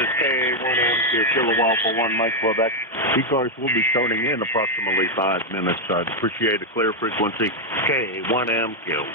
is KA1M to Kilo Alpha 1 Mike Quebec. ECARS will be starting in approximately 5 minutes. I'd appreciate a clear frequency, KA1MQ.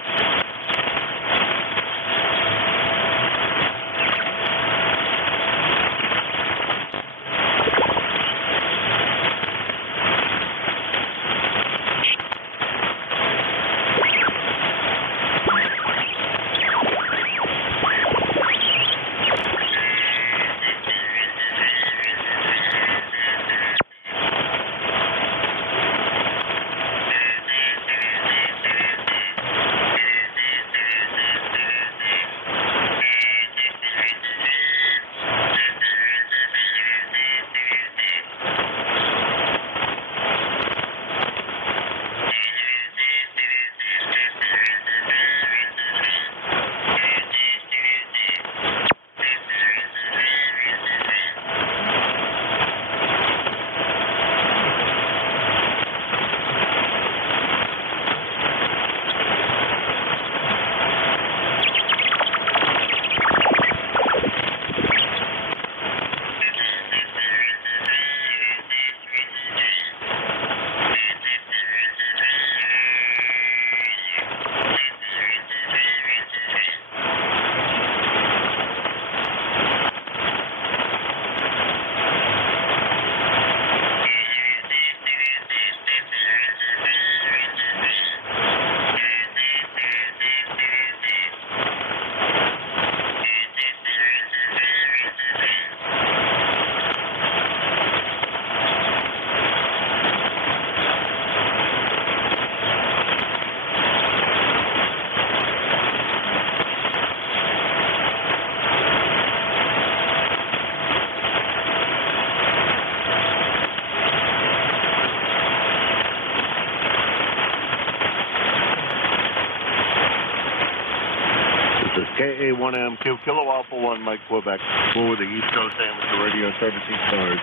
KA1MQ, Kilo Alpha 1 Mike Quebec, over the East Coast Amateur Radio Service ECARS.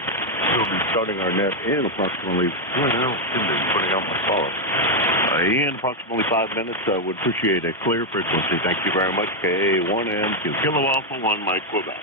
We'll be starting our net in approximately, putting out my follow. In approximately 5 minutes, would appreciate a clear frequency. Thank you very much, KA1MQ, Kilo Alpha 1 Mike Quebec.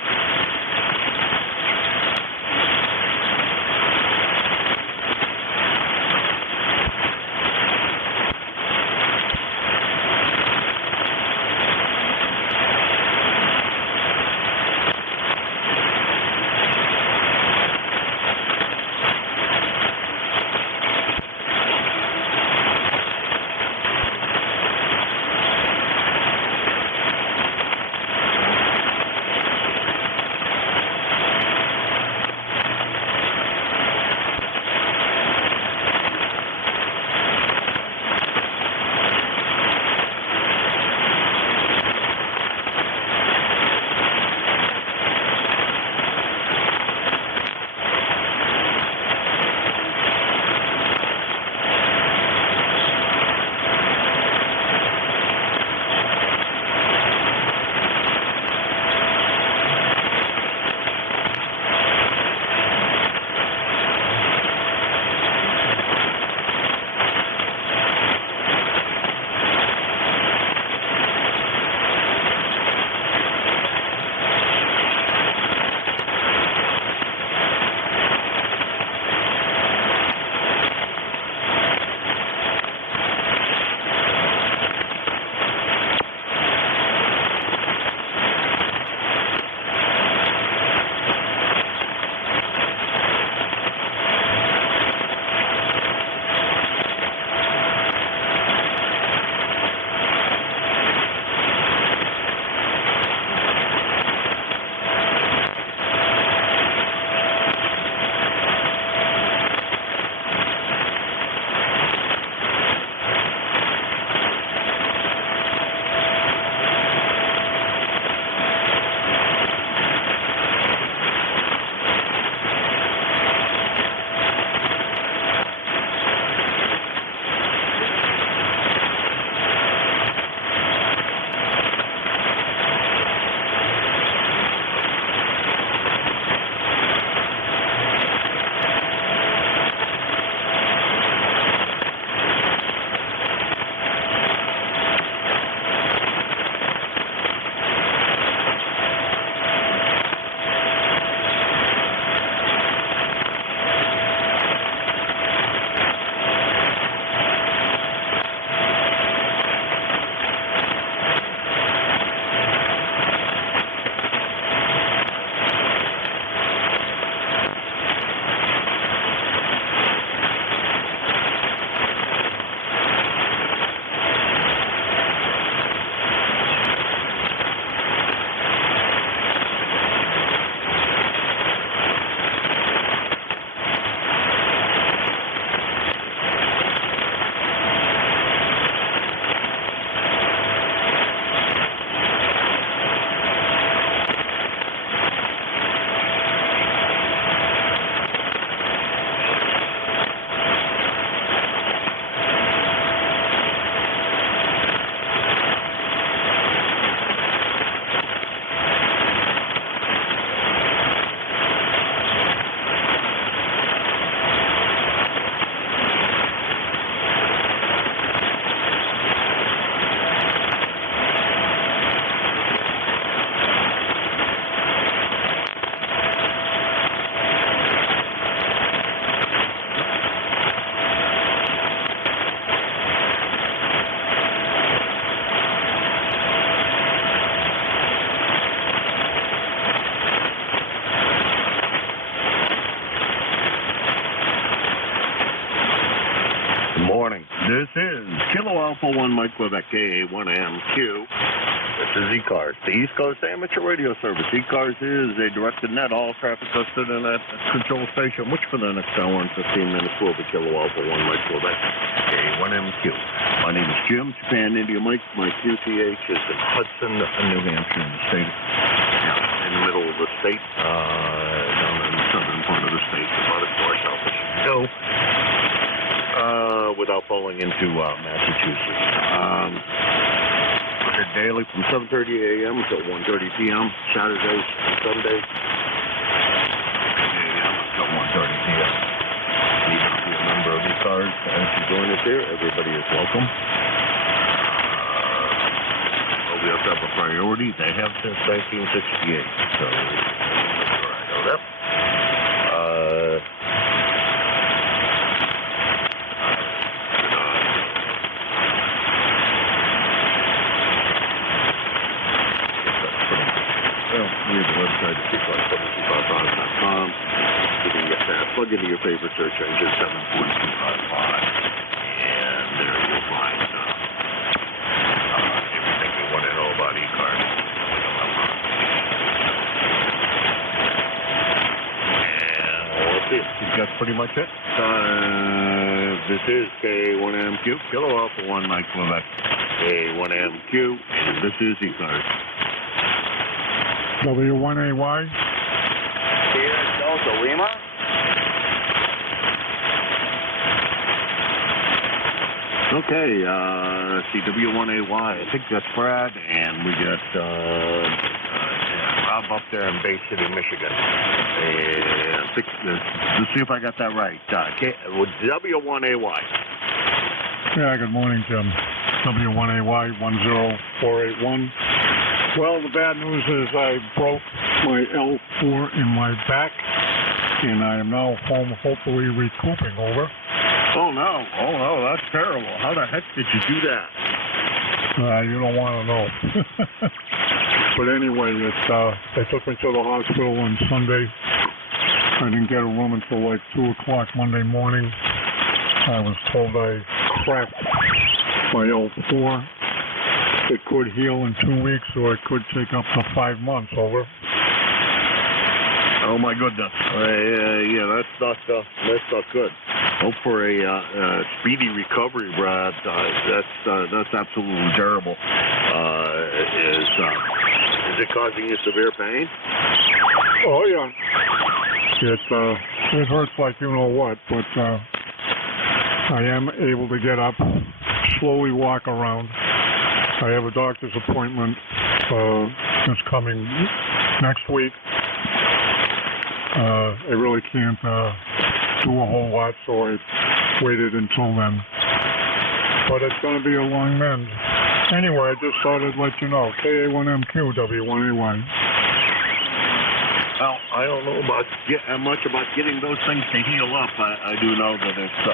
Alpha 1 Mike Quebec, KA1MQ. This is ECARS, the East Coast Amateur Radio Service. ECARS is a directed net, all traffic custom internet control station, which for the next hour and 15 minutes will be Kilo Alpha 1 Mike Quebec, KA1MQ. My name is Jim, Japan India Mike. My QTH is in Hudson, New Hampshire, in the state. Yeah, in the middle of the state, down in the southern part of the state, about as far south as you can go. Without falling into Massachusetts. We're here daily from 7:30 a.m. until 1:30 p.m. Saturdays and Sundays. 8 a.m. until 1:30 p.m. Need to be a member of ECARS and to join us here. Everybody is welcome. We have to have a priority. They have since 1968. So, I know that. We have a website at ECARS725.com. You can get that. Plug into your favorite search engine, 74255. And there you'll find everything you want to know about ECARS. And let's see. That's pretty much it. This is KA1MQ, Kilo Alpha 1 Mike Quebec, KA1MQ, and this is ECARS. W1AY. Sierra Delta Lima. Okay, CW1AY. I think that's Brad, and we got Rob up there in Bay City, Michigan. And let's see if I got that right. W1AY. Yeah, good morning, Jim. W1AY 10481. Well, the bad news is I broke my L4 in my back, and I am now home, hopefully recouping over. Oh no, that's terrible. How the heck did you do that? You don't want to know. But anyway, they took me to the hospital on Sunday. I didn't get a room until like 2 o'clock Monday morning. I was told I cracked my L4. It could heal in 2 weeks, or it could take up to 5 months. Over. Oh my goodness! Yeah, that's not good. Hope for a speedy recovery, Brad. That's absolutely terrible. Is it causing you severe pain? Oh yeah. It hurts like you know what, but I am able to get up, slowly walk around. I have a doctor's appointment that's coming next week. I really can't do a whole lot, so I waited until then. But it's going to be a long mend. Anyway, I just thought I'd let you know. KA1MQ, W1AY. Well, I don't know about much about getting those things to heal up. I do know that it's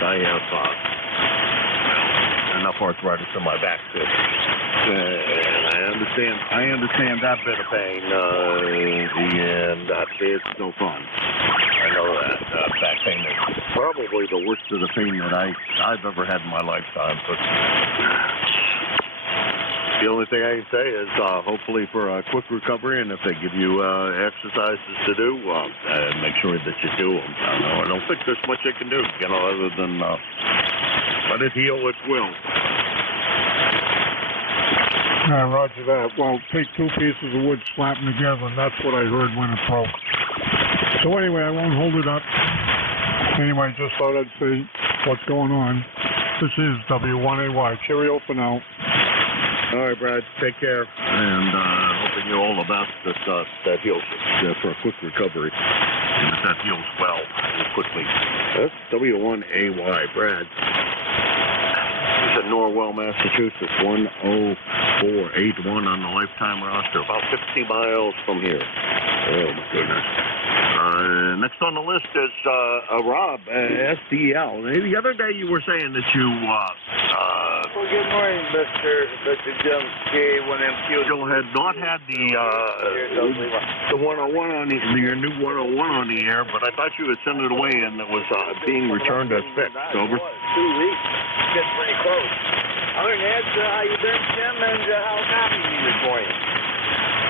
I have enough arthritis in my back too. And I understand that bit of pain, and that is no fun. I know that back pain is probably the worst of the pain that I've ever had in my lifetime. But the only thing I can say is hopefully for a quick recovery, and if they give you exercises to do, make sure that you do them. I don't think there's much they can do, other than let it heal its will. Roger that. Well, take 2 pieces of wood, slap them together, and that's what I heard when it broke. So anyway, I won't hold it up. Anyway, just thought I'd say what's going on. This is W1AY. Cheerio for now. All right, Brad. Take care. And hoping you all the best that heals for a quick recovery. And that heals well quickly. That's W1AY, Brad. He's in Norwell, Massachusetts, 104. 8-1 on the lifetime roster, about 50 miles from here. Oh, my goodness. Next on the list is Rob, SDL. The other day you were saying that you... Well, good morning, Mr. Jim K1MQ. Still had not had the 101 on your new 101 on the air, but I thought you had sent it away and it was being returned as fixed. Over. 2 weeks. Getting pretty close. Other than that, how you been, Jim, and how happy you this morning?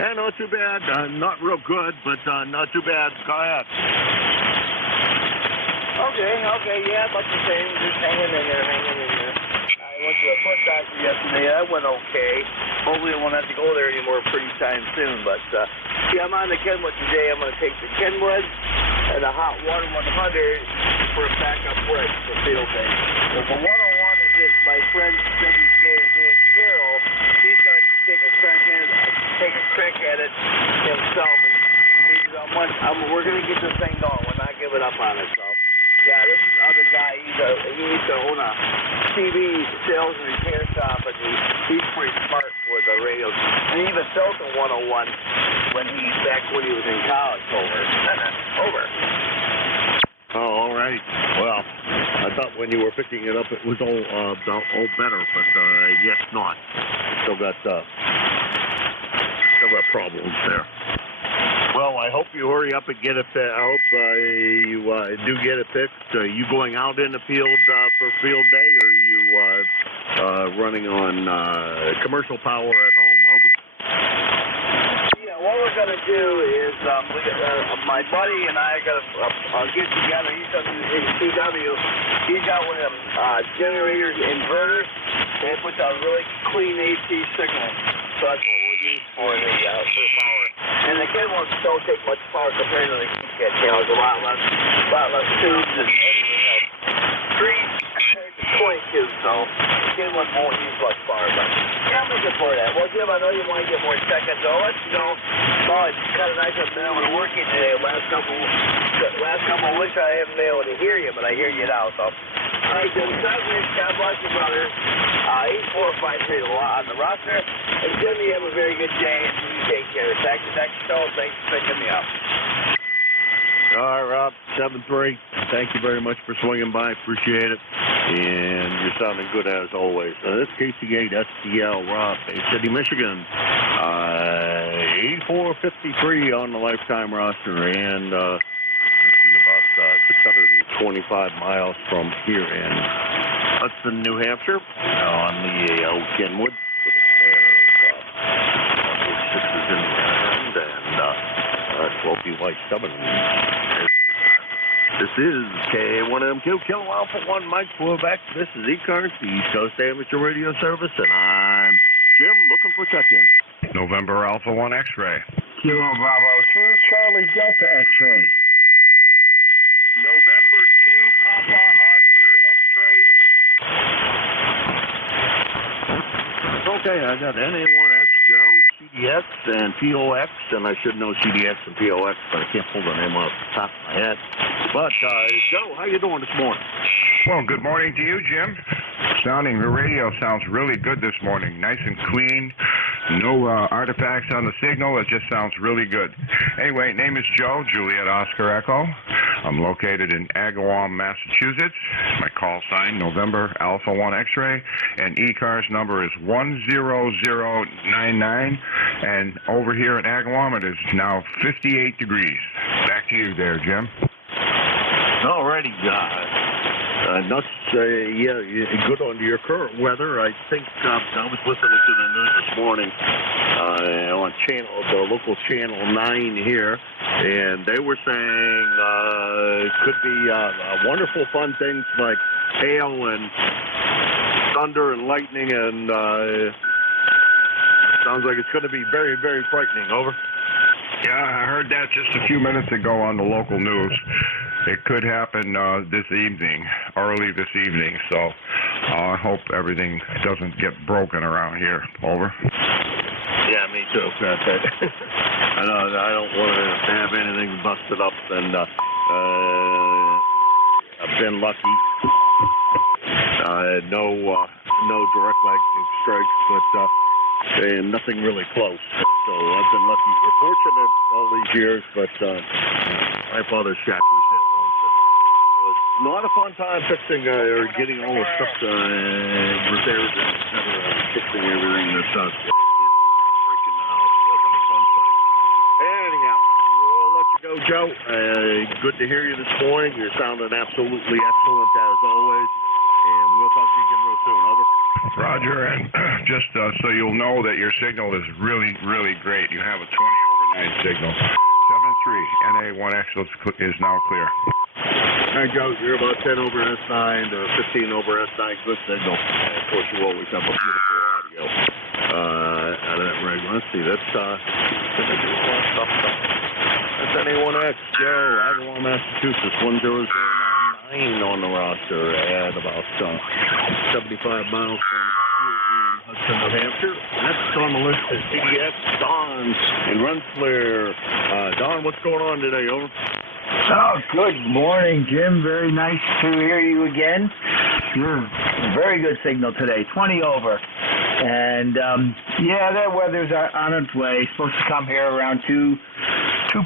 Yeah, not too bad. Not real good, but not too bad. Go ahead. Okay, yeah, about the same. Just hanging in there. I went to a foot doctor yesterday. That went okay. Hopefully I won't have to go there anymore pretty time soon. But, see, I'm on the Kenwood today. I'm going to take the Kenwood and the Hot Water 100 for a backup wedge for field day. Well, the 101 is this. My friend, WK Carroll, he's going to take a crack at it himself. And we're going to get this thing going. We're not giving up on it, so. Yeah, this other guy, he used to own a TV sales and repair shop, and he's pretty smart with the radios. And he even built a 101 back when he was in college. Over. Oh, all right. Well, I thought when you were picking it up it was all better, but yes, not. Still got problems there. Well, I hope you hurry up and get it fixed. I hope you do get it fixed. Are you going out in the field for field day, or are you running on commercial power at home? Over. Yeah, what we're going to do is my buddy and I are going to get together. He's on CW. He's got one of them generators, inverters, and it puts out really clean AC signal. So that's what we'll use for the power. And the Kenwoods don't take much power compared to the KitKat. It's a lot less tubes and everything else. 3 compared to 22, so the Kenwood won't use much power. But yeah, I'm looking for that. Well, Jim, I know you want to get more seconds, so I'll let you know. Oh, it's kind of nice I've been able to work you today. Last couple of weeks I haven't been able to hear you, but I hear you now, so. All right, Jim, God bless you, brother. 8453 on the roster. And Jim, you have a very good day, and you take care. Back to next show. Thanks for picking me up. All right, Rob, 7-3. Thank you very much for swinging by. Appreciate it. And you're sounding good as always. This is KC8 STL Rob, Bay City, Michigan. 8453 on the lifetime roster, and about 625 miles from here in Hudson, New Hampshire, on the old Kenwood. With a pair of sixes in the end, and 12 White 7. This is K1MQ, Kilo Alpha 1, Mike Quebec. This is ECARS, the East Coast Amateur Radio Service, and I'm Jim, looking for check-in. November Alpha 1 X-Ray. Kilo Bravo 2, Charlie Delta X-Ray. November 2, Papa Oscar X-ray. Okay, I got NA1X, Joe, CDX, and POX, and I should know CDX and POX, but I can't pull the name off the top of my head. But, Joe, how you doing this morning? Well, good morning to you, Jim. The radio sounds really good this morning. Nice and clean. No artifacts on the signal. It just sounds really good. Anyway, name is Joe, Juliet Oscar Echo. I'm located in Agawam, Massachusetts. My call sign, November Alpha 1 X-Ray, and ECARS number is 10099. And over here in Agawam, it is now 58 degrees. Back to you there, Jim. Alrighty, good on your current weather. I think I was listening to the news this morning on the local channel 9 here, and they were saying it could be wonderful, fun things like hail and thunder and lightning, and sounds like it's going to be very, very frightening. Over. Yeah, I heard that just a few minutes ago on the local news. It could happen early this evening, so I hope everything doesn't get broken around here. Over. Yeah, me too. I don't want to have anything busted up, and I've been lucky. No direct lightning strikes, but and nothing really close. So I've been lucky, fortunate all these years, but my father's shack was hit once. It was not a fun time fixing or getting all the stuff repaired and fixing everything that's breaking the house. It wasn't a fun time. Anyhow, we'll let you go, Joe. Good to hear you this morning. You're sounding absolutely excellent as always. And we'll talk to you again real soon. Over. Roger, and just so you'll know that your signal is really, really great. You have a 20/9 signal. 73 NA1X is now clear. All right, Joe, you're about 10/S9 to 15/S9. Good signal. And of course, you always have a beautiful audio out of that rig. Let's see. That's NA1X, Joe, Agawam, Massachusetts, 10099 on the roster at about 75 miles from Hudson, New Hampshire. Next on the list is CDX, Don in Rensselaer. Don, what's going on today? Over. Oh, good morning, Jim. Very nice to hear you again. Very good signal today, 20 over. And, yeah, that weather's on its way. It's supposed to come here around 2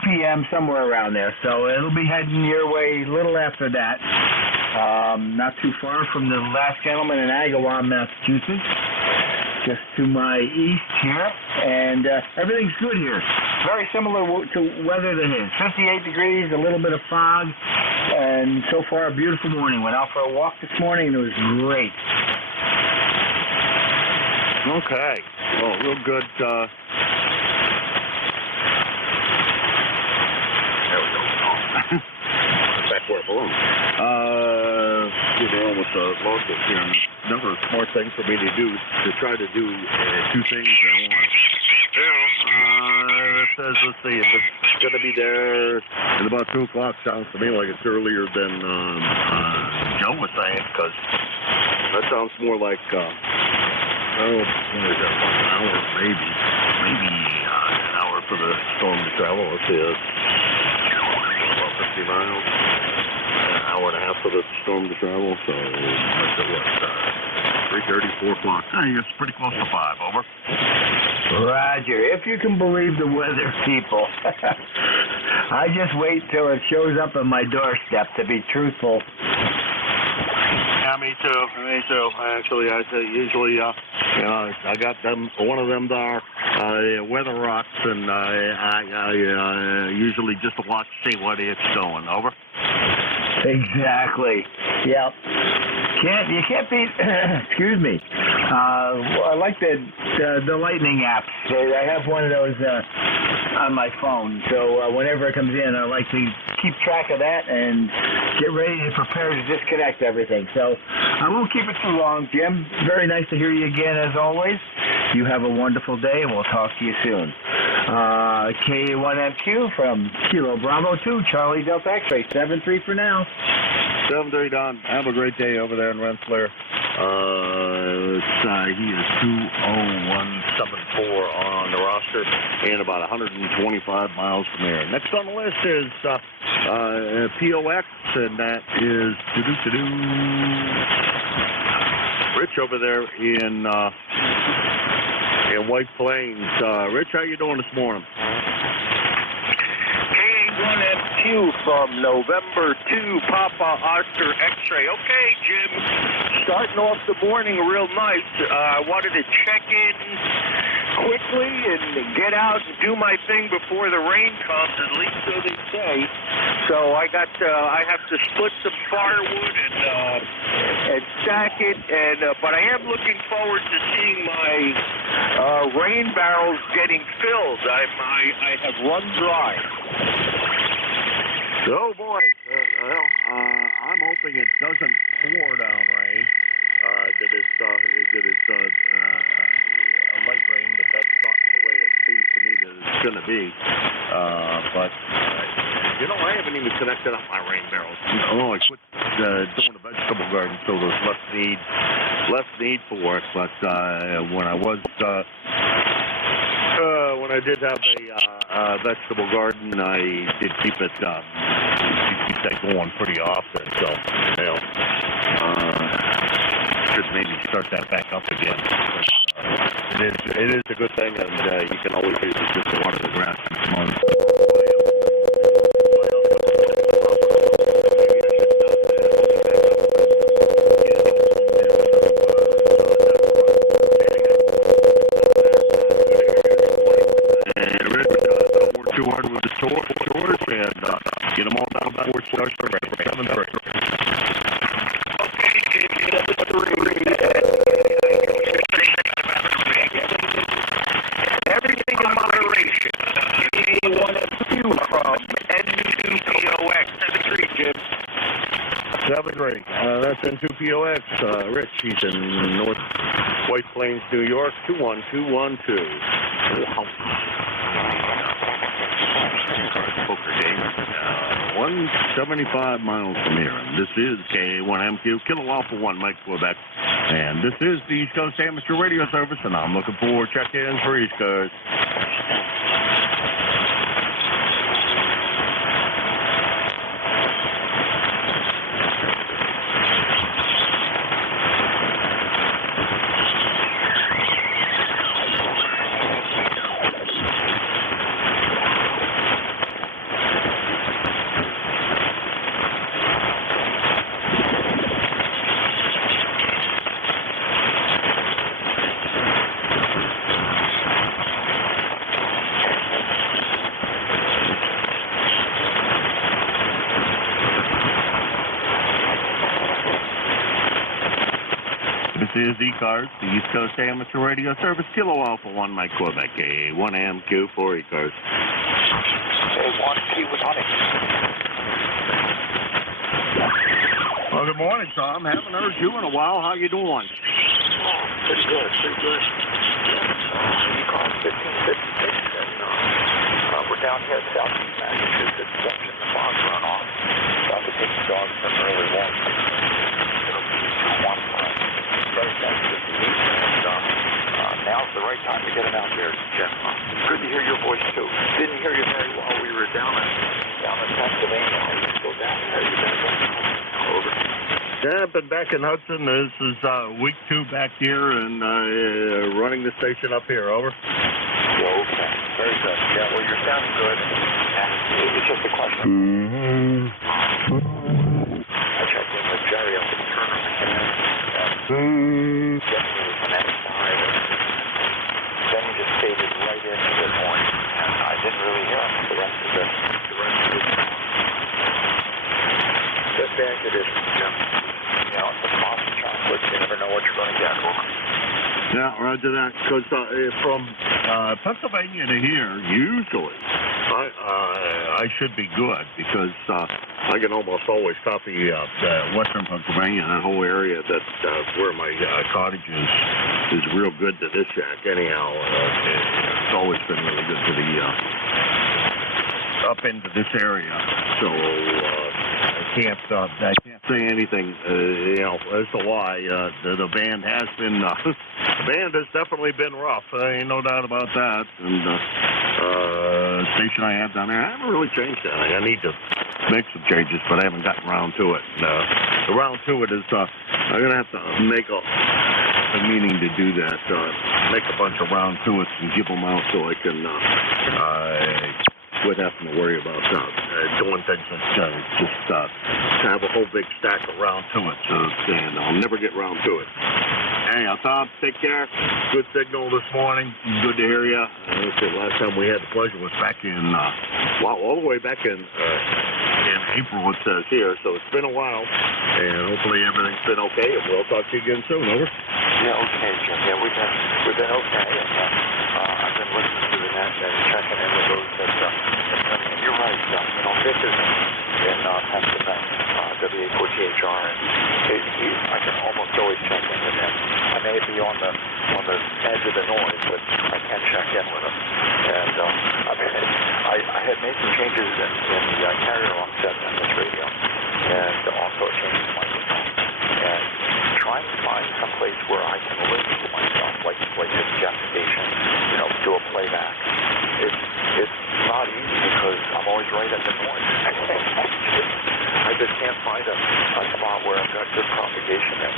p.m., somewhere around there. So it'll be heading your way a little after that. Not too far from the last gentleman in Agawam, Massachusetts. Just to my east here. And everything's good here. Very similar to weather to his. 58 degrees, a little bit of fog, and so far a beautiful morning. Went out for a walk this morning, and it was great. Okay. Well, real good. There we go. Back where it belongs. We're almost lost it here. Another smart thing for me to do to try to do two things at once. It says, let's see, if it's going to be there at about 2 o'clock, sounds to me like it's earlier than Joe was saying, because that sounds more like, what is that, about an hour, maybe an hour for the storm to travel. Let's see, about 50 miles, an hour and a half for the storm to travel, so what's it, 3:30, 4 o'clock. I think it's pretty close to 5, over. Roger. If you can believe the weather, people. I just wait till it shows up on my doorstep, to be truthful. Yeah, me too. Actually, I usually, I got them. One of them there, weather rocks, and I usually just watch to see what it's doing. Over. Exactly. Yep. You can't beat. Excuse me. I like the lightning apps. I have one of those on my phone. So whenever it comes in, I like to keep track of that and get ready and prepare to disconnect everything. So I won't keep it too long, Jim. Very nice to hear you again, as always. You have a wonderful day, and we'll talk to you soon. K1MQ from Kilo Bravo 2, Charlie Delta X-Ray, 7-3 for now. 7-3, Don. Have a great day over there in Rensselaer. He is 20174 on the roster and about 125 miles from there. Next on the list is POX, and that is Rich over there in White Plains. Rich, how you doing this morning? K1MQ from November 2, Papa Oscar X-Ray. Okay, Jim, starting off the morning real nice. I wanted to check in quickly and get out and do my thing before the rain comes, at least so they say. So I have to split some firewood and stack it, but I am looking forward to seeing my rain barrels getting filled. I have run dry. Oh boy! I'm hoping it doesn't pour down rain. That it's a light rain, but that's not the way it seems to me that it's going to be. But I haven't even connected up my rain barrels. I quit doing the vegetable garden, so there's less need for it. But when I did have a vegetable garden, I did keep it keep that going pretty often. So should maybe start that back up again. It is a good thing, and you can always use it just to water the grass this month. Get them all down by 7-3. Everything in moderation. One from NJ2US. 7-3, Jim. 7-3. That's N2POX. Rich, he's in North White Plains, New York. 21212. Wow. Poker game. 175 miles from here. And this is K1MQ, Kilo Alpha 1, Mike, Quebec. And this is the East Coast Amateur Radio Service, and I'm looking for check-ins for ECARS. This is ECARS, the East Coast Amateur Radio Service, Kilo Alpha 1, Mike, Quebec, A1MQ for ECARS. A1Q was on it. Well, good morning, Tom. Haven't heard you in a while. How you doing? Pretty good. ECARS 1556, and we're down here in southeast Massachusetts, watching the fog runoff. About to take the dogs for an early walk. It'll be 2-1. Very sensitive to heat, and now's the right time to get them out there, Jim. Good to hear your voice, too. Didn't hear you very well. We were down in Pennsylvania. I used to go down there. You been over? Yeah, I've been back in Hudson. This is week 2 back here and running the station up here. Over. Okay. Very good. Yeah, well, you're sounding good. And it's just a question. I checked in with Jerry up at the Turner. Then he just faded right into the morning, and I didn't really hear him for the rest of the song. Just back to this, Jim. You know, it's a Boston chocolate. You never know what you're going to get. Yeah, roger that. Because from Pennsylvania to here, usually I should be good because I can almost always copy western Pennsylvania, that whole area that where my cottage is real good to this shack. Anyhow, it's always been really good to the up into this area. So I can't say anything, as to why. The band has been, the band has definitely been rough. Ain't no doubt about that. And station I have down there, I haven't really changed that. I need to make some changes, but I haven't gotten around to it. The round to it is, I'm going to have to make a meaning to do that. Make a bunch of round to it and give them out so I can quit having to worry about doing things that just have a whole big stack of round to it. So and I'll never get round to it. Anyhow, Tom, take care. Good signal this morning. Good to hear you. Last time we had the pleasure was back in, all the way back in April, it says here. So it's been a while, and hopefully everything's been okay, and we'll talk to you again soon. Over. Yeah, okay, Jim. Yeah, we've been okay, and I've been listening to the net and checking in with those that, and you're right, Vic is in Pennsylvania, WA4THR, and I can almost always check in with him. I may be on the edge of the noise, but I can check in with him. And I had made some changes in the carrier on set on this radio, and also a change in the microphone. And trying to find some place where I can listen to myself, like this Jeff station, do a playback. It's not easy because I'm always right at the noise. I just can't find a spot where I've got good propagation in.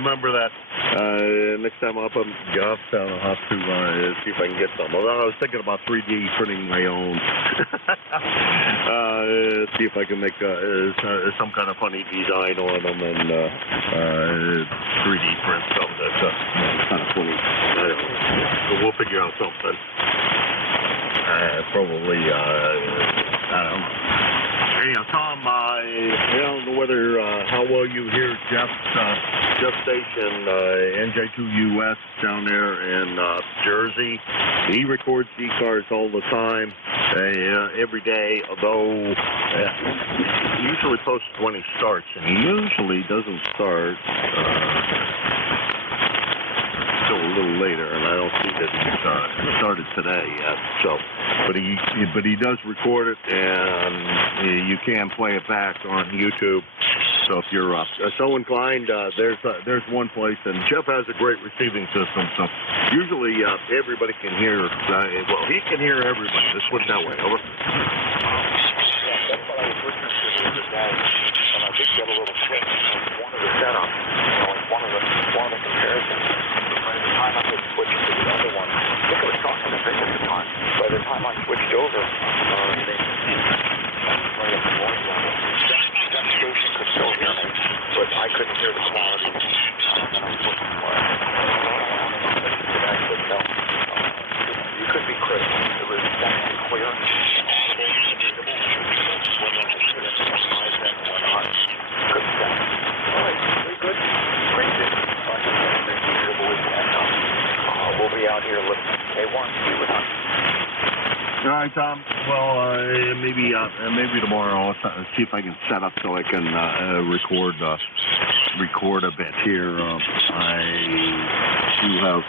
remember that. Next time I'm up in Goffstown, I'll have to see if I can get some. Although I was thinking about 3D printing my own. See if I can make some kind of funny design on them and 3D print some that's kind of funny. I don't know. But we'll figure out something. Probably, I don't know. Hey, Tom, I don't know whether how well you hear Jeff's station, NJ2US down there in Jersey. He records ECARS all the time, every day, although he usually posts when he starts, and he usually doesn't start a little later, and I don't see that he started today yet. So, but he does record it, and you can play it back on YouTube. So if you're so inclined, there's one place, and Jeff has a great receiving system. So usually everybody can hear. Well, he can hear everybody. Let's put it that way. Over. Yeah, that's what I was listening to the other day, and I did get a little kick on one of the setups, one of the comparisons. By the time I had switched to the other one, I think I was talking to Vic at the time. By the time I switched over, they right at the voice level. That station could still hear me, but I couldn't hear the quality. And I was looking for it. But no, you could be critical. It was definitely clear, audible, readable. Whether I should have emphasized that or not, couldn't tell. All right, very good. Great day. We'll be out here listening. K1, see what happens. All right, Tom. Well, maybe tomorrow I'll see if I can set up so I can record a bit here. I do have.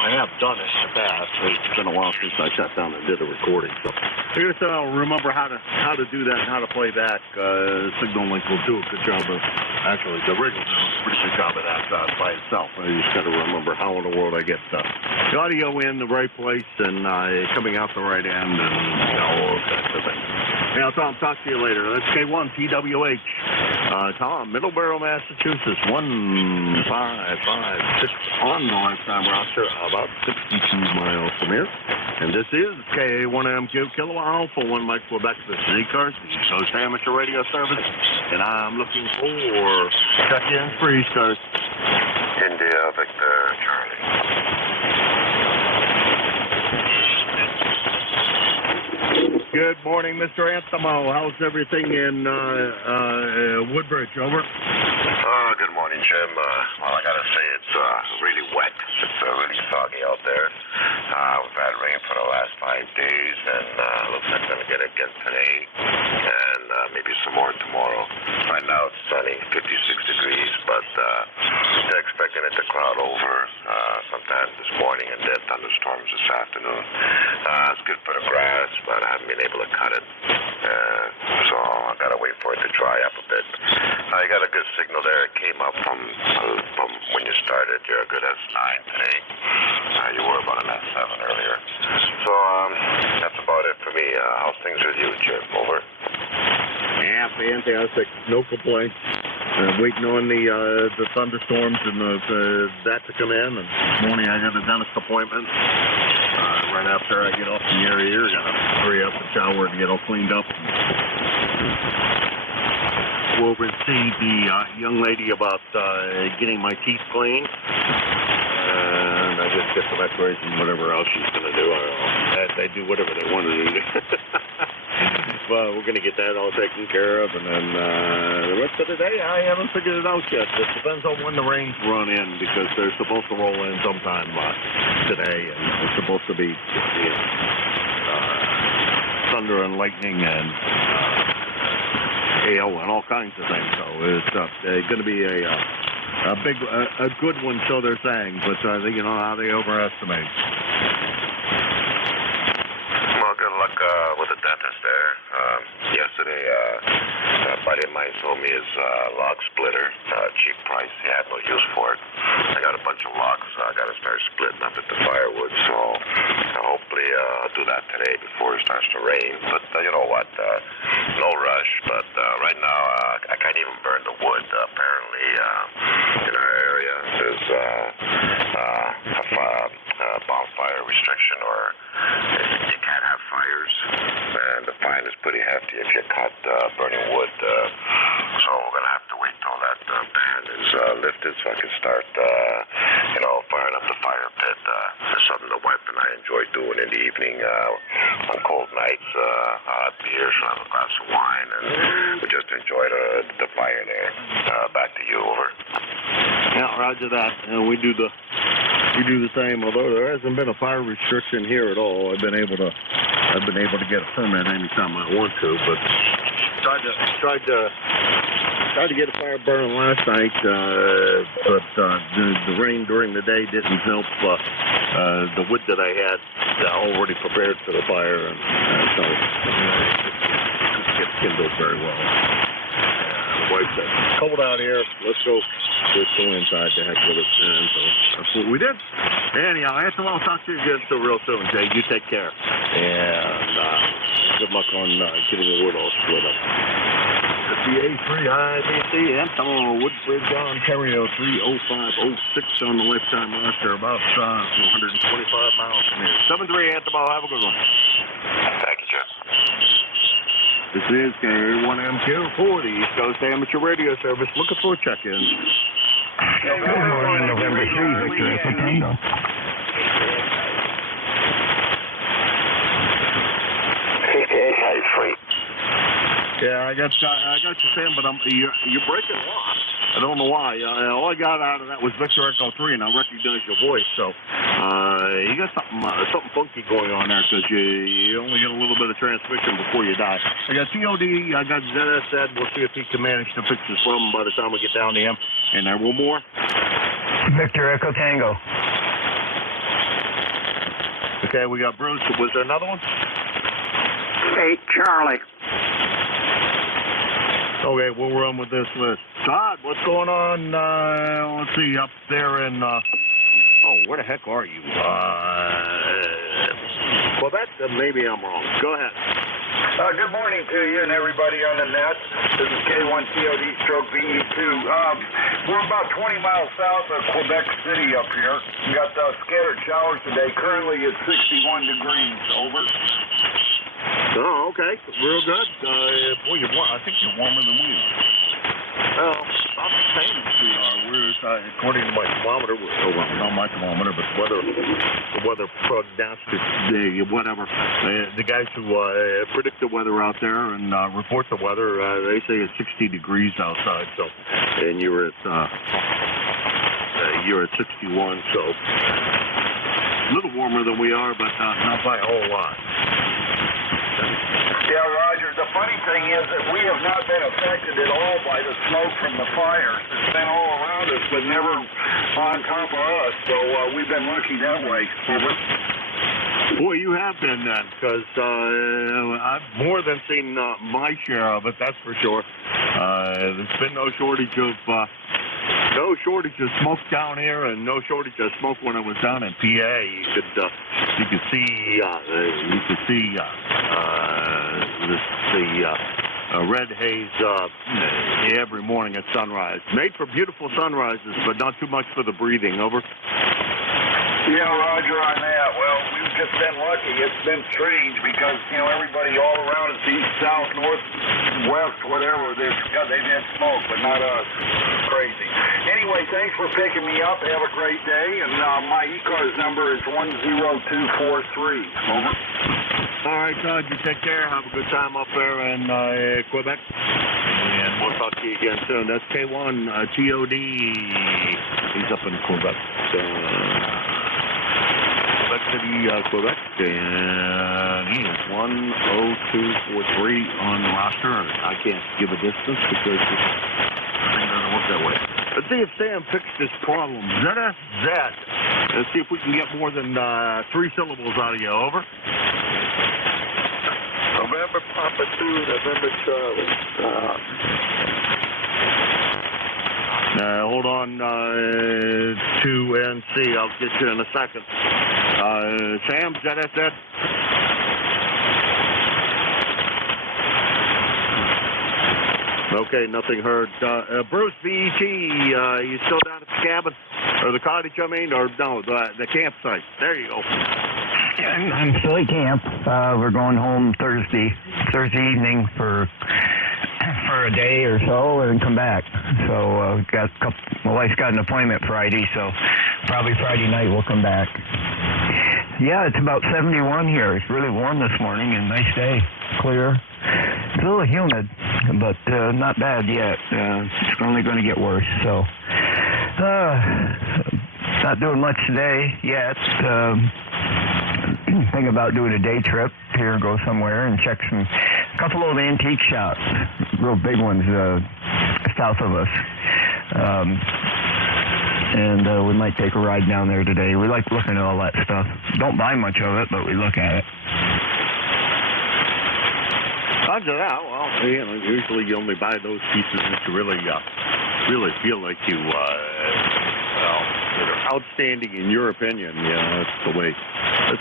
I have done it in the past. It's been a while since I sat down and did a recording, so I guess I'll remember how to do that and how to play back. Signal Link will do a good job of. Actually, the rig will do a pretty good job of that by itself. I just got to remember how in the world I get the audio in the right place and coming out the right end and all that of thing. Now, Tom, talk to you later. That's K1 TWH. Tom, Middleborough, Massachusetts, 1556 on the lifetime roster, about 62 miles from here. And this is K1MQ Kilowatt Alpha 1 Mike Quebec. This is ECARS, the East Coast Amateur Radio Service. And I'm looking for check-ins for ECARS. India, Victor, Charlie. Good morning, Mr. Anthemo. How's everything in Woodbridge? Over. Good morning, Jim. Well, I gotta say it's really wet. It's really soggy out there. We've had rain for the last 5 days, and looks like we're gonna get it again today, and maybe some more tomorrow. Right now it's sunny, 56 degrees, but they're expecting it to cloud over sometime this morning, and then thunderstorms this afternoon. It's good for the grass, but I haven't been able to cut it, so I gotta wait for it to dry up a bit. You got a good signal there. It came up from when you started. You're a good S9 today. You were about an S7 earlier. So that's about it for me. How's things with you, Jim? Over. Yeah, fantastic. No complaints. Waiting on the thunderstorms and that to come in. And this morning I got a dentist appointment. Right after I get off the air here, I gotta hurry up and shower and get all cleaned up. We'll over and see the young lady about getting my teeth cleaned. And I just get some x-rays and whatever else she's going to do. I don't know. They do whatever they want to do. But we're going to get that all taken care of. And then the rest of the day, I haven't figured it out yet. It depends on when the rains run in, because they're supposed to roll in sometime today. And it's supposed to be thunder and lightning and hail and all kinds of things. So it's going to be a good one, so they're saying. But you know how they overestimate. Well, good luck with the dentist there. Yesterday, a buddy of mine guy sold me his log splitter, cheap price. He had no use for it. I got a bunch of logs. I got to start splitting up at the firewood, so hopefully I'll do that today before it starts to rain. But you know what? No rush. But right now I can't even burn the wood. Apparently in our area there's a bonfire restriction, or you can't have fires, and the fine is pretty hefty if you're caught burning wood. So we're gonna have to wait till that ban is lifted, so I can start, firing up the fire pit. It's something the wife and I enjoy doing in the evening on cold nights. Hot beers, have a glass of wine, and we just enjoy the fire there. Back to you, over. Yeah, roger that. We do the same. Although there hasn't been a fire restriction here at all, I've been able to get a permit anytime I want to. But tried to get a fire burning last night, but the rain during the day didn't help the wood that I had already prepared for the fire, and so it didn't get kindled very well. The wife said, "It's cold out here. Let's go inside to heck with it." And so that's what we did. Anyhow, I'll talk to you again so real soon, Jay. You take care. And good luck on getting the wood all split up. The A3 High BC, Anton, Woodbridge, Ontario, 30506 on the lifetime roster, about 425 miles from here. 73 Anthony, have a good one. Thank you, Jeff. This is K1MQ for the East Coast Amateur Radio Service. Looking for check-ins. November 3, Victor Echo Tango. Yeah, I got you, Sam, but you're breaking a lot. I don't know why. All I got out of that was Victor Echo 3, and I recognize your voice. So you got something funky going on there, because you only get a little bit of transmission before you die. I got TOD, I got ZSZ. We'll see if he can manage to fix this problem by the time we get down to him. And there one more. Victor Echo Tango. Okay, we got Bruce. Was there another one? 8 Charlie. Okay, we'll run with this list. Todd, what's going on? Let's see, up there in, where the heck are you? Quebec? Maybe I'm wrong. Go ahead. Good morning to you and everybody on the net. This is K1TOD/VE2. We're about 20 miles south of Quebec City up here. We got scattered showers today. Currently it's 61 degrees. Over. Oh, okay. Real good. Boy, I think you're warmer than we are. Well, about the same as we are. We're, according to my thermometer, not my thermometer, but the weather prognostic, whatever. The guys who predict the weather out there and report the weather, they say it's 60 degrees outside. So, and you're at 61, so a little warmer than we are, but not by a whole lot. Yeah, Roger. The funny thing is that we have not been affected at all by the smoke from the fires. It's been all around us, but never on top of us. So we've been lucky that way. Boy, you have been then, because I've more than seen my share of it. That's for sure. There's been no shortage of smoke down here, and no shortage of smoke when I was down in PA. You could see the red haze every morning at sunrise. Made for beautiful sunrises, but not too much for the breathing. Over. Yeah, Roger on that. Well, we've just been lucky. It's been strange because, everybody all around us, east, south, north, west, whatever, they've had smoke, but not us. Crazy. Anyway, thanks for picking me up. Have a great day. And my ECARS number is 10243. Over. All right, Todd, you take care. Have a good time up there in Quebec. And we'll talk to you again soon. That's K1 TOD. He's up in Quebec. Quebec City, Quebec. And he is 10243 on the roster. I can't give a distance because it doesn't work that way. Let's see if Sam fixed this problem. ZSZ. Let's see if we can get more than 3 syllables out of you. Over. November Papa 2, November Charlie. Hold on to NC. I'll get you in a second. Sam, is that it? Okay, nothing heard. Bruce, VET, you still down at the cabin? Or the cottage, I mean? Or no, the campsite. There you go. I'm still at camp. We're going home Thursday evening for a day or so and come back. So my wife's got an appointment Friday, so probably Friday night we'll come back. Yeah, it's about 71 here. It's really warm this morning and nice day, clear. It's a little humid, but not bad yet. It's only going to get worse. So not doing much today yet. Thinking about doing a day trip here, go somewhere and check a couple of antique shops, real big ones south of us. And we might take a ride down there today. We like looking at all that stuff. Don't buy much of it, but we look at it. Roger that. Well, you know, usually you only buy those pieces that you really feel like you, that are outstanding in your opinion. Yeah, that's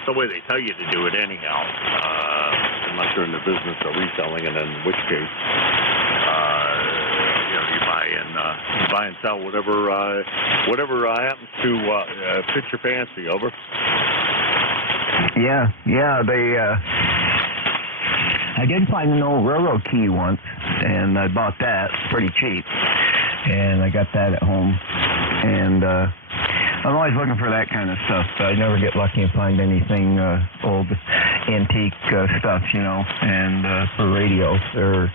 the way they tell you to do it anyhow. Unless you're in the business of reselling it, in which case, you buy and sell whatever happens to fit your fancy. Over. Yeah. I did find an old railroad key once, and I bought that pretty cheap, and I got that at home. And I'm always looking for that kind of stuff, but I never get lucky and find anything old antique stuff, and for radios or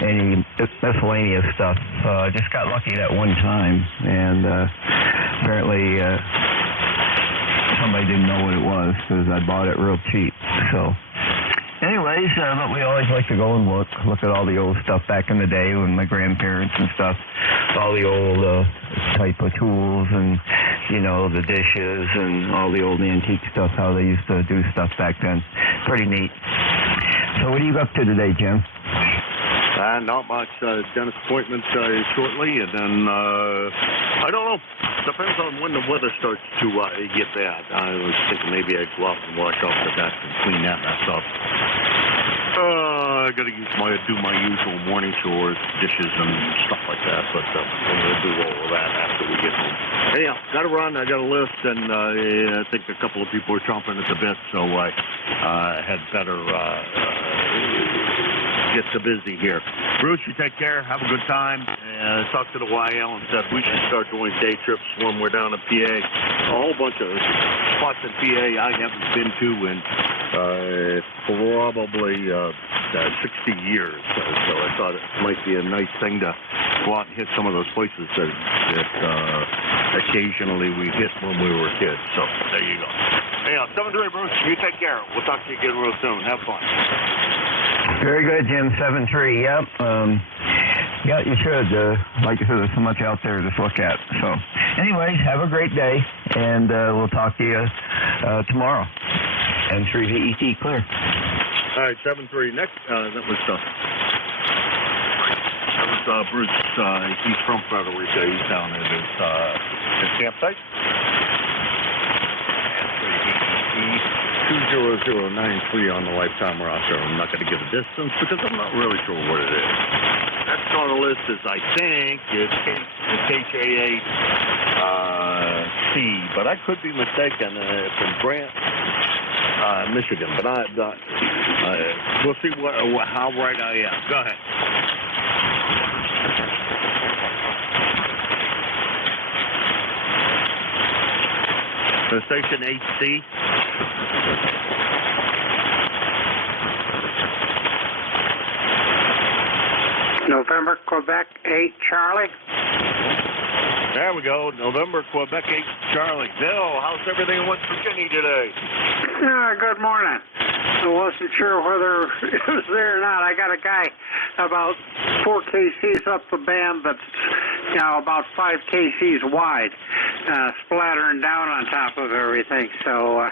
any miscellaneous stuff. I just got lucky that one time, and apparently somebody didn't know what it was because I bought it real cheap. So anyways, but we always like to go and look at all the old stuff back in the day when my grandparents and stuff, all the old type of tools and, the dishes and all the old antique stuff, how they used to do stuff back then. Pretty neat. So what are you up to today, Jim? Not much. Dentist appointment shortly, and then, I don't know. Depends on when the weather starts to get bad. I was thinking maybe I'd go out and wash off the deck and clean that mess up. I got to do my usual morning chores, dishes and stuff like that, but I'm going to do all of that after we get home. Anyhow, got to run. I got a list, and I think a couple of people are chomping at the bit, so I had better get so busy here. Bruce, you take care. Have a good time. Talked to the YL and said we should start doing day trips when we're down in PA. A whole bunch of spots in PA I haven't been to in probably 60 years. So I thought it might be a nice thing to go out and hit some of those places that occasionally we hit when we were kids. So there you go. Anyhow, 7-3, Bruce. You take care. We'll talk to you again real soon. Have fun. Very good, Jim. 7-3. Yep. Yeah, you should. Like I said, there's so much out there to look at. So, anyways, have a great day, and we'll talk to you tomorrow. And 3 VET clear. All right, 7-3. Next, that was Bruce. He's from Frederica. He's down at his campsite. 20093 on the lifetime roster. I'm not going to give a distance because I'm not really sure what it is. Next on the list is, I think, it's HAAC, but I could be mistaken. From Grant, Michigan, but we'll see how right I am. Go ahead. The station HC. November, Quebec, 8, Charlie. There we go. November, Quebec 8, Charlie. Bill, how's everything in West Virginia today? Yeah, good morning. I wasn't sure whether it was there or not. I got a guy about 4 kcs up the band that's, about 5 kcs wide, splattering down on top of everything. So,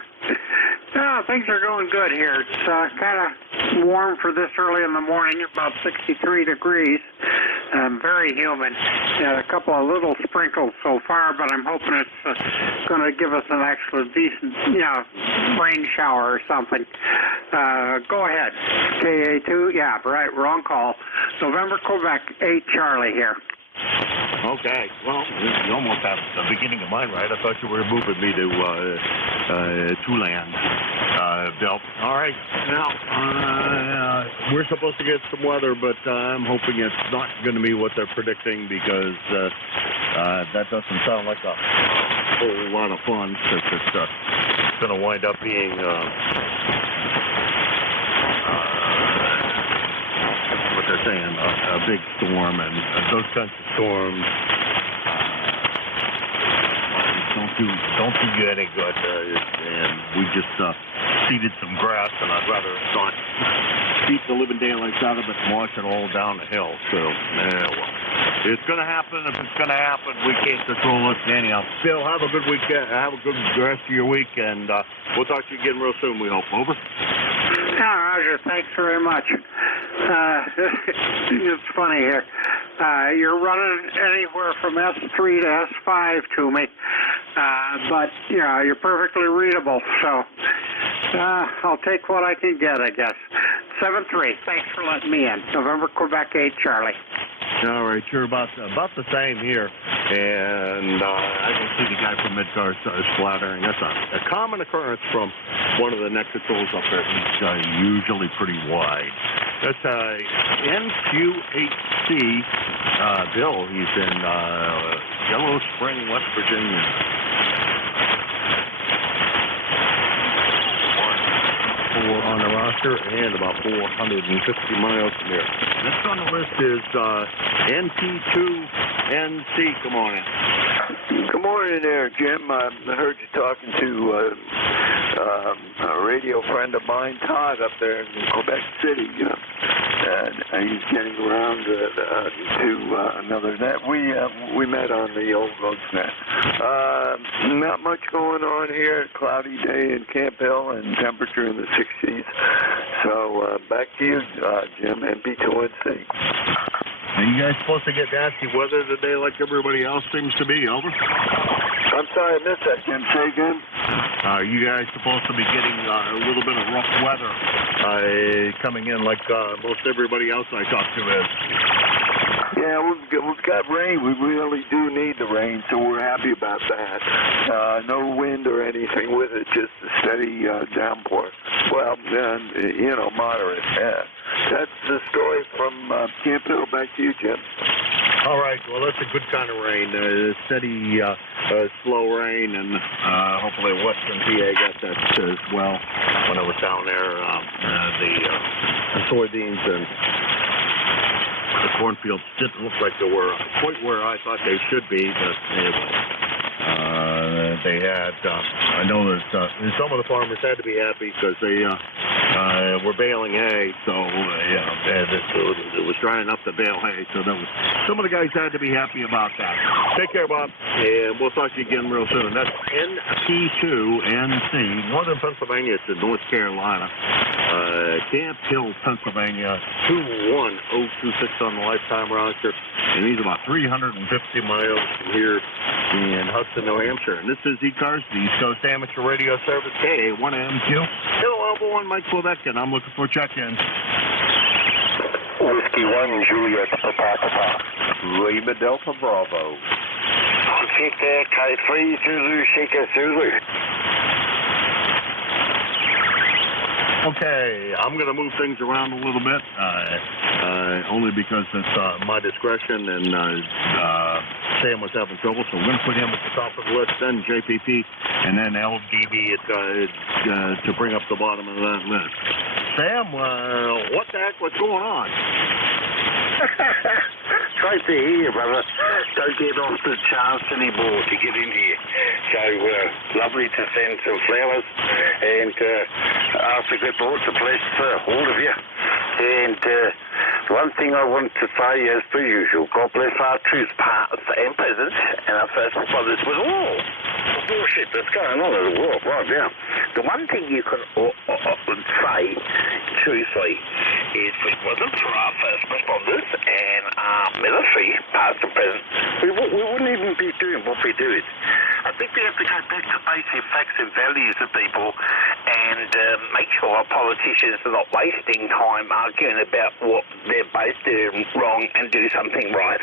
things are going good here. It's kind of warm for this early in the morning, about 63 degrees. Very humid. A couple of little sprinkles so far, but I'm hoping it's going to give us an actual decent, rain shower or something. Go ahead. KA2, yeah, right, wrong call. November, Quebec 8, Charlie here. Okay. Well, you almost have the beginning of mine right. I thought you were moving me to land, Bill. All right. Now, we're supposed to get some weather, but I'm hoping it's not going to be what they're predicting because that doesn't sound like a whole lot of fun since it's going to wind up being what they're saying, a big storm, and those kinds of storms don't do you any good. And we just seeded some grass, and I'd rather not beat the living daylights out of it and wash it all down the hill. So, well, it's going to happen. If it's going to happen, we can't control it. Anyhow, Bill, have a good weekend. Have a good rest of your week, and we'll talk to you again real soon, we hope. Over. Roger, thanks very much. It's funny here. You're running anywhere from S3 to S5 to me, but you're perfectly readable. So I'll take what I can get, I guess. 7-3. Thanks for letting me in. November, Quebec 8, Charlie. All right, you're about the same here, and I can see the guy from ECARS splattering. That's a common occurrence from one of the neck controls up there. He's usually pretty wide. That's NJ2US. Bill. He's in Yellow Spring, West Virginia. On the roster and about 450 miles from here. Next on the list is NT2NC. Come on in. Good morning there, Jim. I heard you talking to a radio friend of mine, Todd, up there in Quebec City. And he's getting around to another net. We met on the old roads net. Not much going on here. Cloudy day in Camp Hill and temperature in the 60s. So back to you, Jim, NP2NC. Are you guys supposed to get nasty weather today like everybody else seems to be? Over. I'm sorry, I missed that, Jim. Say again? Are you guys supposed to be getting a little bit of rough weather coming in like most everybody else I talk to is? Yeah, we've got rain. We really do need the rain, so we're happy about that. No wind or anything with it, just a steady downpour. Well, moderate. Yeah. That's the story from Camp Hill. Back to you, Jim. All right. Well, that's a good kind of rain. Steady, slow rain, and hopefully Western PA got that as well. When I was down there, the soybeans and the cornfields didn't look like they were quite where I thought they should be, but they had, I know that some of the farmers had to be happy because they were baling hay, so it was dry enough to bale hay, so some of the guys had to be happy about that. Take care, Bob, and we'll talk to you again real soon. That's NT2NC, Northern Pennsylvania to North Carolina. Camp Hill, Pennsylvania, 21026 on the lifetime roster, and he's about 350 miles from here in Hudson, New Hampshire. And this is ECARS, the East Coast Amateur Radio Service, KA1MQ. Hello, Alpha 1, Mike Quebec, and I'm looking for check-ins. Whiskey 1, Juliet, Papa, Lima Delta Bravo. Shaker, K3, Zulu, Shaker, Zulu. Okay, I'm going to move things around a little bit, only because it's my discretion, and Sam was having trouble, so we're going to put him at the top of the list, then JPP, and then LDB to bring up the bottom of that list. Sam, what the heck was going on? great to hear you, brother. Don't get off the chance anymore to get in here. So lovely to send some flowers and ask a good thoughts to bless all of you. And one thing I want to say, as per usual, God bless our troops, past and present, and our first brothers with all the bullshit that's going on in the world right now. The one thing you can say, truthfully, is if it wasn't for our first responders and our military, past and present, we wouldn't even be doing what we're doing. I think we have to go back to basic facts and values of people and make sure our politicians are not wasting time arguing about what they're both doing wrong and do something right.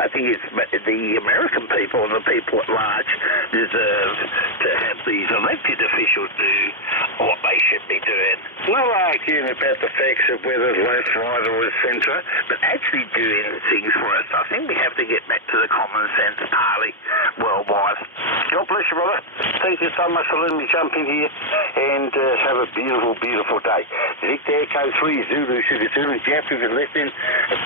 I think it's the American people and the people at large deserve to have these elected officials do what they should be doing. Not arguing about the facts of whether it's left, right or centre, but actually doing things for us. I think we have to get back to the common sense party worldwide. God bless you, brother. Thank you so much for letting me jump in here and have a beautiful, beautiful day. Victor Echo 3 Zulu Sugar Zulu. Jeff, if you're listening,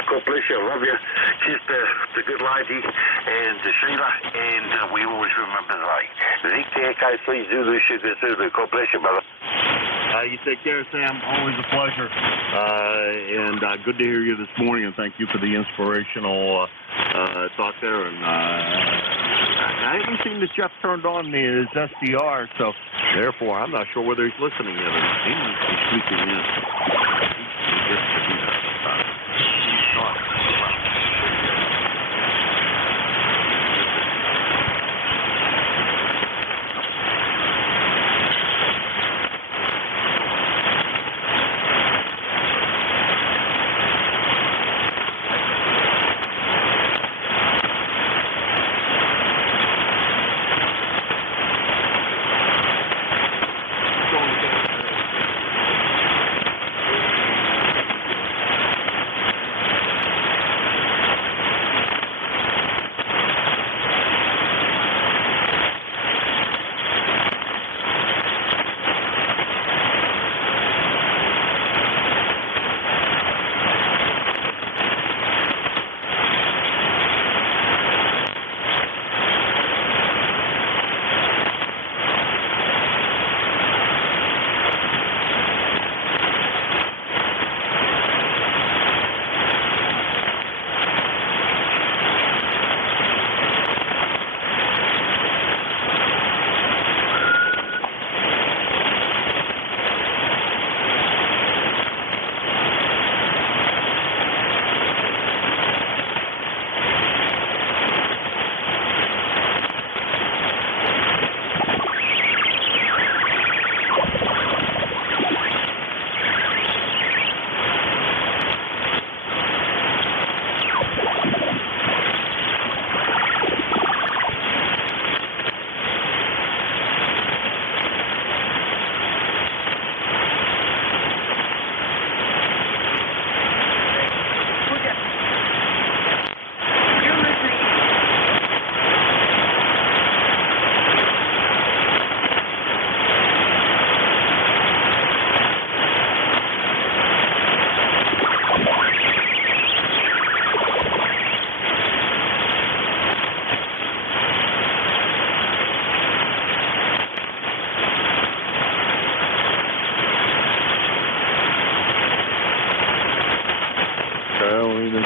God bless you. I love you. Just the good lady and Sheila, and we always remember the day. Victor Echo 3 Zulu Sugar Zulu. God bless you, brother. You take care, Sam. Always a pleasure. And good to hear you this morning, and thank you for the inspirational talk there. And I haven't seen that Jeff turned on his SDR, so therefore I'm not sure whether he's listening yet. He might be sleeping in.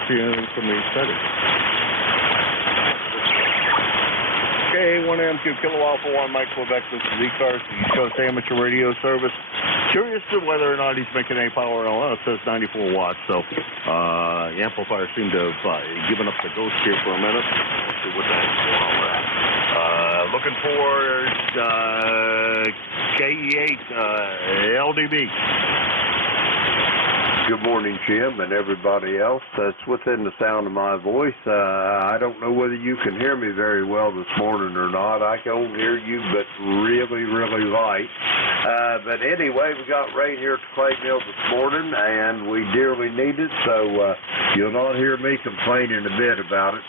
From the settings. Okay, 1MQ Kilo Alpha 1 Mike Quebec, this is ECARS, the East Coast Amateur Radio Service. Curious to whether or not he's making any power. Well, it says 94 watts, so the amplifier seemed to have given up the ghost here for a minute. Let's see what that's all at. Looking for KE8 LDB. Good morning, Jim, and everybody else that's within the sound of my voice. I don't know whether you can hear me very well this morning or not. I can hear you, but really, really light. But anyway, we got rain here at the clay mill this morning, and we dearly need it, so you'll not hear me complaining a bit about it.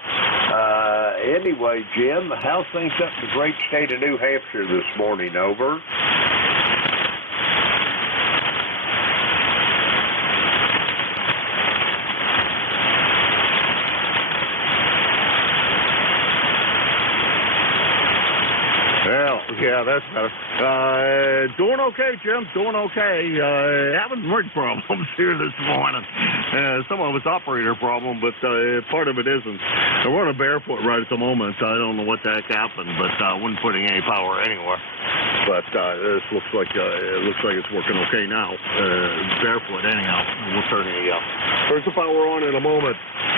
Anyway, Jim, how's things up in the great state of New Hampshire this morning? Over. Yeah, that's better. Doing okay, Jim. Doing okay. Having rig problems here this morning. Some of it's operator problem, but part of it isn't. I'm running barefoot right at the moment. I don't know what the heck happened, but I wasn't putting any power anywhere. But this looks like it's working okay now. Barefoot, anyhow. We'll turn the power on in a moment.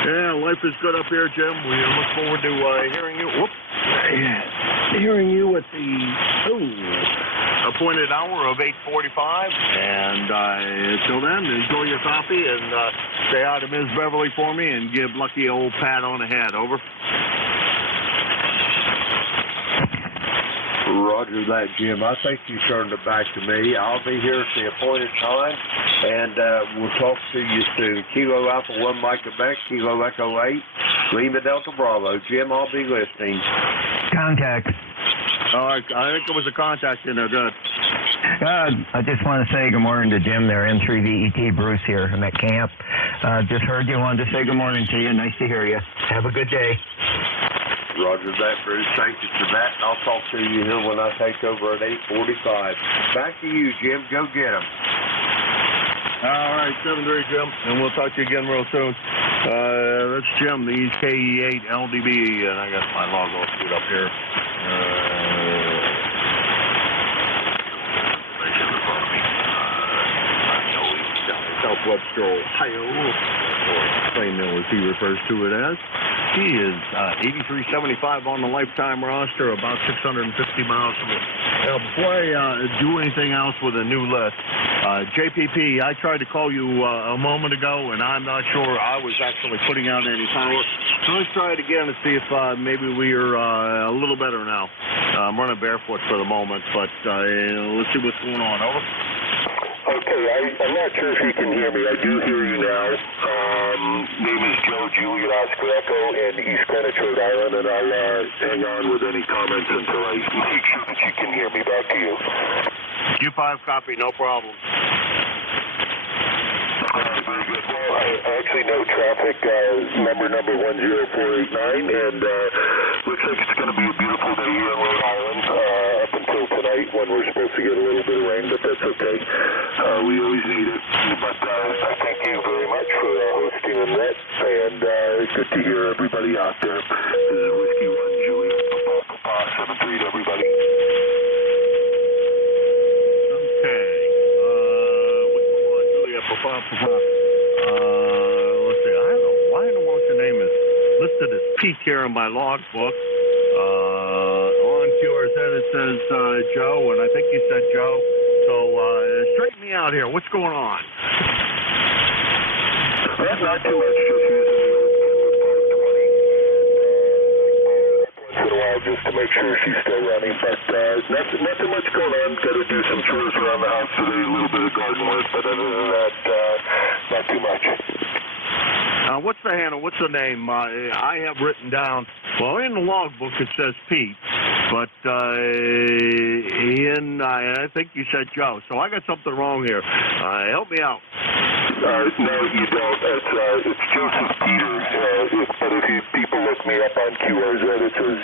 Yeah, life is good up here, Jim. We look forward to hearing you. Hearing you at the appointed hour of 8:45. And until then, enjoy your coffee and say hi to Ms. Beverly for me and give Lucky a old pat on the head. Over. Roger that, Jim. I think you turned it back to me. I'll be here at the appointed time, and we'll talk to you soon. Kilo Alpha 1 Mike Quebec, Kilo Echo 8, Lima Delta Bravo. Jim, I'll be listening. Contact. All right, I think there was a contact in there. Good. I just want to say good morning to Jim there, N3VET Bruce here. I'm at camp. Just heard you, wanted to say good morning to you. Nice to hear you. Have a good day. Roger that, Bruce. Thank you for that. And I'll talk to you here when I take over at 8:45. Back to you, Jim. Go get him. All right, 7-3, Jim, and we'll talk to you again real soon. That's Jim, the KE8 LDB, and I got my log all screwed up here. Southwestern Ohio, or Plain Mill as he refers to it as. He is 8375 on the lifetime roster, about 650 miles from it. Now, before I do anything else with a new list, JPP, I tried to call you a moment ago, and I'm not sure I was actually putting out any power. So let's try it again to see if maybe we are a little better now. I'm running barefoot for the moment, but let's see what's going on. Over. Okay, I'm not sure if you can hear me. I do hear you now. Name is Joe, Juliet Oscar Echo, and East Greenwich, Rhode Island, and I'll hang on with any comments until I make sure that you can hear me. Back to you. Q5 copy, no problem. Very good. Well, I actually know traffic number 10489, and looks like it's going to be a beautiful day here in Rhode Island up until tonight when we're supposed to get a little bit of rain, but that's okay. We always need it. But I thank you very much for hosting on that, and it's good to hear everybody out there. This is Whiskey 1 Juliet, Papa 7-3 to everybody. Let's see. I don't know why in the world your name is listed as Pete here in my logbook. On QRZ it says Joe, and I think you said Joe. So straighten me out here. What's going on? Not too much. Just using the once in a while just to make sure she's still running. But nothing much going on. Got to do some chores around the house today, a little bit of garden work, but other than that, not too much. What's the handle? What's the name? I have written down, well, in the logbook it says Pete, but I think you said Joe. So I got something wrong here. Help me out. No, you don't. It's Joseph Peters. But if people look me up on QRZ, it says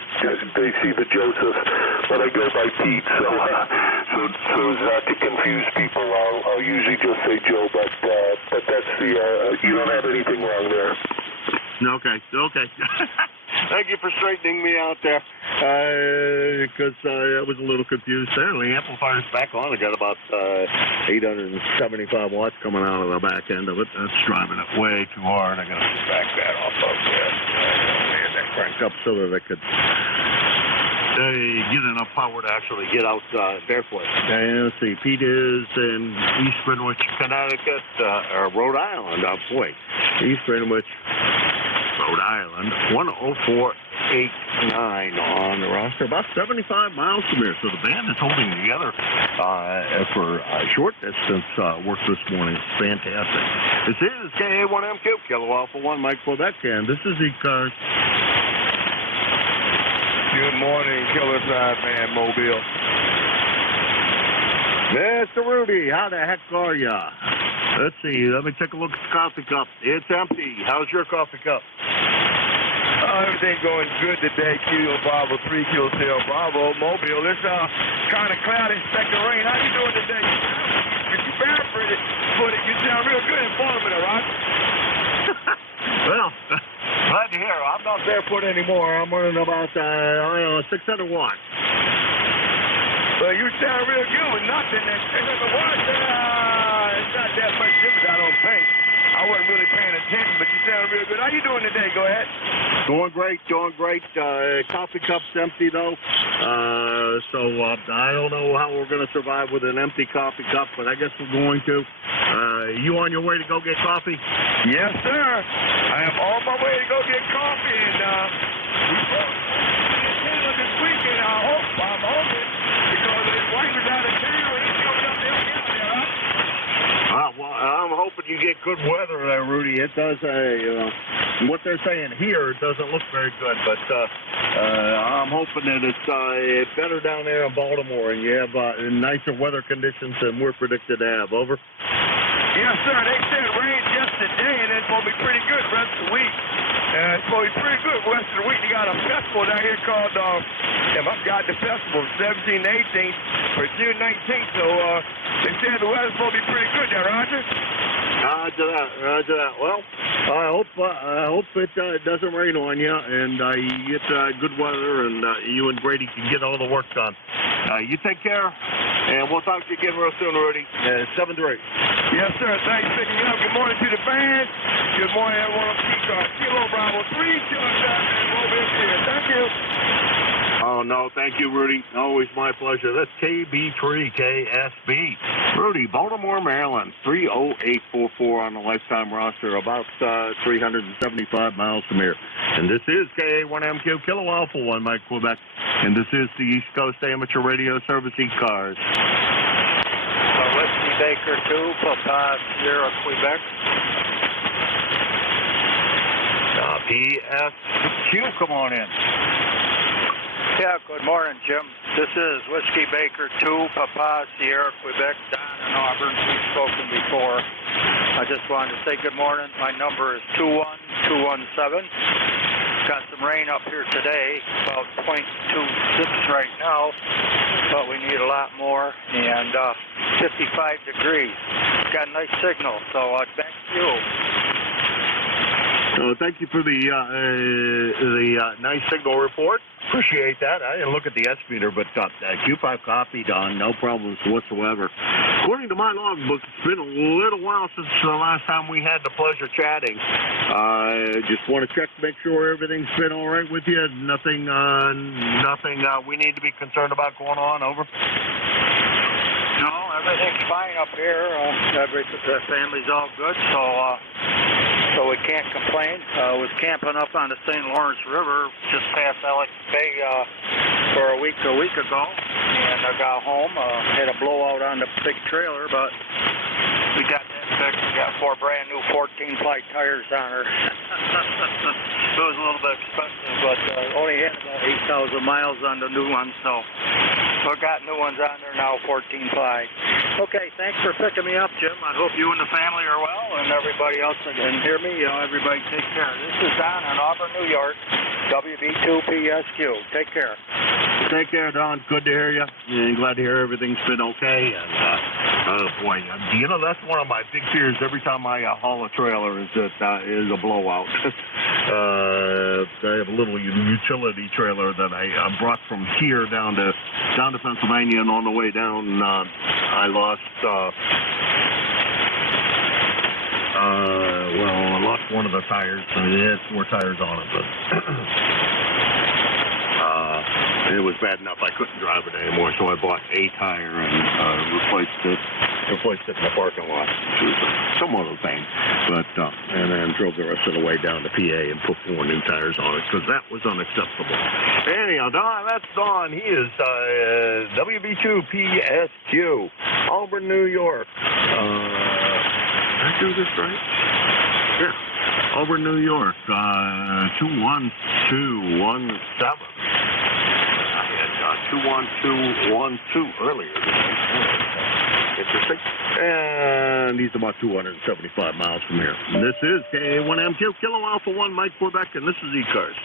they see the Joseph, but I go by Pete. So as not to confuse people, I'll usually just say Joe. But that's the you don't have anything wrong there. Okay. Thank you for straightening me out there, because I was a little confused there. The amplifier's back on. I got about 875 watts coming out of the back end of it. That's driving it way too hard. I got to back that off of there. Get that cranked up so that I could get enough power to actually get out barefoot. And let's see, Pete is in East Greenwich, Connecticut, or Rhode Island. Oh, boy. East Greenwich, Rhode Island, 10489 on the roster, about 75 miles from here. So the band is holding together for short distance work this morning. Fantastic. This is KA1MQ, Kilo Alpha 1 Mike Quebec, and this is ECARS. Good morning, Killer Side Man Mobile. Mr. Rudy, how the heck are ya? Let's see, let me take a look at the coffee cup. It's empty. How's your coffee cup? Everything going good today. Kilo Bravo 3, Kilo Sierra Bravo, Mobile. It's kind of cloudy, expecting rain. How you doing today? You barefooted, but you sound real good in Baltimore, Roger. Well, glad to hear. I'm not barefoot anymore. I'm running about 600 watts. Well, you sound real good with nothing. And the watch, it's not that much difference, I don't think. I wasn't really paying attention, but you sound real good. How you doing today? Go ahead. Doing great, doing great. Coffee cup's empty, though. So I don't know how we're going to survive with an empty coffee cup, but I guess we're going to. You on your way to go get coffee? Yes, sir. I am on my way to go get coffee, and we're supposed to be this weekend. I hope I'm hoping because his wife is out of town. He's coming up to help me out there, huh? Well, I'm hoping you get good weather there, Rudy. It does, what they're saying here doesn't look very good, but I'm hoping that it's better down there in Baltimore and you have nicer weather conditions than we're predicted to have. Over? Yes, sir. They said rain yesterday, and it's going to be pretty good the rest of the week. It's going to be pretty good the rest of the week. They got a festival down here called, I forgot the festival, 17th, 18th, for June 19th. So they said the weather's going to be pretty good there, Roger. Roger that. Well, I hope it doesn't rain on you, and you get good weather, and you and Grady can get all the work done. You take care, and we'll talk to you again real soon, Rudy. 7-3. Yes, sir. Thanks for picking me up. Good morning to the fans. Good morning, everyone. Kilo Bravo 3, Kilo Sierra. Thank you. Oh, no, thank you, Rudy. Always my pleasure. That's KB3KSB. Rudy, Baltimore, Maryland, 30844 on the lifetime roster, about 375 miles from here. And this is KA1MQ, Kilo Alpha 1, Mike, Quebec. And this is the East Coast Amateur Radio Service ECARS. Whiskey Baker 2, Papa Sierra, Quebec. PSQ, come on in. Yeah, good morning, Jim. This is Whiskey Baker 2, Papa Sierra, Quebec, Don in Auburn. We've spoken before. I just wanted to say good morning. My number is 21217. Got some rain up here today, about 0.26 right now, but we need a lot more, and 55 degrees. Got a nice signal, so back to you. Thank you for the nice signal report. Appreciate that. I didn't look at the S-meter, but Q5 copy done, no problems whatsoever. According to my logbook, it's been a little while since the last time we had the pleasure chatting. Just want to check to make sure everything's been all right with you. Nothing we need to be concerned about going on. Over. No, everything's fine up here. The family's all good, so we can't complain. Was camping up on the St. Lawrence River just past Alex Bay for a week ago, and I got home. Had a blowout on the big trailer, but we got that fixed. We got 4 brand new 14-ply tires on her. It was a little bit expensive, but only had about 8,000 miles on the new one, so we got new ones on there now, 14-ply. Okay, thanks for picking me up, Jim. I hope you and the family are well, and everybody else that can hear me. Everybody take care. This is Don in Auburn, New York, WB2PSQ. Take care. Take care, Don. Good to hear you. And glad to hear everything's been okay. And boy, that's one of my big fears every time I haul a trailer is a blowout. I have a little utility trailer that I brought from here down to Pennsylvania, and on the way down, I lost. I lost one of the tires. It had 4 tires on it, but it was bad enough I couldn't drive it anymore. So I bought a tire and replaced it in the parking lot, which was somewhat of a pain. But and then drove the rest of the way down to PA and put 4 new tires on it because that was unacceptable. Anyhow, Don, that's Don. He is WB2PSQ, Auburn, New York. Did I do this right? Yeah. Auburn, New York, 21217. I had 21212 earlier today. Interesting. And he's about 275 miles from here. This is K1MQ, Kilo Alpha 1, Mike, Quebec, and this is ECARS.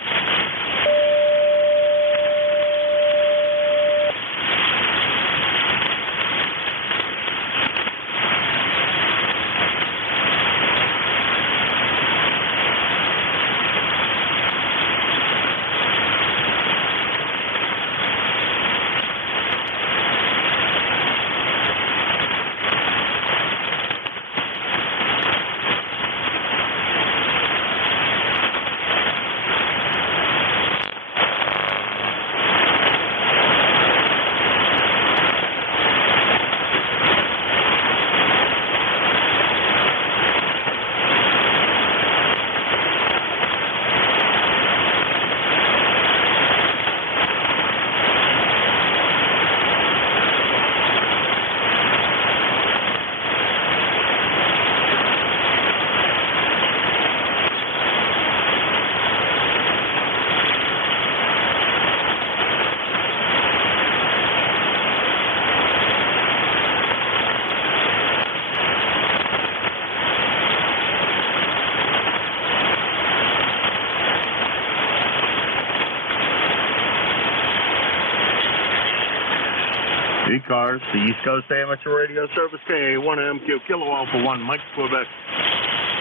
ECARS, the East Coast Amateur Radio Service, K1MQ, Kilo Alpha 1, Mike, Quebec,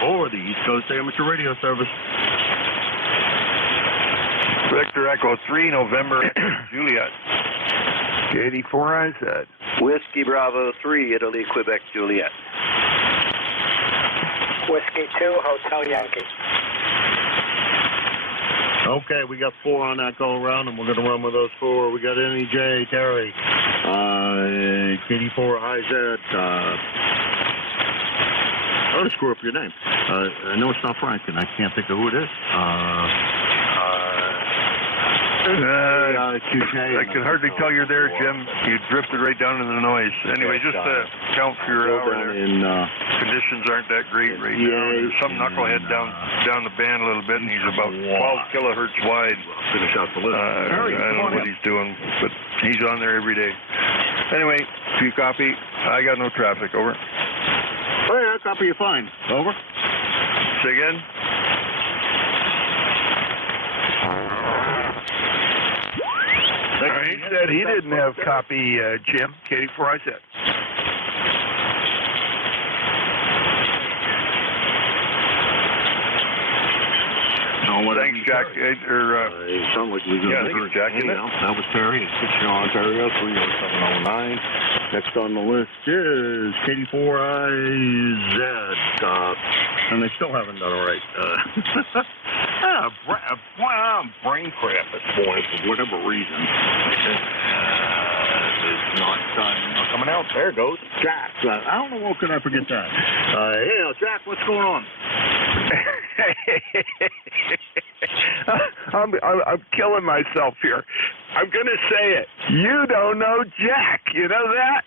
or the East Coast Amateur Radio Service. Victor Echo 3, November, Juliet. K84IZ. Whiskey Bravo 3, Italy, Quebec, Juliet. Whiskey 2, Hotel Yankee. Okay, we got 4 on that go around, and we're going to run with those 4. We got NJ, Terry, K84IZ. I'm going to screw up your name. I know it's not Frank, and I can't think of who it is. I can hardly tell you're there, Jim. You drifted right down into the noise. Anyway, just count for your hour there. Conditions aren't that great right now. There's some knucklehead down the band a little bit, and he's about 12 kilohertz wide. Finish out the list. I don't know what he's doing, but he's on there every day. Anyway, do you copy? I got no traffic. Over. Oh, yeah, copy you fine. Over. Say again? He said he didn't have copy, Jim. K84IZ. Thanks, Jack. It sounded like we were going to hurt Jack. That was Terry. It's Ontario, 30709. Next on the list is K84IZ. And they still haven't done it right. Brain crap this morning for whatever reason. It's not coming out. There it goes. Jack. I don't know what could I forget that. Hey, Jack, what's going on? I'm killing myself here. I'm going to say it. You don't know Jack. You know that?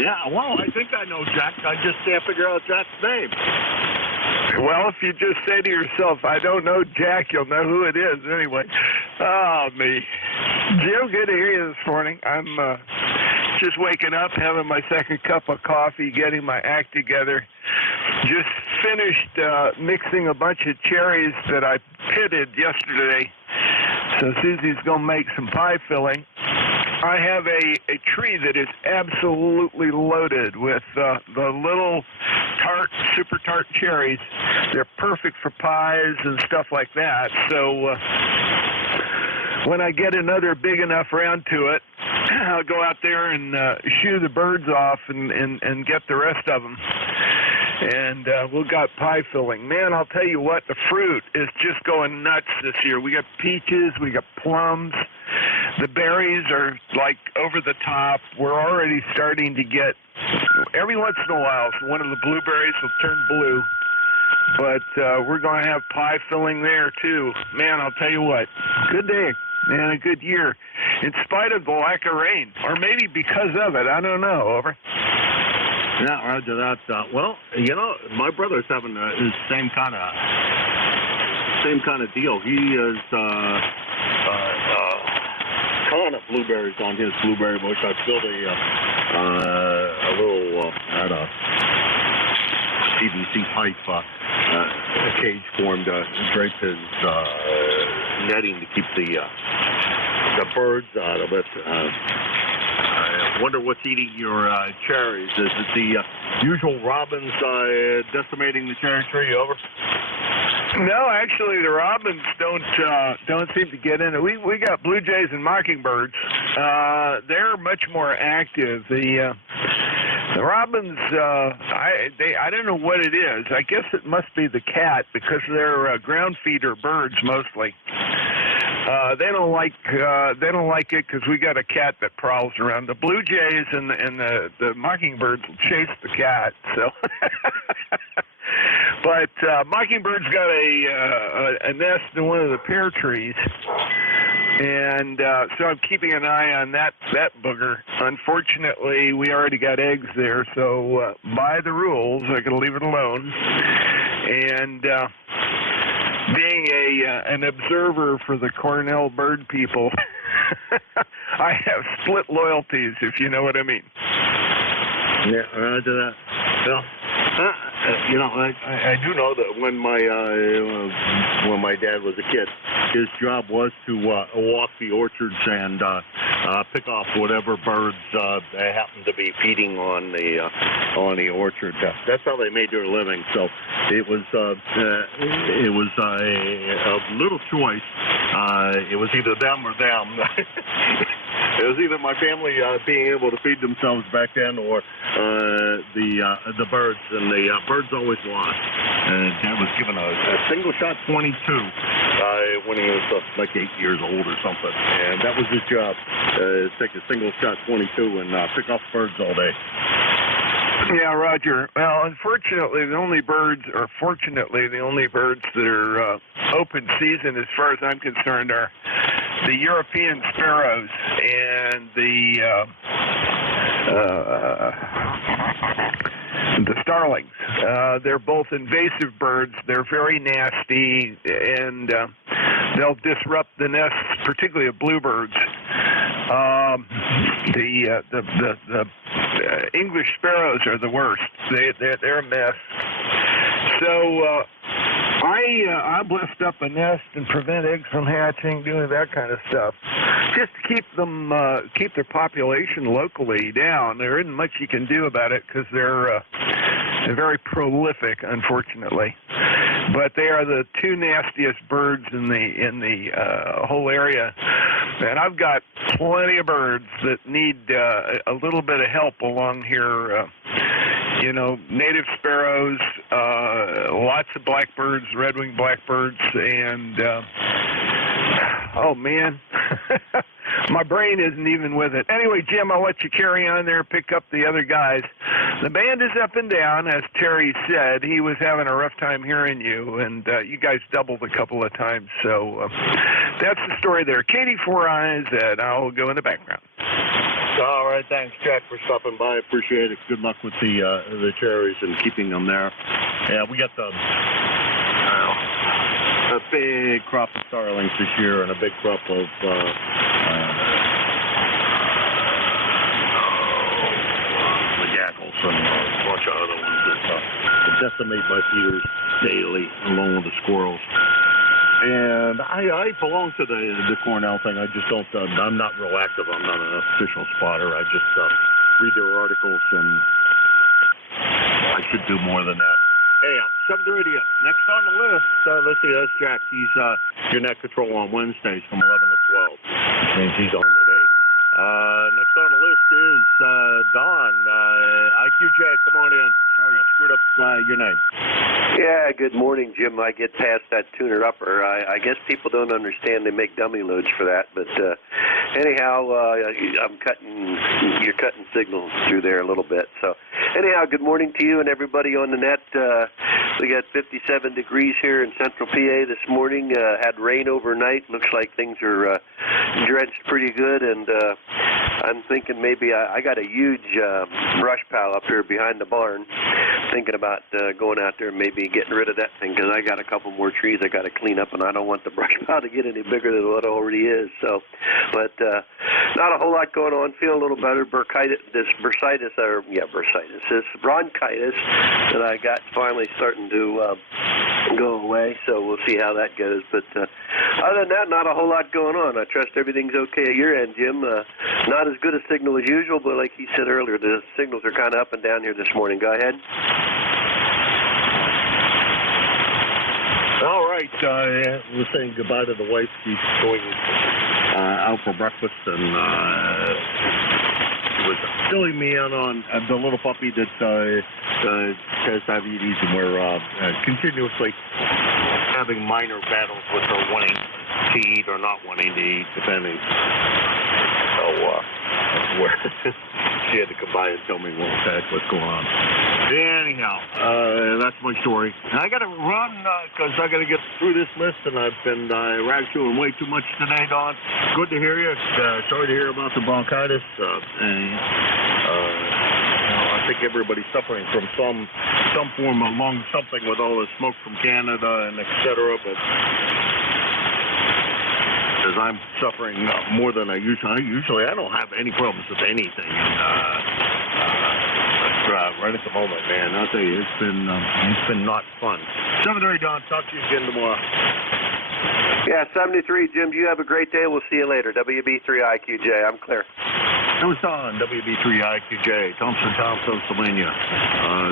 Yeah, well, I think I know Jack. I just can't figure out Jack's name. Well, if you just say to yourself, I don't know Jack, you'll know who it is anyway. Oh, me. Jim, good to hear you this morning. I'm just waking up, having my second cup of coffee, getting my act together. Just finished mixing a bunch of cherries that I pitted yesterday. So Susie's going to make some pie filling. I have a tree that is absolutely loaded with the little tart, super tart cherries. They're perfect for pies and stuff like that. So when I get another big enough round to it, I'll go out there and shoo the birds off and get the rest of them. And we've got pie filling. Man, I'll tell you what, the fruit is just going nuts this year. We got peaches, we got plums. The berries are like over the top. We're already starting to get, every once in a while, one of the blueberries will turn blue. But we're going to have pie filling there, too. Man, I'll tell you what, good day. Man, a good year. In spite of the lack of rain. Or maybe because of it. I don't know. Over. Yeah, roger that. Well, you know, my brother's having his same kind of deal. He is ton of blueberries on his blueberry bush. I built a little PVC pipe cage for him to drape his netting to keep the birds out of it. I wonder what's eating your cherries. Is it the usual robins decimating the cherry tree? Over. No, actually, the robins don't seem to get in it. We got blue jays and mockingbirds. They're much more active. The robins, I don't know what it is. I guess it must be the cat because they're ground feeder birds mostly. They don't like it because we got a cat that prowls around. The blue jays and the mockingbirds will chase the cat. So, but mockingbird's got a nest in one of the pear trees, and so I'm keeping an eye on that booger. Unfortunately, we already got eggs there, so by the rules, I got to leave it alone. And being an observer for the Cornell bird people, I have split loyalties, if you know what I mean. Yeah, I do that. Well, I do know that when my dad was a kid, his job was to walk the orchards and pick off whatever birds they happened to be feeding on the orchard. That's how they made their living. So it was a little choice. It was either them or them. It was either my family being able to feed themselves back then, or the birds, and the birds always lost. Dad was given a single shot 22 when he was like 8 years old or something, and that was his job: take a single shot 22 and pick off birds all day. Yeah, Roger. Well, unfortunately, the only birds that are open season, as far as I'm concerned, are the European sparrows and the starlings. They're both invasive birds. They're very nasty, and they'll disrupt the nests, particularly of bluebirds. The English sparrows are the worst. They're a mess. So I blessed up a nest and prevent eggs from hatching, doing that kind of stuff, just to keep them keep their population locally down. There isn't much you can do about it because they're very prolific, unfortunately. But they are the two nastiest birds in the whole area, and I've got plenty of birds that need a little bit of help along here. Native sparrows, lots of blackbirds, red-winged blackbirds, and oh man, my brain isn't even with it. Anyway, Jim, I'll let you carry on there, pick up the other guys. The band is up and down, as Terry said. He was having a rough time hearing you, and you guys doubled a couple of times. So that's the story there. Katie Four Eyes, and I'll go in the background. All right, thanks, Jack, for stopping by. Appreciate it. Good luck with the cherries and keeping them there. Yeah, we got a big crop of starlings this year and a big crop of the gackles and a bunch of other ones that decimate my feeders daily, along with the squirrels. And I belong to the Cornell thing. I just don't. I'm not real active. I'm not an official spotter. I just read their articles, and I should do more than that. Anyhow, 7 to radio. Next on the list, let's see, that's Jack. He's your net control on Wednesdays from 11 to 12. Which means he's on today. Next on the list is Don. IQJ, come on in. Sorry, I screwed up your name. Yeah, good morning, Jim. I get past that tuner upper. I guess people don't understand they make dummy loads for that, but anyhow, you're cutting signals through there a little bit. So anyhow, good morning to you and everybody on the net. We got 57 degrees here in central PA this morning. Had rain overnight. Looks like things are drenched pretty good, and I'm thinking maybe I got a huge brush pile up here behind the barn. Thinking about going out there and maybe getting rid of that thing because I got a couple more trees I got to clean up, and I don't want the brush pile to get any bigger than what it already is. So, but not a whole lot going on. Feel a little better. This bronchitis that I got finally starting to go away. So we'll see how that goes. But other than that, not a whole lot going on. I trust everything's okay at your end, Jim. Not as good a signal as usual, but like he said earlier, the signals are kind of up and down here this morning. Go ahead. All right, we're saying goodbye to the wife. She's going out for breakfast, and she was filling me in on the little puppy that has diabetes, and we're continuously having minor battles with her wanting to eat or not wanting to eat, depending. So she had to come by and tell me what's going on. Anyhow, that's my story. I got to run because I got to get through this list, and I've been doing way too much today, Don. Good to hear you. Sorry to hear about the bronchitis. I think everybody's suffering from some form of lung something with all the smoke from Canada and et cetera, but because I'm suffering more than I usually. I don't have any problems with anything. Right at the moment, man, I'll tell you, it's been not fun. 7:30, Don. Talk to you again tomorrow. Yeah, 73, Jim. You have a great day. We'll see you later. WB3IQJ. I'm clear. That was Don, WB3IQJ, Thompson, Pennsylvania.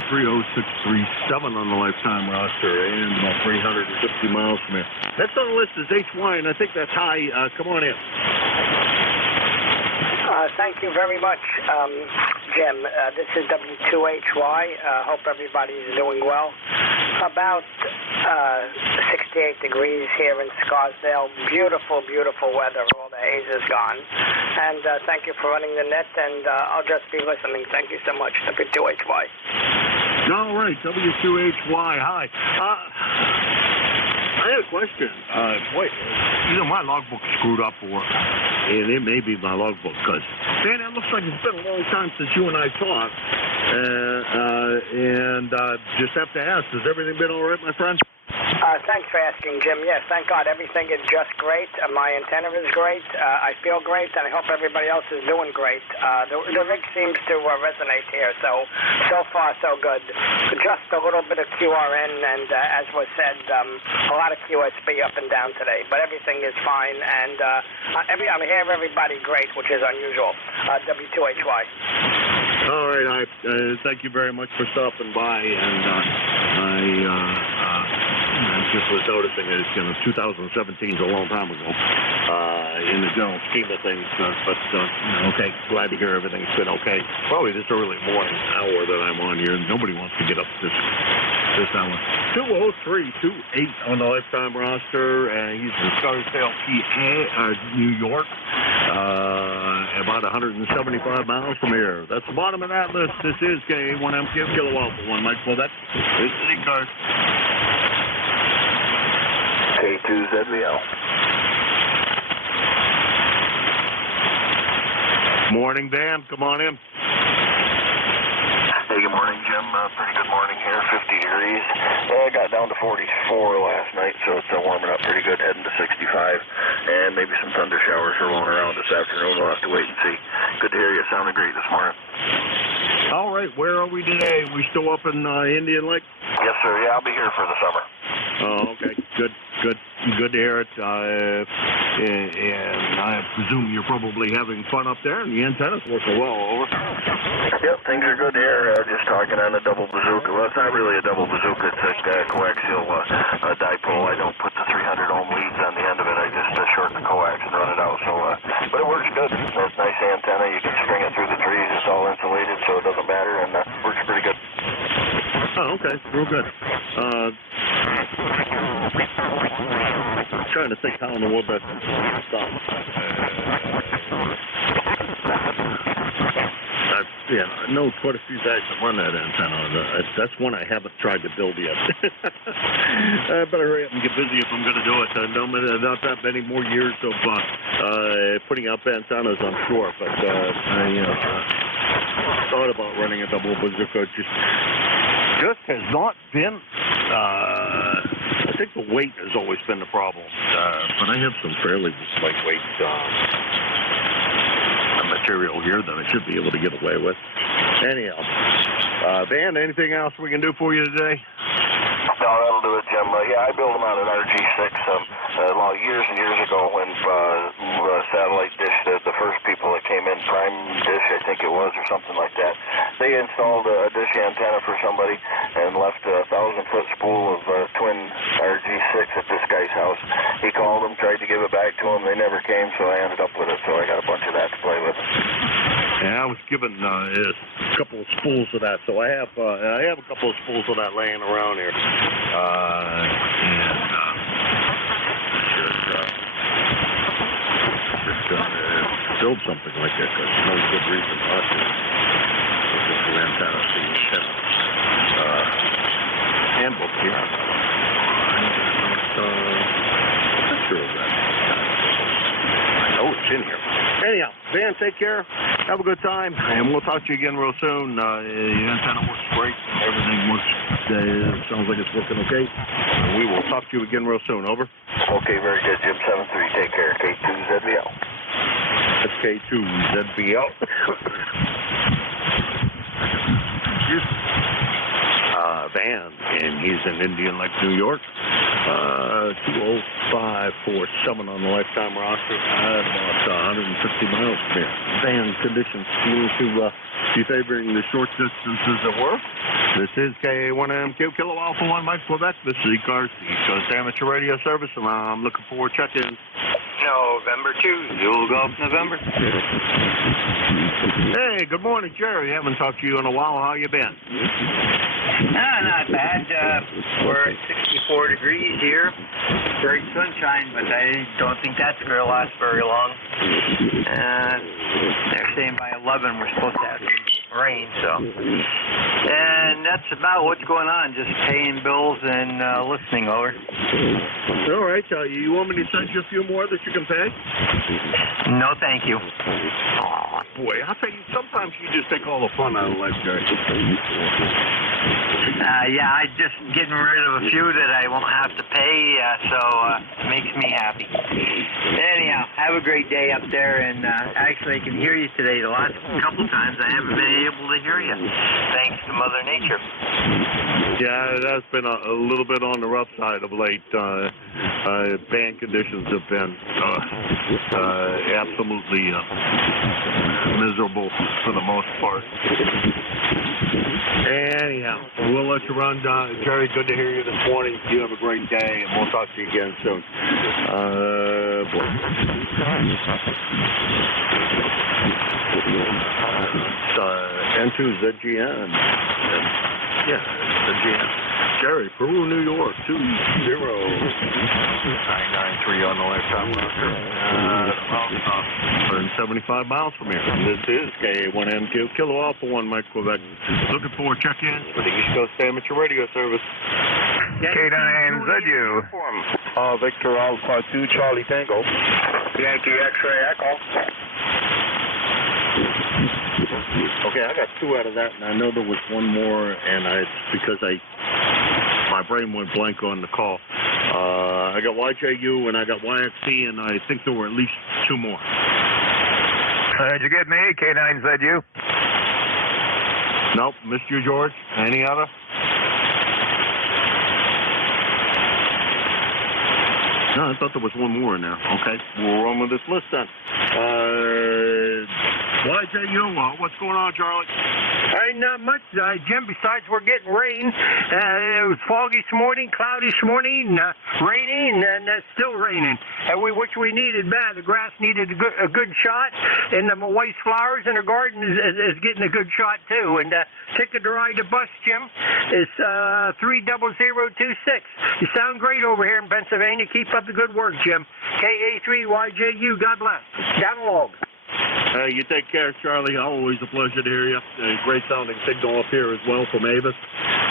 30637 on the lifetime roster, and about 350 miles from here. Next on the list is HY, and I think that's high. Come on in. Thank you very much, Jim. This is W2HY. Hope everybody's doing well. About 68 degrees here in Scarsdale. Beautiful, beautiful weather. All the haze is gone. And thank you for running the net, and I'll just be listening. Thank you so much, W2HY. All right, W2HY. Hi. I had a question. My logbook's screwed up, and it may be my logbook, because, man, it looks like it's been a long time since you and I talked, and just have to ask, has everything been all right, my friend? Thanks for asking, Jim. Yes, thank God. Everything is just great. My antenna is great. I feel great, and I hope everybody else is doing great. The rig seems to resonate here, so far, so good. Just a little bit of QRN, and as was said, a lot of QSB up and down today, but everything is fine, and I'm hearing everybody great, which is unusual. W2HY. All right, thank you very much for stopping by, and I just was noticing that 2017 is a long time ago in the general scheme of things, but okay, glad to hear everything's been okay. Probably this early morning hour that I'm on here, nobody wants to get up this hour. 20328 on the lifetime roster, and he's in Scarsdale, PA, New York, about 175 miles from here. That's the bottom of that list. This is K1M Kilowatt for 1 Mike Quebec. This is ECARS. K2ZVL. Morning, Dan. Come on in. Hey, good morning, Jim. Pretty good morning here, 50 degrees. I got down to 44 last night, so it's warming up pretty good, heading to 65. And maybe some thunder showers are rolling around this afternoon. We'll have to wait and see. Good to hear you. Sounded great this morning. All right, where are we today? We still up in Indian Lake? Yes, sir. Yeah, I'll be here for the summer. Oh, okay. Good to hear it. And I presume you're probably having fun up there, and the antenna's working well, over. Yep, things are good here. Just talking on a double bazooka. Well, it's not really a double bazooka. It's a coaxial dipole. I don't put the 300 ohm leads on the end of it. I just shorten the coax and run it out. So, but it works good. It's a nice antenna. You can string it through the trees. It's all insulated, so it doesn't matter, and works pretty good. Oh, okay. Real good. I'm trying to think how in the world that's stop. actually, I know quite a few guys that run that antenna. That's one I haven't tried to build yet. I better hurry up and get busy if I'm going to do it. Not that many more years of putting up antennas, I'm sure. But I thought about running a double bazooka. Just has not been. I think the weight has always been the problem. But I have some fairly lightweight material here that I should be able to get away with. Anyhow, Van, anything else we can do for you today? No, that'll do it, Jim. Yeah, I built them out at RG6 years and years ago when satellite dish, the first people that came in, Prime Dish, I think it was, or something like that, they installed a dish antenna for somebody and left a 1,000-foot spool of twin RG6 at this guy's house. He called them, tried to give it back to him. They never came, so I ended up with it. So I got a bunch of that to play with. Yeah, I was given a couple of spools of that, so I have a couple of spools of that laying around here. Build something like that, because there's no good reason not to. Just the antenna, handbook here. I'm not sure of that. I know it's in here. Anyhow, Van, take care. Have a good time, and we'll talk to you again real soon. The antenna works great. Everything works. Sounds like it's working okay. We will talk to you again real soon. Over. Okay, very good, Jim. 7-3. Take care. K2ZBL. That's K2ZBL. Van, and he's in Indian Lake, New York. 20547 on the lifetime roster. About 150 miles from here. Van conditions seem to be favoring the short distances at work. This is K1MQ Kilo Alpha 1 Mike Quebec. This is ECARS, the East Coast Amateur Radio Service, and I'm looking for check-ins. November 2, Zulu Golf November. Hey, good morning, Jerry. Haven't talked to you in a while. How you been? Not bad. We're at 64 degrees here. Great sunshine, but I don't think that's going to last very long. They're saying by 11 we're supposed to have some rain, so. And that's about what's going on, just paying bills and listening, over. All right. You want me to send you a few more that you can pay? No, thank you. Oh, boy. I'll tell you, sometimes you just take all the fun out of life, Jerry. Yeah, I just getting rid of a few that I won't have to pay, so it makes me happy. Anyhow, have a great day up there, and actually I can hear you today. The last couple times I haven't been able to hear you, thanks to Mother Nature. Yeah, that's been a little bit on the rough side of late. Band conditions have been absolutely miserable for the most part. Anyhow, we'll let you run, Jerry. Good to hear you this morning. You have a great day, and we'll talk to you again soon. N2ZGN. Yeah, ZGN. Jerry, Peru, New York, 20993 on the lifetime roster. About 175 miles from here. This is K1MQ Kilo Alpha 1 Mike Quebec. Looking for check-ins for the East Coast Amateur Radio Service. K9ZU. Victor Alpha 2 Charlie Tango. Yankee X-ray Echo. Okay, I got two out of that, and I know there was one more, and because my brain went blank on the call. I got YJU and I got YXC, and I think there were at least two more. Did you get me, K9ZU? Nope, missed you, George. Any other? No, I thought there was one more in there. Okay, we'll run with this list then. YJU, what's going on, Charlie? Not much, Jim, besides we're getting rain. It was foggy this morning, cloudy this morning, raining, and still raining. Which we needed bad. The grass needed a good shot, and my wife's flowers in her garden is getting a good shot, too. And ticket to ride the bus, Jim, is 30026. You sound great over here in Pennsylvania. Keep up the good work, Jim. KA3YJU, God bless. Down the log. You take care, Charlie. Always a pleasure to hear you. Great sounding signal up here as well from Avis.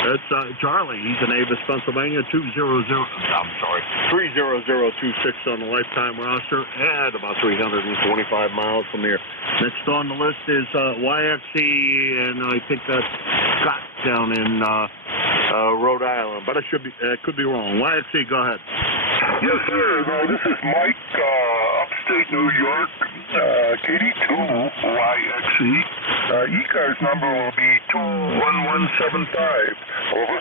That's Charlie. He's in Avis, Pennsylvania. 30026 on the lifetime roster, and about 325 miles from here. Next on the list is YXE, and I think that's Scott down in Rhode Island, but I could be wrong. YXE, go ahead. Yes, sir. This is Mike, upstate New York, KD2YXE. ECARS number will be 21175. Over.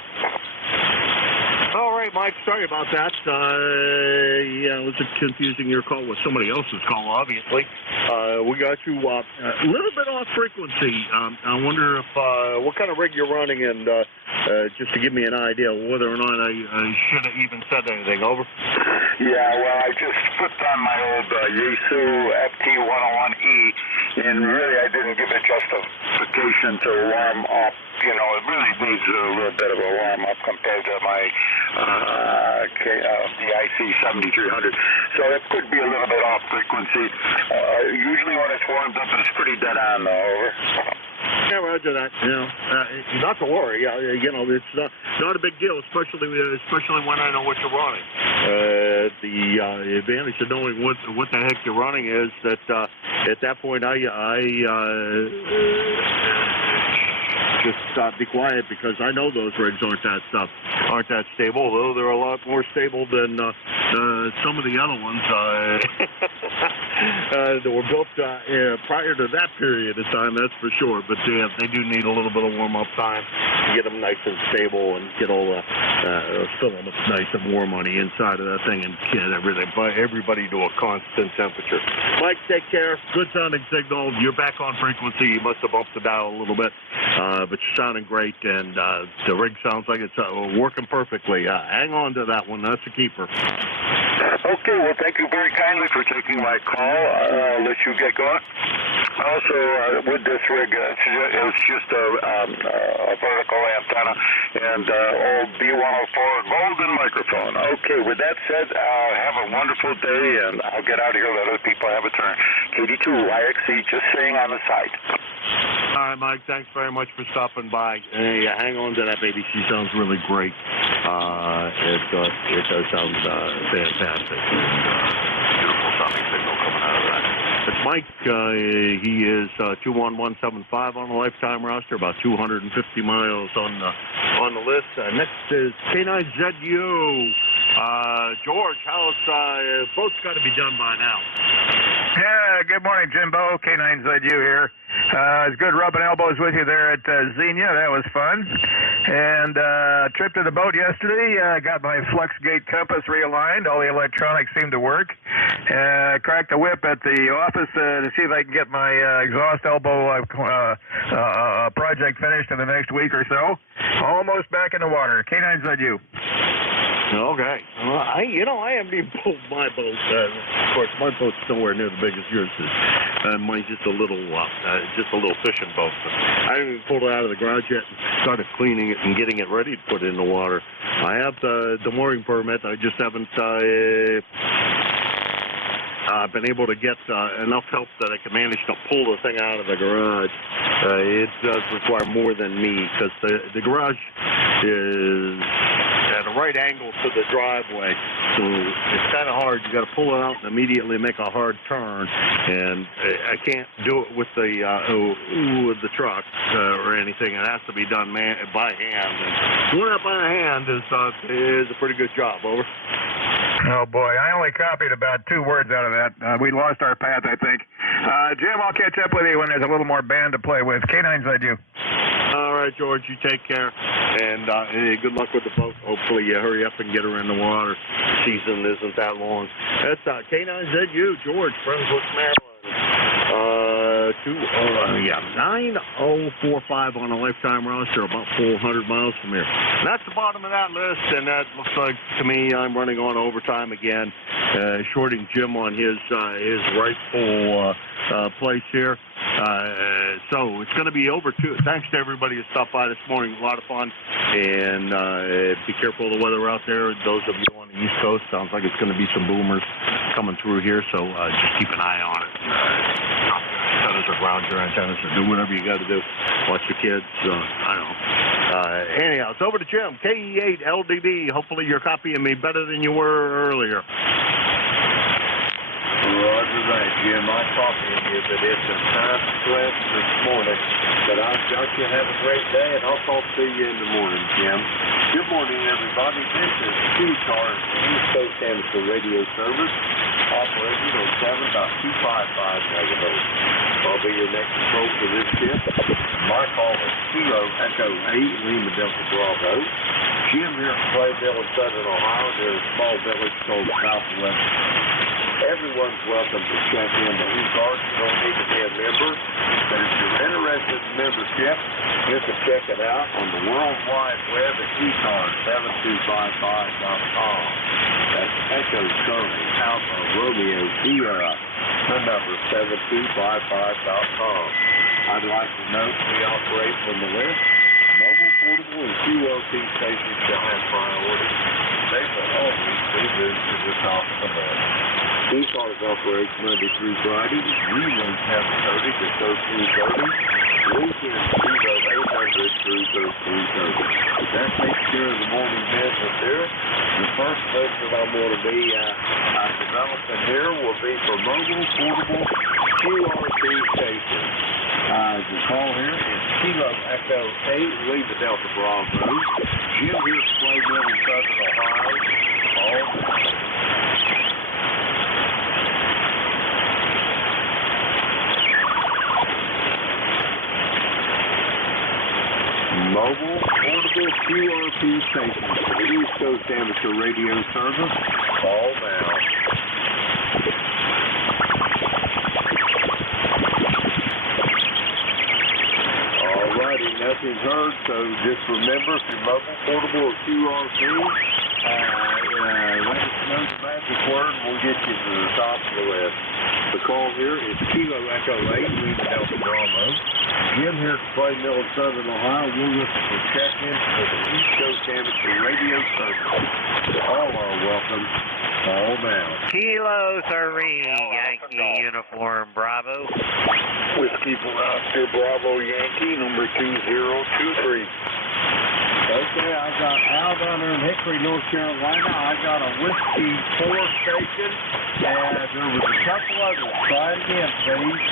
All right, Mike, sorry about that. Yeah, it was confusing your call with somebody else's call, obviously. We got you a little bit off frequency. I wonder if what kind of rig you're running, and just to give me an idea whether or not I should have even said anything. Over. Yeah, well, I just flipped on my old Yaesu FT101E, and really I didn't give it justification to warm up. You know, it really needs a little bit of a warm up compared to my the IC7300. So it could be a little bit off frequency. Usually when it's warmed up, it's pretty dead on, though. Over. Yeah, roger that. You know, not to worry. You know, it's not a big deal, especially when I know what you're running. The advantage of knowing what the heck you're running is that at that point I just be quiet, because I know those rigs aren't that stable. Though they're a lot more stable than some of the other ones that were built prior to that period of time. That's for sure. But they do need a little bit of warm up time to get them nice and stable and get all the filaments nice and warm on the inside of that thing, and get everybody to a constant temperature. Mike, take care. Good sounding signal. You're back on frequency. You must have bumped the dial a little bit. But you're sounding great, and the rig sounds like it's working perfectly. Hang on to that one. That's a keeper. Okay, well, thank you very kindly for taking my call. I'll let you get going. Also, with this rig, it's just a vertical antenna and old B104 golden microphone. Okay, with that said, have a wonderful day, and I'll get out of here and let other people have a turn. KD2YXE, just saying on the side. All right, Mike, thanks very much for stopping by. Hang on to that, baby. She sounds really great. It does sound fantastic. Beautiful sounding signal coming out of that. It's Mike. He is 21175 on the lifetime roster, about 250 miles on the list. Next is K9ZU. George, how's boat's got to be done by now? Yeah, good morning, Jimbo. K9ZU here. It's good rubbing elbows with you there at Xenia. That was fun. And trip to the boat yesterday. Got my FluxGate compass realigned. All the electronics seemed to work. Cracked the whip at the office to see if I can get my exhaust elbow project finished in the next week or so. Almost back in the water. K9ZU. Okay. Well, I haven't even pulled my boat. Of course, my boat's nowhere near the big as yours is. Mine's just a little fishing boat. But I haven't even pulled it out of the garage yet and started cleaning it and getting it ready to put in the water. I have the mooring permit. I just haven't been able to get enough help that I can manage to pull the thing out of the garage. It does require more than me, because the garage is at a right angle to the driveway, so it's kind of hard. You got to pull it out and immediately make a hard turn, and I can't do it with the truck or anything. It has to be done by hand. And doing that by hand is a pretty good job. Over. Oh, boy. I only copied about 2 words out of that. We lost our path, I think. Jim, I'll catch up with you when there's a little more band to play with. K9ZU. All right, George, you take care, and good luck with the boat. Hopefully you hurry up and get her in the water. The season isn't that long. That's K9ZU, George, Brunswick, Maryland. 9045 on a lifetime roster, about 400 miles from here. That's the bottom of that list, and that looks like to me I'm running on overtime again, shorting Jim on his rightful place here. So it's going to be over too. Thanks to everybody who stopped by this morning. A lot of fun, and be careful of the weather out there. Those of you on the East Coast, sounds like it's going to be some boomers coming through here, so just keep an eye on it. Set or ground your antennas or do whatever you got to do. Watch the kids. I don't know. Anyhow, it's over to Jim. KE8LDD. Hopefully you're copying me better than you were earlier. Roger that, Jim. I'm copying you, but it's a time slip this morning. But I've got you. Have a great day, and I'll talk to you in the morning, Jim. Good morning, everybody. This is ECARS, East Coast Amateur Radio Service, operating on 7.255 megahertz. I'll be your next control for this shift. My call is Kilo Echo 8, Lima Delta Bravo. Jim here at Clayville in Southern Ohio. There's a small village called Southwest. Everyone's welcome to check in to ECARS. You don't need to be a member, but if you're interested in membership, you can check it out on the World Wide Web at ECARS7255.com. That's Echo Charlie Alpha Romeo Sierra. The number 7255.com. I'd like to note we operate from the list. Mobile, portable, and QRP stations shall have priority. They will always be moved to the top of the list. ECARS operates Monday through Friday, Monday 7:30 to 13:30, weekends 0800 through 13:30. That takes care of the morning business here. The first place that I'm going to be developing here will be for mobile, portable, QRP stations. The call here is Kilo Echo 8, Lima Delta Bravo. Jim here, Clayville in Southern Ohio. All mobile, portable, QRP stations for the East Coast Amateur Radio Service. Call now. Alrighty, nothing's heard, so just remember, if you're mobile, portable, or QRP, let us know the magic word and we'll get you to the top of the list. The call here is Kilo Echo 8, Lima Delta Bravo. Jim here at Clayville in Southern Ohio. We're looking for check-ins for the East Coast Amateur Radio Service. All are welcome. All down. Kilo 3, Yankee Uniform Bravo. Whiskey Oscar Bravo Yankee, number 2023. Okay, I got Al down there in Hickory, North Carolina. I got a Whiskey 4 station, and there was a couple others. Try it again, please.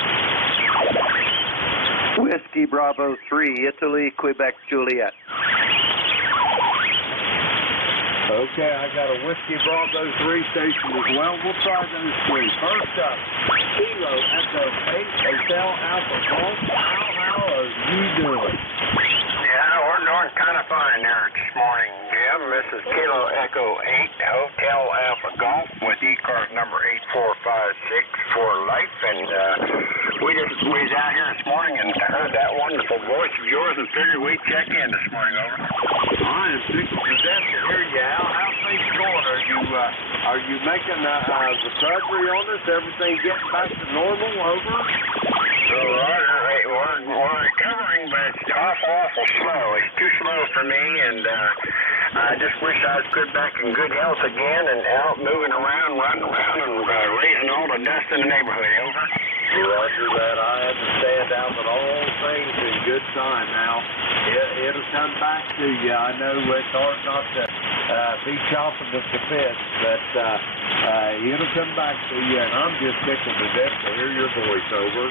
Whiskey Bravo 3, Italy, Quebec, Juliet. Okay, I got a Whiskey Bravo 3 station as well. We'll try those three. First up, Kilo Echo 8, Hotel Alpha Golf. How are you doing? Yeah, we're doing kind of fine there this morning, Jim. This is Kilo Echo 8, Hotel Alpha Golf with ECARS number 8456 for life. And we was out here this morning and heard that wonderful voice of yours and figured we'd check in this morning, over. I am tickled to death to hear you, Al. How's things going? Are you making the recovery on us? Everything getting back to normal, over? We're recovering, but it's awful slow. It's too slow for me, and I just wish I was back in good health again and out moving around, running around, and raising all the dust in the neighborhood, over. Roger that. I understand, Al, but all things in good time, Al. It'll come back to you. I know it's hard not to be chomping at the bit, but it'll come back to you, and I'm just tickled to death to hear your voice, over.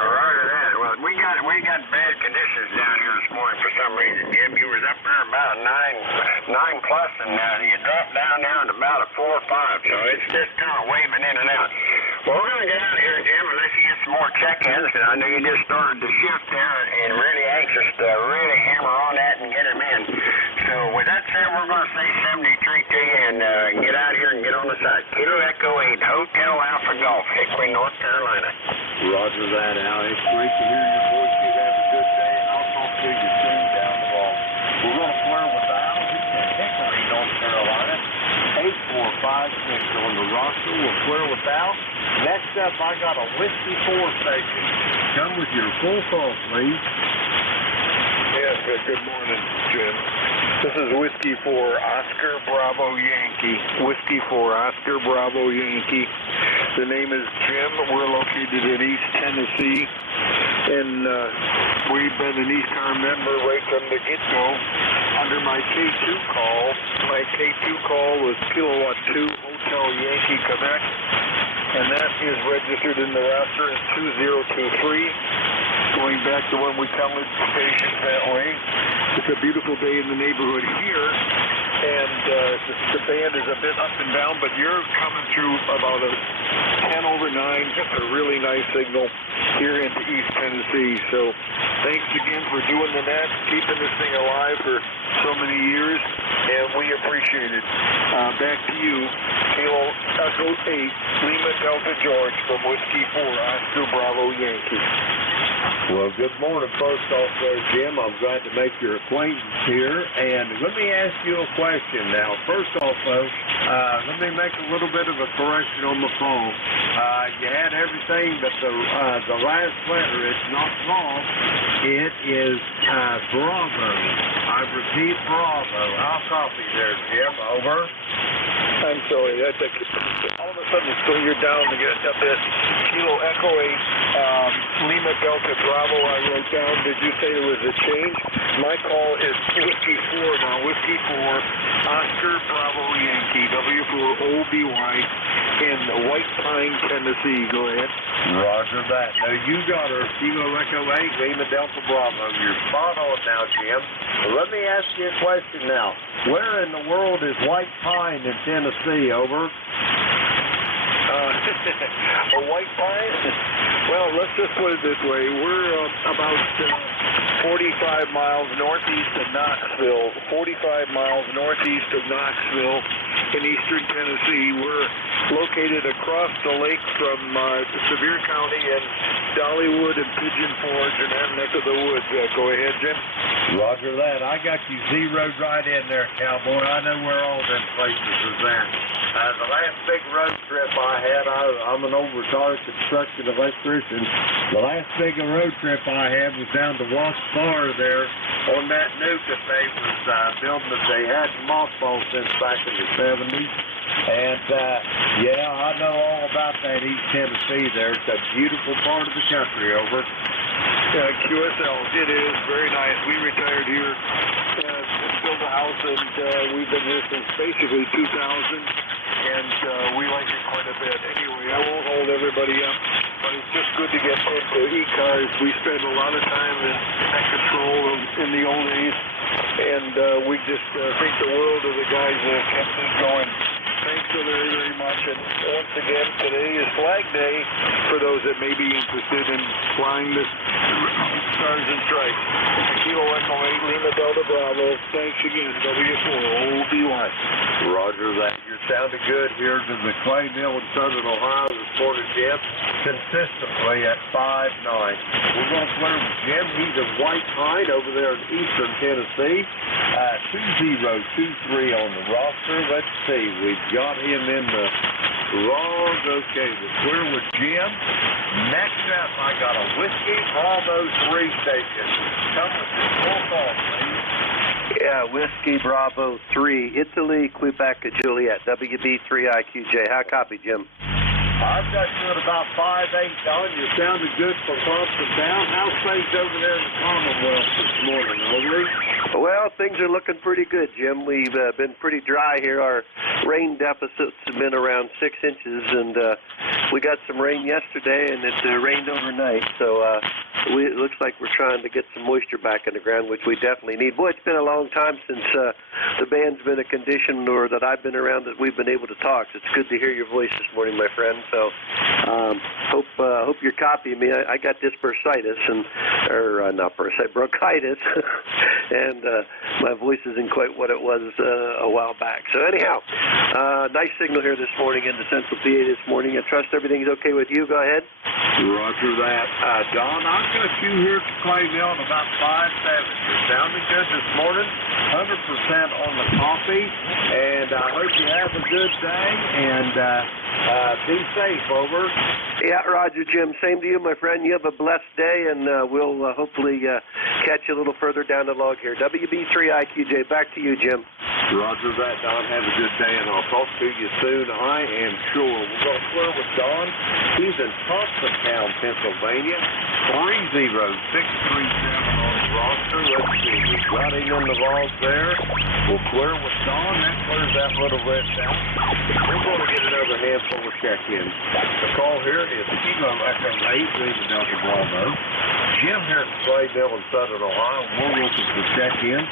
Roger that. Well, we got bad conditions down here this morning for some reason, Jim. You was up there about 9 plus, and you dropped down now to about a 4 or 5, so it's just kind of waving in and out. Well, we're going to get out of here, Jim, and let you get some more check-ins, because I know you just started the shift there and really anxious to really hammer on that and get them in. So with that said, we're going to say 73 to you and get out of here and get on the side. Kilo Echo 8, Hotel Alpha Golf, Hickory, North Carolina. Roger that, Al. It's great to hear your voice. You have a good day, and I'll talk to you soon down the road. We're going to flirt with Al. He's in Hickory, North Carolina. 8456 on the roster. We'll flirt with Al. Next up, I got a Whiskey 4 station. Come with your full call, please. Yes, good morning, Jim. This is Whiskey for Oscar Bravo Yankee. Whiskey for Oscar Bravo Yankee. The name is Jim. We're located in East Tennessee. And we've been an ECARS member right from the get-go. Under my K2 call, my K2 call was Kilowatt 2 Hotel Yankee Quebec. And that is registered in the roster as 2023. Going back to when we counted stations that way. It's a beautiful day in the neighborhood here, and the band is a bit up and down, but you're coming through about a 10 over 9, just a really nice signal here into East Tennessee. So thanks again for doing the net, keeping this thing alive for so many years, and we appreciate it. Back to you, Kilo Echo 8, Lima Delta George from Whiskey 4, Oscar Bravo Yankee. Well, good morning, first off there, Jim. I'm glad to make your acquaintance here. And let me ask you a question now. First off, folks, let me make a little bit of a correction on the phone. You had everything, but the last letter, it's not golf. It is Bravo. I repeat, Bravo. I'll copy there, Jim. Over. I'm sorry. All of a sudden, you're down to get up there. Kilo Echo 8, Lima Delta Bravo, I wrote down. Did you say there was a change? My call is Whiskey 4 now. Whiskey 4, Oscar Bravo Yankee, W4OBY in White Pine, Tennessee. Go ahead. Roger that. Now, you got her, Kilo Echo 8, Lima Delta Bravo. You're spot on now, Jim. Let me ask you a question now. Where in the world is White Pine in Tennessee? Over. A White Pine? Well, let's just put it this way. We're about 45 miles northeast of Knoxville. 45 miles northeast of Knoxville in eastern Tennessee. We're located across the lake from Sevier County and Dollywood and Pigeon Forge and that neck of the woods. Go ahead, Jim. Roger that. I got you zeroed right in there, cowboy. I know where all them places is at. The last big road trip I had, I'm an old retired construction electrician. The last big road trip I had was down to Wasp there on that nuke that they was building that they had mothballed since back in the 70s. And, yeah, I know all about that East Tennessee there. It's a beautiful part of the country, over. QSL, it is very nice. We retired here, built a house, and we've been here since basically 2000, and we like it quite a bit. Anyway, I won't hold everybody up, but it's just good to get into ECARS. We spend a lot of time in control in the old days, and we just think the world of the guys that have kept this going. Thanks so very, very much. And once again, today is Flag Day for those that may be interested in flying the Stars and Stripes. Kilo Echo 8, Lima Delta Bravo. Thanks again, W4OBY. Roger that. You're sounding good here to the Clay Mill in Southern Ohio this morning, Jim. Consistently at 5-9. We're going to play with Jim. He's in White Pine over there in eastern Tennessee. 2023 on the roster. Let's see. We've got him in the wrong. Okay, we're with Jim. Next up, I got a Whiskey Bravo 3 station. Come with your full call, please. Yeah, Whiskey Bravo 3, Italy, Quebec, Juliet, WB3IQJ. How copy, Jim? I've got you at about 5-8 on. You sounded good for bumps and down. How's things over there in the Commonwealth this morning, over? Well, things are looking pretty good, Jim. We've been pretty dry here. Our rain deficits have been around 6 inches, and we got some rain yesterday, and it rained overnight. So it looks like we're trying to get some moisture back in the ground, which we definitely need. Boy, it's been a long time since the band's been in a condition or that I've been around that we've been able to talk. It's good to hear your voice this morning, my friend. So hope you're copying me. I got this bronchitis, bronchitis, and my voice isn't quite what it was a while back. So anyhow, nice signal here this morning in the Central PA this morning. I trust everything's okay with you. Go ahead. Roger that. Don, I'm going to shoot here to Clay Mill in about 5-7. You're sounding good this morning. 100% on the coffee, and I hope you have a good day, and be safe, over. Yeah, Roger, Jim. Same to you, my friend. You have a blessed day, and we'll hopefully catch you a little further down the log here. WB3IQJ, back to you, Jim. Roger that, Don. Have a good day, and I'll talk to you soon. I am sure. We're going to clear with Don. He's in Thompsontown, Pennsylvania. 30637 on the roster. Let's see. We've got him in the log there. We'll clear with Don. That clears that little red down. We're going to get another handful of check-ins. The call here is Kilo Echo 8, Lima Delta Bravo. Jim here from Clayville in Southern Ohio. We're looking for check-in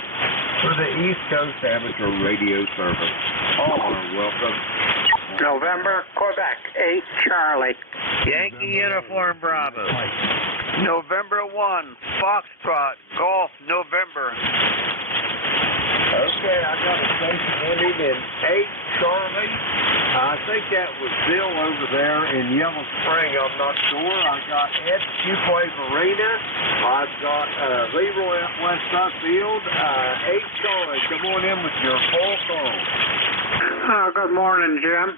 for the East Coast Amateur Radio Service. All are welcome. November, Quebec, 8 Charlie. Yankee Uniform Bravo. November 1, Foxtrot, Golf, November. Okay, I got a station ending in 8 Charlie. I think that was Bill over there in Yellow Spring. I'm not sure. I got Ed Fuquay Arena. I've got Leroy at West Suffield. 8 Charlie. Come on in with your full call. Good morning, Jim.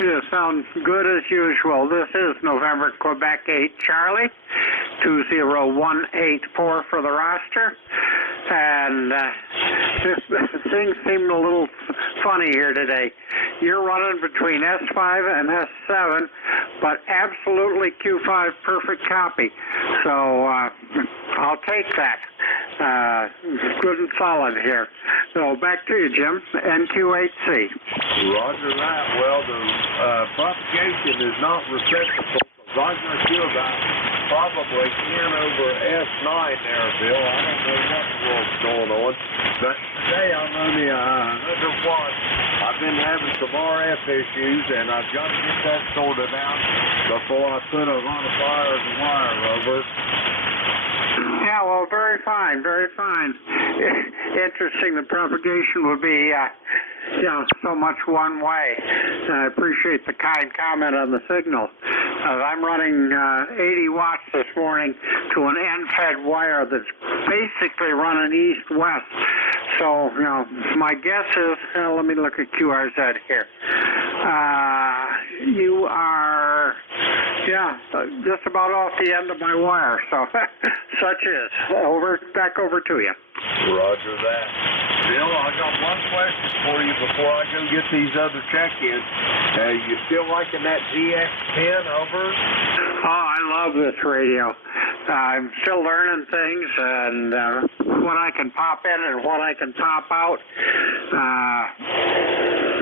You sound good as usual. This is November, Quebec 8 Charlie, 20184 for the roster. And things seem a little funny here today. You're running between S5 and S7, but absolutely Q5 perfect copy. So I'll take that. Good and solid here. So back to you, Jim. NQ8C. Roger that. Well, the propagation is not reciprocal. I'm not sure about probably in over S9 there, Bill. I don't know what the world's going on. But today I'm only under one. I've been having some RF issues, and I've got to get that sorted out before I put a lot of fire and wire over. Yeah, well, very fine, very fine. Interesting, the propagation would be, so much one way. I appreciate the kind comment on the signal. I'm running 80 watts this morning to an end-fed wire that's basically running east-west. So, my guess is, let me look at QRZ here. You are, just about off the end of my wire. So, such is. Back over to you. Roger that. Bill, I got one question for you before I go get these other check-ins. You still liking that GX10 over? Oh, I love this radio. I'm still learning things and what I can pop in and what I can pop out.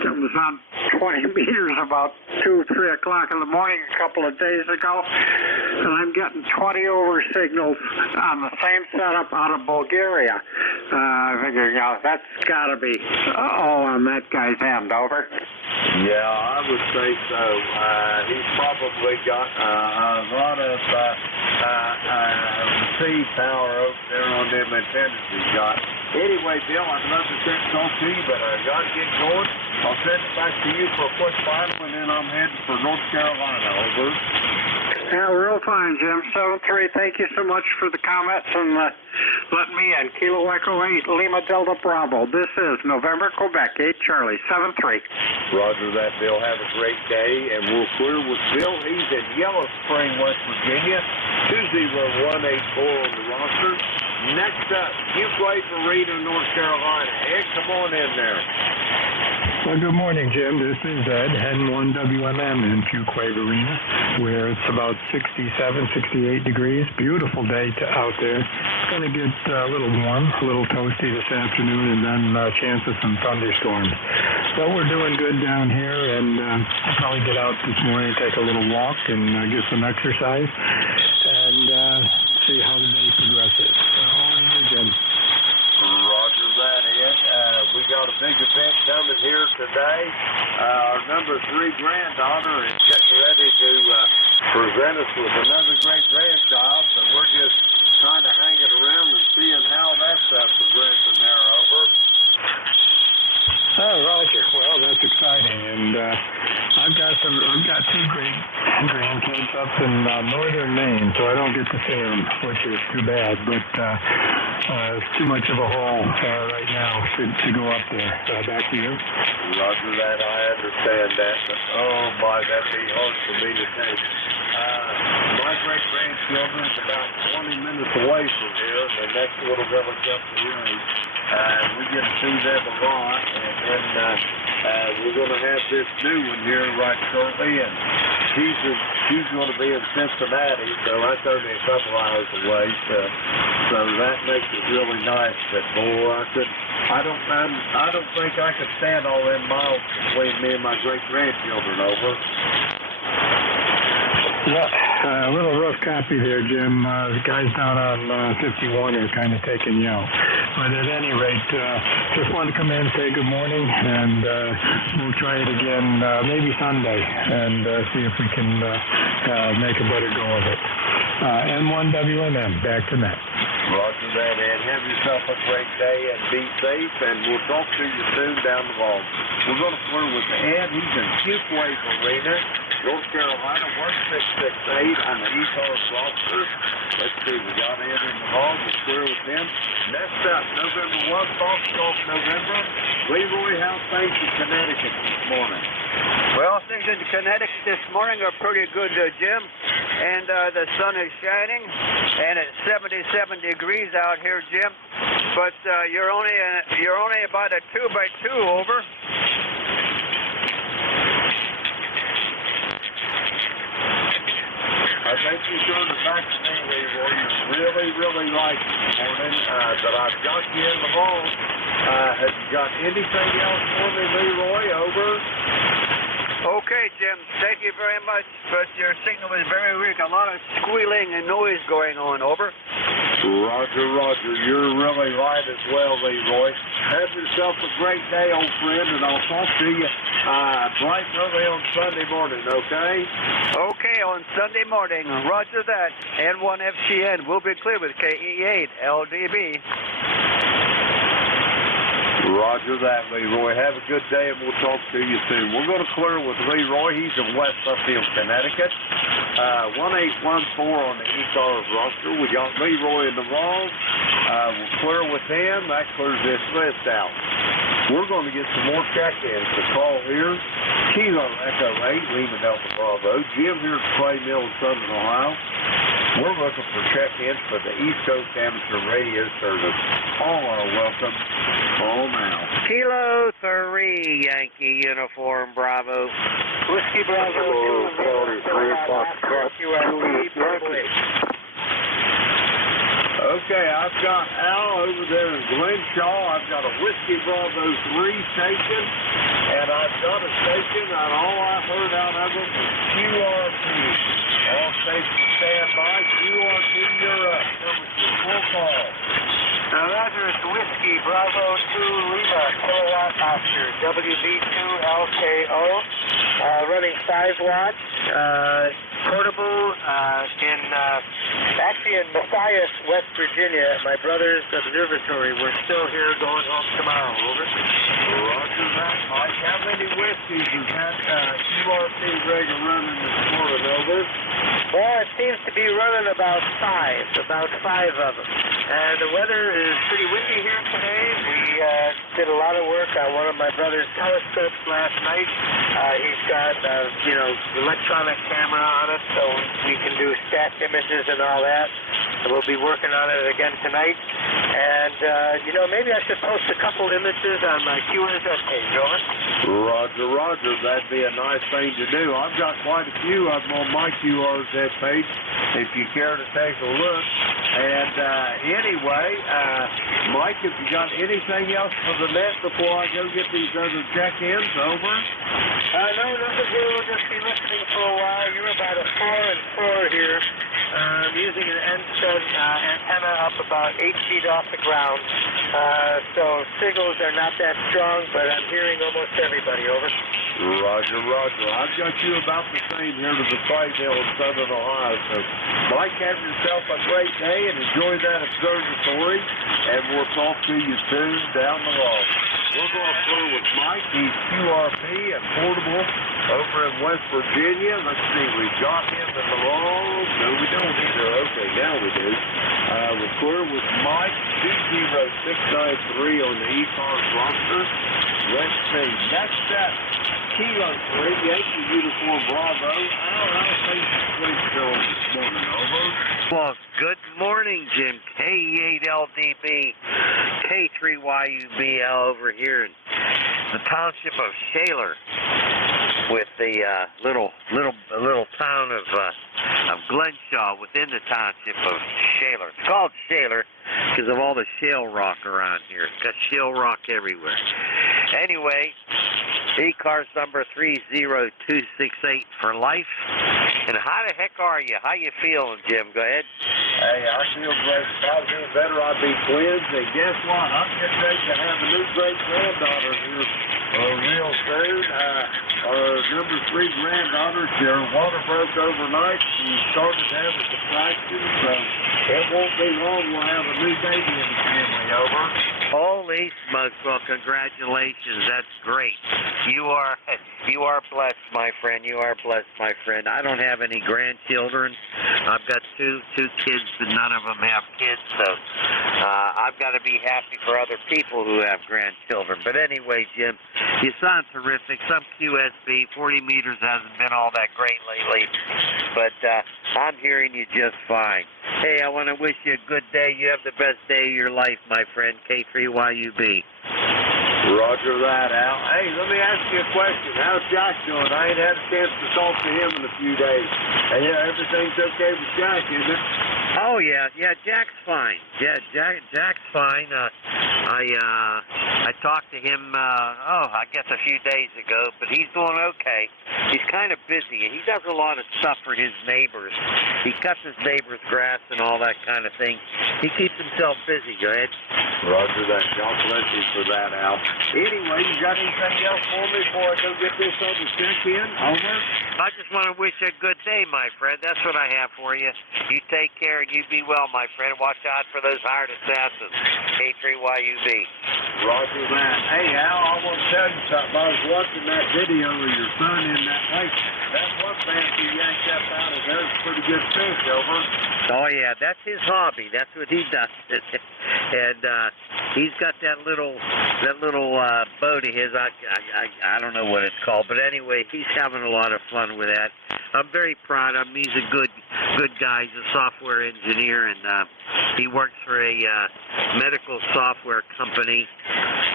It was on 20 meters about 2, 3 o'clock in the morning a couple of days ago, and I'm getting 20 over signals on the same setup out of Bulgaria. I figure, that's got to be all on that guy's end, over. Yeah, I would say so. He's probably got a lot of receive power over there on them antennas he's got. Anyway, Bill, I'd love to send it on to you, but I got to get going. I'll send it back to you for a quick final, and then I'm heading for North Carolina, over. Yeah, real fine, Jim. 7-3, thank you so much for the comments and letting me in. Kilo Echo 8, Lima Delta Bravo. This is November, Quebec, 8 Charlie, 7-3. Roger that, Bill. Have a great day, and we'll clear with Bill. He's in Yellow Spring, West Virginia, 20184 on the roster. Next up, Fuquay Arena, North Carolina. Ed, come on in there. Well, good morning, Jim. This is Ed, N1WMM in Fuquay Arena, where it's about 67, 68 degrees. Beautiful day out there. It's going to get a little warm, a little toasty this afternoon, and then a chance of some thunderstorms. But we're doing good down here, and I'll probably get out this morning, take a little walk, and get some exercise, and see how the day progresses. All in you, Jim. Roger that, Ed. We got a big event coming here today. Our number 3 granddaughter is getting ready to present us with another great grandchild, so we're just kind of hanging around and seeing how that's progressing there, over. Oh, Roger. Well, that's exciting, and I've got 2 great grandkids up in northern Maine, so I don't get to see them, which is too bad. But it's too much of a haul right now to go up there. Back to you. Roger that. I understand that, but oh my, that'd be hard for me to take. My great-grandchildren is about 20 minutes away from here, and the next little village up the road. We get to see them a lot, and then we're going to have this new one here right shortly, and she's going to be in Cincinnati, so that's only a couple hours away, so that makes it really nice. But boy, I don't think I could stand all them miles between me and my great-grandchildren over. A little rough copy there, Jim. The guys down on 51 are kind of taking you out. But at any rate, just wanted to come in and say good morning, and we'll try it again maybe Sunday and see if we can make a better go of it. N1WMM, back to Matt. Roger that, Ed. Have yourself a great day and be safe, and we'll talk to you soon down the road. We're going to flirt with Ed. He's in Fuquay Arena, North Carolina, 1668 on the ECARS roster. Let's see, we got Ed in the hall. We'll clear with him. Next up, November 1, Fox Golf November. Leroy, how's things in Connecticut this morning? Well, things in Connecticut this morning are pretty good, Jim. And the sun is shining, and it's 77 degrees out here, Jim. But you're only about a 2x2 over. I think you showed the back to me, Leroy. You're really right this morning that I've got you in the hall. Have you got anything else for me, Leroy? Over. Okay, Jim. Thank you very much. But your signal is very weak. A lot of squealing and noise going on. Over. Roger. You're really right as well, Leroy. Have yourself a great day, old friend, and I'll talk to you bright and early on Sunday morning, okay? Okay, on Sunday morning. Roger that. N1FCN will be clear with KE8LDB. Roger that, Leroy. Have a good day, and we'll talk to you soon. We're going to clear with Leroy. He's in West Suffield, Connecticut. 1814 on the ECARS roster. We got Leroy in the wrong. We'll clear with him. That clears this list out. We're going to get some more check-ins to call here. Kilo Echo 8, Lima Delta Bravo. Jim here at Clay Mill in Southern Ohio. We're looking for check-ins for the East Coast Amateur Radio Service. All are welcome. Call now. Kilo 3, Yankee Uniform Bravo. Whiskey Bravo 2, Okay, I've got Al over there in Glenshaw. I've got a Whiskey Bravo 3 station, and I've got a station, and all I heard out of it was QRP. All stations stand by. QRP, you're up. Service is full call. Roger, it's Whiskey Bravo 2 Lima, kilowatt Oscar, WB2LKO, running 5 watts, portable, actually in Matthias, West Virginia, at my brother's observatory. We're still here going home tomorrow. Over. Roger that, Mike. How many whiskeys is that QRP rig running this morning? Over. Well, it seems to be running about 5 of them. And the weather is pretty windy here today. We did a lot of work on one of my brother's telescopes last night. He's got, electronic camera on it, so we can do stacked images and all that. So we'll be working on it again tonight. And, maybe I should post a couple images on my QNZ page, over. Roger. That'd be a nice thing to do. I've got quite a few of them on my QRZ page, if you care to take a look. And anyway, Mike, have you got anything else for the net before I go get these other check-ins? Over. No, nothing here. We'll just be listening for a while. You're about a 4 and 4 here. I'm using an N-stud antenna up about 8 feet off the ground. So signals are not that strong, but I'm hearing almost everybody. Over. Roger. I've got you about the same here to the Clay Mill in Southern Ohio. So, Mike, have yourself a great day and enjoy that observatory, and we'll talk to you soon down the road. We're going to clear with Mike. He's QRP and portable over in West Virginia. Let's see, we've got him in the road. No, we don't either. Okay, now we do. We're clear with Mike, 20693 on the ECARS roster. West see. Next up, Kilo 3, Yankee Uniform Bravo. I'll say Sweet Joe this morning, over. Well, good morning, Jim. K8LDB, K3YUBL over here in the township of Shaler, with the little town of Glenshaw within the township of Shaler. It's called Shaler because of all the shale rock around here. It's got shale rock everywhere. Anyway, ECARS number 30268 for life. And how the heck are you? How you feeling, Jim? Go ahead. Hey, I feel great. If I was doing better, I'd be twins. And guess what? I'm getting ready to have a new great-granddaughter here real soon. Our number 3 granddaughter, her water broke overnight. She started having contractions, so it won't be long. We'll have a new baby in the family, over. Holy smokes. Well, congratulations. That's great. You are blessed, my friend. You are blessed, my friend. I don't have any grandchildren. I've got two kids, but none of them have kids, so I've got to be happy for other people who have grandchildren. But anyway, Jim, you sound terrific. Some QSB, 40 meters hasn't been all that great lately, but I'm hearing you just fine. Hey, I want to wish you a good day. You have the best day of your life, my friend, K3YUB. Roger that, Al. Hey, let me ask you a question. How's Jack doing? I ain't had a chance to talk to him in a few days. Hey, everything's okay with Jack, isn't it? Oh, yeah, Jack's fine. Yeah, Jack's fine. I talked to him, I guess a few days ago, but he's doing okay. He's kind of busy, and he does a lot of stuff for his neighbors. He cuts his neighbors' grass and all that kind of thing. He keeps himself busy. Go ahead. Roger that. God bless you for that, Al. Anyway, you got anything else for me before I go get this other check-in? Over. I just want to wish you a good day, my friend. That's what I have for you. You take care and you be well, my friend. Watch out for those hired assassins. K3YUB. Roger that. Hey, Al, I want to tell you something. I was watching that video of your son in that lake. That one fancy yanked up out of there. It's pretty good fish, over. Oh, yeah, that's his hobby. That's what he does. And he's got that little boat of his. I don't know what it's called, but anyway, he's having a lot of fun with that. I'm very proud of him. He's a good guy. He's a software engineer, and he works for a medical software company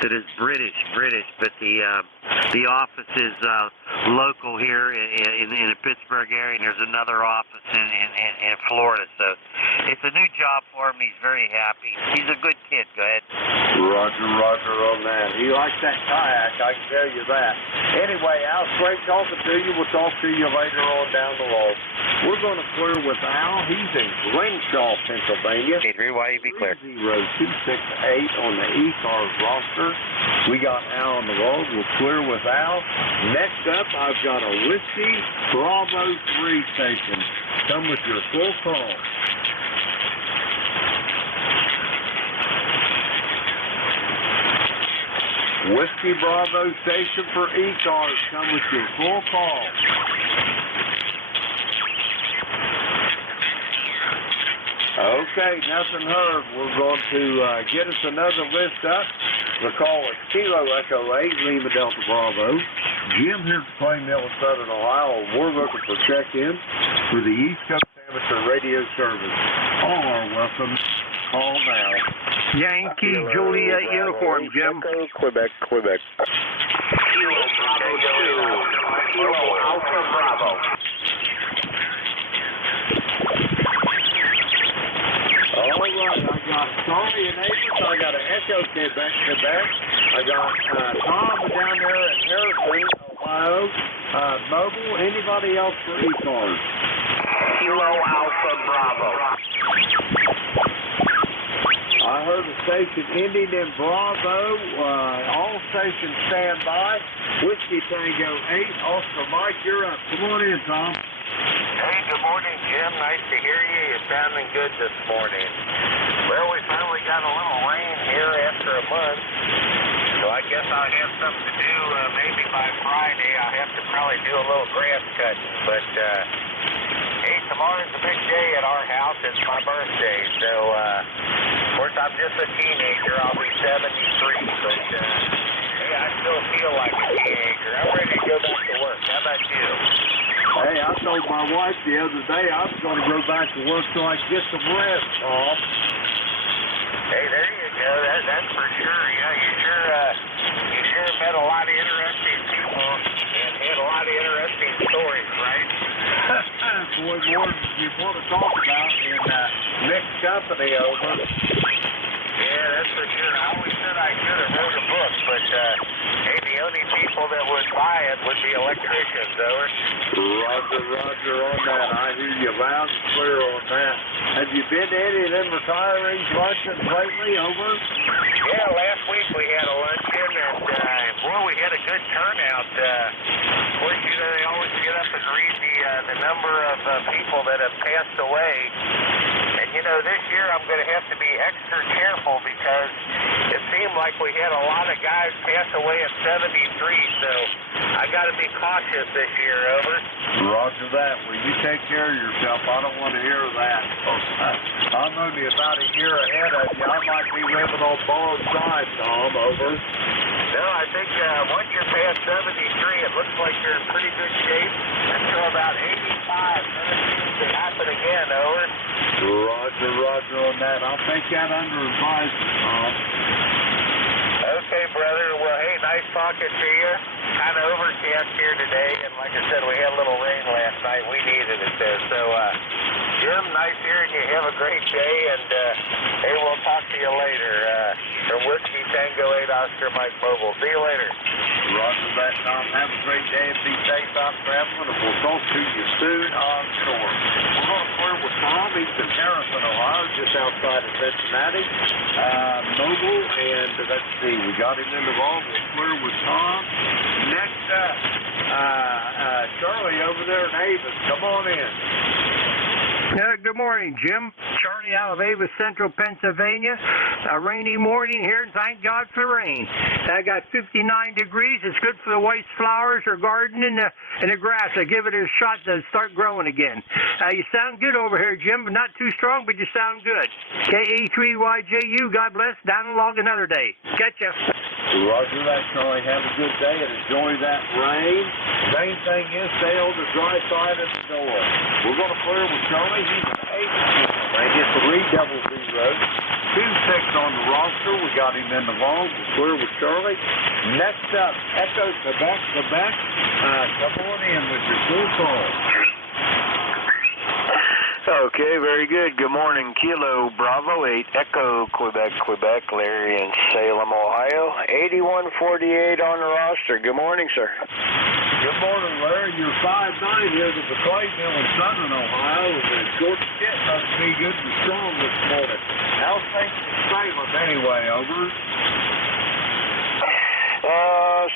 that is British, but the office is local here in the Pittsburgh area, and there's another office in Florida. So it's a new job for him. He's very happy. He's a good kid. Go ahead. Roger on that. He likes that kayak, I can tell you that. Anyway, Al, great talking to you. We'll talk to you later on down the road. We're going to clear with Al. He's in Glenshaw, Pennsylvania. K3YUB clear. 0268 on the ECARS roster. We got Al on the road. We'll clear with Al. Next up, I've got a Whiskey Bravo 3 station. Come with your full call. Whiskey Bravo station for ECARS. Come with your full call. Okay, nothing heard. We're going to get us another list up. The call is Kilo Echo 8, Lima Delta Bravo. Jim here at Plain Mill, Southern Ohio. We're looking for check-in for the East Coast Amateur Radio Service. All are welcome. Call now. Yankee Juliet uniform, Jim. Quebec. Kilo Bravo 2. Kilo Alpha Bravo. All right, I got Tommy and Aces. I got an Echo Quebec. I got Tom down there in Harrison, Ohio. Mobile. Anybody else for ECARS? Kilo Alpha Bravo. I heard a station ending in Bravo. All stations stand by. Whiskey Tango 8. Oscar Mike, you're up. Come on in, Tom. Hey, good morning, Jim. Nice to hear you. You're sounding good this morning. Well, we finally got a little rain here after a month, so I guess I'll have something to do maybe by Friday. I'll have to probably do a little grass cutting, but hey, tomorrow's a big day at our house. It's my birthday, so of course I'm just a teenager. I'll be 73, but hey, I still feel like a teenager. I'm ready to go back to work. How about you? Hey, I told my wife the other day I was going to go back to work so I could get some rest, Tom. Hey, there you go. That's for sure. Yeah, you sure met a lot of interesting people and had a lot of interesting stories, right? Boy, more than you want to talk about in mixed company over. Yeah, that's for sure. I always said I could have wrote a book, but hey, the only people that would buy it would be electricians, over. Roger on that. I hear you loud and clear on that. Have you been to any of them retirees luncheons lately, over? Yeah, last week we had a luncheon, and boy, we had a good turnout. Of course, you know, they always get up and read the number of people that have passed away. And, you know, this year I'm going to have to be extra careful because it seemed like we had a lot of guys pass away at 73, so I got to be cautious this year, over. Roger that. Well, you take care of yourself. I don't want to hear that. I'm only about a year ahead of you. I might be living on borrowed time, Tom, over. No, I think once you're past 73, it looks like you're in pretty good shape until about 85. Then it seems to happen again, over. Roger on that. I'll take that under advisement, Tom. Okay, brother. Well, hey, nice talking to you. Kind of overcast here today, and like I said, we had a little rain last night. We needed it there. So, Jim, nice hearing you. Have a great day, and hey, we'll talk to you later. From Whiskey Tango 8 Oscar Mike Mobile. See you later. Roger that, Tom. Have a great day and be safe out traveling, and we'll talk to you soon on shore. We're going to flirt with Tom. He's in Harrison, Ohio, just outside of Cincinnati. Mobile, and let's see, we got him in the wrong. We'll flirt with Tom. Next up, Charlie over there in Avis. Come on in. Good morning, Jim. Charlie out of Avis, Central Pennsylvania. A rainy morning here, and thank God for rain. I got 59 degrees. It's good for the white flowers or garden and the grass. I give it a shot to start growing again. You sound good over here, Jim, but not too strong, but you sound good. KE3YJU, God bless. Down along another day. Catch ya. Roger that, Charlie. Have a good day and enjoy that rain. Main thing is stay on the dry side of the door. We're going to clear with Charlie. He's an 8. It's 300. 26 on the roster. We got him in the long. We're clear with Charlie. Next up, Echo Quebec. Come on in with your full call. Okay, very good. Good morning. Kilo Bravo 8 Echo Quebec, Larry in Salem, Ohio. 8148 on the roster. Good morning, sir. Good morning, Larry. You're 5'9" here to the Clayville in Southern Ohio, and short shit must be good and strong this morning. How's things in Salem anyway, over?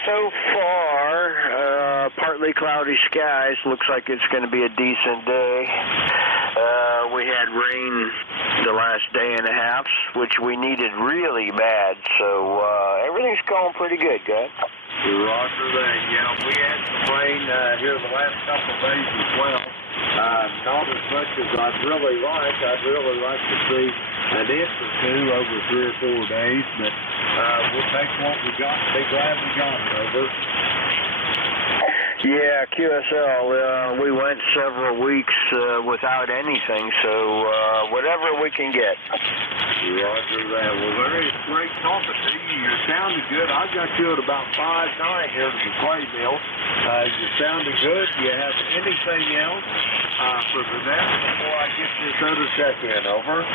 So far, partly cloudy skies. Looks like it's going to be a decent day. We had rain the last day and a half, which we needed really bad. So everything's going pretty good, guys. Roger that. Yeah, we had some rain here the last couple of days as well. Not as much as I'd really like. I'd really like to see an inch or two over 3 or 4 days, but we'll take what we got. Be glad we got it, over. Yeah, QSL, we went several weeks without anything, so whatever we can get. Roger that. Well, Larry, it's great talking to you. You're sounding good. I got you at about 5'9" here to the Clayville. You're sounding good. Do you have anything else for the next before I get this other check-in, over?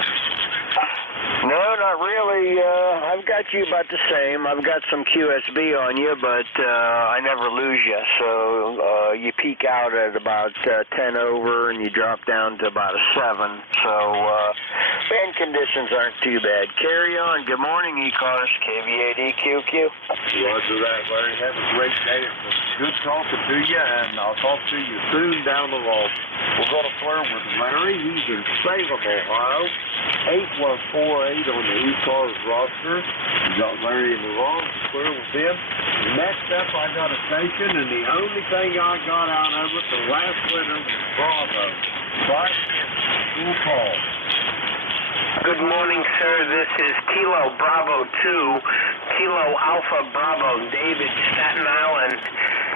No, not really. I've got you about the same. I've got some QSB on you, but I never lose you. So you peak out at about 10 over, and you drop down to about a 7. So band conditions aren't too bad. Carry on. Good morning, ECARS, KV8EQQ. Roger that, Larry. Have a great day. It's good talking to you, and I'll talk to you soon down the road. We're going to flirt with Larry. He's in Salem, Ohio. 8148 on the ECARS roster. We got Larry in the wrong. Clear with him. Next up, I got a station, and the only thing I got out of it the last winter was Bravo. 5 full call. Good morning, sir. This is Kilo Bravo 2, Kilo Alpha Bravo, David, Staten Island.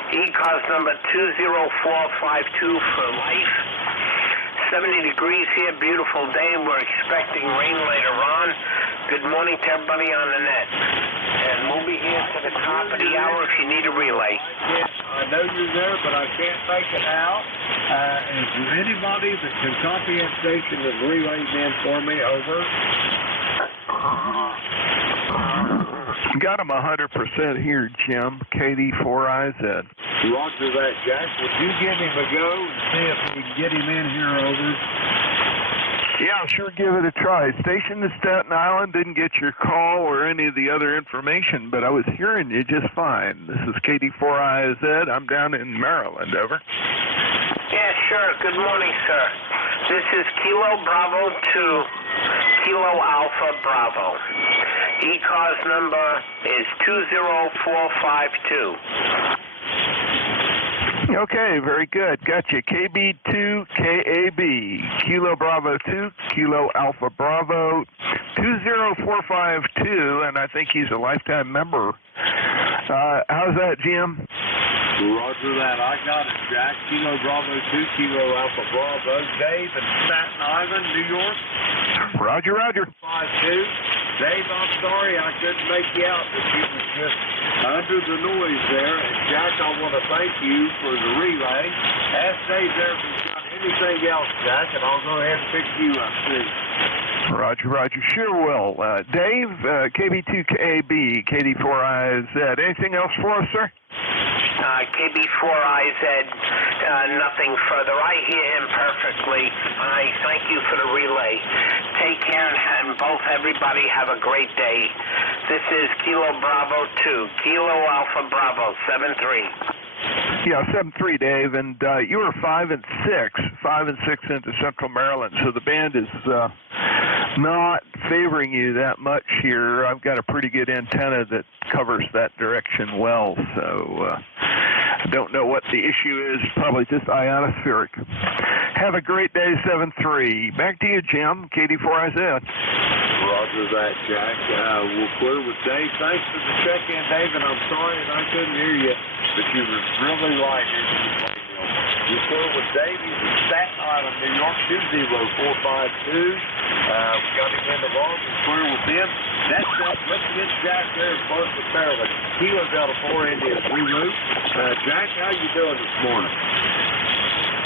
ECARS number 20452 for life. 70 degrees here, beautiful day. We're expecting rain later on. Good morning to everybody on the net. And we'll be here to the top of the hour if you need a relay. I know you're there, but I can't make it out. Is there anybody that can copy that station that's relayed in for me? Over. Got him 100% here, Jim. KD4IZ. Roger that, Jack. Would you give him a go and see if we can get him in here, over? Yeah, I'll sure give it a try. Station in Staten Island, didn't get your call or any of the other information, but I was hearing you just fine. This is KD4IZ. I'm down in Maryland, over. Yeah, sure. Good morning, sir. This is Kilo Bravo 2, Kilo Alpha Bravo. ECARS number is 20452. Okay, very good. Gotcha. KB2KAB, Kilo Bravo 2, Kilo Alpha Bravo, 20452, and I think he's a lifetime member. How's that, Jim? Roger that. I got it, Jack. Kilo Bravo 2, Kilo Alpha Bravo. Dave in Staten Island, New York. Roger, roger. 52. Dave, I'm sorry I couldn't make you out, but you was just under the noise there. And Jack, I want to thank you for the relay. Ask Dave there if he's got anything else, Jack, and I'll go ahead and pick you up, too. Roger, roger. Sure will. Dave, KB2KB, KD4IZ. Anything else for us, sir? KB4IZ, nothing further. I hear him perfectly. I thank you for the relay. Take care and both everybody have a great day. This is Kilo Bravo 2, Kilo Alpha Bravo, 7-3. Yeah, 7-3, Dave, and you were 5 and 6 into Central Maryland, so the band is not favoring you that much here. I've got a pretty good antenna that covers that direction well, so I don't know what the issue is, probably just ionospheric. Have a great day, 7-3. Back to you, Jim, KD4IZ. Roger that, Jack. We'll clear with Dave. Thanks for the check-in, Dave, and I'm sorry that I couldn't hear you, but you were really light here. We'll clear with Dave. He's in Staten Island, New York, 20452. We got him in the wrong. We'll clear with him. That's that. Let's get Jack there as far as the Maryland. Kilo Delta 4 India Zulu. Jack, how you doing this morning?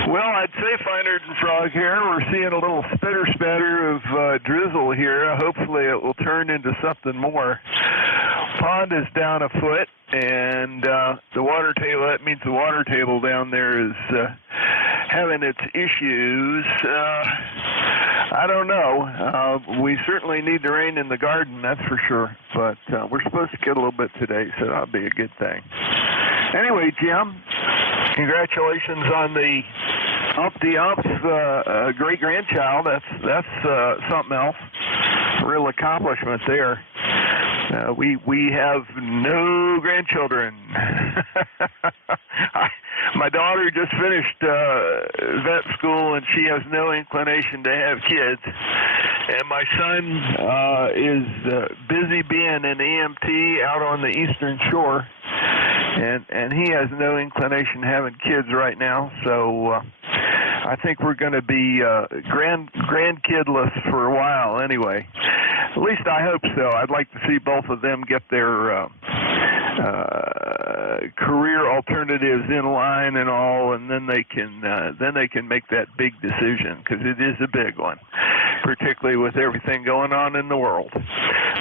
Well, I'd say finer than frog hair. We're seeing a little spitter of drizzle here. Hopefully it will turn into something more. Pond is down a foot, and the water table, that means the water table down there is having its issues. I don't know. We certainly need the rain in the garden, that's for sure. But we're supposed to get a little bit today, so that'll be a good thing. Anyway, Jim, congratulations on the great-grandchild. That's something else. Real accomplishment there. We have no grandchildren. My daughter just finished vet school, and she has no inclination to have kids. And my son is busy being an EMT out on the Eastern Shore, and he has no inclination having kids right now. So I think we're going to be grandkidless for a while anyway. At least I hope so. I'd like to see both of them get their career alternatives in line and all, and then they can make that big decision, because it is a big one, particularly with everything going on in the world.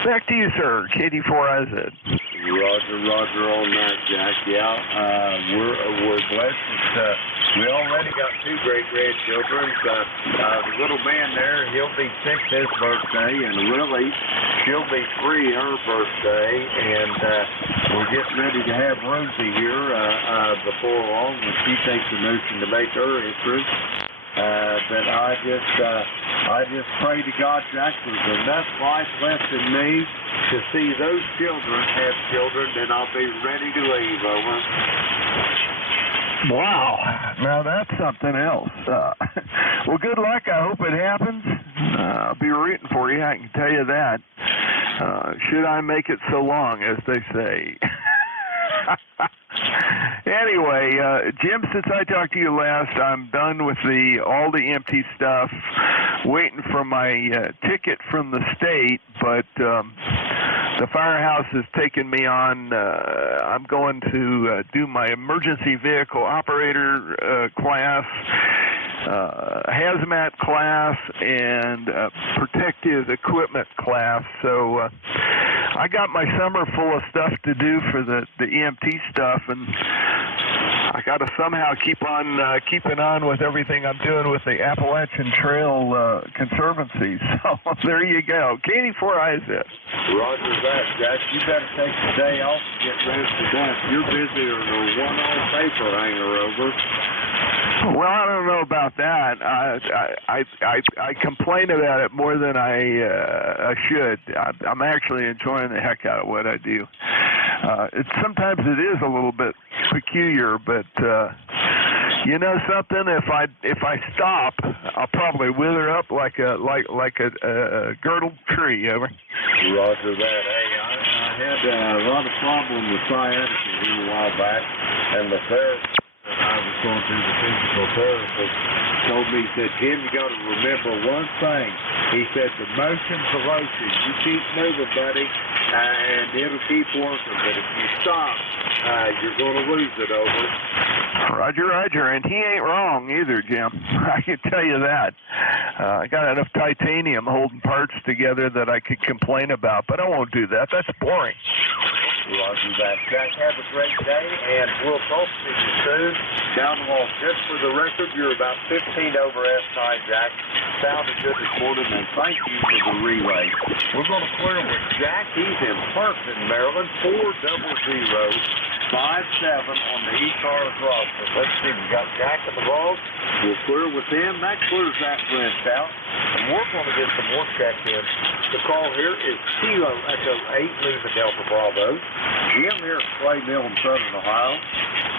Back to you, sir. KD4IZ. Roger on that, Jack. Yeah, we're blessed that we already got 2 great-grandchildren. The little man there, he'll be 6 his birthday, and Willie, she'll be 3 her birthday, and we're getting ready to have Rosie here before long when she takes the notion to make her entrance. But I just pray to God, Jack, there's enough life left in me to see those children have children, then I'll be ready to leave, over. Wow. Now that's something else. Well, good luck. I hope it happens. I'll be rooting for you, I can tell you that. Should I make it so long, as they say. Anyway, Jim, since I talked to you last, I'm done with all the empty stuff, waiting for my ticket from the state, but the firehouse has taken me on. I'm going to do my emergency vehicle operator class, hazmat class, and protective equipment class. So I got my summer full of stuff to do for the EMT stuff, and I got to somehow keep on keeping on with everything I'm doing with the Appalachian Trail Conservancy. So there you go. Katie, 4 eyes it. Roger that, Jack. You better take the day off and get ready for that. You're busier than a one-on paper hanger over. Well, I don't know about that. I complain about it more than I should. I'm actually enjoying the heck out of what I do. Sometimes it is a little bit peculiar, but you know something? If I stop, I'll probably wither up like a girdled tree. Over. Roger that. Hey, I had a lot of problem with sciatica here a while back, and the therapist that I was going through, the physical therapist, told me, he said, Jim, you got to remember one thing. He said, the motion's the motion. You keep moving, buddy, and it'll keep working. But if you stop, you're going to lose it, over. Roger, and he ain't wrong either, Jim. I can tell you that. I got enough titanium holding parts together that I could complain about, but I won't do that. That's boring. Roger that. Jack, have a great day, and we'll talk to you soon. Down the hall, just for the record, you're about 15 over S9, Jack. Sounded good this morning, and thank you for the relay. We're going to clear with Jack. He's in Parkton, Maryland, 40057 on the ECARS roster. Let's see, we got Jack in the ball. We'll clear with him. That clears that list out, and we're going to get some more check-ins. The call here is Kilo Echo 8, leaving Delta Bravo. Jim here at Clay Mill in Southern Ohio.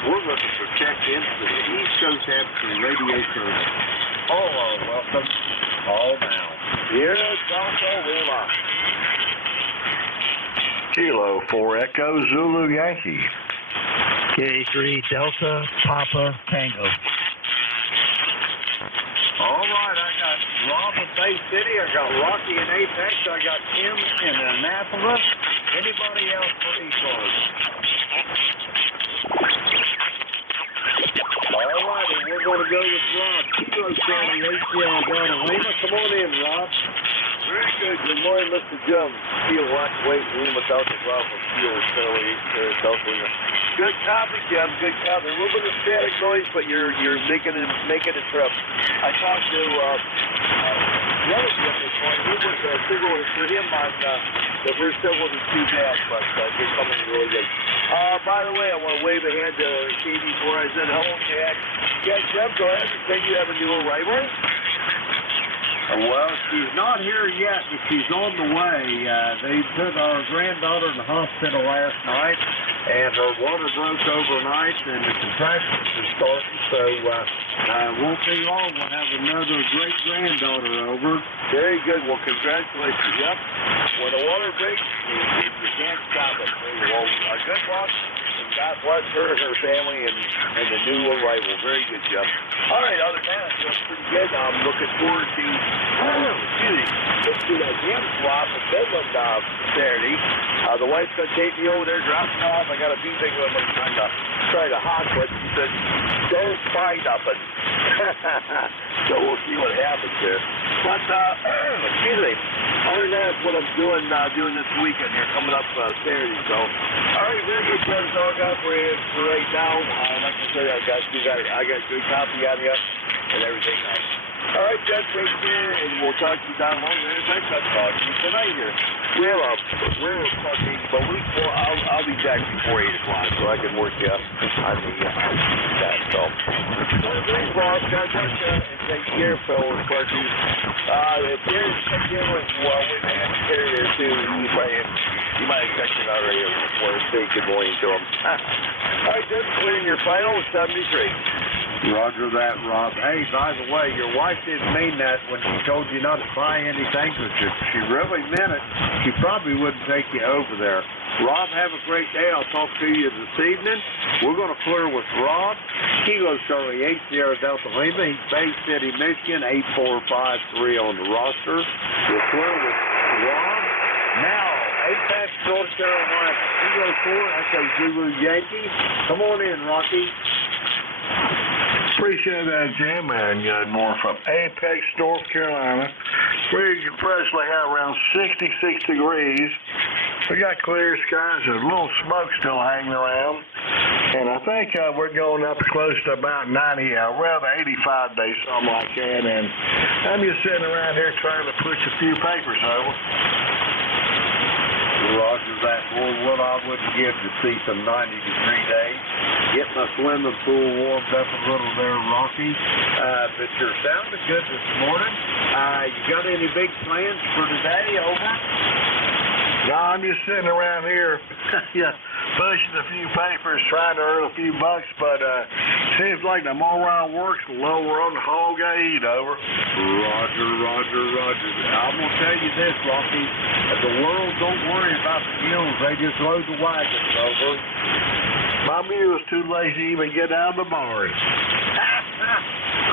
We're looking for check-ins for the East Coast Amateur Radio Service. All are welcome. Call now. Here is Bronco Lima. Kilo 4 Echo Zulu Yankee. K3 Delta Papa Tango. All right, I got Rob in Bay City. I got Rocky in Apex. I got Tim in Annapolis. Anybody else for ECARS? All right, and we're going to go with Rob. Kilo County, ACL down in Lima. Come on in, Rob. Very good. Good morning, Mr. Jim. Steel Watch Weight, Lima, Delta Bravo, Steel, South Lima. Good copy, Jim. Good copy. A little bit of static noise, but you're making a trip. I talked to the other Jim this morning. He was signaling for him on the first step wasn't too bad, but you're coming really good. By the way, I want to wave a hand to Katie before I said hello, Jack. Yeah, Jim, go ahead and say you have a new arrival. Well, she's not here yet, but she's on the way. They put our granddaughter in the hospital last night, and her water broke overnight, and the contractions are starting, so won't be long. We'll have another great-granddaughter over. Very good. Well, congratulations. Yep. When the water breaks, you can't stop it. Well, good luck, and God bless her and her family and the new arrival. Very good, Jim. All right, other than that, that's pretty good. I'm looking forward to let's do that jam swap in Midland Saturday. The wife's going to take me over there, drop me off. I got a few things I'm going to try to hot with. She said, don't buy nothing. So we'll see what happens there. But, excuse me, other than that, that's what I'm doing this weekend here, coming up Saturday. So, all right, very good, Jim. So I got for you right now. Like I said, I got a good copy on you and everything else. All right, Judge, take care, and we'll talk to you down along there. Thanks, I'll talk to you tonight here. We're talking, but I'll be back before 8 o'clock, so I can work you on the that. So, thanks, boss. God bless you, and take care, fellows, Clarky. If there's something with that carrier too, you might have checked it out already before. Say good morning to him. All right, Judge, put in your final 73. Roger that, Rob. Hey, by the way, your wife didn't mean that when she told you not to buy anything, because if she really meant it, she probably wouldn't take you over there. Rob, have a great day. I'll talk to you this evening. We're going to clear with Rob. Kilo Charlie 8 Sierra Delta Lima. He's Bay City, Michigan, 8453 on the roster. We'll clear with Rob. Now, Apex, North Carolina. Kilo 4, Echo Zulu Yankee. Come on in, Rocky. Appreciate that, Jim, and North from Apex, North Carolina. We presently have around 66 degrees. We got clear skies. There's a little smoke still hanging around. And I think we're going up close to about 90, well, the 85 days, something like that. And I'm just sitting around here trying to push a few papers over. Roger that. Boy, what I wouldn't give to see some 90-degree days. Get my swimming pool warmed up a little there, Rocky. But you're sounding good this morning. You got any big plans for today? Over? No, I'm just sitting around here, pushing a few papers, trying to earn a few bucks, but seems like the more I work, the lower on the hog I eat, over. Roger. I'm going to tell you this, Rocky. The world don't worry about the mules. They just load the wagons, over. My mule's too lazy to even get out of the barn.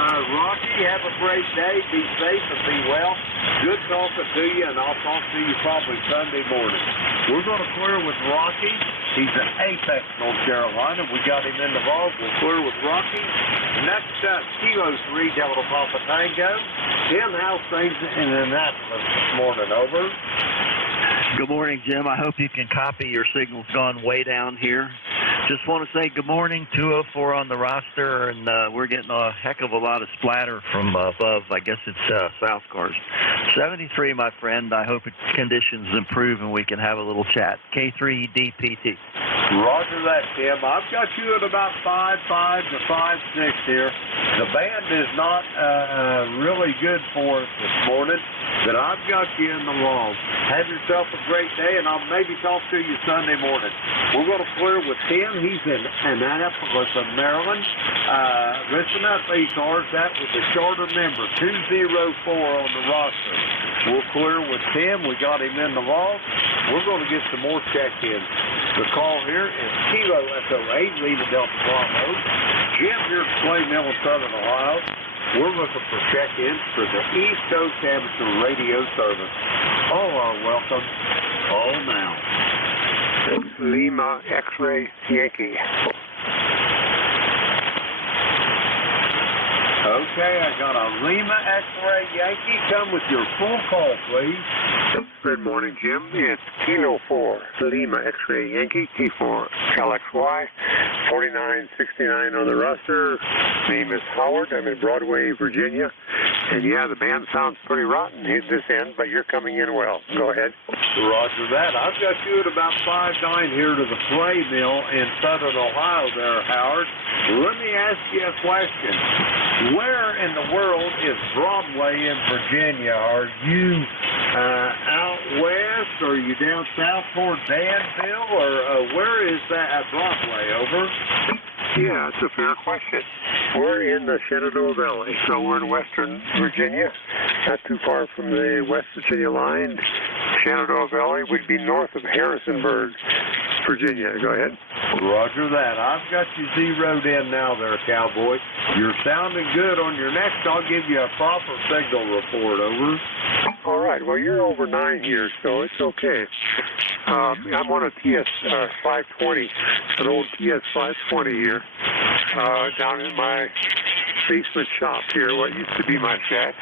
Rocky, have a great day. Be safe and be well. Good talking to you, and I'll talk to you probably Sunday morning. We're going to clear with Rocky. He's at Apex, North Carolina. We got him in the vault. We'll clear with Rocky. Next up, Kilo 3 Delta Papa Tango. Tim, how's things in Annapolis this morning? Over. Good morning, Jim. I hope you can copy. Your signal's gone way down here. Just want to say good morning, 204 on the roster, and we're getting a heck of a lot of splatter from above. I guess it's South Cars. 73, my friend. I hope conditions improve and we can have a little chat. K3DPT. Roger that, Tim. I've got you at about 5.5 to 5.6 here. The band is not really good for us this morning, but I've got you in the long. Have yourself a great day, and I'll maybe talk to you Sunday morning. We're going to clear with Tim. He's in Annapolis, Maryland. Listen up, ECARS. That was a charter member, 204 on the roster. We'll clear with Tim. We got him in the vault. We're going to get some more check-ins. The call here is Kilo Echo 8, Lima Delta Bravo. Jim here at Clay Mill in Southern Ohio. We're looking for check-ins for the East Coast Amateur Radio Service. All are welcome. All now. Lima X-Ray Yankee. Okay, I got a Lima X-Ray Yankee. Come with your full call, please. Good morning, Jim. It's Kilo 4, Lima X-Ray Yankee, T4 LXY, 4969 on the roster. Name is Howard. I'm in Broadway, Virginia. And yeah, the band sounds pretty rotten at this end, but you're coming in well. Go ahead. Roger that. I've got you at about 5.9 here to the Clay Mill in Southern Ohio there, Howard. Let me ask you a question. Where in the world is Broadway in Virginia? Are you out west, or are you down south toward Danville, or where is that at Broadway? Over. Yeah, it's a fair question. We're in the Shenandoah Valley, so we're in western Virginia, not too far from the West Virginia line. Shenandoah Valley would be north of Harrisonburg, Virginia. Go ahead. Roger that. I've got you zeroed in now there, cowboy. You're sounding good. On your next, I'll give you a proper signal report. Over. All right. Well, you're over 9 years, so it's okay. I'm on a TS 520, an old TS 520 here, down in my basement shop here, what used to be my shack.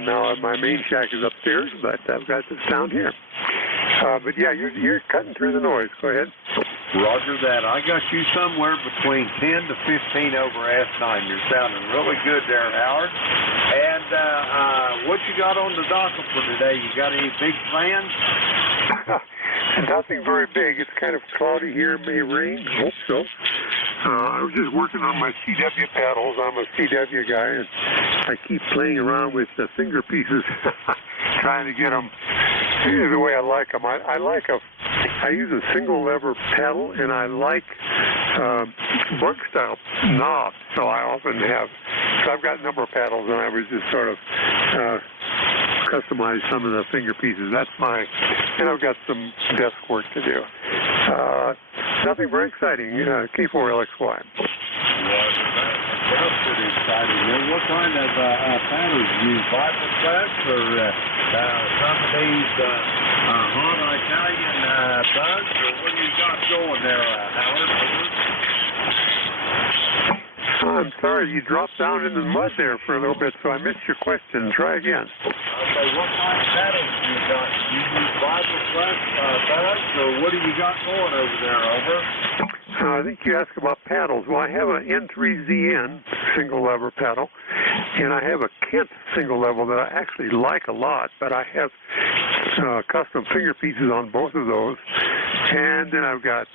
Now my main shack is upstairs, but I've got the sound here. But yeah, you're cutting through the noise. Go ahead. Roger that. I got you somewhere between 10 to 15 over S9. You're sounding really good there, Howard. And what you got on the docket for today? You got any big plans? Nothing very big. It's kind of cloudy here. May rain. Hope so. I was just working on my CW paddles. I'm a CW guy, and I keep playing around with the finger pieces, trying to get them Here's the way I like them. I use a single lever pedal, and I like bug style knobs. So I often have. So I've got a number of pedals, and I was just sort of customize some of the finger pieces. That's and I've got some desk work to do. Nothing very exciting. K4LXY. That's pretty exciting. What kind of paddles do you use? Bible press or some of these Honda Italian bugs? Or what do you got going there, Howard? I'm sorry, you dropped down in the mud there for a little bit, so I missed your question. Try again. Okay, what kind of paddles do you got? Do you use Bible press bugs, or what do you got going over there, over? I think you asked about paddles. Well, I have an N3ZN single lever pedal, and I have a Kent single level that I actually like a lot, but I have custom finger pieces on both of those. And then I've got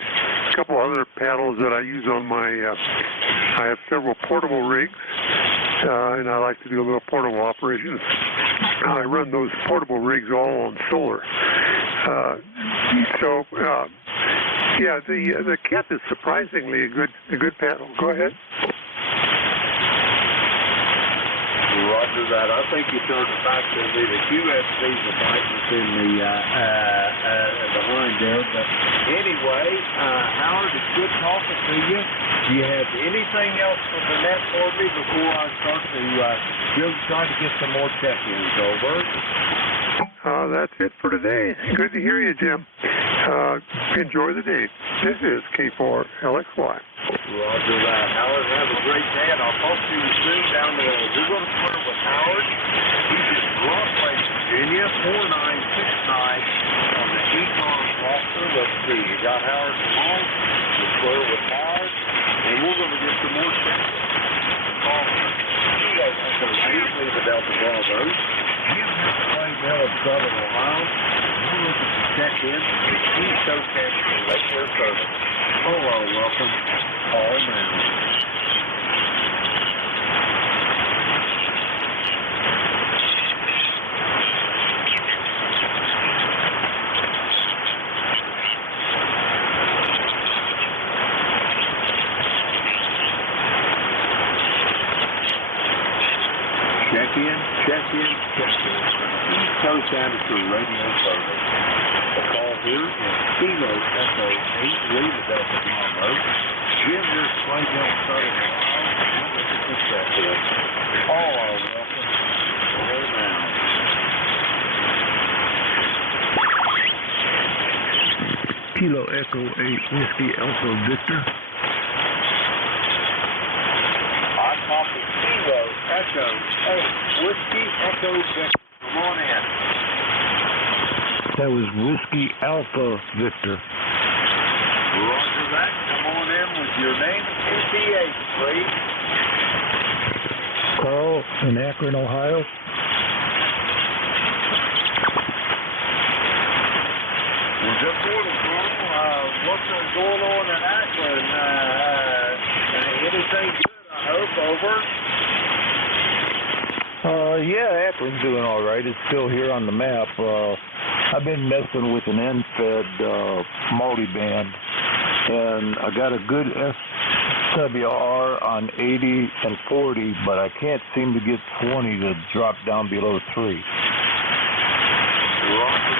a couple other paddles that I use on my, I have several portable rigs, and I like to do a little portable operations. I run those portable rigs all on solar. Yeah, the Kent is surprisingly a good paddle. Go ahead. Roger that. I think you turned it back to me. The QSB's a brightness in the behind there. But anyway, Howard, it's good talking to you. Do you have anything else for the net for me before I start to try to get some more check-ins over? That's it for today. Good to hear you, Jim. Enjoy the day. This is K4LXY. Roger that. Howard, have a great day, and I'll talk to you soon down there. We're going to swear with Howard. He's in Rock Lake, Virginia, 4969 on the ECARS roster. Let's see. You got Howard tomorrow. We'll swear with Howard, and we're going to get some more checks. Call Kilo Echo 8, leave the Delta Bravo. Jim Plainville of Southern Ohio. We're looking to check in the East Coast National Radio Service. Hello, welcome. All now. Check in. East Coast Amateur Radio Service. The call here is Kilo Echo 8, leave the Delta Bravo. Jim, your Plainville, Southern Ohio. We'll look at the check in. All are welcome. All now. Kilo Echo 8, Whiskey Alpha Victor. I copy Kilo Echo 8, Whiskey Echo Victor. Come on in. That was Whiskey Alpha Victor. Roger that. Come on in with your name and QTH, please. Carl in Akron, Ohio. Well, good morning, Carl. What's going on in Akron? Anything good, I hope, over? Yeah, Akron's doing all right. It's still here on the map. I've been messing with an end-fed multi-band, and I got a good SWR on 80 and 40, but I can't seem to get 20 to drop down below 3. Roger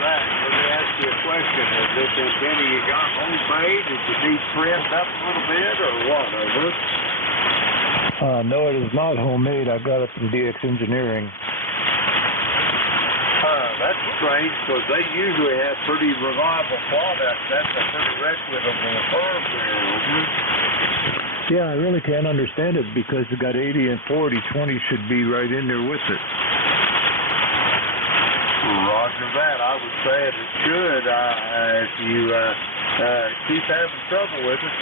that. Let me ask you a question. Is this antenna you got homemade? Did you need trimmed up a little bit, or what, over? No, it is not homemade. I got it from DX Engineering. That's strange, because they usually have pretty reliable products. That's a pretty reputable firm there. Yeah, I really can't understand it, because it got 80 and 40. 20 should be right in there with it. Roger that. I would say it should. If you keep having trouble with it,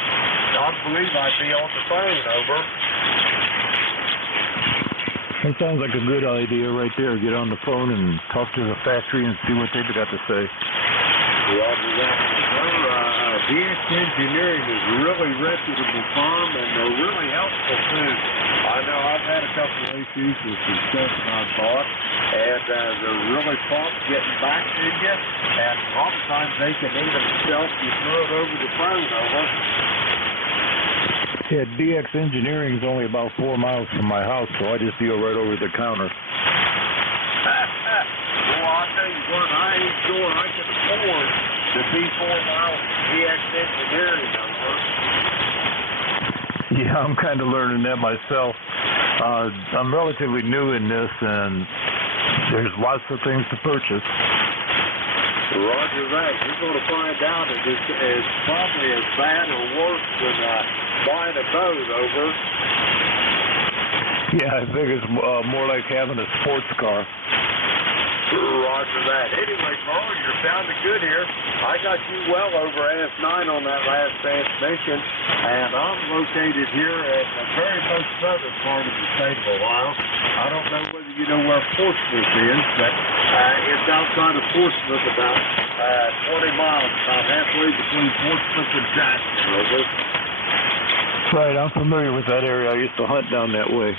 I believe I'd be on the phone, over. That sounds like a good idea right there. Get on the phone and talk to the factory and see what they've got to say. Roger that. DX Engineering is a really reputable firm, and they're really helpful, too. I know I've had a couple of issues with some stuff that I bought, and they're really prompt getting back to you, and a lot of times they can even help you throw it over the phone, over. Yeah, DX Engineering is only about 4 miles from my house, so I just deal right over the counter. Well, I'll tell you what, I ain't sure I can afford to be 4 miles from DX Engineering, over. Yeah, I'm kind of learning that myself. I'm relatively new in this, and there's lots of things to purchase. Roger that. You're going to find out that it's probably as bad or worse than buying a boat, over. Yeah, I think it's more like having a sports car. Roger that. Anyway, Carl, you're sounding good here. I got you well over S9 on that last transmission, and I'm located here at the very most southern part of the state of Ohio. I don't know whether you know where Portsmouth is, but it's outside of Portsmouth, about 20 miles, about halfway between Portsmouth and Jasper, over. Right, I'm familiar with that area. I used to hunt down that way.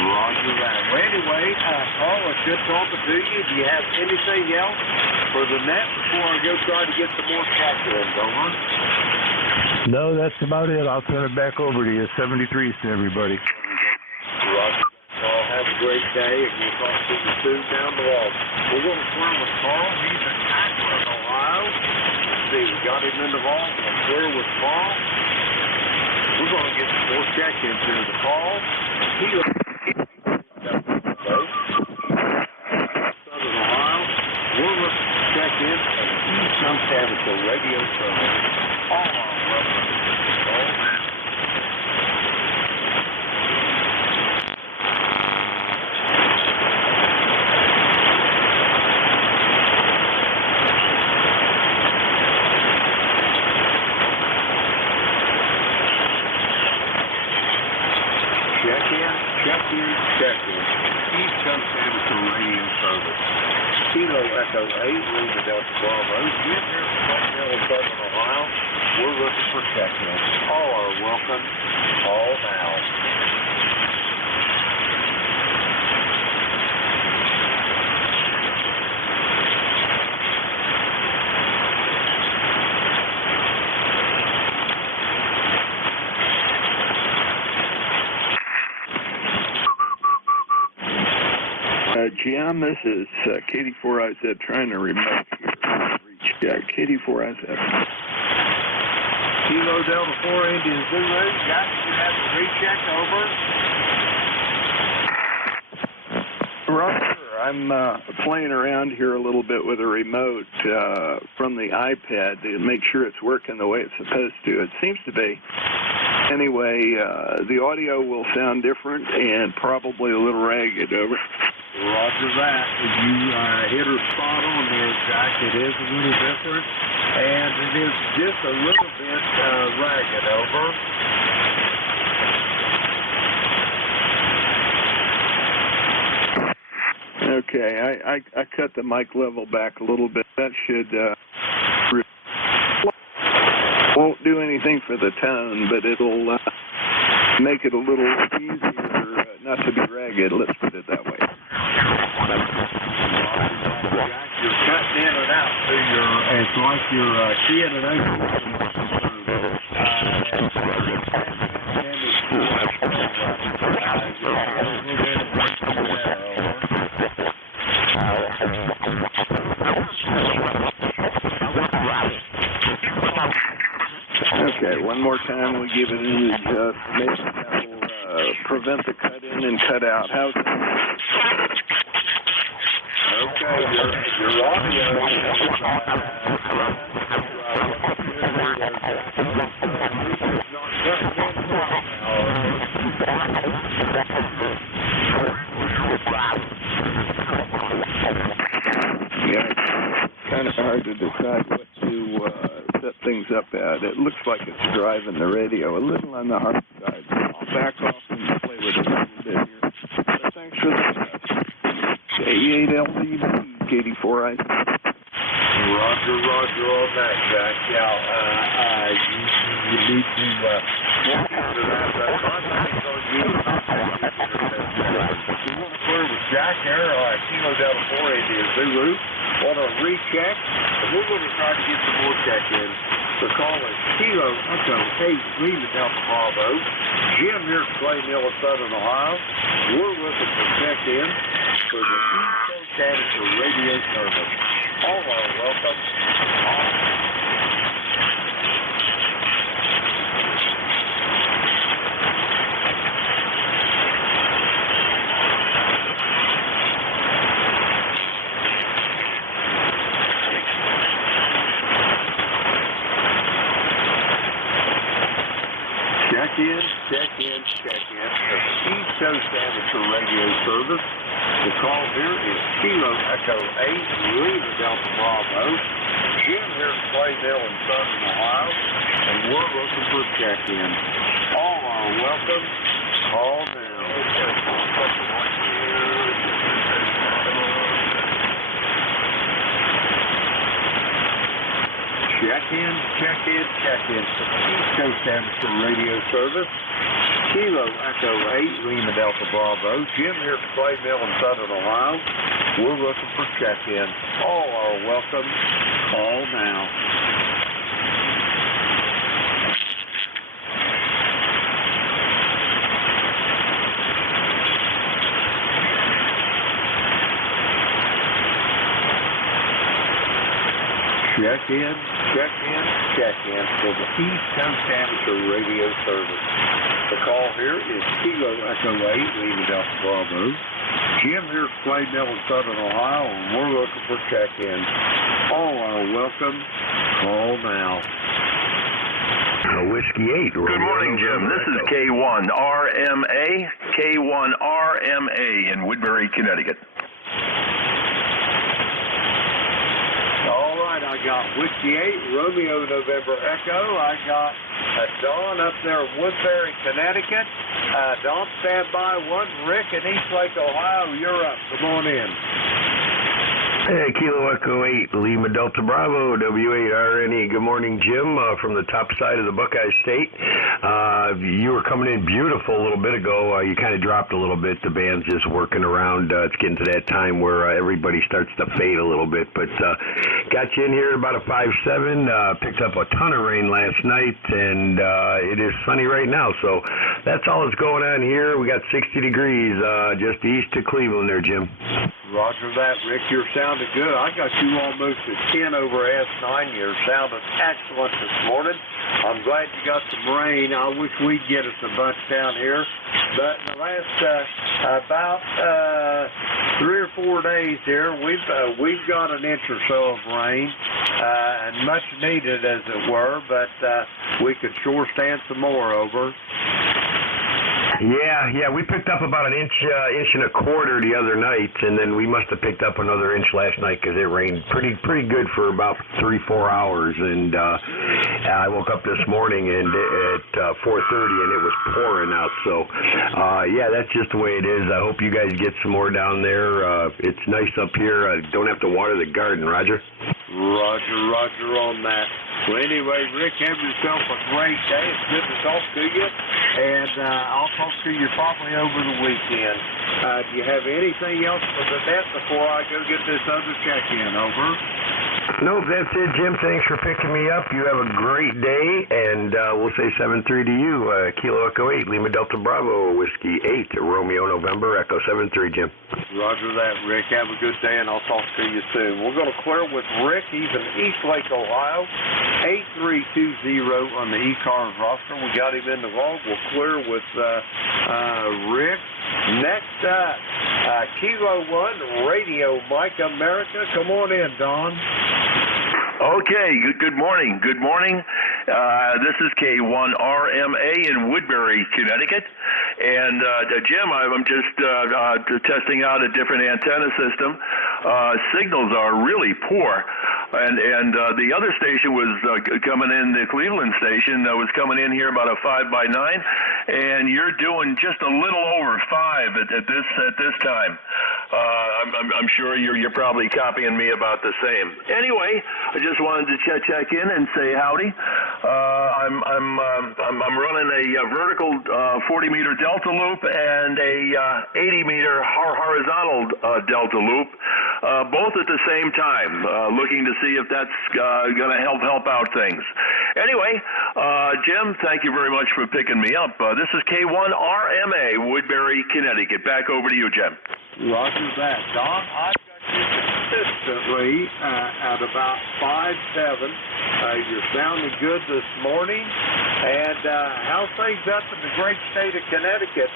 Roger that. Well, anyway, Carl, it's good talking to you. Do you have anything else for the net before I go try to get some more captains, over? No, that's about it. I'll turn it back over to you. 73s to everybody. Roger. Carl, have a great day, and we'll talk to you soon down the road. We're going to swim with Carl. He's in Akron, Ohio. Let's see, we got him in the vault. We'll swim with Carl. We're going to get some more check-ins into the call. Southern Ohio. We're looking to check in at some chemical radio service. All our welcome to the call now. Check in. East Coast Amateur Radio Service. Kilo Echo 8, Lima Delta Bravo. Get here from Bucknell in Southern Ohio. We're looking for check-in. All are welcome. All now. Jim, this is Katie4IZ trying to remote reach Katie4IZ. Kilo Delta 4 Indian Zulu. Got you have the recheck, over. Roger, I'm playing around here a little bit with a remote from the iPad to make sure it's working the way it's supposed to. It seems to be. Anyway, the audio will sound different and probably a little ragged, over. Roger that. You hit her spot on there, Jack. It is a little different, and it is just a little bit ragged, over. Okay, I cut the mic level back a little bit. That should won't do anything for the tone, but it'll make it a little easier not to be ragged. Let's put it that way. You're cutting in and out through it's like you're keying it over. Okay, one more time we'll give it an adjust. Maybe that will prevent the cut in and cut out. How's that? Okay, your audio yeah, it's kind of hard to decide what to set things up at. It looks like it's driving the radio a little on the hard side. I'll back off and play with it a little bit here. But thanks for the K8LDB, Katie4IZ. Roger on that, Jack. Yeah, you need to work into that. Contact's on you. You want to clear with Jack here? Kilo Delta 4 India Zulu. Want to recheck? And we're going to try to get some more check-in. The call is Kilo Echo 8 Lima Delta Bravo. Jim here at Clay Mill in Southern Ohio. We're looking for check-in for the East Coast Amateur Radio Service. All are welcome. Check in for the East Coast Amateur Radio Service. The call here is Kilo Echo 8 Lima Delta Bravo. Jim here at Clay Mill in Southern Ohio, and we're looking for check-in. All are welcome. Call now. Check in for the East Coast Amateur Radio Service. Kilo Echo 8 Lima Delta Bravo. Jim here at Clay Mill in Southern Ohio. We're looking for check-in. All are welcome. Call now. Check in for the East Coast Amateur Radio Service. The call here is Kilo Echo 8 Lima Delta Bravo. Jim here at Clay Mill in Southern Ohio, and we're looking for check-in. All are welcome. Call now. Whiskey 8. Good morning, Jim. This is K1RMA in Woodbury, Connecticut. I got Whiskey 8, Romeo November Echo. I got Don up there in Woodbury, Connecticut. Don, stand by. Rick in Eastlake, Ohio. You're up. Come on in. Hey, Kilo Echo 8, Lima Delta Bravo, W8RNE. Good morning, Jim, from the top side of the Buckeye State. You were coming in beautiful a little bit ago. You kind of dropped a little bit. The band's just working around. It's getting to that time where everybody starts to fade a little bit. But got you in here at about a 5-7. Picked up a ton of rain last night, and it is sunny right now. So that's all that's going on here. We got 60 degrees just east of Cleveland there, Jim. Roger that, Rick. You're sounding good. I got you almost at 10 over S9. You're sounding excellent this morning. I'm glad you got some rain. I wish we'd get us a bunch down here. But in the last about 3 or 4 days here, we've got an inch or so of rain, and much needed, as it were. But we could sure stand some more over. Yeah, we picked up about an inch and a quarter the other night, and then we must have picked up another inch last night because it rained pretty good for about 3-4 hours. And I woke up this morning and at 4:30, and it was pouring out. So yeah, that's just the way it is. I hope you guys get some more down there. It's nice up here. Don't have to water the garden, Roger. Roger on that. Well, anyway, Rick, have yourself a great day. It's good to talk to you, and I'll talk to you probably over the weekend. Do you have anything else for the net before I go get this other check-in? Over. Nope, that's it, Jim. Thanks for picking me up. You have a great day, and we'll say 7-3 to you. Kilo Echo 8, Lima Delta Bravo, Whiskey 8, Romeo November, Echo 7-3, Jim. Roger that, Rick. Have a good day, and I'll talk to you soon. We're going to clear with Rick. He's in Eastlake, Ohio, 8320 on the ECARS roster. We got him in the log. We'll clear with Rick. Next up, Kilo 1, Radio Mike America. Come on in, Don. Okay, good morning. This is K1RMA in Woodbury, Connecticut. And Jim, I'm just testing out a different antenna system. Signals are really poor. And the other station was coming in, the Cleveland station was coming in here about a 5x9, and you're doing just a little over 5 at this time. I'm sure you're probably copying me about the same. Anyway, I just wanted to check in and say howdy. I'm running a vertical 40-meter delta loop and a 80-meter horizontal delta loop, both at the same time, looking to see if that's going to help out things. Anyway, Jim, thank you very much for picking me up. This is K1RMA, Woodbury, Connecticut. Back over to you, Jim. Roger that. Don, I've got you consistently at about 5'7". You're sounding good this morning. And how's things up in the great state of Connecticut?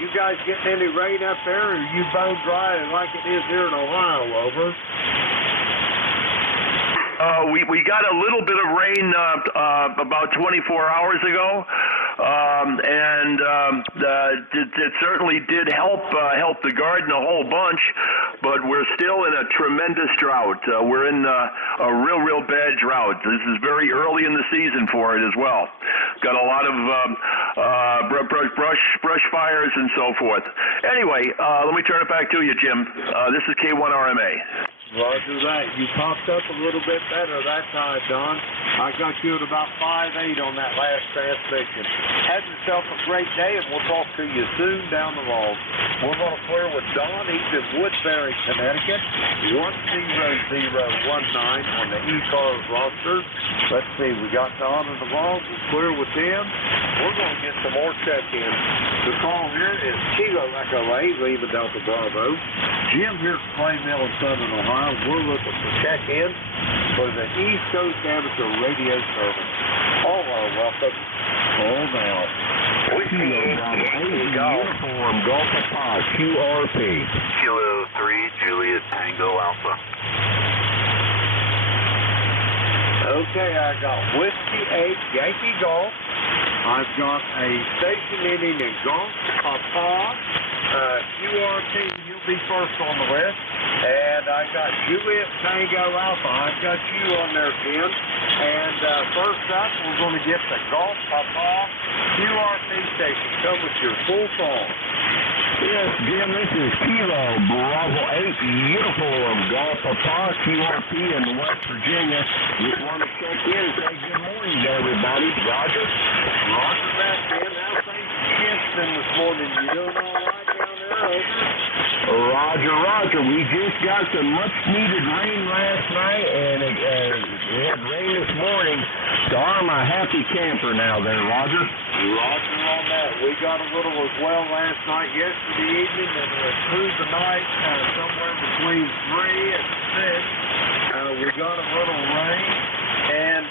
You guys getting any rain up there, or are you bone dry like it is here in Ohio? Over. We got a little bit of rain about 24 hours ago, and it certainly did help the garden a whole bunch, but we're still in a tremendous drought. We're in a real bad drought. This is very early in the season for it as well. Got a lot of brush fires and so forth. Anyway, let me turn it back to you, Jim. This is K1RMA. Roger that. You popped up a little bit better that time, Don. I got you at about 5'8" on that last transmission. Have yourself a great day, and we'll talk to you soon down the road. We're going to clear with Don. He's in Woodbury, Connecticut, 10019 on the ECARS roster. Let's see, we got Don on the road. We'll clear with him. We're going to get some more check-ins. The call here is Kilo Echo 8, Lima Delta Bravo. Jim here at Clay Mill in Southern Ohio. We're looking for check-in for the East Coast Amateur Radio Service. All are welcome. All now. Kilo Bravo 8 uniform Golf Papa QRP. Kilo 3 Juliet Tango Alpha. Okay, I got Whiskey 8 Yankee Golf. I've got a station ending in Golf Papa QRP. You'll be first on the list. And I got Juliet Tango Alpha. I've got you on there, Ken. And first up, we're going to get the Golf Papa QRP station. Come with your full song. Yes, Jim, this is Kilo Bravo 8 uniform Golf Papa QRP in West Virginia. Just want to check in and say good morning to everybody. Roger. Roger that, Ken. How's things in this morning? You doing all right down there? Roger. We just got some much-needed rain last night, and we had rain this morning. So I'm a happy camper now there, Roger. Roger on that. We got a little as well last night, yesterday evening, and through the night, somewhere between 3 and 6. We got a little rain, and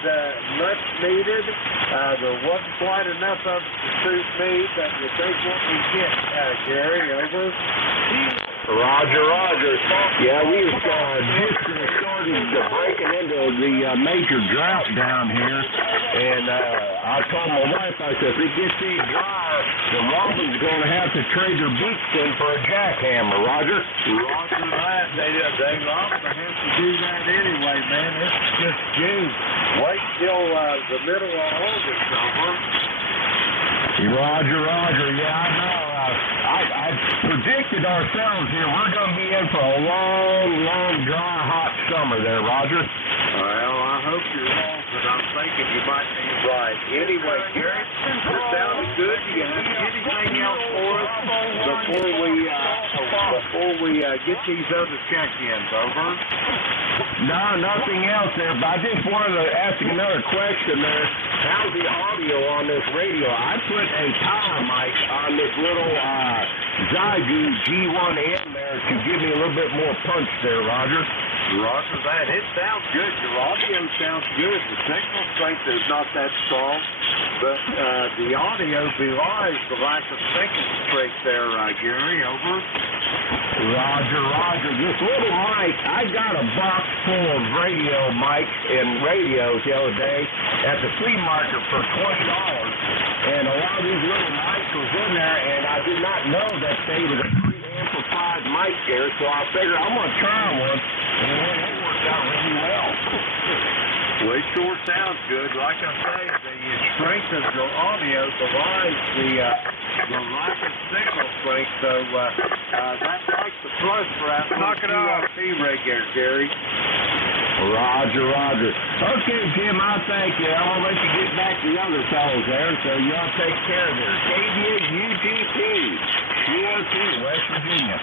much needed. There wasn't quite enough of it to suit me, but you take what we get, Gary, over. Roger. Yeah, we just started breaking into the major drought down here, and I told my wife, I said, if it gets any drier, the robins are going to have to trade their beaks in for a jackhammer, Roger. Roger that. They robins have to do that anyway, man. It's just June. Wait till the middle of August, over. Roger. Yeah, I know. I predicted ourselves here. We're going to be in for a long, dry, hot summer there, Roger. Well, I hope you're wrong, but I'm thinking you might be right. Anyway, Gary, it sounded good. Do you have anything else for us before we get these other check-ins, over? No, nothing else there, but I just wanted to ask another question there. How's the audio on this radio? I put a power mic on this little Zygu G1M there to give me a little bit more punch there, Roger. Roger that. It sounds good. Your audio sounds good. The signal strength is not that strong, but the audio belies the lack of signal strength there, Gary, over. Roger. This little mic, I got a box full of radio mics and radios the other day at the flea market for $20, and a lot of these little mics was in there, and I did not know that they were a pre-amplified mic there, so I figured I'm going to try one, and it worked out really well. Well, it sure sounds good. Like I say, the strength of your audio belies the lack of signal strength, so that's like the plus for that QRP rig there, Gary. Roger, Roger. Okay, Jim, I'll thank you. I'll let you get back to the other fellows there, so y'all take care of this. KDUTP, QRP, West Virginia.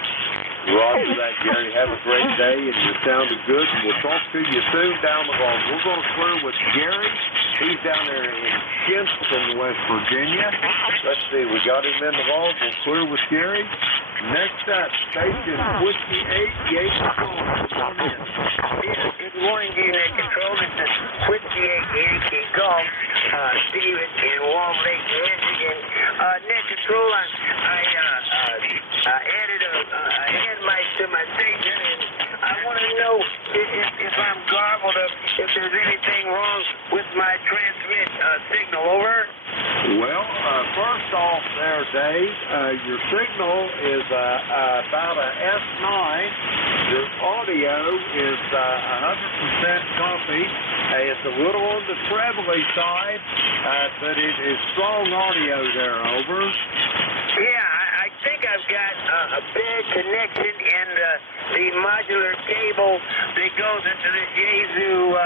Roger that, Gary. Have a great day, and you're sounding good, and we'll talk to you soon down the road. We're going to clear with Gary. He's down there in Shinnston, West Virginia. Let's see, we got him in the vault. We'll clear with Gary. Next up, station Whiskey 8, Yankee Golf. Good morning, Net Control. This is Whiskey 8, Yankee Golf. David in Wall Lake, Michigan. Net Control, I added a hand mic to my station, and I want to know if I'm garbled up, if there's anything wrong with my transmit signal. Over. Well, first off there, Dave, your signal is about a S9. Your audio is 100% copy. It's a little on the trebly side, but it is strong audio there, over. Yeah, I think I've got a bad connection in the modular cable that goes into the Yaesu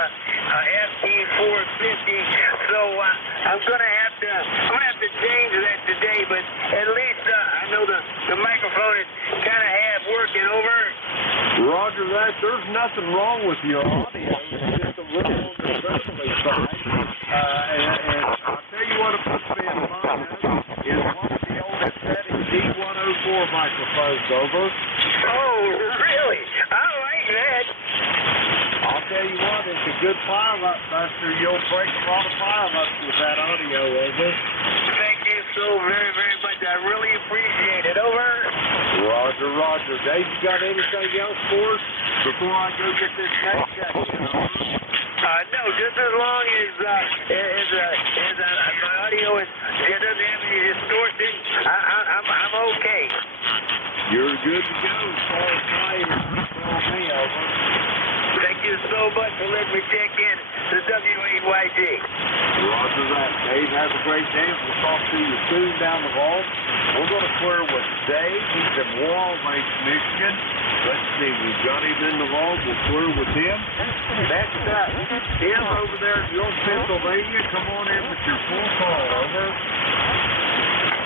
FT450. So I'm gonna have to change that today. But at least I know the microphone is kind of half working. Over. Roger that. There's nothing wrong with your audio. It's just a little on the trebly side. And I'll tell you what it puts me in mind is one of the oldest setting D104 microphones, over. Oh, really? I like that. I'll tell you what, it's a good pile-up, Buster. You'll break a lot of pile-ups with that audio, over. Thank you so very, very much. I really appreciate it. Over. Roger, Roger. Dave, you got anything else for us before I go get this next check? No, just as long as my audio it doesn't have any distortion, I'm okay. You're good to go as far as my me, over. Thank you so much for letting me check in to W8YG. Roger that. Dave, have a great day. We'll talk to you soon down the vault. We're going to clear with Dave. He's in Wall Lake, Michigan. Let's see. We've got him in the vault. We'll clear with him. Next up, Tim over there in York, Pennsylvania. Come on in with your full call, over.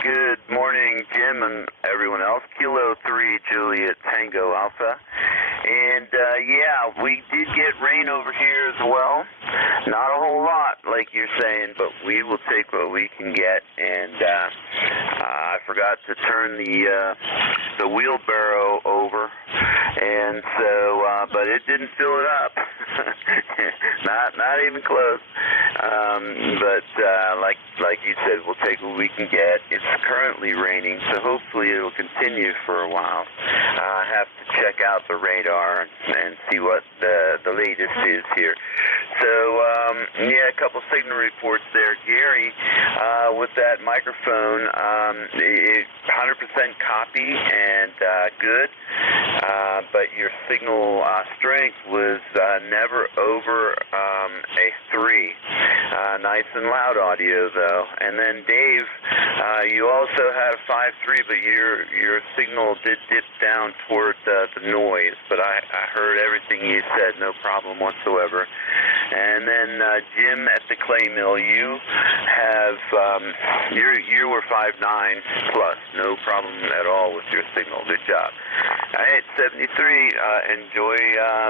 Good morning, Jim and everyone else. Kilo 3 Juliet Tango Alpha. And, yeah, we did get rain over here as well. Not a whole lot, like you're saying, but we will take what we can get. And I forgot to turn the wheelbarrow over. And so, but it didn't fill it up. not even close. But like you said, we'll take what we can get. It's currently raining, so hopefully it'll continue for a while. I have to check out the radar and see what the latest is here. So, yeah, a couple signal reports there. Gary, with that microphone, 100% copy and good, but your signal strength was never over a 3. Nice and loud audio, though. And then, Dave, you also had a 5.3, but your signal did dip down toward the noise, but I heard everything you said, no problem whatsoever. And then, Jim, at the clay mill, you have, you were 5.9 plus, no problem at all with your signal. Good job. All right, 73, enjoy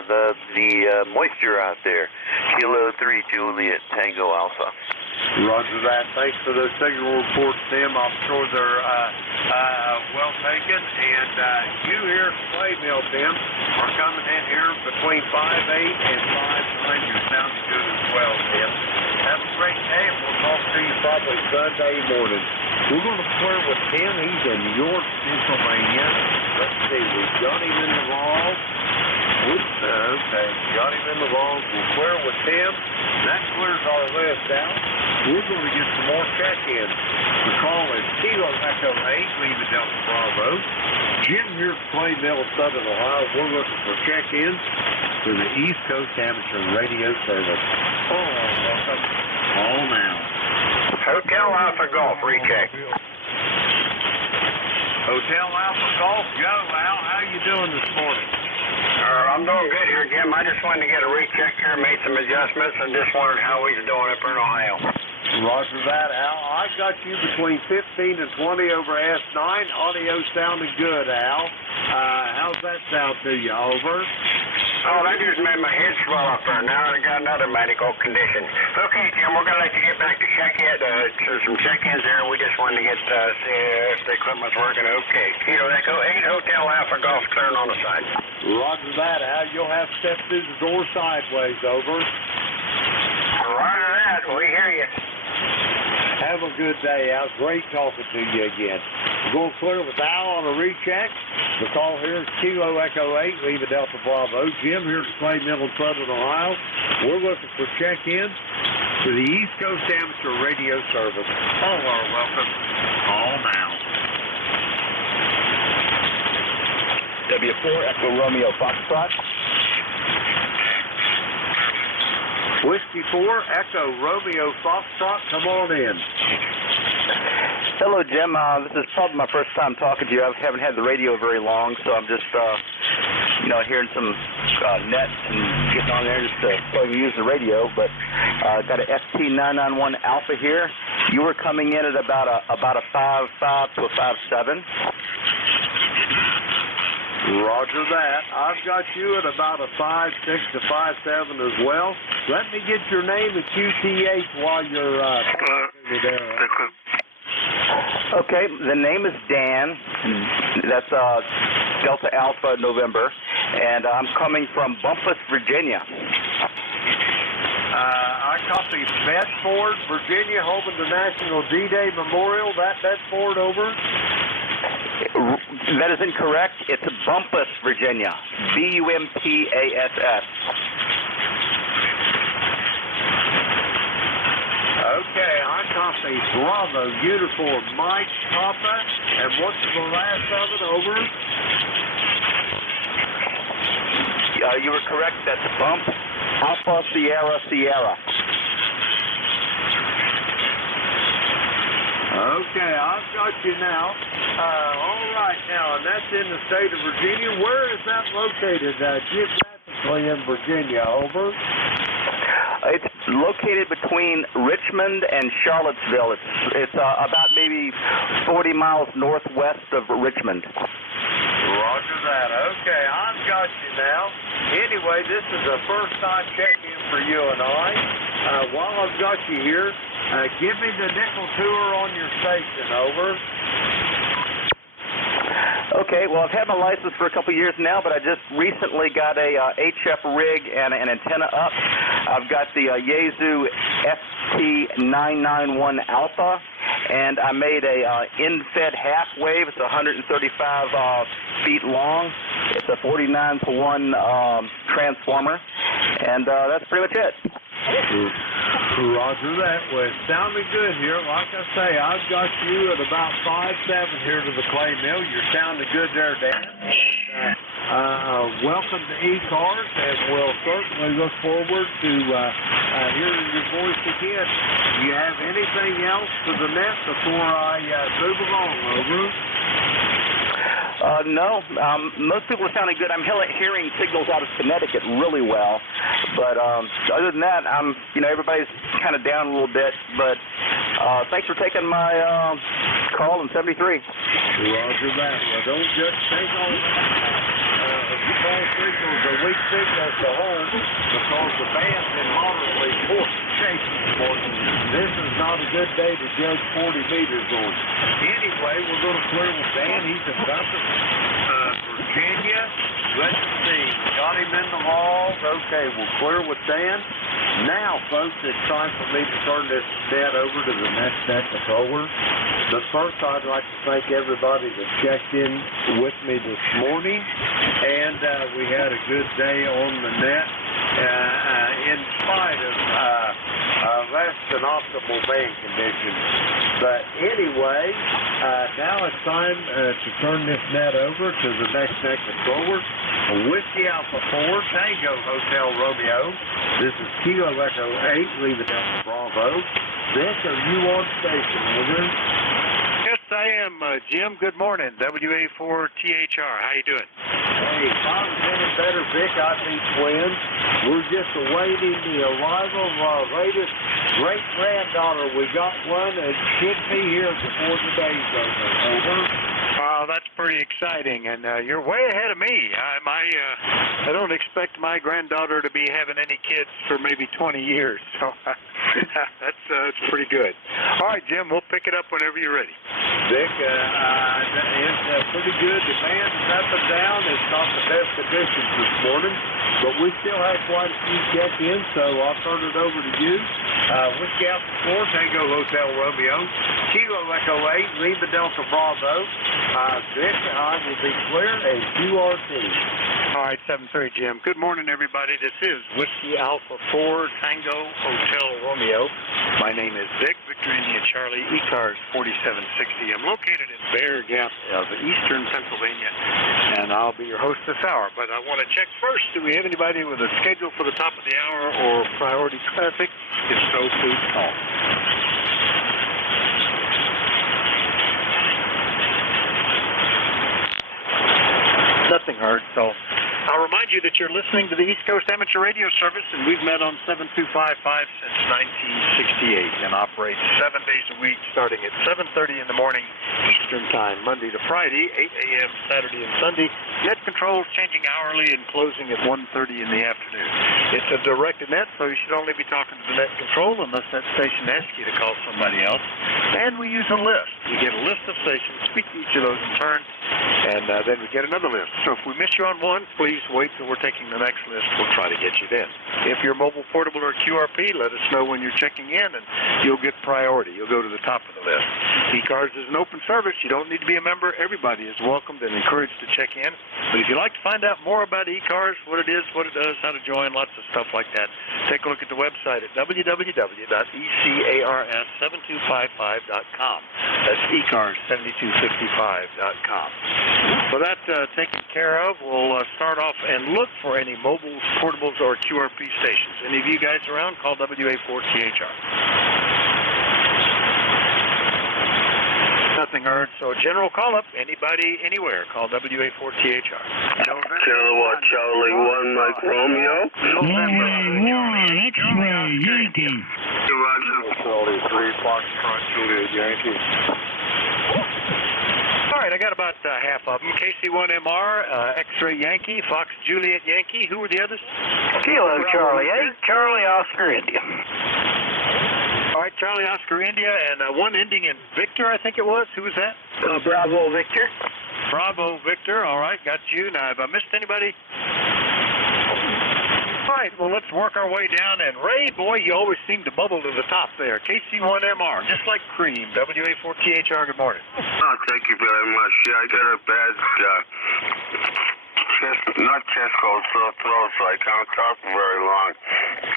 the moisture out there. Kilo 3 Juliet Tango Alpha. Roger that. Thanks for those signal reports, Tim. I'm sure they're well taken. And you here at the Clay Mill, Tim, are coming in here between 5.8 and 5.9. You're sounding good as well, Tim. Have a great day, and we'll talk to you probably Sunday morning. We're going to clear with Tim. He's in York, Pennsylvania. Let's see. We've got him in the wall. Okay, got him in the wall. We'll clear with Tim. That clears our list out. We're going to get some more check-ins. The call is Kilo Echo 8, Lima Delta Bravo. Jim here at Clay Mill, Southern Ohio. We're looking for check-ins to the East Coast Amateur Radio Service. Oh, welcome. Call now. Hotel Alpha Golf, recheck. Hotel Alpha Golf, go, Al. How you doing this morning? I'm doing good here, Jim. I just wanted to get a recheck here, made some adjustments, and just wondered how he's doing up here in Ohio. Roger that, Al. I got you between 15 and 20 over S9. Audio sounding good, Al. How's that sound to you? Over? Oh, that just made my head swell up there. Now I got another medical condition. Okay, Jim, we're going to let you get back to check-in, to some check-ins there. We just wanted to get, see if the equipment's working okay. Kilo Echo 8, Hotel Alpha Golf, clearing on the side. Roger that, Al. You'll have to step through the door sideways, over. Roger that. We hear you. Have a good day, Al. Great talking to you again. We're going clear with Al on a recheck. The call here is Kilo Echo 8, Lima Delta Bravo. Jim here at Clay Mill in Southern Ohio. We're looking for check-in for the East Coast Amateur Radio Service. All are welcome. Call now. W4 Echo Romeo Foxtrot. Whiskey 4 Echo Romeo Foxtrot, come on in. Hello, Jim. This is probably my first time talking to you. I haven't had the radio very long, so I'm just, hearing some nets and getting on there just so I can use the radio. But I got an FT991 Alpha here. You were coming in at about a 5.5 to a 5.7. Roger that. I've got you at about a 5.6 to 5.7 as well. Let me get your name and QTH while you're there. Okay, the name is Dan. That's Delta Alpha November, and I'm coming from Bumpus, Virginia. I copy Bedford, Virginia, home of the National D-Day Memorial. That Bedford, over? That is incorrect. It's Bumpus, Virginia. Bumpass. Okay, I copy Bravo, uniform, Mike, Papa, and what's the last of it, over? You were correct. That's Bump, Alpha, Sierra, Sierra. Okay, I've got you now. All right, now, and that's in the state of Virginia. Where is that located geographically in Virginia, over? It's located between Richmond and Charlottesville. It's about maybe 40 miles northwest of Richmond. Roger that. Okay, I've got you now. Anyway, this is a first-time check-in for you and I. While I've got you here, give me the nickel tour on your station, over. Okay, well, I've had my license for a couple years now, but I just recently got a HF rig and an antenna up. I've got the Yaesu FT991 Alpha, and I made a in-fed half wave. It's 135 feet long. It's a 49-to-1 transformer, and that's pretty much it. Roger that. Well, it's sounding good here. Like I say, I've got you at about 5.7 here to the Clay Mill. You're sounding good there, Dan. Welcome to ECARS, and we'll certainly look forward to hearing your voice again. Do you have anything else for the net before I move along, over? No. Most people are sounding good. I'm hearing signals out of Connecticut really well. But other than that, everybody's kind of down a little bit. But thanks for taking my call in 73. Roger that. Well, don't just take all small signals or weak signals to home because the band's in moderately shaky this morning. This is not a good day to judge 40 meters on. Anyway, we're going to clear with Dan. He's in Bumpus, Virginia. Let's see. Got him in the halls. Okay, we'll clear with Dan. Now, folks, it's time for me to turn this net over to the next net controller. But first, I'd like to thank everybody that checked in with me this morning. And we had a good day on the net in spite of less than optimal main condition. But anyway, now it's time to turn this net over to the next net controller. Whiskey Alpha 4, Tango Hotel Romeo. This is Kilo Echo 8, Lima Delta Bravo. Vic, are you on station, over? Yes, I am, Jim. Good morning. WA4THR. How you doing? Hey, Bob's getting better, Vic. I think twins. We're just awaiting the arrival of our latest great-granddaughter. We got one that should be here before the day's over. Well, that's pretty exciting, and you're way ahead of me. I don't expect my granddaughter to be having any kids for maybe 20 years, so that's pretty good. All right, Jim, we'll pick it up whenever you're ready. Vic, it's pretty good. The band is up and down. It's not the best conditions this morning, but we still have quite a few check-ins, so I'll turn it over to you. Whiskey Alpha 4, Tango Hotel Romeo, Kilo Echo 8, Lima Delta Bravo. Vic, I will be clear as QRT. All right, 7-3, Jim. Good morning, everybody. This is Whiskey Alpha 4, Tango Hotel Romeo. My name is Vic, Victor India Charlie, ECARS 4760. I'm located in Bear Gap of eastern Pennsylvania, and I'll be your host this hour. But I want to check first, do we have anybody with a schedule for the top of the hour or priority traffic? If so, please call. Nothing heard, so I'll remind you that you're listening to the East Coast Amateur Radio Service, and we've met on 7255 since 1968 and operate 7 days a week starting at 7:30 in the morning Eastern Time, Monday to Friday, 8 a.m. Saturday and Sunday. Net controls changing hourly and closing at 1:30 in the afternoon. It's a directed net, so you should only be talking to the net control unless that station asks you to call somebody else. And we use a list. We get a list of stations, speak to each of those in turn, and then we get another list. So if we miss you on one, please wait till we're taking the next list. We'll try to get you then. If you're mobile, portable, or QRP, let us know when you're checking in, and you'll get priority. You'll go to the top of the list. ECARS is an open service. You don't need to be a member. Everybody is welcomed and encouraged to check in. But if you'd like to find out more about ECARS, what it is, what it does, how to join, lots of stuff like that, take a look at the website at www.ecars7255.com. That's ecars7255.com. So that taken care of, we'll start off and look for any mobiles, portables, or QRP stations. Any of you guys around, call WA4THR. Nothing heard, so general call-up, anybody, anywhere, call WA4THR. Kilowatt Charlie 1, Mike Romeo. X-ray, Yankee. Roger. Charlie 3, Foxtrot, Juliet, Yankee. All right, I got about half of them. KC1MR, X-ray Yankee, Fox Juliet Yankee. Who were the others? Kilo Charlie 8, Charlie Oscar India. All right, Charlie Oscar India, and one ending in Victor, I think it was. Who was that? Bravo Victor. Bravo Victor. All right, got you. Now, have I missed anybody? All right, well, let's work our way down. And Ray, boy, you always seem to bubble to the top there. KC1MR, just like cream. WA4THR, good morning. Oh, thank you very much. Yeah, I got a bad not chest cold, sore throat, so I can't talk for very long.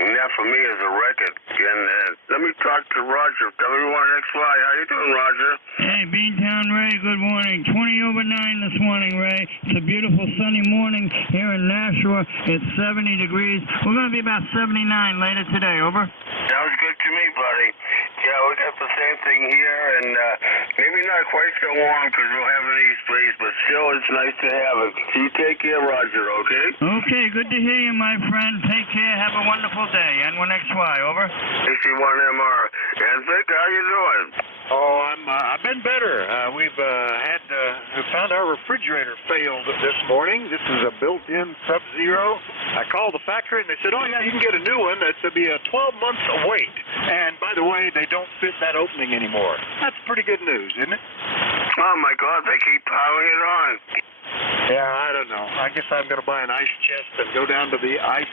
And that for me is a record. And let me talk to Roger, W1XY. How you doing, Roger? Hey, Beantown Ray, good morning. 20 over 9 this morning, Ray. It's a beautiful sunny morning here in Nashua. It's 70 degrees. We're going to be about 79 later today, over. Sounds good to me, buddy. Yeah, we got the same thing here, and maybe not quite so warm because we'll have an east breeze, but still it's nice to have it. So you take care, Roger, okay? Okay, good to hear you, my friend. Take care. Have a wonderful day. N1XY, over. KC1MR. And Vic, how you doing? Oh, I've been better. We've found our refrigerator failed this morning. This is a built-in Sub-Zero. I called the factory, and they said, oh, yeah, you can get a new one. It's to be a 12 months wait. And, by the way, they don't fit that opening anymore. That's pretty good news, isn't it? Oh, my God, they keep piling it on. Yeah, I don't know. I guess I'm going to buy an ice chest and go down to the ice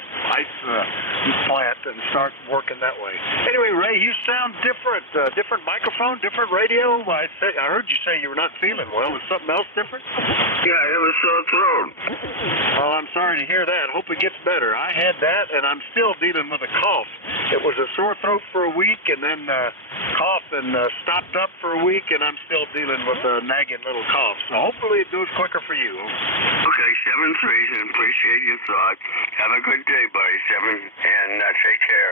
plant and start working that way. Anyway, Ray, you sound different. Different microphone, different radio. I heard you say you were not feeling well. Was something else different? Yeah, I have a sore throat. Well, I'm sorry to hear that. Hope it gets better. I had that, and I'm still dealing with a cough. It was a sore throat for a week, and then cough and stopped up for a week, and I'm still dealing with a nagging little cough. So hopefully it goes quicker for you. Okay, 7-3, and appreciate your thoughts. Have a good day, buddy, 7, and take care.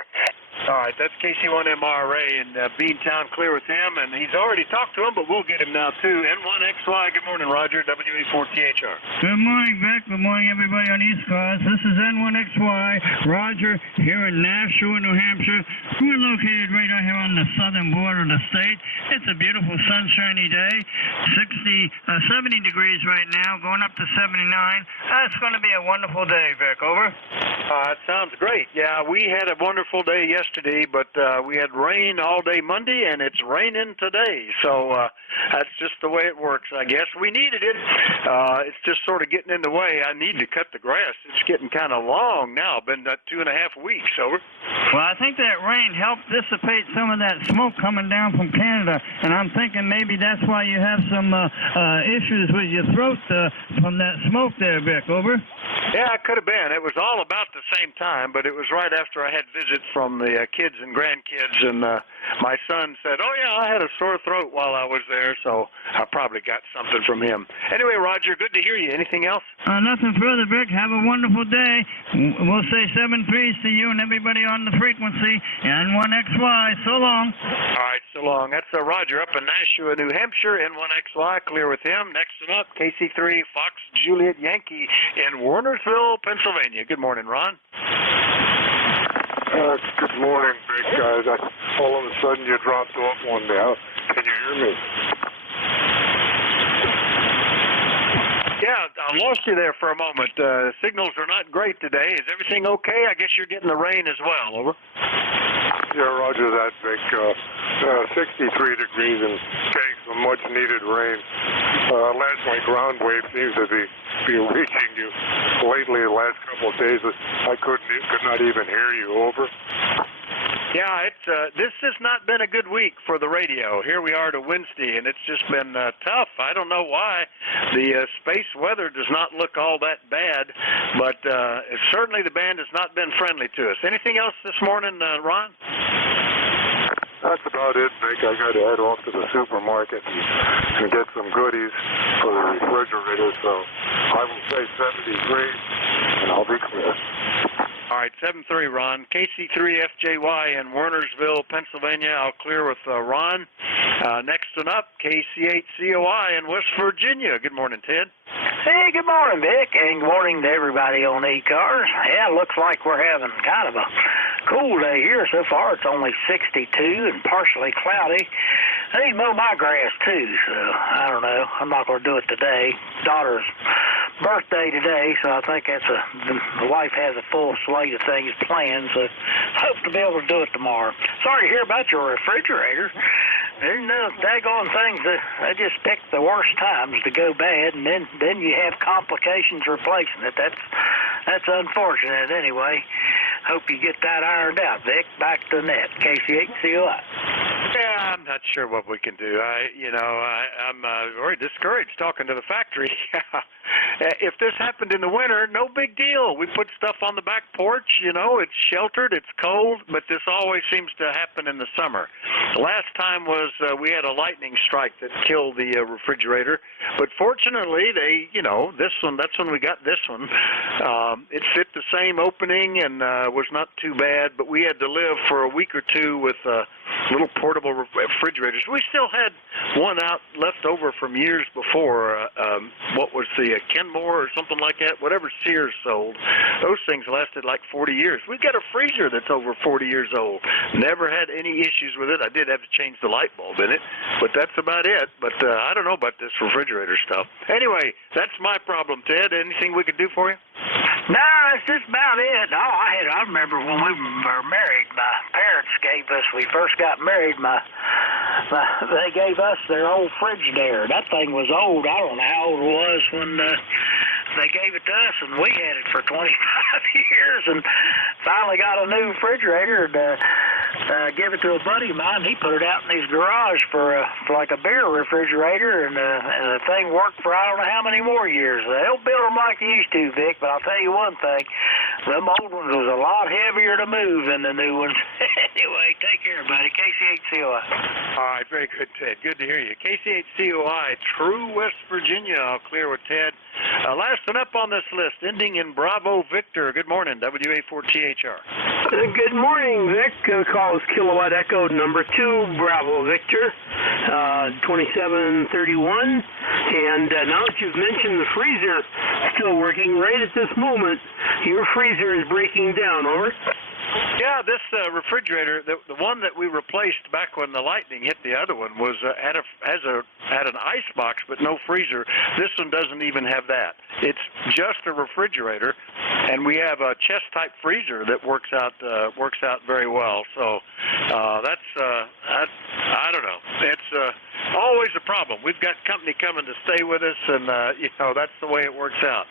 All right, that's KC1MRA in Beantown. Clear with him, and he's already talked to him, but we'll get him now, too. N1XY, good morning, Roger, WE4THR. Good morning, Vic. Good morning, everybody on ECARS. This is N1XY, Roger, here in Nashua, New Hampshire. We're located right out here on the southern border of the state. It's a beautiful, sunshiny day. 70 degrees right now, going up to 79. It's going to be a wonderful day, Vic. Over. It sounds great. Yeah, we had a wonderful day yesterday, but we had rain all day Monday, and it's raining today. So that's just the way it works, I guess. We needed it. It's just sort of getting in the way. I need to cut the grass. It's getting kind of long now. Been 2.5 weeks. Over. Well, I think that rain helped dissipate some of that smoke coming down from Canada, and I'm thinking maybe that's why you have some issues with your throat from that smoke there, Vic. Over. Yeah, it could have been. It was all about the same time, but it was right after I had visits from the kids and grandkids, and my son said, oh, yeah, I had a sore throat while I was there, so I probably got something from him. Anyway, Roger, good to hear you. Anything else? Nothing further, Vic. Have a wonderful day. We'll say 7-3 to you and everybody on the frequency, N1XY. So long. All right, so long. That's Roger up in Nashua, New Hampshire, N1XY. Clear with him. Next one up, KC3, Fox Juliet Yankee in Wernersville, Pennsylvania. Good morning, Ron. Good morning, big guys. All of a sudden you dropped off one day. Can you hear me? Yeah, I lost you there for a moment. Signals are not great today. Is everything okay? I guess you're getting the rain as well. Over. Yeah, Roger that, Vic. 63 degrees and getting some much-needed rain. Last night, ground wave seems to be reaching you. Lately, the last couple of days, I could not even hear you. Over. Yeah, this has not been a good week for the radio. Here we are to Wednesday, and it's just been tough. I don't know why. The space weather does not look all that bad, but certainly the band has not been friendly to us. Anything else this morning, Ron? That's about it, Vic. I got to head off to the supermarket and get some goodies for the refrigerator, so I will say 73, and I'll be clear. All right, 7-3, Ron. KC3FJY in Wernersville, Pennsylvania. I'll clear with Ron. Next one up, KC8COI in West Virginia. Good morning, Ted. Hey, good morning, Vic, and good morning to everybody on ECARS. Yeah, looks like we're having kind of a cool day here. So far, it's only 62 and partially cloudy. I need to mow my grass, too, so I don't know. I'm not going to do it today. Daughter's birthday today, so I think the wife has a full slate of things planned, so hope to be able to do it tomorrow. Sorry to hear about your refrigerator. There's no daggone things that they just pick the worst times to go bad, and then you have complications replacing it. That's unfortunate anyway. Hope you get that ironed out, Vic. Back to the net. KC8COI. Yeah, I'm not sure what we can do. I'm very discouraged talking to the factory. If this happened in the winter, no big deal. We put stuff on the back porch, it's sheltered, it's cold, but this always seems to happen in the summer. The last time was we had a lightning strike that killed the refrigerator, but fortunately that's when we got this one. It fit the same opening and was not too bad, but we had to live for a week or two with little portable refrigerators. We still had one out left over from years before. What was the Kenmore or something like that? Whatever Sears sold. Those things lasted like 40 years. We've got a freezer that's over 40 years old. Never had any issues with it. I did have to change the light bulb in it, but that's about it. But I don't know about this refrigerator stuff. Anyway, that's my problem, Ted. Anything we can do for you? No, that's just about it. I remember when we were married, my parents gave us, we first got married, they gave us their old Frigidaire. That thing was old. I don't know how old it was when they gave it to us, and we had it for 25 years, and finally got a new refrigerator and gave it to a buddy of mine. He put it out in his garage for like a beer refrigerator, and the thing worked for I don't know how many more years. They don't build them like they used to, Vic, but I'll tell you one thing, them old ones was a lot heavier to move than the new ones. Anyway, take care, buddy. KCHCOI. All right, very good, Ted. Good to hear you. KCHCOI, True West Virginia. I'll clear with Ted. Last one up on this list, ending in Bravo Victor. Good morning, WA4THR. Good morning, Vic. Call is Kilowatt Echo number 2, Bravo Victor, 2731. And now that you've mentioned the freezer still working, right at this moment, your freezer is breaking down, over. Yeah, this refrigerator, the one that we replaced back when the lightning hit the other one, was had an ice box but no freezer. This one doesn't even have that. It's just a refrigerator, and we have a chest type freezer that works out very well. So that's I don't know. It's always a problem. We've got company coming to stay with us, and that's the way it works out.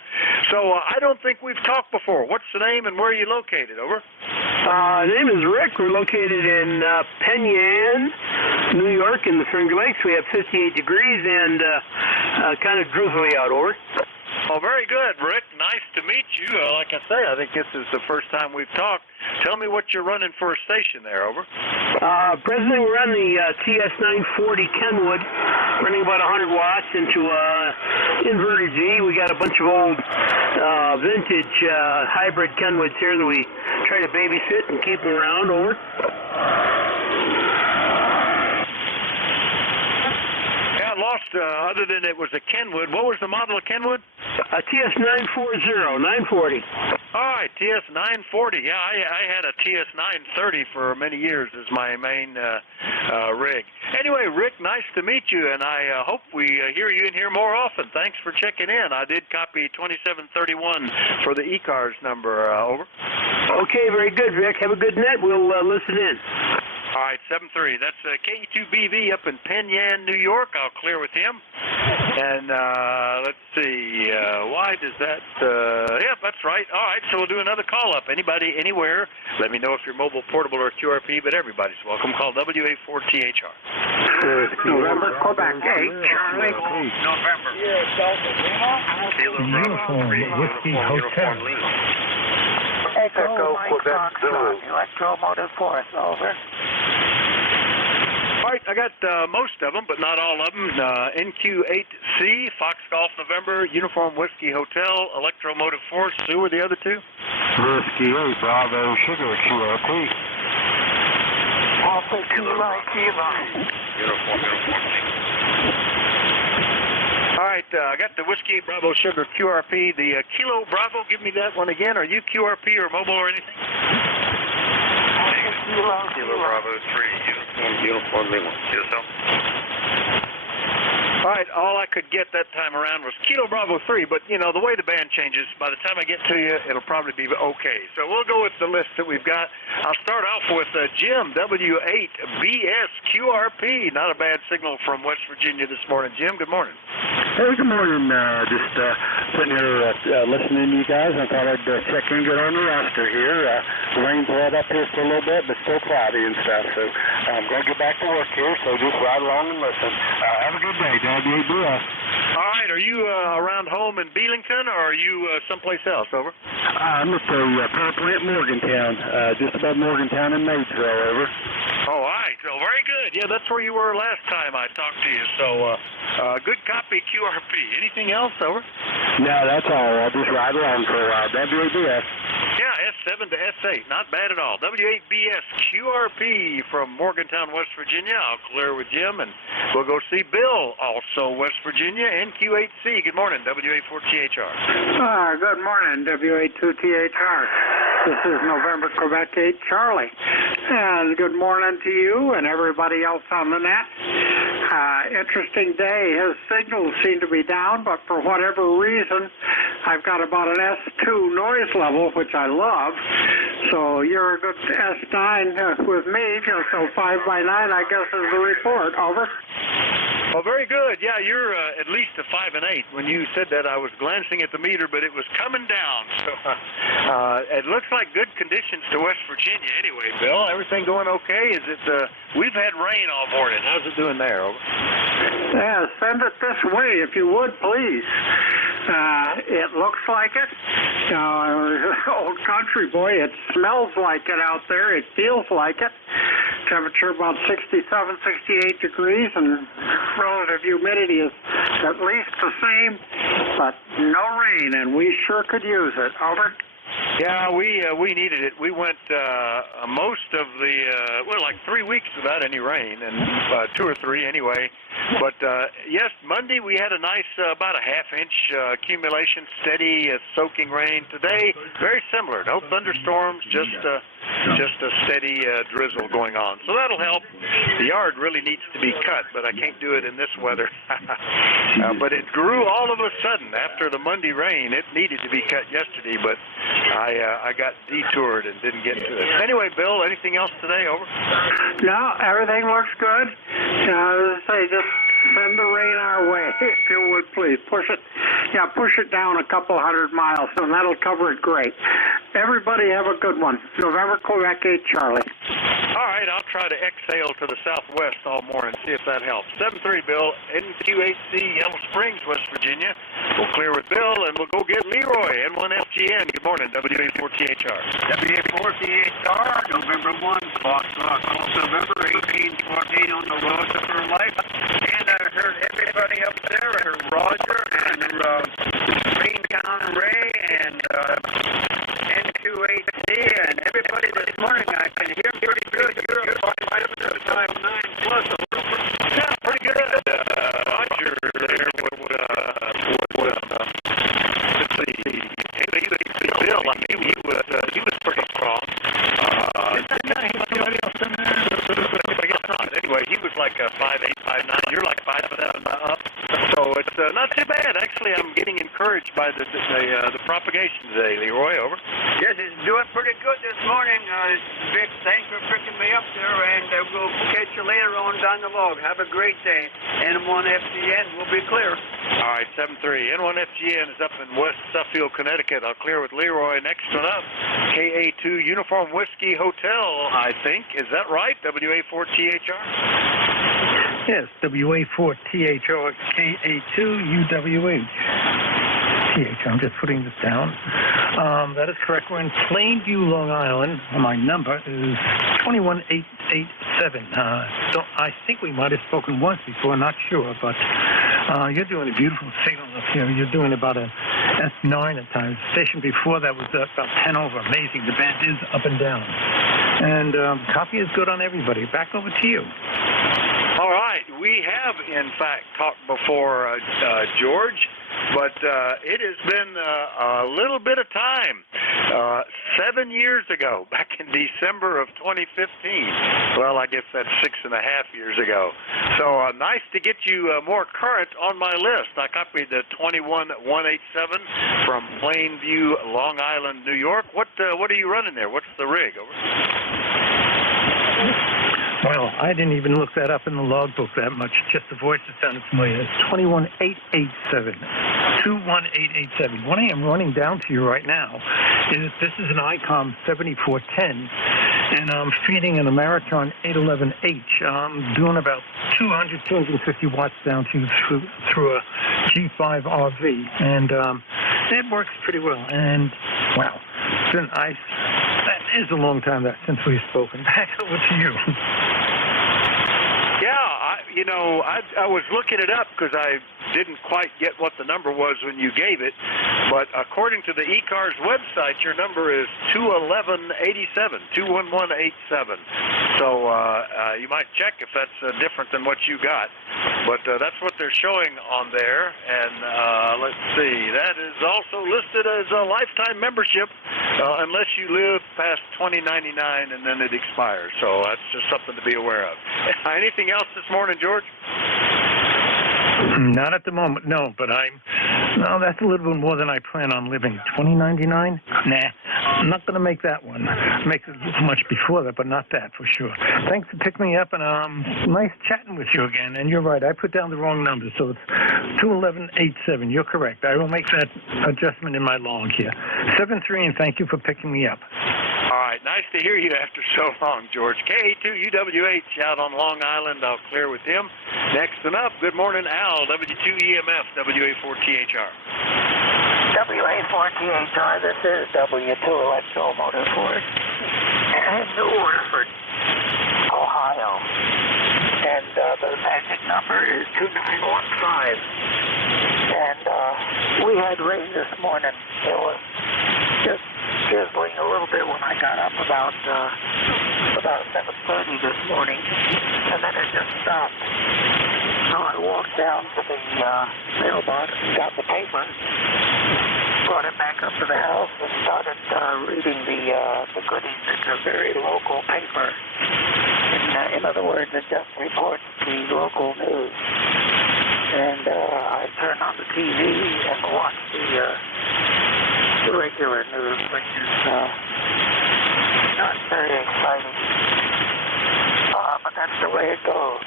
So I don't think we've talked before. What's the name and where are you located? Over. The name is Rick. We're located in Penn Yan, New York, in the Finger Lakes. We have 58 degrees and kind of drizzly out, over. Oh, very good, Rick. Nice to meet you. Like I say, I think this is the first time we've talked. Tell me what you're running for a station there, over. Presently, we're on the TS940 Kenwood, running about 100 watts into inverter G. We got a bunch of old vintage hybrid Kenwoods here that we try to babysit and keep them around, over. Lost, other than it was a Kenwood. What was the model of Kenwood? A TS940, 940. All right, TS940. Yeah, I had a TS930 for many years as my main rig. Anyway, Rick, nice to meet you, and I hope we hear you in here more often. Thanks for checking in. I did copy 2731 for the ECARS number, over. Okay, very good, Rick. Have a good night. We'll listen in. All right, 7-3. That's KE2BV up in Penn Yan, New York. I'll clear with him. And let's see. Why does that? Yeah, that's right. All right, so we'll do another call up. Anybody, anywhere, let me know if you're mobile, portable, or QRP, but everybody's welcome. Call WA4THR. November, Quebec 8, Charlie. November. Uniform Whiskey Hotel. Echo Quebec Zulu. Electromotive Force, over. All right, I got most of them, but not all of them. NQ8C, Fox Golf November, Uniform Whiskey Hotel, Electromotive Force. Who were the other two? Whiskey 8, Bravo Sugar, QRP. Alpha Kilo. Uniform. All right, I got the Whiskey Bravo Sugar QRP. The Kilo Bravo, give me that one again. Are you QRP or mobile or anything? Kilo Bravo 3, Uniform Lima. Yourself? All right, all I could get that time around was Kilo Bravo 3, but, the way the band changes, by the time I get to you, it'll probably be okay. So we'll go with the list that we've got. I'll start off with Jim, W8BS QRP. Not a bad signal from West Virginia this morning. Jim, good morning. Hey, good morning. Just sitting here listening to you guys. I thought I'd check in, get on the roster here. Rain's let up here for a little bit, but still cloudy and stuff. So I'm going to get back to work here, so just ride along and listen. Have a good day, WBS. All right, are you around home in Belington, or are you someplace else, over? I'm at the power plant Morgantown, just above Morgantown and Maysville, over. Oh, all right. Well, very good. Yeah, that's where you were last time I talked to you. So, good copy, QRP. Anything else, over? No, that's all. I'll just ride along for a while. WBS. Yeah, S7 to S8. Not bad at all. W8BS QRP from Morgantown, West Virginia. I'll clear with Jim, and we'll go see Bill, also West Virginia, and Q8C. Good morning, WA4THR. Good morning, WA2THR. This is November, Quebec 8, Charlie. And good morning to you and everybody else on the net. Interesting day. His signals seem to be down, but for whatever reason, I've got about an S2 noise level, which I love. So you're a good S9 with me, so 5 by 9, I guess, is the report. Over. Well, very good. Yeah, you're at least a 5 and 8. When you said that, I was glancing at the meter, but it was coming down. So it looks like good conditions to West Virginia anyway, Bill. Everything going okay? Is it? We've had rain all morning. How's it doing there? Over. Yeah, send it this way if you would, please. It looks like it. Old country boy, it smells like it out there. It feels like it. Temperature about 67, 68 degrees, and relative humidity is at least the same, but no rain, and we sure could use it. Over. Yeah, we needed it. We went most of the like 3 weeks without any rain, and 2 or 3 anyway. But yes, Monday we had a nice about a half-inch accumulation, steady soaking rain. Today, very similar. No thunderstorms, just a steady drizzle going on. So that'll help. The yard really needs to be cut, but I can't do it in this weather. But it grew all of a sudden after the Monday rain. It needed to be cut yesterday, but I got detoured and didn't get to it. Anyway, Bill, anything else today? Over. No, everything looks good. As I say, just send the rain our way, if you would, please. Push it down a couple 100 miles, and that'll cover it great. Everybody have a good one. November, Quebec 8, Charlie. All right, I'll try to exhale to the southwest all morning, see if that helps. 7-3, Bill, NJ2US, Yellow Springs, West Virginia. We'll clear with Bill, and we'll go get Leroy, N1FGN. Good morning, WA4THR. WA4THR, November 1, Foxtrot, November 1814 on the road to her life. And I heard everybody up there. I heard Roger and Greentown Ray and N2AC and everybody this morning. I can hear pretty good. You're 559 plus. Yeah, pretty good. Roger there was let's see. Bill, I mean, he was pretty strong. I guess not. Anyway, he was like 5'8", 5'9". You're like 5'7" up. So it's not too bad. Actually, I'm getting encouraged by the propagation today. Leroy, over. Yes, it's doing pretty good this morning. Vic, thanks for picking me up there, and we'll catch you later on down the log. Have a great day. N1FGN will be clear. All right, 7-3. N1FGN is up in West Suffield, Connecticut. I'll clear with Leroy. Next one up, KA2 Uniform Whiskey Hotel, I think. Is that right? WA4THR? Yes, WA4THR, KA2 UWH. I'm just putting this down. That is correct. We're in Plainview, Long Island. My number is 21887. I think we might have spoken once before, not sure, but you're doing a beautiful signal up here. You're doing about a S9 at times. The station before that was about 10 over. Amazing. The band is up and down. And copy is good on everybody. Back over to you. All right. We have, in fact, talked before, George, but it has been a little bit of time. 7 years ago, back in December of 2015. Well, I guess that's 6.5 years ago. So nice to get you more current on my list. I copied the 21187 from Plainview, Long Island, New York. What are you running there? What's the rig? Over. Well, I didn't even look that up in the logbook that much. Just the voice that sounded familiar. It's 21887. 21887. What I am running down to you right now is this is an ICOM 7410, and I'm feeding an Ameritron 811H. I'm doing about 200, 250 watts down to through a G5 RV, and it works pretty well. And wow, it's been nice. That is a long time since we've spoken. Back over to you. Yeah, I was looking it up because I didn't quite get what the number was when you gave it, but according to the ECARS website, your number is 21187, 21187. So you might check if that's different than what you got, but that's what they're showing on there. And let's see, that is also listed as a lifetime membership unless you live past 2099 and then it expires. So that's just something to be aware of. Anything else this morning, George? Not at the moment, no, but no, that's a little bit more than I plan on living. $20.99? Nah, I'm not going to make that one. Make it much before that, but not that for sure. Thanks for picking me up, and nice chatting with you again. And you're right, I put down the wrong number, so it's 21187. You're correct. I will make that adjustment in my log here. 73, and thank you for picking me up. All right, nice to hear you after so long, George. K2UWH out on Long Island. I'll clear with him. Next one up, good morning, Al, W2EMF, WA4THR. WA4THR, this is W2 Electromotive Force in New Orford, Ohio. And the magic number is 2915. And we had rain this morning. It was just drizzling a little bit when I got up about 7:30 this morning, and then it just stopped. So I walked down to the mailbox and got the paper, brought it back up to the house, and started reading the goodies. It's a very local paper. In other words, it just reports the local news. And I turned on the TV and watched the regular news, which is not very exciting. But that's the way it goes.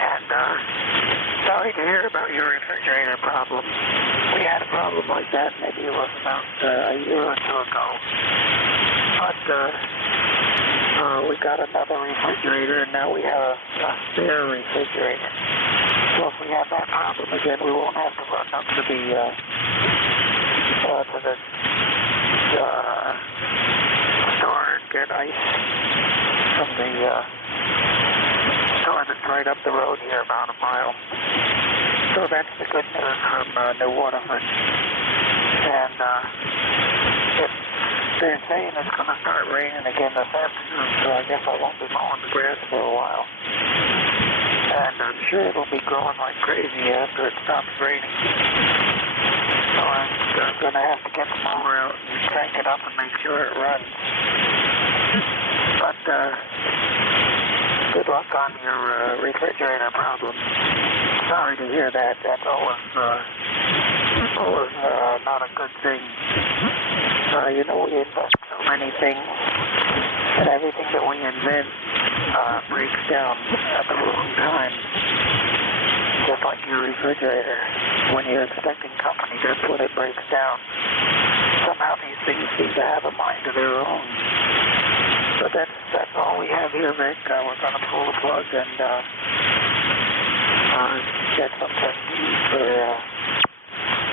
And sorry to hear about your refrigerator problem. We had a problem like that maybe it was about a year or two ago. But we got another refrigerator, and now we have a spare refrigerator. So if we have that problem again, we won't have to run up to the store and get ice from the store that's right up the road here, about a mile. So that's the good news from New Waterford. And they're saying it's going to start raining again this afternoon, so I guess I won't be mowing the grass for a while. And I'm sure it'll be growing like crazy after it stops raining. So I'm going to have to get the mower out and crank it up and make sure it runs. But good luck on your refrigerator problem. Sorry to hear that. That's always not a good thing. We invent so many things, and everything that we invent breaks down at the wrong time. Just like your refrigerator. When you're expecting company, that's when it breaks down. Somehow these things seem to have a mind of their own. But that's all we have here, Vic. We're going to pull the plug and get something to eat for,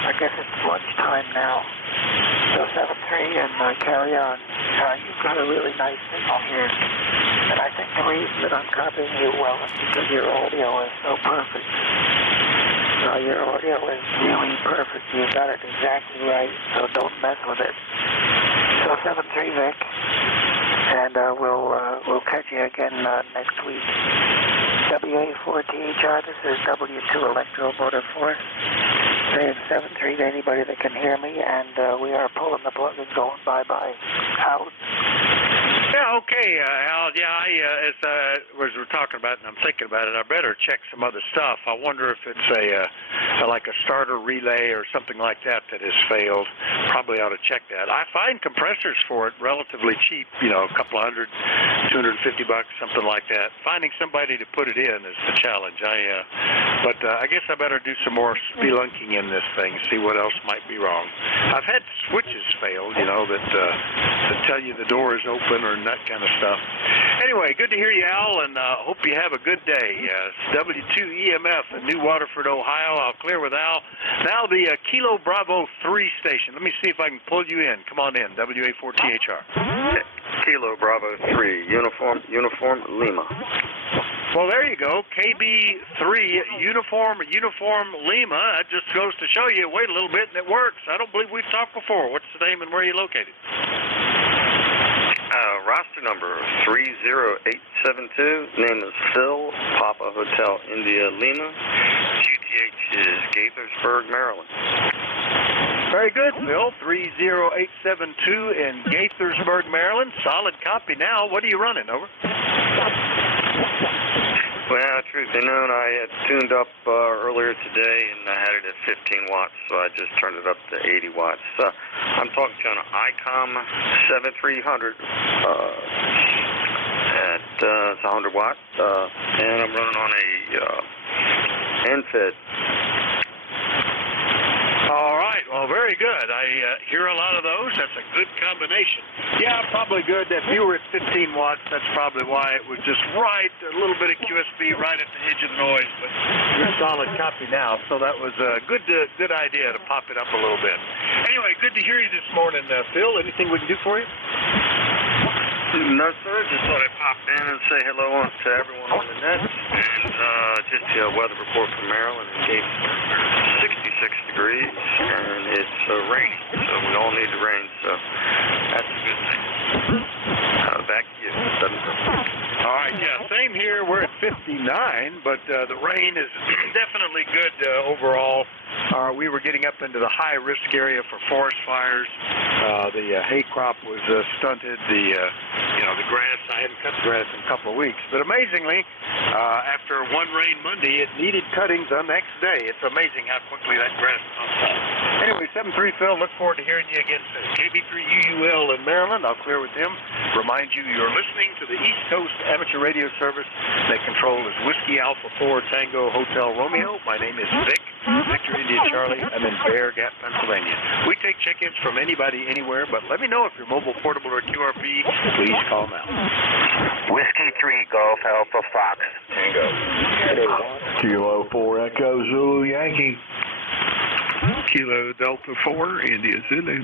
I guess it's lunchtime now. So 7-3 and carry on. You've got a really nice signal here. And I think the reason that I'm copying you well is because your audio is so perfect. Your audio is really perfect. You got it exactly right, so don't mess with it. So 7-3, Vic. And we'll catch you again next week. WA4THR, this is W2 Electromotive Force. Saying 7-3 to anybody that can hear me, and we are pulling the plug and going bye-bye. Out. Yeah, okay, Al. Yeah, as we're talking about it and I'm thinking about it, I better check some other stuff. I wonder if it's like a starter relay or something like that has failed. Probably ought to check that. I find compressors for it relatively cheap, a couple $100, $250, something like that. Finding somebody to put it in is the challenge. But I guess I better do some more spelunking in this thing, see what else might be wrong. I've had switches fail, that tell you the door is open or that kind of stuff. Anyway, good to hear you, Al, and hope you have a good day. W2EMF in New Waterford, Ohio. I'll clear with Al. Now the Kilo Bravo 3 station. Let me see if I can pull you in. Come on in, WA4THR. Kilo Bravo 3, Uniform Lima. Well, there you go. KB3, Uniform Lima. That just goes to show you, wait a little bit, and it works. I don't believe we've talked before. What's the name and where are you located? Roster number 30872. Name is Phil, Papa Hotel India Lima. QTH is Gaithersburg, Maryland. Very good, Phil. 30872 in Gaithersburg, Maryland. Solid copy now. What are you running, over? Well, truth be known, I had tuned up earlier today, and I had it at 15 watts, so I just turned it up to 80 watts. I'm talking to an ICOM 7300 at it's 100 watts, and I'm running on a NFED. All right, well, very good. I hear a lot of those. That's a good combination. Yeah, probably good. If you were at 15 watts, that's probably why it was just right, a little bit of QSB right at the edge of the noise, but you're solid copy now, so that was a good idea to pop it up a little bit. Anyway, good to hear you this morning, Phil. Anything we can do for you? No, sir. Just thought I'd pop in and say hello to everyone on the net, and just the weather report from Maryland. It's 66 degrees, and it's raining, so we all need the rain, so that's a good thing. Back to you. All right, yeah, same here. We're at 59, but the rain is definitely good overall. We were getting up into the high-risk area for forest fires. The hay crop was stunted. The grass, I hadn't cut the grass in a couple of weeks. But amazingly, after one rain Monday, it needed cutting the next day. It's amazing how quickly that grass comes up. Anyway, 7-3 Phil, look forward to hearing you again soon. KB3UUL in Maryland, I'll clear with them. Remind you, you're listening to the East Coast Amateur Radio Service. That control is Whiskey Alpha 4 Tango Hotel Romeo. My name is Vic, Victor India Charlie. I'm in Bear Gap, Pennsylvania. We take check-ins from anybody, anywhere, but let me know if you're mobile, portable, or QRP. Please call now. Whiskey 3 Golf Alpha Fox Tango. Kilo 4 Echo Zulu Yankee. Kilo Delta 4 India Zulu.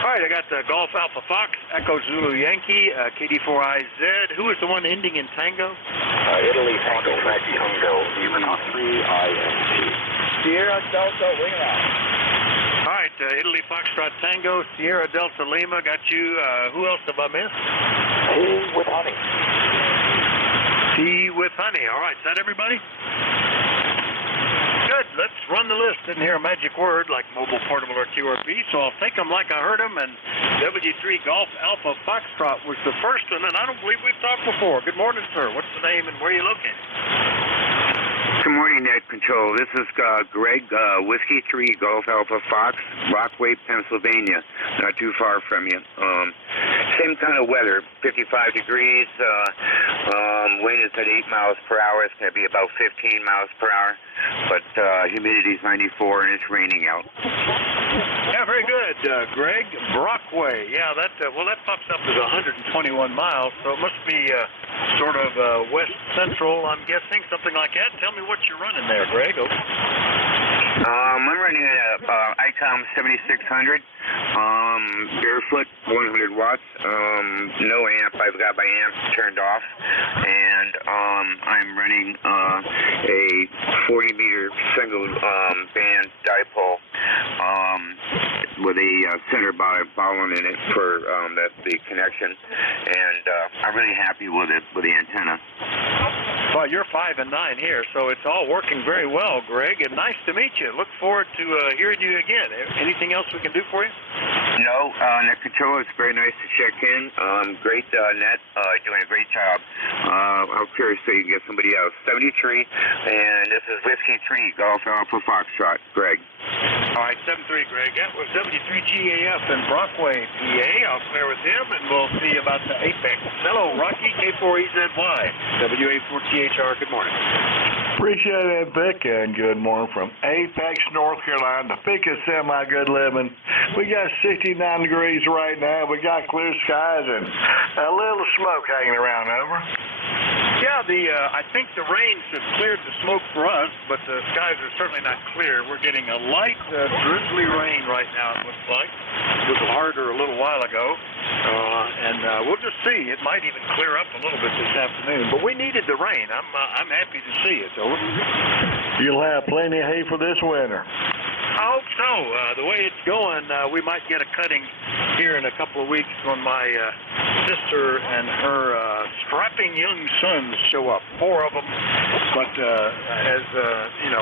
All right, I got Golf Alpha Fox, Echo Zulu Yankee, KD4IZ. Who is the one ending in Tango? Italy Tango Tango. 3INT. Sierra Delta Lima. All right, Italy Foxtrot Tango, Sierra Delta Lima. Got you. Who else have I missed? Tea with honey. Tea with honey. All right, is that everybody? Good. Let's run the list. Didn't hear a magic word like mobile, portable, or QRP, so I'll take them like I heard them. And W3 Golf Alpha Foxtrot was the first one, and I don't believe we've talked before. Good morning, sir. What's the name and where are you located? Good morning, Net Control. This is Greg, Whiskey 3 Golf Alpha Fox, Rockaway, Pennsylvania. Not too far from you. Same kind of weather, 55 degrees. Wind is at 8 miles per hour. It's going to be about 15 miles per hour. But humidity is 94 and it's raining out. Yeah, very good, Greg. Brockway. Yeah, that pops up as 121 miles, so it must be sort of west central, I'm guessing, something like that. Tell me what you're running there, Greg. Over. I'm running a ICOM 7600, barefoot, 100 watts, no amp. I've got my amp turned off, and I'm running a 40-meter single band dipole with a center ballon in it for the connection, and I'm really happy with it, with the antenna. Well, you're 5 and 9 here, so it's all working very well, Greg, and nice to meet you. Look forward to hearing you again. Anything else we can do for you? No, Net Control, it's very nice to check in. Great Net, doing a great job. I'm curious so you can get somebody else. 73, and this is Whiskey 3, Golf Alpha Foxtrot, Greg. All right, 73, Greg. That was W3GAF in Brockway, PA. I'll clear with him, and we'll see about the Apex. Hello, Rocky, K4EZY, WA4THR. Good morning. Appreciate it, Vic, and good morning from Apex, North Carolina. The Pick is semi-good living. We got 69 degrees right now. We got clear skies and a little smoke hanging around. Over. Yeah, I think the rains have cleared the smoke for us, but the skies are certainly not clear. We're getting a light, drizzly rain right now, it looks like. It was harder a little while ago, and we'll just see. It might even clear up a little bit this afternoon, but we needed the rain. I'm happy to see it. Over. You'll have plenty of hay for this winter. I hope so. The way it's going, we might get a cutting here in a couple of weeks when my sister and her strapping young sons show up. 4 of them. But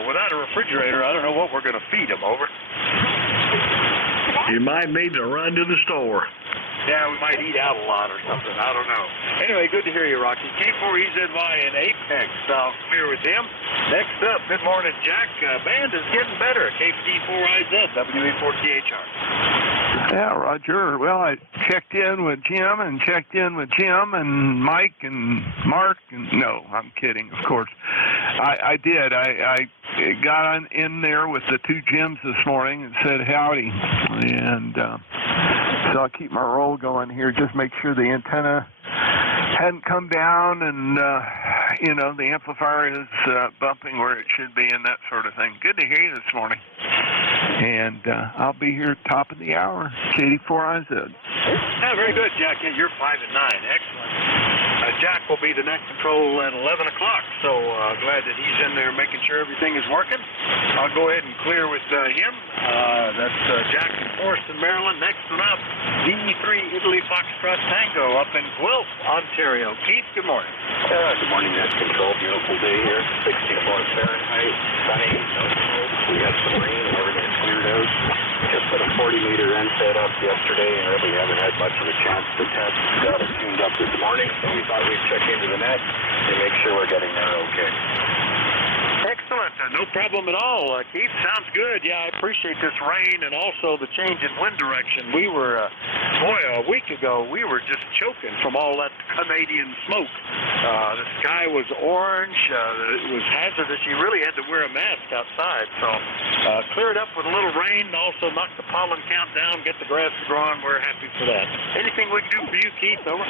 without a refrigerator, I don't know what we're going to feed them. Over. You might need to run to the store. Yeah, we might eat out a lot or something. I don't know. Anyway, good to hear you, Rocky. K4EZY in Apex. I'll clear with him. Next up, good morning, Jack. Band is getting better. KC4IZ, WA4THR. Yeah, Roger. Well, I checked in with Jim and Mike and Mark. And no, I'm kidding, of course. I did. I got in there with the two Jims this morning and said howdy. And so I'll keep my roll going here. Just make sure the antenna hadn't come down and, the amplifier is bumping where it should be and that sort of thing. Good to hear you this morning. And I'll be here top of the hour, KD4IZ. Yeah, very good, Jack. Yeah, you're 5 and 9. Excellent. Jack will be the next control at 11 o'clock, so glad that he's in there making sure everything is working. I'll go ahead and clear with him. That's Jack in Forreston, Maryland. Next one up, DE3 Italy Foxtrot Tango up in Guelph, Ontario. Keith, good morning. Good morning, Net Control. Beautiful day here. 64 Fahrenheit, sunny, no smoke. We had some rain, everything's cleared out. Just put a 40-meter end set up yesterday and really haven't had much of a chance to test. Got it tuned up this morning, so we thought we'd check into the net and make sure we're getting there okay. Excellent. No problem at all. Keith, sounds good. Yeah, I appreciate this rain and also the change in wind direction. We were, a week ago, we were just choking from all that Canadian smoke. The sky was orange. It was hazardous. You really had to wear a mask outside. So cleared up with a little rain, also knocked the pollen count down, get the grass growing. We're happy for that. Anything we can do for you, Keith? Over?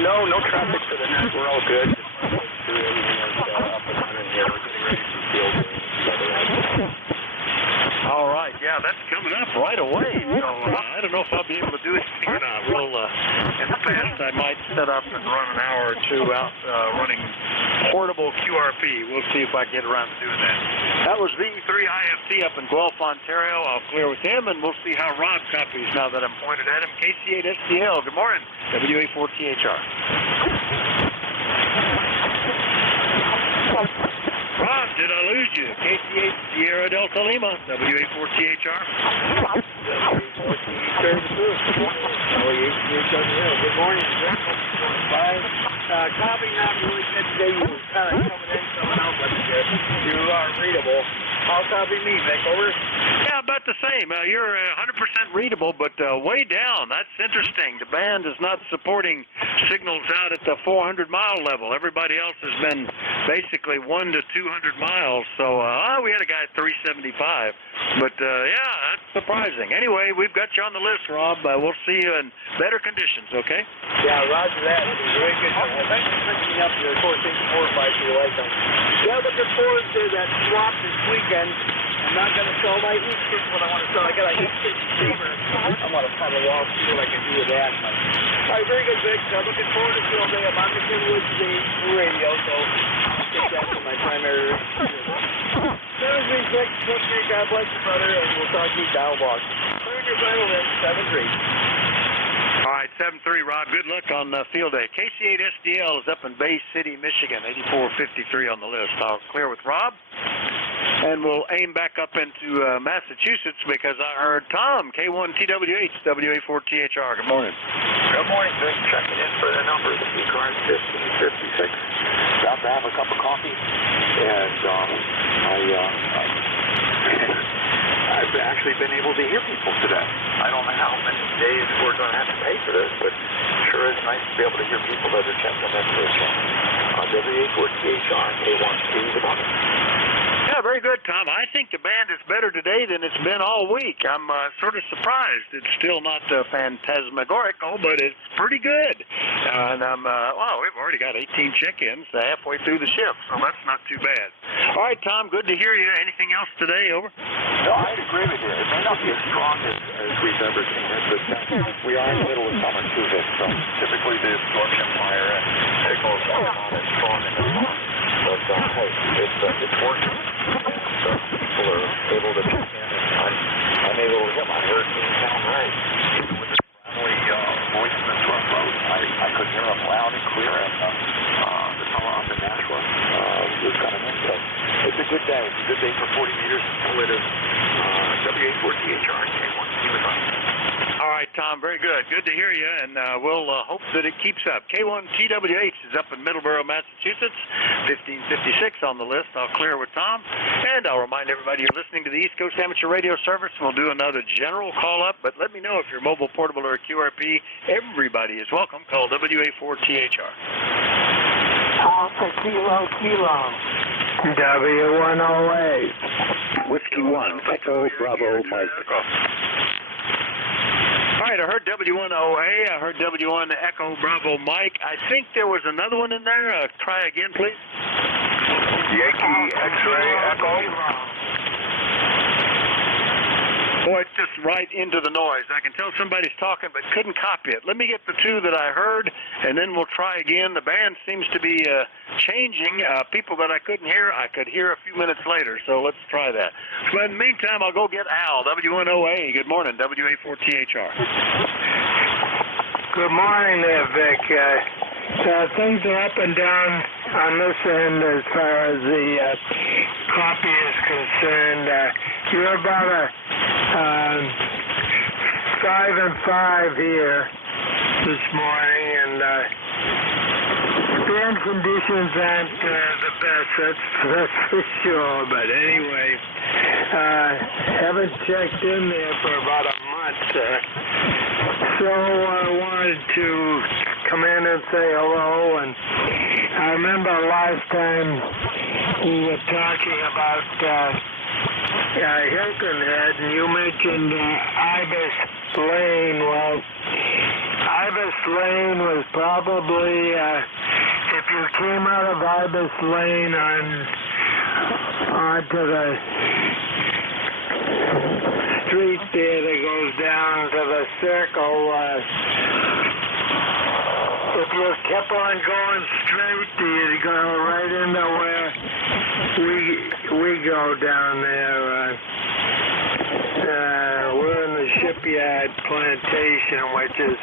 No traffic for the net. We're all good. Everything is up and running here. We're getting ready for field day. All right, yeah, that's coming up right away. So I don't know if I'll be able to do anything or not. Well, in the past, I might set up and run an hour or two out running portable QRP. We'll see if I get around to doing that. That was VE3 IFT up in Guelph, Ontario. I'll clear with him, and we'll see how Rob copies now that I'm pointed at him. KC8SDL, good morning. WA4THR. Rob, did I lose you? KC8 Sierra Delta Lima, WA4THR. Good morning, sir. Copy not really good today. You were kind of coming out, but you are readable. How copy me, Vic? Over? Yeah, about the same. You're 100% readable, but way down. That's interesting. The band is not supporting signals out at the 400-mile level. Everybody else has been basically 1 to 200 miles. So we had a guy at 375. But, yeah, that's surprising. Anyway, we've got you on the list, Rob. We'll see you in better conditions, okay? Yeah, roger that. Very good. Thanks for picking me up here. Of course, 845 like them. Yeah, looking forward to that swap this weekend. I'm not going to sell my heat kit when I want to sell. I got a heat kit receiver. I want to puddle off, see what I can do with that. All right, very good, Vic. Looking forward to field day. I'm on the Kenwood today radio, so I'll take that for my primary receiver. That was me, Vic. Take care. God bless you, brother, and we'll talk to you dial box. Clearing your final then, 7-3. All right, 7-3, Rob. Good luck on field day. KC8SDL is up in Bay City, Michigan, 8453 on the list. I'll clear with Rob. And we'll aim back up into Massachusetts because I heard Tom, K1TWH, WA4THR. Good morning. Good morning, Vic. Checking in for the numbers. ECARS 1556. About to have a cup of coffee. And I've actually been able to hear people today. I don't know how many days we're going to have to pay for this, but sure is nice to be able to hear people that are checking in for a change. WA4THR, K1T, good morning. Yeah, very good, Tom. I think the band is better today than it's been all week. I'm sort of surprised. It's still not phantasmagorical, but it's pretty good. And we've already got 18 check-ins halfway through the shift, so that's not too bad. All right, Tom, good to hear you. Anything else today? Over? No, I'd agree with you. It may not be as strong as we've ever seen it, but we are in the middle of summer, too, Vic, so typically the absorption higher and signals are not as strong as they are. But, hey, it's working. So people are able to check in, and I'm able to hear my hurricane sound right. With the gravelly voice in the front road, I could hear them loud and clear, and the fellow up in Nashua was coming in. So it's a good day. It's a good day for 40 meters. It is WA4THR and K1. All right, right, Tom. Very good. Good to hear you, and we'll hope that it keeps up. K1TWH is up in Middleborough, Massachusetts. 1556 on the list. I'll clear with Tom. And I'll remind everybody you're listening to the East Coast Amateur Radio Service. We'll do another general call-up, but let me know if you're mobile, portable, or a QRP. Everybody is welcome. Call WA4THR. Alpha Kilo Kilo. W108. Whiskey 1, Echo Bravo Mike. All right, I heard W1OA. I heard W1 Echo Bravo Mike. I think there was another one in there. Try again, please. Yankee X-ray Echo. Boy, it's just right into the noise. I can tell somebody's talking, but couldn't copy it. Let me get the two that I heard, and then we'll try again. The band seems to be changing. People that I couldn't hear, I could hear a few minutes later, so let's try that. But in the meantime, I'll go get Al, W1OA. Good morning, WA4THR. Good morning there, Vic. Things are up and down on this end as far as the copy is concerned. You're about a 5 and 5 here this morning, and band conditions aren't the best, that's for sure. But anyway, haven't checked in there for about a month, so I wanted to come in and say hello. And I remember last time we were talking about Hilton Head, and you mentioned Ibis Lane. Well, Ibis Lane was probably, if you came out of Ibis Lane onto the street there that goes down to the circle, if you kept on going straight, you'd go right into where we go down there. We're in the Shipyard Plantation, which is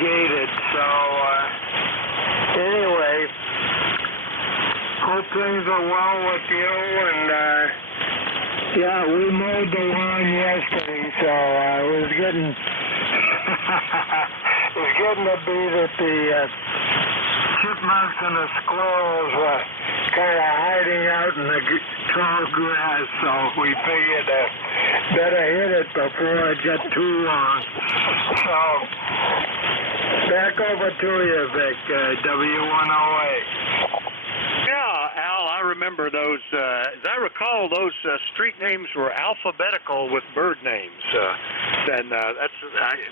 gated. So anyway, hope things are well with you. And yeah, we mowed the lawn yesterday, so I was getting it's getting to be that the chipmunks and the squirrels were kind of hiding out in the tall grass, so we figured better hit it before it got too long. So, back over to you, Vic, W108. Yeah, Al, I remember those. As I recall, those street names were alphabetical with bird names.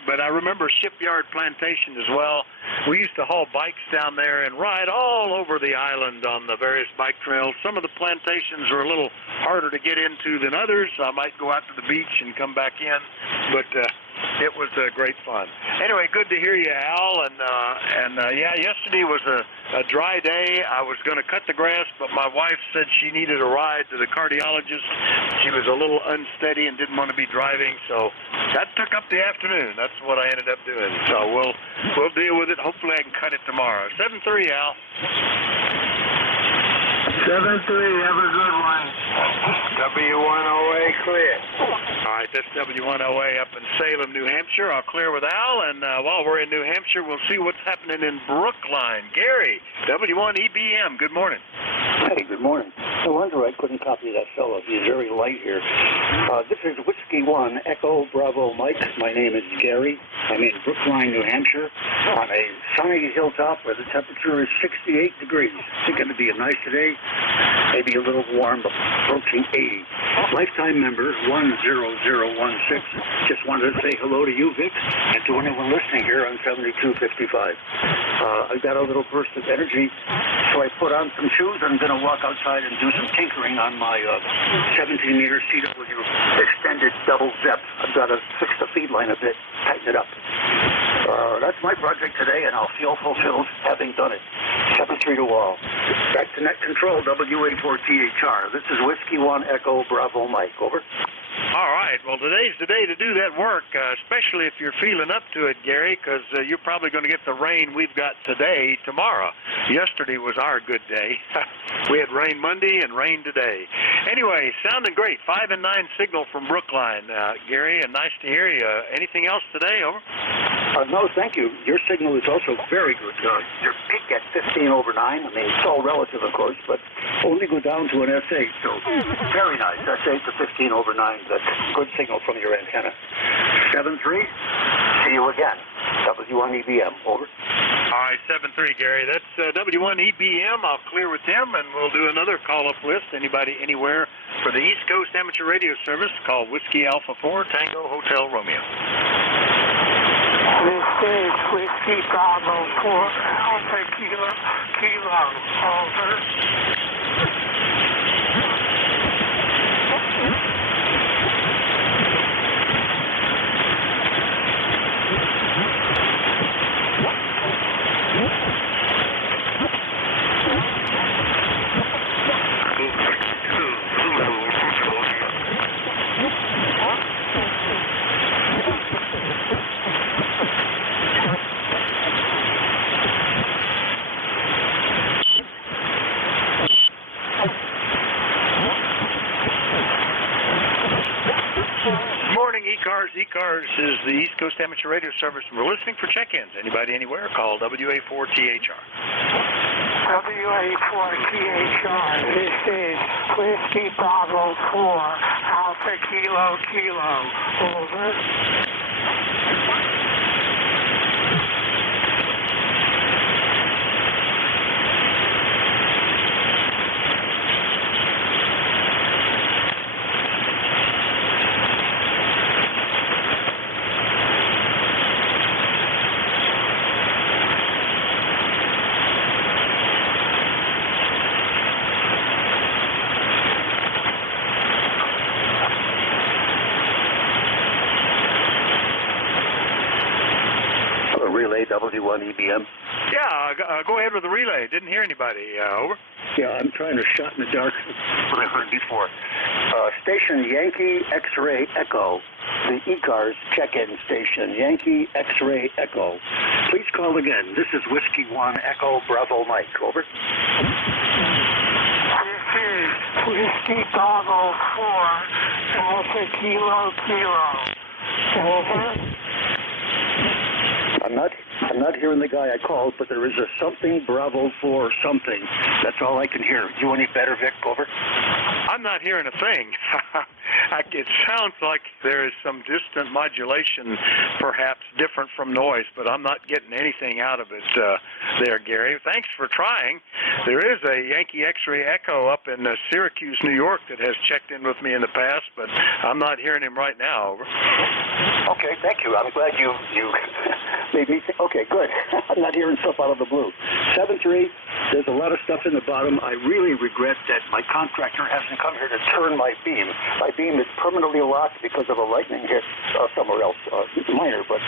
But I remember Shipyard Plantation as well. We used to haul bikes down there and ride all over the island on the various bike trails. Some of the plantations were a little harder to get into than others. I might go out to the beach and come back in, but it was great fun. Anyway, good to hear you, Al. And yeah, yesterday was a dry day. I was going to cut the grass, but my wife said she needed a ride to the cardiologist. She was a little unsteady and didn't want to be driving, so that took up the afternoon. That's what I ended up doing. So we'll deal with it. Hopefully I can cut it tomorrow. 7-3, Al. 7-3, have a good one. W1OA clear. All right, that's W1OA up in Salem, New Hampshire. I'll clear with Al, and while we're in New Hampshire, we'll see what's happening in Brookline. Gary, W1EBM, good morning. Hey, good morning. No wonder I couldn't copy that fellow. He's very light here. This is Whiskey 1, Echo Bravo Mike. My name is Gary. I'm in Brookline, New Hampshire, on a sunny hilltop where the temperature is 68 degrees. It's going to be a nice day, maybe a little warm, but approaching 80. Lifetime member 10016. Just wanted to say hello to you, Vic, and to anyone listening here on 7255. I got a little burst of energy, so I put on some shoes. I'm going to walk outside and do some tinkering on my 17-meter CW extended double ZEP. I've got to fix the feed line a bit, tighten it up. That's my project today, and I'll feel fulfilled having done it. 7-3 to all. Back to net control, WA4THR. This is Whiskey 1 Echo Bravo Mike. Over. All right. Well, today's the day to do that work, especially if you're feeling up to it, Gary, because you're probably going to get the rain we've got today, tomorrow. Yesterday was our good day. We had rain Monday and rain today. Anyway, sounding great. 5 and 9 signal from Brookline, Gary, and nice to hear you. Anything else today? Over. No, thank you. Your signal is also very good. Your peak at 15 over 9. I mean, it's all relative, of course, but only go down to an S8. So very nice. S8 to 15 over 9. That's good signal from your antenna. 7-3. See you again. W1EBM. Over. All right, 7-3, Gary. That's W1EBM. I'll clear with him, and we'll do another call-up list. Anybody anywhere for the East Coast Amateur Radio Service, call Whiskey Alpha 4 Tango Hotel Romeo. This is Whiskey Bravo 4 Alpha Kilo. Over. ECARS is the East Coast Amateur Radio Service, and we're listening for check-ins. Anybody anywhere, call WA4THR. WA4THR. This is Whiskey Bravo 4 Alpha Kilo. Over. W1EBM. Yeah, go ahead with the relay. Didn't hear anybody. Over. Yeah, I'm trying to shot in the dark. What I heard before. Station Yankee X-Ray Echo. The ECARS check-in station. Yankee X-Ray Echo. Please call again. This is Whiskey 1 Echo Bravo Mike. Over. This is Whiskey Bravo 4 Alpha Kilo. Over. I'm not hearing the guy I called, but there is a something Bravo 4 something. That's all I can hear. You any better, Vic? Over. I'm not hearing a thing. It sounds like there is some distant modulation, perhaps different from noise, but I'm not getting anything out of it there, Gary. Thanks for trying. There is a Yankee X-Ray Echo up in Syracuse, New York that has checked in with me in the past, but I'm not hearing him right now. Over. Okay, thank you. I'm glad you made me think. Okay, good. I'm not hearing stuff out of the blue. 7-3. There's a lot of stuff in the bottom. I really regret that my contractor hasn't come here to turn my beam. My beam is permanently locked because of a lightning hit somewhere else. Minor, but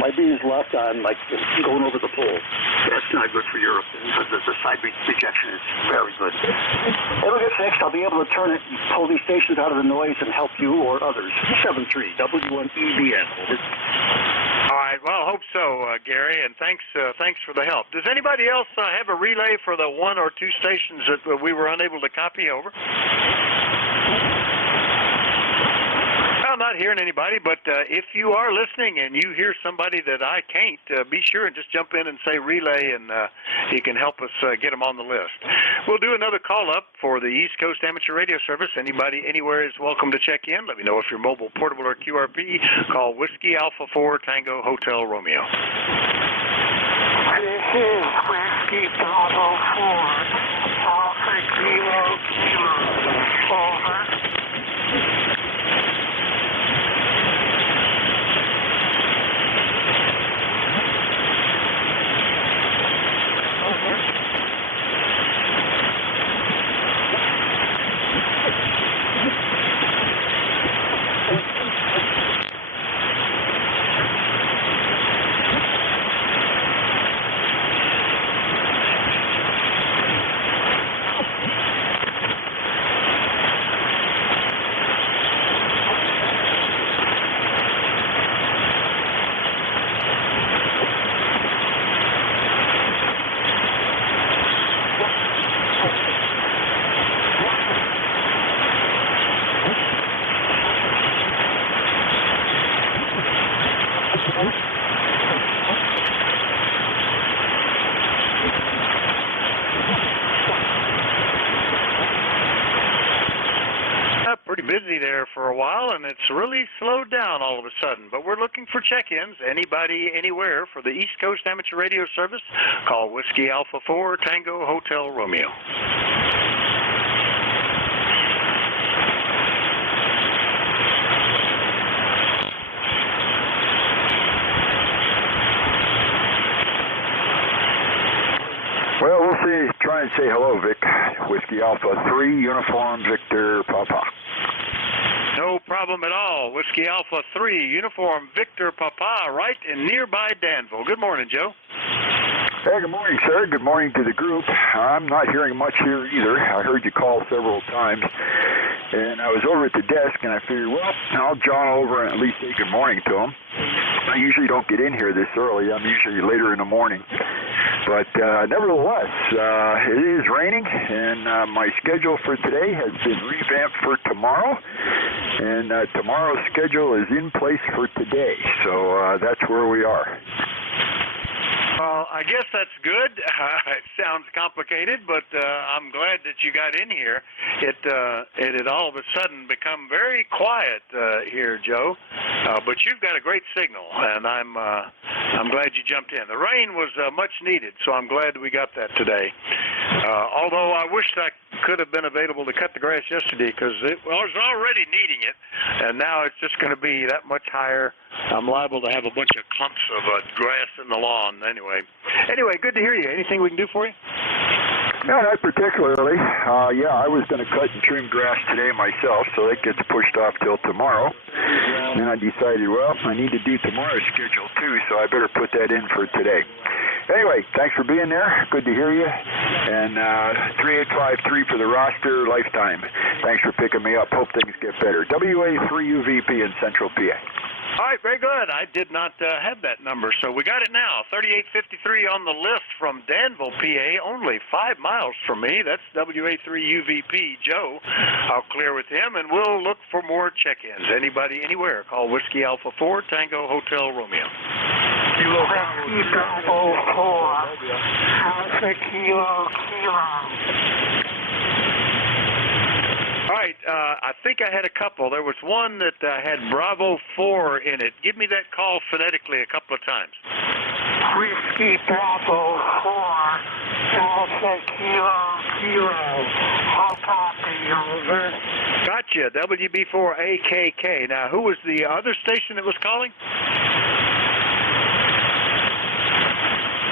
my beam is locked on, like going over the pole. That's not good for Europe. The side rejection is very good. It'll get fixed. I'll be able to turn it, pull these stations out of the noise, and help you or others. 7-3, W1EBN. All right. Well, I hope so, Gary, and thanks for the help. Does anybody else have a relay for the one or two stations that we were unable to copy? Over. I'm not hearing anybody, but if you are listening and you hear somebody that I can't, be sure and just jump in and say relay, and you can help us get them on the list. We'll do another call-up for the East Coast Amateur Radio Service. Anybody anywhere is welcome to check in. Let me know if you're mobile, portable, or QRP. Call Whiskey Alpha 4 Tango Hotel Romeo. This is Whiskey Bravo 4 Alpha Kilo. Over. pretty busy there for a while, and it's really slowed down all of a sudden. But we're looking for check-ins. Anybody, anywhere for the East Coast Amateur Radio Service, call Whiskey Alpha 4 Tango Hotel Romeo. Well, we'll see. Try and say hello, Vic. Whiskey Alpha 3, Uniform Victor Papa. No problem at all. Whiskey Alpha 3, Uniform Victor Papa, right in nearby Danville. Good morning, Joe. Hey, good morning, sir. Good morning to the group. I'm not hearing much here either. I heard you call several times, and I was over at the desk, and I figured, well, I'll jaunt over and at least say good morning to him. I usually don't get in here this early. I'm usually later in the morning. But nevertheless, it is raining, and my schedule for today has been revamped for tomorrow, and tomorrow's schedule is in place for today. So that's where we are. Well, I guess that's good. It sounds complicated, but I'm glad that you got in here. It had all of a sudden become very quiet here, Joe. But you've got a great signal, and I'm glad you jumped in. The rain was much needed, so I'm glad we got that today. Although I wished I could have been available to cut the grass yesterday because it was already needing it, and now it's just going to be that much higher. I'm liable to have a bunch of clumps of grass in the lawn Anyway, good to hear you. Anything we can do for you? No, not particularly. Yeah, I was going to cut and trim grass today myself, so that gets pushed off till tomorrow. And then I decided, well, I need to do tomorrow's schedule too, so I better put that in for today. Anyway, thanks for being there. Good to hear you. And 3853 for the roster, lifetime. Thanks for picking me up. Hope things get better. WA3UVP in Central PA. All right, very good. I did not have that number, so we got it now. 3853 on the list from Danville, PA, only 5 miles from me. That's WA3UVP Joe. I'll clear with him, and we'll look for more check-ins. Anybody, anywhere, call Whiskey Alpha 4 Tango Hotel Romeo. Kilo Bravo 4, Alpha Kilo. All right, I think I had a couple. There was one that had Bravo 4 in it. Give me that call phonetically a couple of times. Whiskey Bravo 4, Alpha Kilo. How copy, over? Gotcha, WB4AKK. Now, who was the other station that was calling?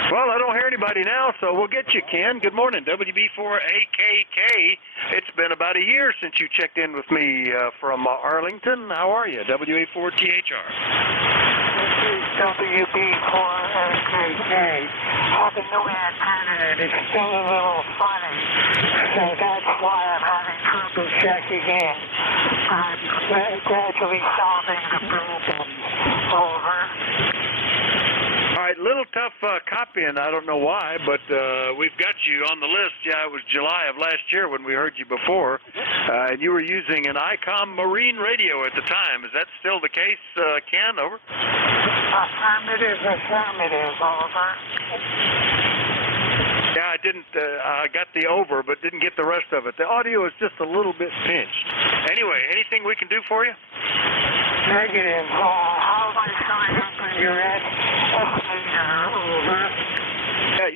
Well, I don't hear anybody now, so we'll get you, Ken. Good morning, WB4AKK. It's been about a year since you checked in with me from Arlington. How are you, WA4THR? WB4AKK. I have a new antenna, and it's still a little funny, so that's why I'm having trouble checking in. I'm gradually solving the problem. Over. All right, little tough copying. I don't know why, but we've got you on the list. Yeah, it was July of last year when we heard you before, and you were using an ICOM Marine radio at the time. Is that still the case, Ken? Over. Affirmative, over. Yeah, I didn't. I got the over, but didn't get the rest of it. The audio is just a little bit pinched. Anyway, anything we can do for you? Negative. How am I signing up when you're at over?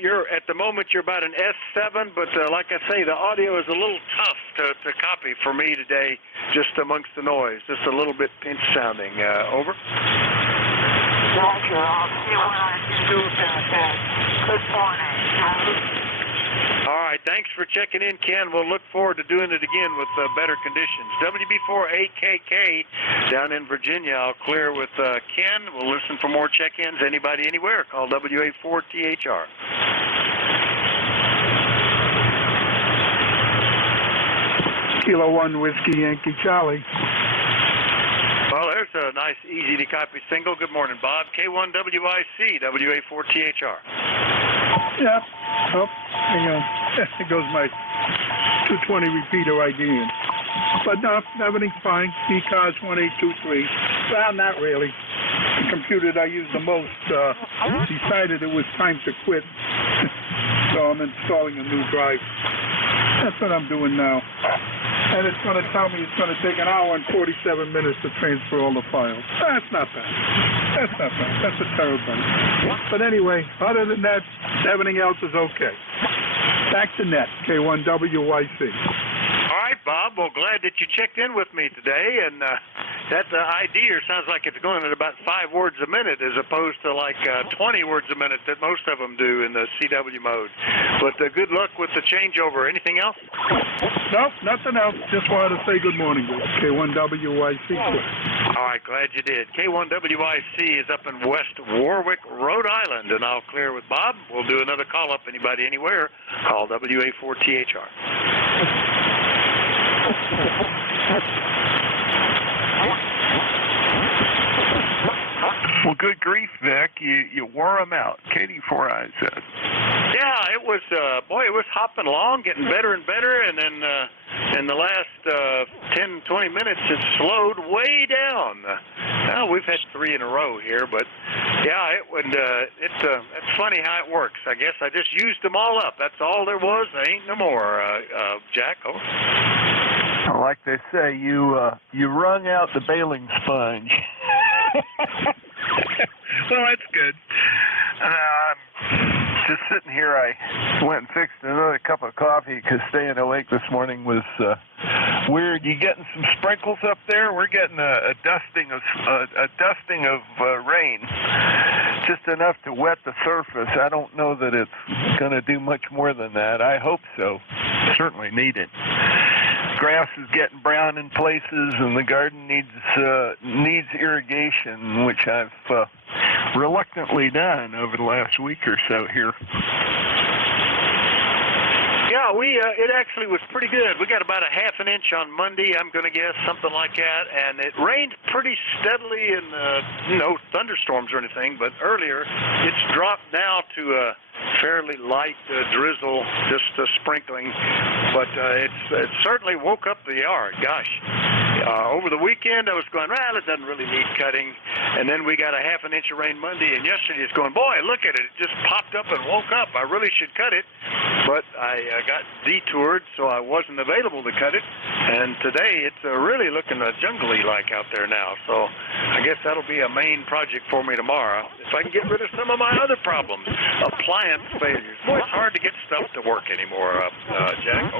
Yeah, at the moment you're about an S7, but like I say, the audio is a little tough to copy for me today, just amongst the noise, just a little bit pinch sounding. Over. Roger, I'll see what I can do about that. Good morning. All right, thanks for checking in, Ken. We'll look forward to doing it again with better conditions. WB4AKK down in Virginia. I'll clear with Ken. We'll listen for more check-ins. Anybody, anywhere, call WA4THR. Kilo 1 Whiskey Yankee Charlie. Well, there's a nice, easy-to-copy single. Good morning, Bob. K1WIC, WA4THR. Yeah. Oh, hang on. There goes my 220 repeater again. But no, everything's fine. ECARS 1823. Well, not really. The computer that I use the most decided it was time to quit. So I'm installing a new drive. That's what I'm doing now. And it's going to tell me it's going to take an hour and 47 minutes to transfer all the files. That's not bad. That's not bad. That's a terabyte. But anyway, other than that, everything else is okay. Back to net, K1WYC. All right, Bob. Well, glad that you checked in with me today, and that ID here sounds like it's going at about 5 words a minute as opposed to like 20 words a minute that most of them do in the CW mode. But good luck with the changeover. Anything else? Nope, nothing else. Just wanted to say good morning to K1WYC. All right, glad you did. K1WYC is up in West Warwick, Rhode Island, and I'll clear with Bob. We'll do another call up. Anybody, anywhere, call WA4THR. Well, good grief, Vic. You wore them out. Katie Four Eyes says. Yeah, it was, it was hopping along, getting better and better, and then in the last 10, 20 minutes, it slowed way down. Now, we've had 3 in a row here, but, yeah, it's funny how it works. I guess I just used them all up. That's all there was. There ain't no more, Jack. Over. Like they say, you wrung out the bailing sponge. Well, that's good. Just sitting here, I went and fixed another cup of coffee because staying awake this morning was weird. You getting some sprinkles up there? We're getting a dusting of rain, just enough to wet the surface. I don't know that it's going to do much more than that. I hope so. Certainly need it. Grass is getting brown in places, and the garden needs irrigation, which I've reluctantly done over the last week or so here. Yeah, it actually was pretty good. We got about a half an inch on Monday, I'm going to guess, something like that, and it rained pretty steadily in, no thunderstorms or anything, but earlier it's dropped now to a fairly light drizzle, just sprinkling, but it certainly woke up the yard. Gosh. Over the weekend, I was going, well, it doesn't really need cutting. And then we got a half an inch of rain Monday, and yesterday it's going, boy, look at it. It just popped up and woke up. I really should cut it. But I got detoured, so I wasn't available to cut it. And today it's really looking jungly like out there now. So I guess that'll be a main project for me tomorrow. If I can get rid of some of my other problems, appliance failures. Boy, it's hard to get stuff to work anymore, Jack.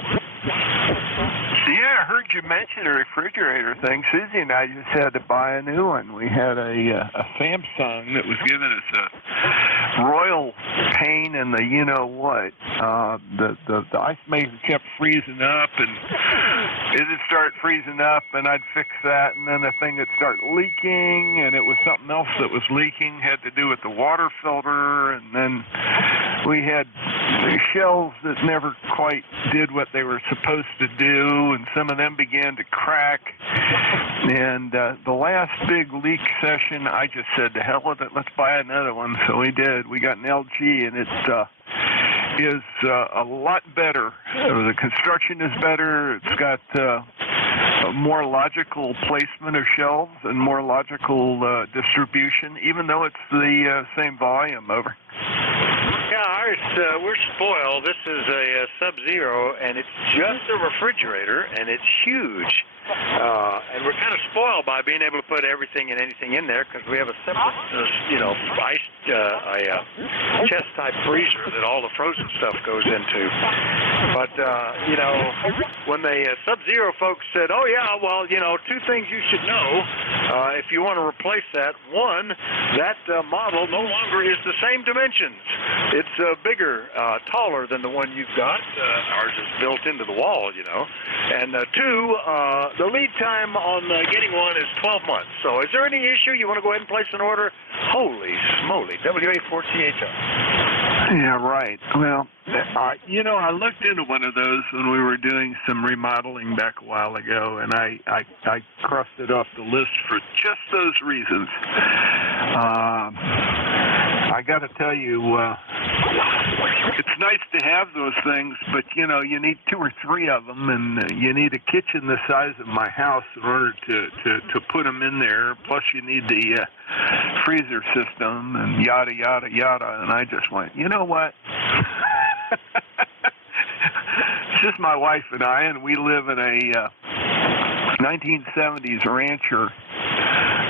Yeah, I heard you mention a refrigerator thing. Susie and I just had to buy a new one. We had a Samsung that was giving us a royal pain in the you-know-what. The ice maker kept freezing up, and it'd start freezing up, and I'd fix that, and then the thing would start leaking, and it was something else that was leaking, had to do with the water filter, and then we had shelves that never quite did what they were supposed to do, and some of them began to crack. And the last big leak session, I just said, to hell with it, let's buy another one. So we did. We got an LG, and it is a lot better. The construction is better. It's got a more logical placement of shelves and more logical distribution, even though it's the same volume. Over. Yeah, ours, we're spoiled. This is a Sub-Zero, and it's just a refrigerator, and it's huge. And we're kind of spoiled by being able to put everything and anything in there because we have a separate, chest-type freezer that all the frozen stuff goes into. But, when the Sub-Zero folks said, oh, yeah, well, 2 things you should know if you want to replace that. One, that model no longer is the same dimensions. It's bigger, taller than the one you've got. Ours is built into the wall, And 2, the lead time on getting one is 12 months. So is there any issue? You want to go ahead and place an order? Holy smoly, WA4THR. Yeah, right. Well, I looked into one of those when we were doing some remodeling back a while ago, and I crossed it off the list for just those reasons. I got to tell you, it's nice to have those things, but, you need 2 or 3 of them, and you need a kitchen the size of my house in order to put them in there. Plus, you need the freezer system and yada, yada, yada. And I just went, you know what? It's just my wife and I, and we live in a 1970s rancher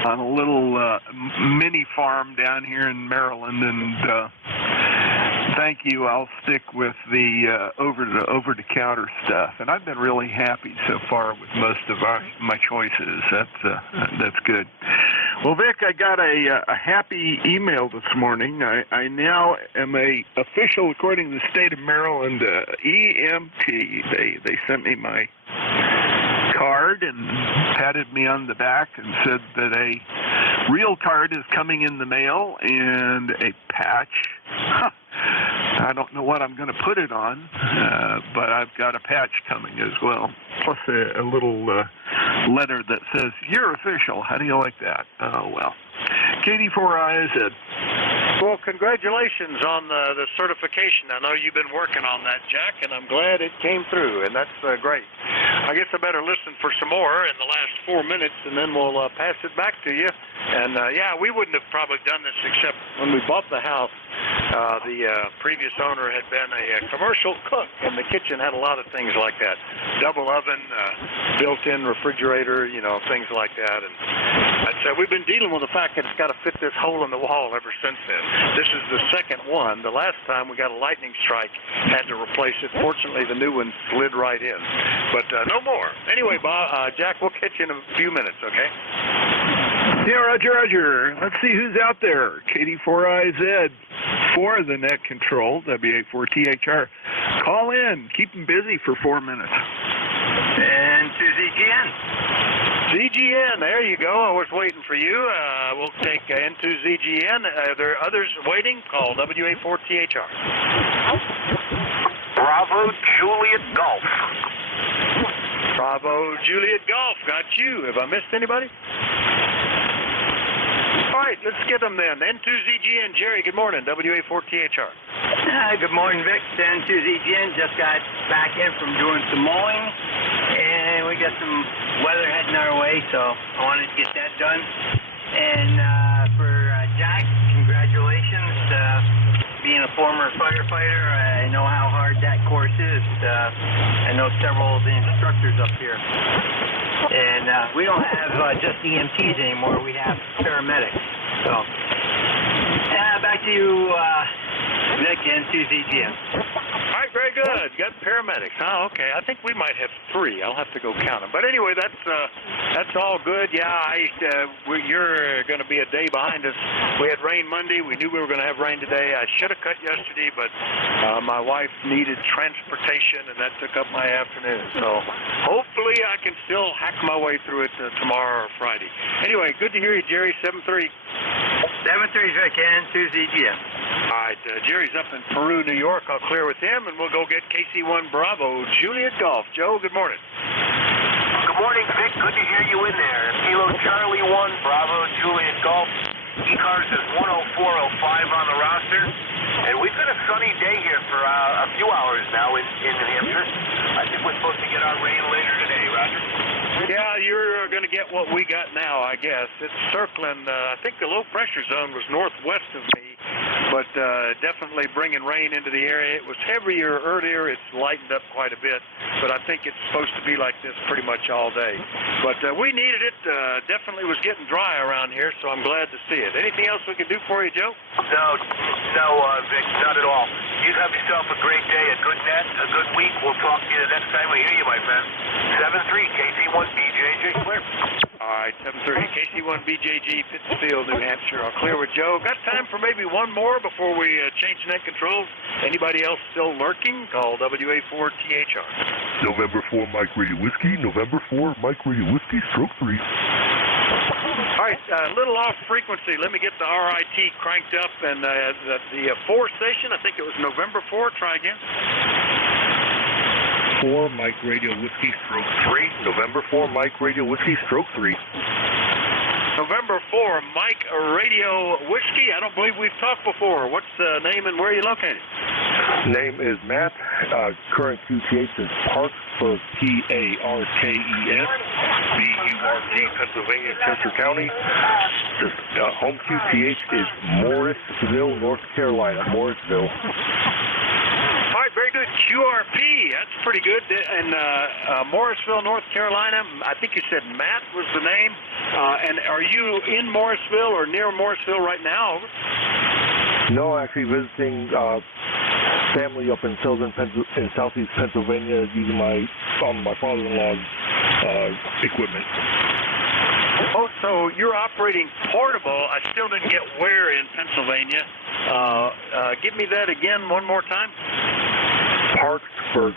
on a little mini farm down here in Maryland, and thank you. I'll stick with the over-the-counter stuff, and I've been really happy so far with most of my choices. That's good. Well, Vic, I got a happy email this morning. I now am a official, according to the state of Maryland, EMT. They sent me my card and patted me on the back and said that a real card is coming in the mail and a patch. I don't know what I'm going to put it on, but I've got a patch coming as well, plus a little letter that says, "You're official." How do you like that? Oh, well. KD4IZ. Well, congratulations on the certification. I know you've been working on that, Jack, and I'm glad it came through, and that's great. I guess I better listen for some more in the last 4 minutes, and then we'll pass it back to you. And, yeah, we wouldn't have probably done this except when we bought the house. The previous owner had been a commercial cook, and the kitchen had a lot of things like that. Double oven, built-in refrigerator, you know, things like that. And so we've been dealing with the fact that it's got to fit this hole in the wall ever since then. This is the second one. The last time we got a lightning strike, had to replace it. Fortunately, the new one slid right in. But no more. Anyway, Bob, Jack, we'll catch you in a few minutes, okay? Yeah, Roger. Let's see who's out there. KD4IZ for the net control, WA4THR. Call in. Keep them busy for 4 minutes. And to ZGN. ZGN, there you go. I was waiting for you. We'll take N2 ZGN. Are there others waiting? Call WA4THR. Bravo Juliet Golf. Bravo Juliet Golf. Got you. Have I missed anybody? All right, let's get them then. N2 ZGN. Jerry, good morning. WA4THR. Good morning, Vic. N2 ZGN. Just got back in from doing some mowing, and we got some weather heading our way, so I wanted to get that done. And for Jack, congratulations. Being a former firefighter, I know how hard that course is. I know several of the instructors up here. And we don't have just EMTs anymore. We have paramedics. So, back to you, Vic, and to ZGM. All right, very good. Got paramedics. Oh, okay. I think we might have 3. I'll have to go count them. But anyway, that's all good. Yeah, you're going to be a day behind us. We had rain Monday. We knew we were going to have rain today. I should have cut yesterday, but my wife needed transportation, and that took up my afternoon. So hopefully I can still hack my way through it tomorrow or Friday. Anyway, good to hear you, Jerry. 7-3. 7-3, Vic, and to ZGM. All right, Jerry's up in Peru, New York. I'll clear with him, and we'll go get KC1 Bravo Juliet Golf. Joe, good morning. Good morning, Vic. Good to hear you in there. Kilo Charlie 1, Bravo Juliet Golf. ECARS is 104.05 on the roster. And we've got a sunny day here for a few hours now in New Hampshire. I think we're supposed to get our rain later today, Roger. Yeah, you're going to get what we got now, I guess. It's circling. I think the low pressure zone was northwest of me, but definitely bringing rain into the area. It was heavier earlier. It's lightened up quite a bit, but I think it's supposed to be like this pretty much all day. But we needed it. Definitely was getting dry around here, so I'm glad to see it. Anything else we can do for you, Joe? No, Vic, not at all. You have yourself a great day, a good net, a good week. We'll talk to you the next time we hear you, my friend. 7-3, KC1BJJ, clear. All right, 7:30, KC1BJG, Pittsfield, New Hampshire. I'll clear with Joe. Got time for maybe one more before we change net controls. Anybody else still lurking? Call WA4THR. November 4, Mike Radio Whiskey. November 4, Mike Radio Whiskey, stroke 3. All right, a little off frequency. Let me get the RIT cranked up, and the 4 station, I think it was November 4. Try again. 4, Mike Radio Whiskey, stroke 3. November 4, Mike Radio Whiskey, stroke 3. November 4, Mike Radio Whiskey. I don't believe we've talked before. What's the name and where are you located? Name is Matt. Current QTH is Parksburg, P-A-R-K-E-S, B-U-R-G, Pennsylvania, Chester County. Home QTH is Morrisville, North Carolina, Morrisville. All right, very good. QRP, that's pretty good. And Morrisville, North Carolina, I think you said Matt was the name. And are you in Morrisville or near Morrisville right now? Over? No, actually visiting family up in southeast Pennsylvania using my father-in-law's equipment. Oh, so you're operating portable. I still didn't get where in Pennsylvania. Give me that again one more time. Parkersburg, Parkersburg.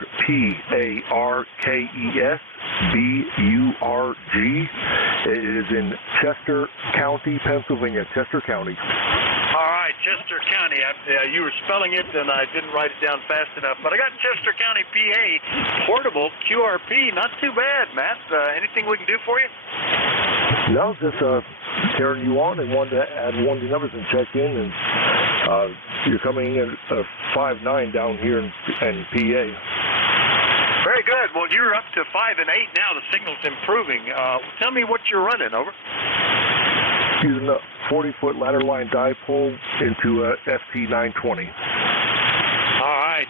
It is in Chester County, Pennsylvania. Chester County. All right, Chester County. You were spelling it, and I didn't write it down fast enough. But I got Chester County, PA. Portable QRP. Not too bad, Matt. Anything we can do for you? No, just carrying you on and wanted to add one of the numbers and check in. And you're coming in at 5.9 down here in PA. Very good. Well, you're up to 5 and 8 now. The signal's improving. Tell me what you're running, over. Using a 40-foot ladder line dipole into a FT920. All right.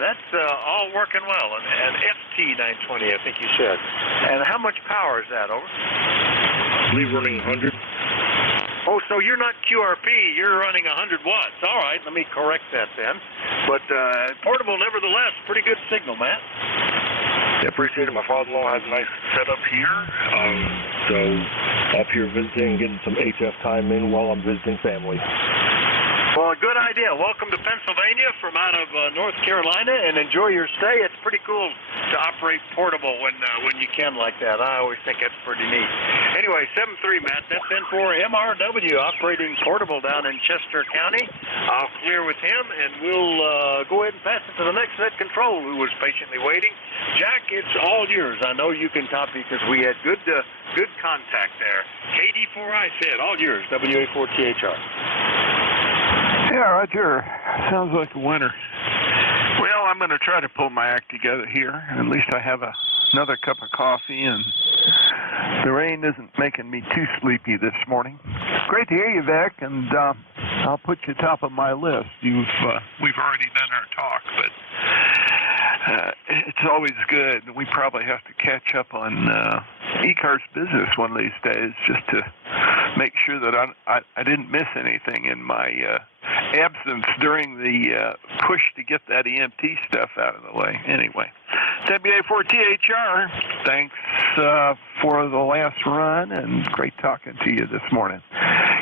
That's all working well. An FT920, I think you said. And how much power is that, over? I believe running 100. Oh, so you're not QRP, you're running 100 watts. All right, let me correct that then. But portable, nevertheless, pretty good signal, Matt. Yeah, appreciate it. My father-in-law has a nice setup here. So up here visiting, getting some HF time in while I'm visiting family. Well, a good idea. Welcome to Pennsylvania from out of North Carolina, and enjoy your stay. It's pretty cool to operate portable when you can like that. I always think that's pretty neat. Anyway, 7-3, Matt. That's in for MRW, operating portable down in Chester County. I'll clear with him, and we'll go ahead and pass it to the next set control who was patiently waiting. Jack, it's all yours. I know you can copy because we had good contact there. KD4I said, all yours, WA4THR. Yeah, Roger. Sounds like a winner. Well, I'm going to try to pull my act together here. At least I have another cup of coffee, and the rain isn't making me too sleepy this morning. Great to hear you, Vic, and I'll put you top of my list. We've already done our talk, but it's always good. We probably have to catch up on ECARS business one of these days just to make sure that I didn't miss anything in my absence during the push to get that EMT stuff out of the way. Anyway, WA4THR, thanks for the last run, and great talking to you this morning.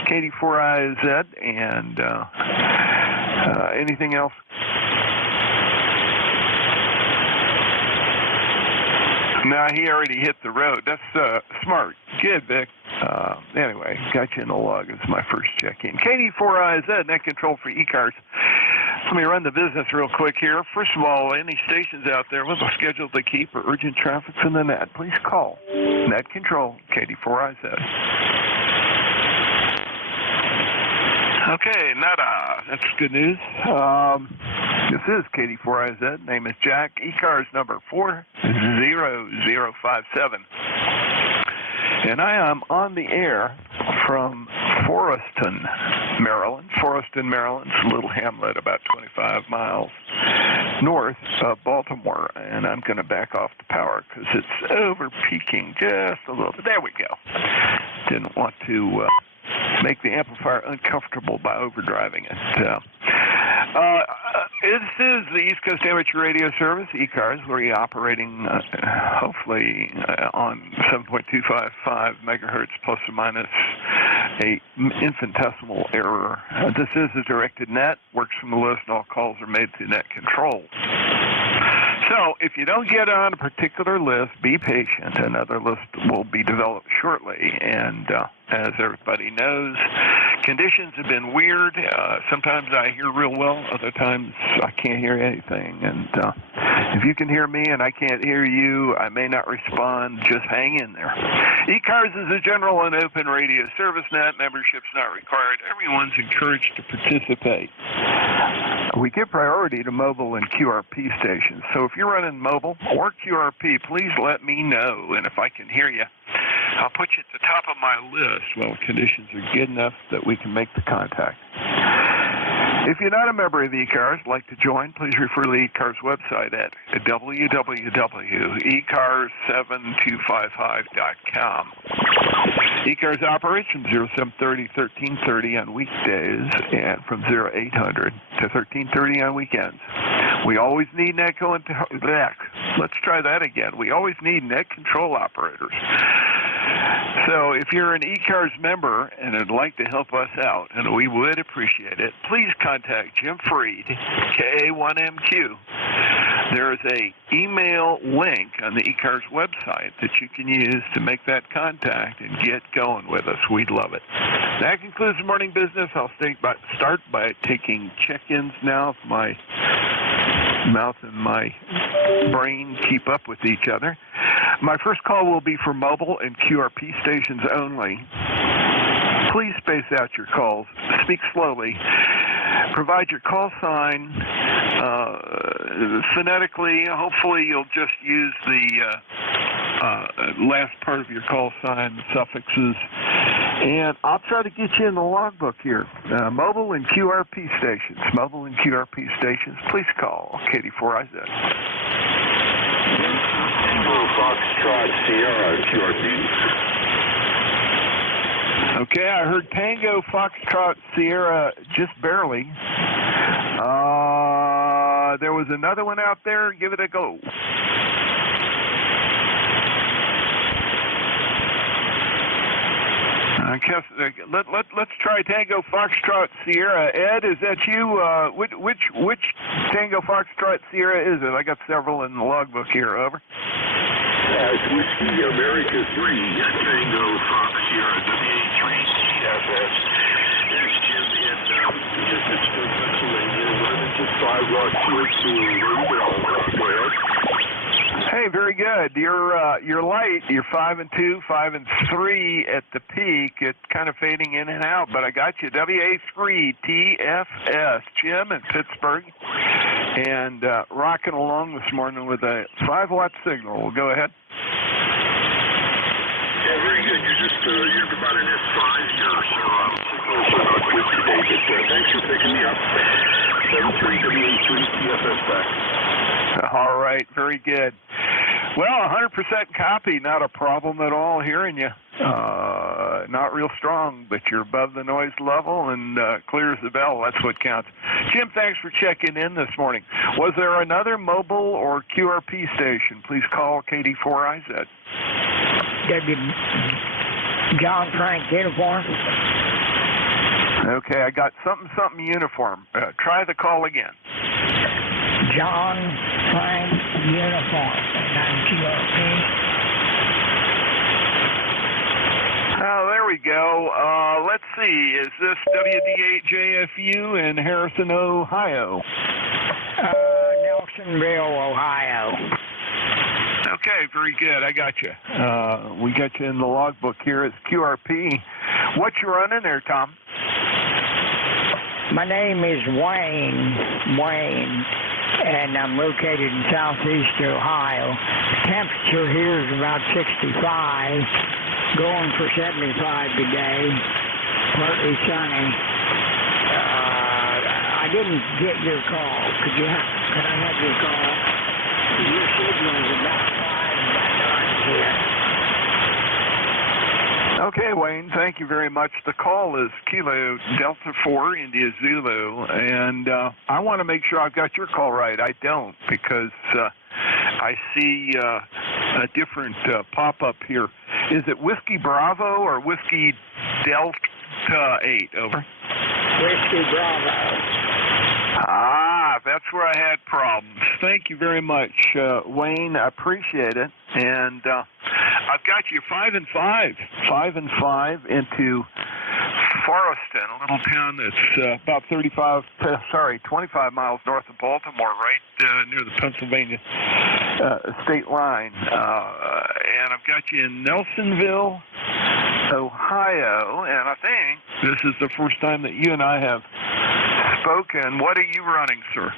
KD4IZ, and anything else? No, he already hit the road. That's smart. Good, Vic. Anyway, got you in the log as my first check-in. KD4IZ, net control for ECARS. Let me run the business real quick here. First of all, any stations out there with a schedule to keep or urgent traffic from the net, please call net control, KD4IZ. Okay, nada. That's good news. This is KD4IZ. Name is Jack. ECARS number 40057. And I am on the air from Forreston, Maryland. Forreston, Maryland's a little hamlet about 25 miles north of Baltimore. And I'm going to back off the power because it's over-peaking just a little bit. There we go. Didn't want to make the amplifier uncomfortable by overdriving it. This is the East Coast Amateur Radio Service, ECARS. We're operating hopefully on 7.255 megahertz plus or minus a infinitesimal error. This is a directed net, works from the list, and all calls are made through net control. So if you don't get on a particular list, be patient. Another list will be developed shortly. And as everybody knows, conditions have been weird. Sometimes I hear real well. Other times I can't hear anything. And if you can hear me and I can't hear you, I may not respond. Just hang in there. ECARS is a general and open radio service net. Membership's not required. Everyone's encouraged to participate. We give priority to mobile and QRP stations. So if you're running mobile or QRP, please let me know. And if I can hear you, I'll put you at the top of my list while conditions are good enough that we can make the contact. If you're not a member of the ECARS, like to join, please refer to the ECARS website at www.ecars7255.com. ECARS operates from 0730 1330 on weekdays and from 0800 to 1330 on weekends. We always need net Let's try that again. We always need net control operators. So if you're an ECARS member and would like to help us out, and we would appreciate it, please contact Jim Freed, KA1MQ. There is a email link on the ECARS website that you can use to make that contact and get going with us. We'd love it. That concludes the morning business. I'll start by taking check-ins now. If my mouth and my brain keep up with each other. My first call will be for mobile and QRP stations only. Please space out your calls. Speak slowly. Provide your call sign phonetically. Hopefully you'll just use the last part of your call sign, the suffixes. And I'll try to get you in the logbook here. Mobile and QRP stations. Mobile and QRP stations. Please call KD4IZ. Foxtrot Sierra QRP. Okay, I heard Tango Foxtrot Sierra just barely. There was another one out there. Give it a go. I guess let's try Tango Foxtrot Sierra. Ed, is that you? Which Tango Foxtrot Sierra is it? I got several in the logbook here. Over. It's Whiskey America 3, Tango Fox Sierra, WA3CFS. There's Jim in Pittsburgh, Pennsylvania. 125 Rock Go ahead. Hey, very good. You're light. You're 5 and 2, 5 and 3 at the peak. It's kind of fading in and out, but I got you. WA3 TFS. Jim in Pittsburgh, and rocking along this morning with a 5-watt signal. We'll go ahead. Yeah, very good. You're about an S5 here, so signals are not good today, but thanks for picking me up. 73 WA3 TFS back. All right, very good. Well, 100% copy, not a problem at all hearing you. Not real strong, but you're above the noise level and clear as the bell. That's what counts. Jim, thanks for checking in this morning. Was there another mobile or QRP station? Please call KD4IZ. John Frank Uniform. Okay, I got something uniform. Try the call again. John Frank Uniform. 9QRP. Oh, there we go. Let's see. Is this WD8JFU in Harrison, Ohio? Nelsonville, Ohio. Okay, very good. I got you. We got you in the logbook here. It's QRP. What you running there, Tom? My name is Wayne, and I'm located in southeast Ohio. The temperature here is about 65, going for 75 today, partly sunny. I didn't get your call. Could I have your call? Your signal is about 5 here. Okay, Wayne, thank you very much. The call is Kilo Delta 4 India Zulu, and I want to make sure I've got your call right. I don't, because I see a different pop-up here. Is it Whiskey Bravo or Whiskey Delta 8? Over. Whiskey Bravo. That's where I had problems. Thank you very much, Wayne. I appreciate it. And I've got you 5 and 5. 5 and 5 into Forreston, a little town that's about 25 miles north of Baltimore, right near the Pennsylvania state line. And I've got you in Nelsonville, Ohio, and I think this is the first time that you and I have spoken. What are you running, sir?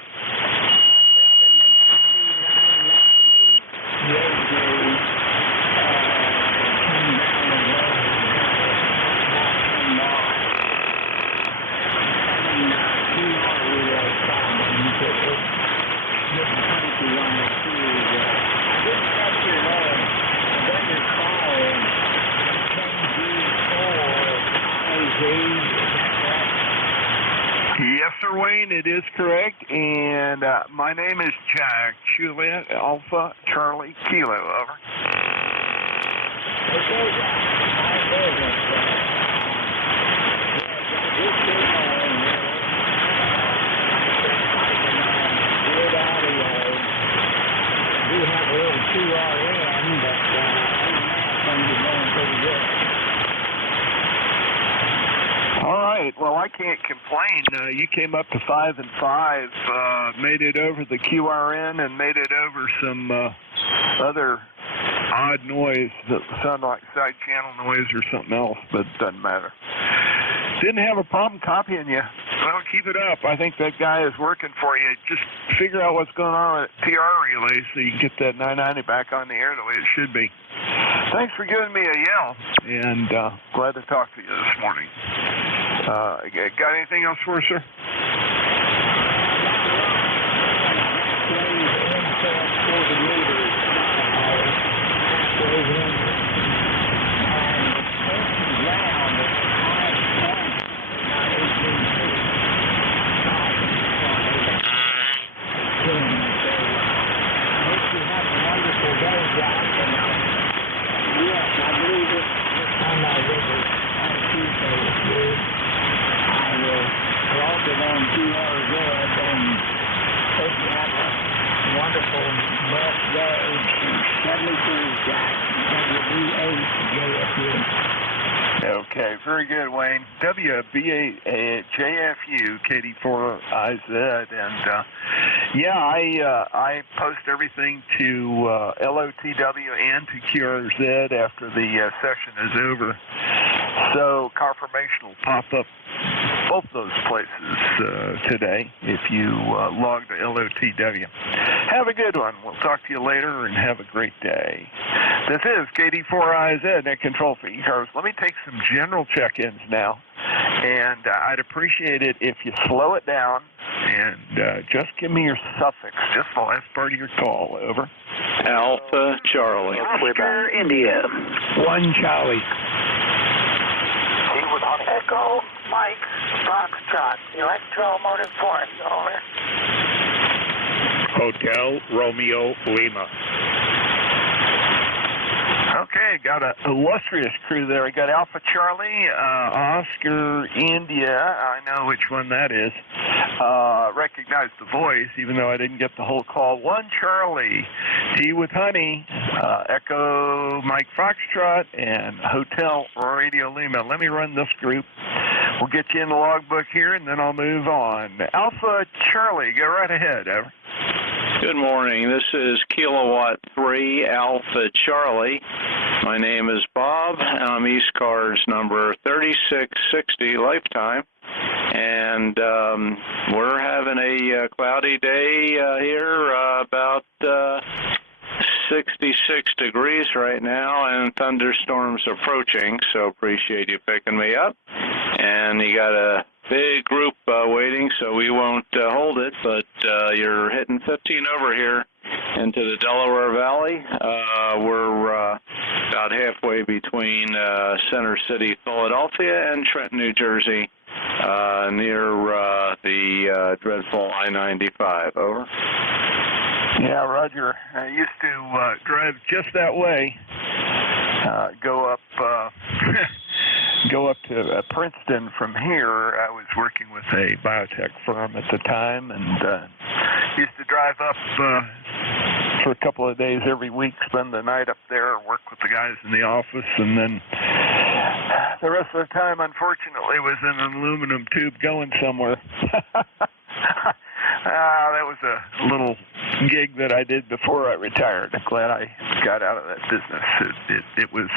Wayne, it is correct, and my name is Jack, Juliet, Alpha, Charlie, Kilo, over. We have a little QRN, but things are going pretty good. All right. Well, I can't complain. You came up to 5 and 5, made it over the QRN, and made it over some other odd noise that sounded like side channel noise or something else, but it doesn't matter. Didn't have a problem copying you. Well, keep it up. I think that guy is working for you. Just figure out what's going on with TR relay so you can get that 990 back on the air the way it should be. Thanks for giving me a yell, and glad to talk to you this morning. Got anything else for us, sir? Okay, very good, Wayne. WBAJFU, KD4IZ, and I post everything to LOTW and to QRZ after the session is over. So confirmation will pop up both those places today if you log to LOTW. Have a good one. We'll talk to you later, and have a great day. This is KD4IZ at Control for ECARS. Let me take some general check-ins now, and I'd appreciate it if you slow it down and just give me your suffix, just the last part of your call. Over. Alpha Charlie. Oscar India. 1 Charlie. Echo Mike Foxtrot, Electromotive Force, over. Hotel Romeo Lima. Okay, got an illustrious crew there. We got Alpha Charlie, Oscar India. I know which one that is. Recognize the voice, even though I didn't get the whole call. 1 Charlie, Tea with Honey, Echo Mike Foxtrot, and Hotel Radio Lima. Let me run this group. We'll get you in the logbook here, and then I'll move on. Alpha Charlie, go right ahead. Over. Good morning. This is Kilowatt 3 Alpha Charlie. My name is Bob, and I'm ECARS number 3660 lifetime. And we're having a cloudy day here, about 66 degrees right now, and thunderstorms approaching, so appreciate you picking me up. And you got a big group waiting, so we won't hold it, but you're hitting 15 over here into the Delaware Valley. We're about halfway between Center City, Philadelphia, and Trenton, New Jersey, near the dreadful I-95. Over. Yeah, Roger. I used to drive just that way. Go up to Princeton from here. I was working with a biotech firm at the time, and used to drive up for a couple of days every week, spend the night up there, work with the guys in the office, and then the rest of the time, unfortunately, was in an aluminum tube going somewhere. That was a little gig that I did before I retired. I'm glad I got out of that business. It was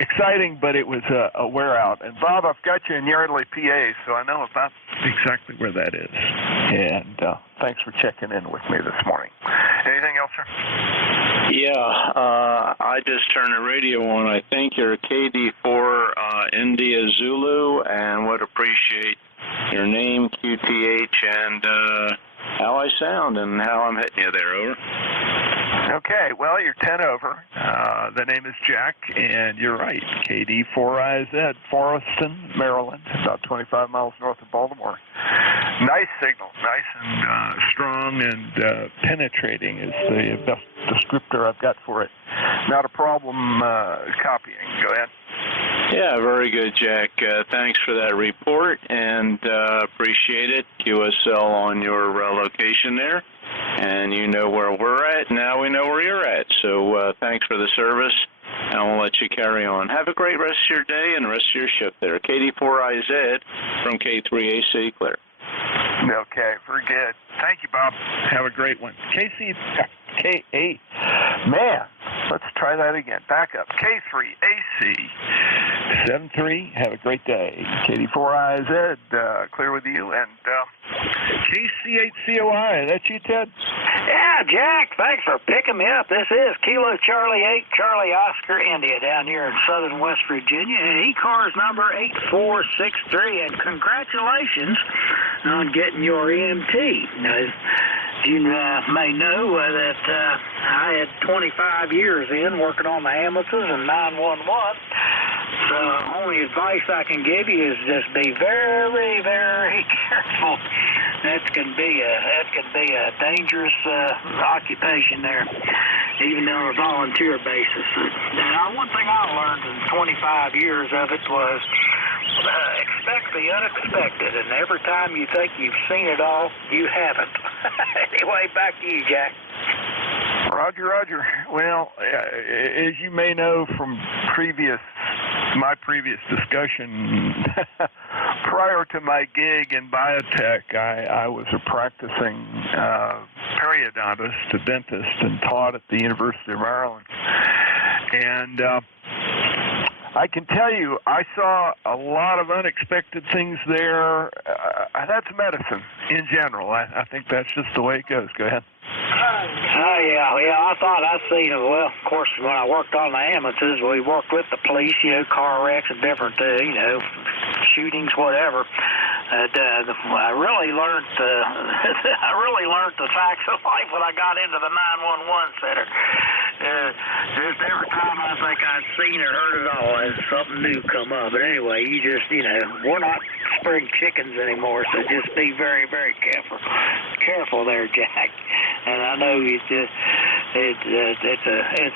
exciting, but it was a wear out. And Bob, I've got you in Yardley, PA, so I know about exactly where that is. And thanks for checking in with me this morning. Anything else, sir? Yeah, I just turned the radio on. I think you're KD4 India Zulu, and would appreciate your name, QTH, and how I sound and how I'm hitting you there. Over. Okay, well, you're 10 over. The name is Jack, and you're right. KD4IZ, Forreston, Maryland, about 25 miles north of Baltimore. Nice signal, nice and strong and penetrating is the best descriptor I've got for it. Not a problem copying. Go ahead. Yeah, very good, Jack. Thanks for that report, and appreciate it. QSL on your location there, and you know where we're at. Now we know where you're at, so thanks for the service, and I'll let you carry on. Have a great rest of your day and the rest of your shift there. KD4IZ from K3AC, clear. Okay, very good. Thank you, Bob. Have a great one. K8. Man, let's try that again. Back up. K3AC 73. Have a great day. KD4IZ, clear with you. And KC8COI. That's you, Ted? Yeah, Jack, thanks for picking me up. This is Kilo Charlie 8, Charlie Oscar, India, down here in southern West Virginia, and ECARS number 8463, and congratulations on getting your EMT. Now, you may know that I had 25 years in working on the ambulances and 911. So only advice I can give you is just be very, very careful. That can be a dangerous occupation there, even on a volunteer basis. Now, one thing I learned in 25 years of it was expect the unexpected, and every time you think you've seen it all, you haven't. Anyway, back to you, Jack. Roger. Well, as you may know from my previous discussion, prior to my gig in biotech, I was a practicing periodontist, a dentist, and taught at the University of Maryland. And I can tell you, I saw a lot of unexpected things there. That's medicine in general. I think that's just the way it goes. Go ahead. Oh, yeah, I thought I'd seen it. Well, of course, when I worked on the ambulances, we worked with the police, car wrecks and different, shootings, whatever. I really learned the facts of life when I got into the 911 center. Just every time I think I'd seen or heard it all, something new come up. But anyway, you just, we're not spring chickens anymore, so just be very, very careful. Careful there, Jack. And I know it's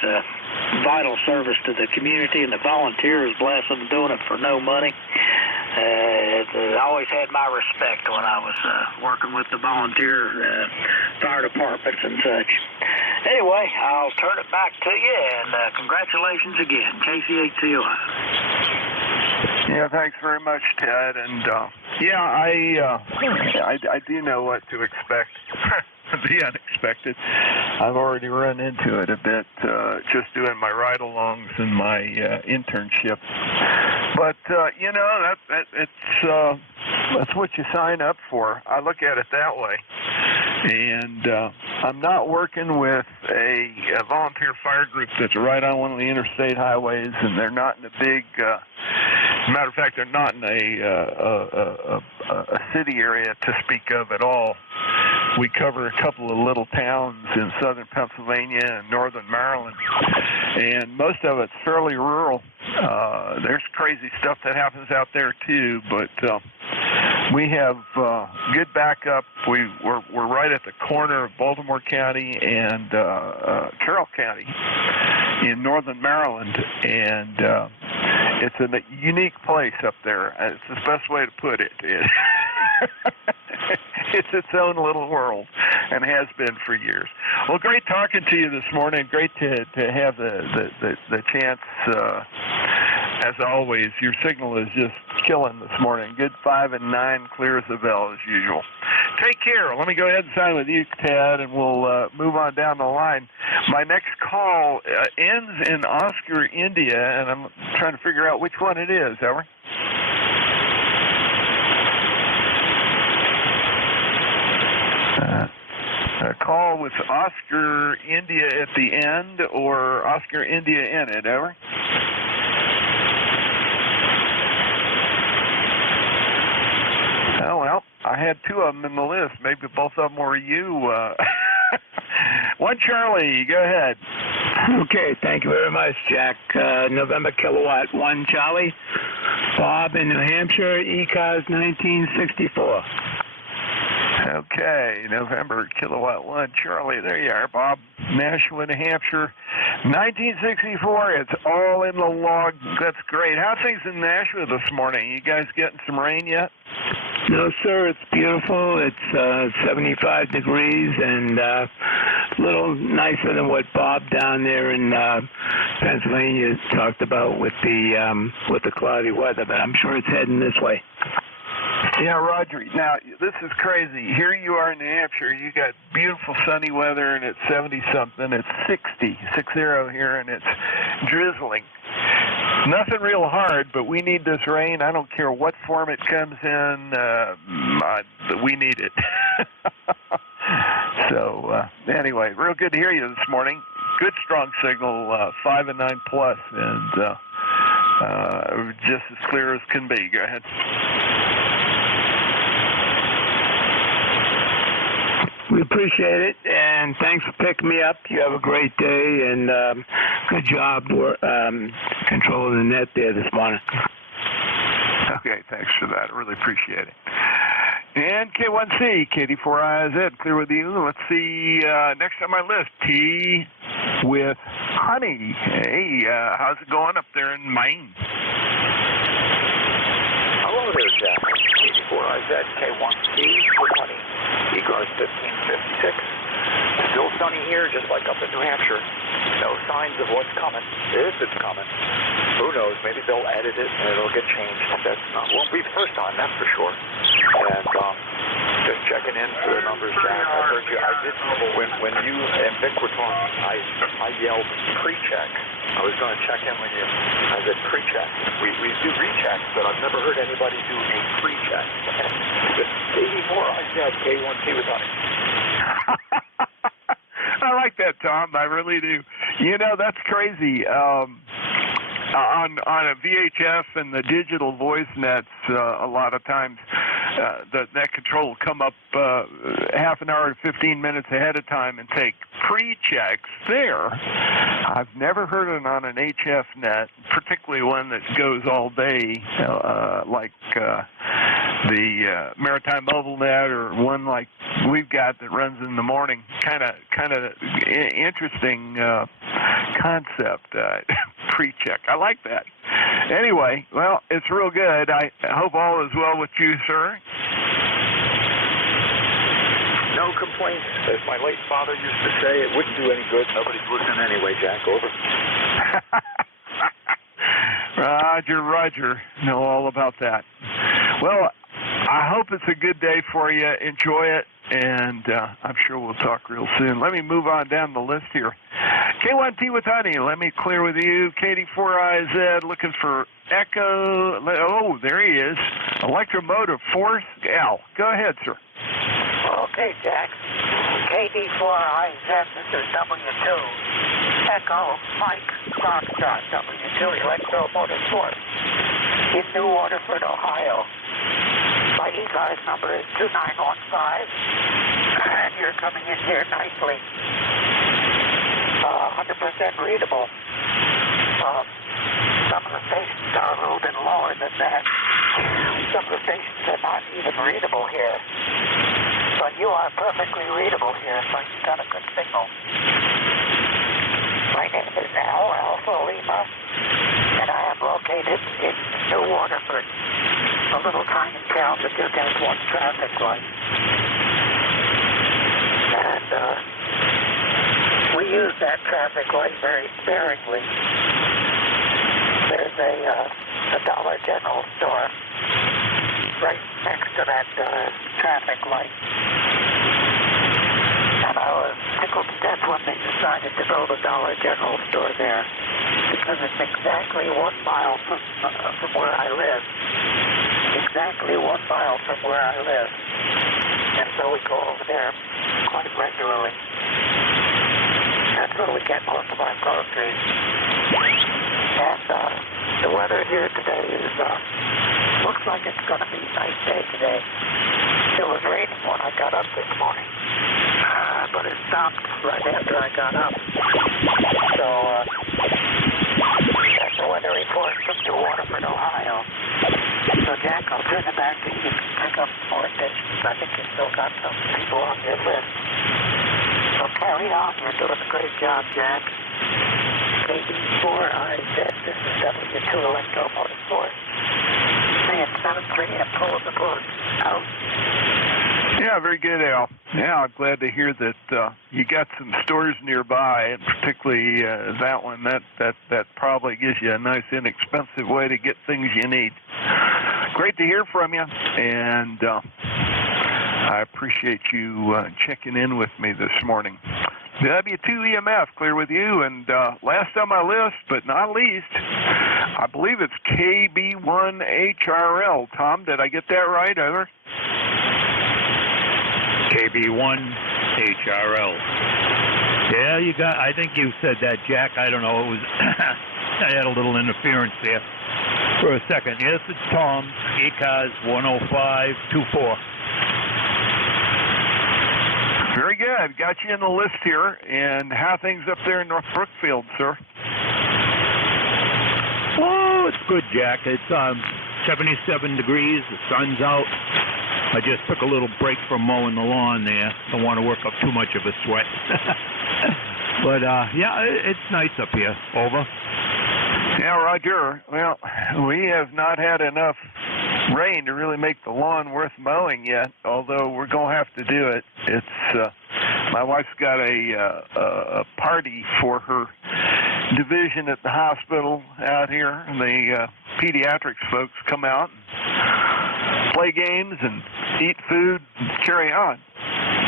a vital service to the community, and the volunteers, bless them, doing it for no money. I always had my respect when I was working with the volunteer fire departments and such. Anyway, I'll turn it back to you, and congratulations again, KC8COI. Yeah, thanks very much, Ted. And I do know what to expect. The unexpected. I've already run into it a bit just doing my ride-alongs and my internship. But that's what you sign up for. I look at it that way. And I'm not working with a volunteer fire group that's right on one of the interstate highways, and they're not in a big. Matter of fact, they're not in a city area to speak of at all. We cover a couple of little towns in southern Pennsylvania and northern Maryland, and most of it's fairly rural. There's crazy stuff that happens out there too, but we have good backup. We're right at the corner of Baltimore County and Carroll County in northern Maryland, and it's a unique place up there. It's the best way to put it. It's its own little world, and has been for years. Well, great talking to you this morning. Great to have the chance. As always, your signal is just killing this morning. Good 5 and 9, clear as a bell as usual. Take care. Let me go ahead and sign with you, Ted, and we'll move on down the line. My next call ends in Oscar, India, and I'm trying to figure out which one it is. Over. A call with Oscar, India at the end, or Oscar, India in it. Over. Oh, well, I had two of them in the list. Maybe both of them were you. 1 Charlie, go ahead. Okay, thank you very much, Jack. November Kilowatt 1 Charlie. Bob in New Hampshire, ECARS 1964. Okay, November Kilowatt 1 Charlie. There you are, Bob. Nashua, New Hampshire, 1964. It's all in the log. That's great. How's things in Nashua this morning? You guys getting some rain yet? No, sir. It's beautiful. It's 75 degrees and a little nicer than what Bob down there in Pennsylvania talked about with the cloudy weather. But I'm sure it's heading this way. Yeah, Roger. Now, this is crazy. Here you are in New Hampshire. You got beautiful sunny weather, and it's 70-something. It's 60 here, and it's drizzling. Nothing real hard, but we need this rain. I don't care what form it comes in. We need it. So, anyway, real good to hear you this morning. Good, strong signal, 5 and 9 plus, and just as clear as can be. Go ahead. We appreciate it, and thanks for picking me up. You have a great day, and good job controlling the net there this morning. Okay, thanks for that. I really appreciate it. And K1C, KD4IZ, clear with you. Let's see, next on my list, T with Honey. Hey, how's it going up there in Maine? Hello there, Jack. KD4IZ, K1C with Honey. ECARS 1556. Still sunny here, just like up in New Hampshire. No signs of what's coming. If it's coming, who knows? Maybe they'll edit it and it'll get changed. Won't be the first time, that's for sure. And just checking in for the numbers, Jack. I heard you. I did when you and Vic were talking. I yelled pre-check. I was going to check in with you. I said pre-check. We do rechecks, but I've never heard anybody do a pre-check. Just KD4, I said K1C was on it. I like that, Tom. I really do. You know, that's crazy. On a VHF and the digital voice nets, a lot of times that control will come up half an hour to 15 minutes ahead of time and take pre-checks there. I've never heard it on an HF net, particularly one that goes all day, like the Maritime Mobile Net or one like we've got that runs in the morning. Kind of interesting concept, pre-check. I like that. Anyway, well, it's real good. I hope all is well with you, sir. No complaints. As my late father used to say, it wouldn't do any good. Nobody's listening anyway, Jack. Over. Roger. Know all about that. Well, I hope it's a good day for you. Enjoy it, and I'm sure we'll talk real soon. Let me move on down the list here. K1T with Honey, let me clear with you. KD4IZ looking for Echo. Oh, there he is. Electromotive Force L. Go ahead, sir. Okay, Jack. KD4IZ, this is W2. Echo, Mike, Foxtrot, W2, Electromotive Force. In New Waterford, Ohio. My ECARS number is 2915, and you're coming in here nicely. 100% readable. Some of the stations are a little bit lower than that. Some of the stations are not even readable here. But you are perfectly readable here, so you've got a good signal. My name is Alpha Lima, and I am located in New Waterford, a little tiny town that just has one traffic light. And we use that traffic light very sparingly. There's a Dollar General store right next to that traffic light. And I was tickled to death when they decided to build a Dollar General store there, because it's exactly 1 mile from where I live. Exactly 1 mile from where I live. And so we go over there quite regularly. That's where we get most of our groceries. And the weather here today is, looks like it's going to be a nice day today. It was raining when I got up this morning. but it stopped right after I got up. So, that's the weather report from New Waterford, Ohio. So, Jack, I'll turn it back to you to pick up more stations. I think you still got some people on your list. So carry on. You're doing a great job, Jack. KB4IZ, this is W2 Electro Motorsport. Stay at 7-3 and pull the board. Out. Yeah, very good, Al. Yeah, I'm glad to hear that you got some stores nearby, and particularly that one. That probably gives you a nice, inexpensive way to get things you need. Great to hear from you, and I appreciate you checking in with me this morning. W2EMF, clear with you, and last on my list, but not least, I believe it's KB1HRL. Tom, did I get that right? Over. KB1HRL. Yeah, you got. I think you said that, Jack. I don't know. It was. I had a little interference there for a second. Yes, it's Tom. ECARS 10524. Very good. Got you in the list here. And how things up there in North Brookfield, sir? Oh, it's good, Jack. It's 77 degrees. The sun's out. I just took a little break from mowing the lawn there. Don't want to work up too much of a sweat. But, yeah, it's nice up here. Over. Yeah, Roger. Well, we have not had enough rain to really make the lawn worth mowing yet, although we're going to have to do it. It's my wife's got a party for her division at the hospital out here, and the pediatrics folks come out and play games and eat food and carry on.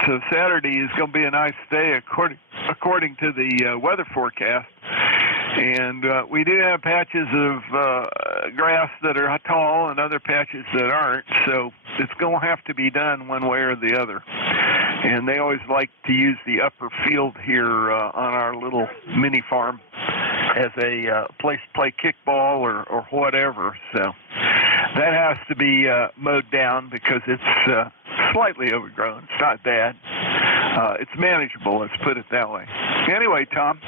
So Saturday is going to be a nice day according to the weather forecast. And we do have patches of grass that are tall and other patches that aren't, so it's going to have to be done one way or the other. And they always like to use the upper field here on our little mini farm as a place to play kickball or whatever. So that has to be mowed down because it's slightly overgrown. It's not bad. It's manageable, let's put it that way. Anyway, Tom,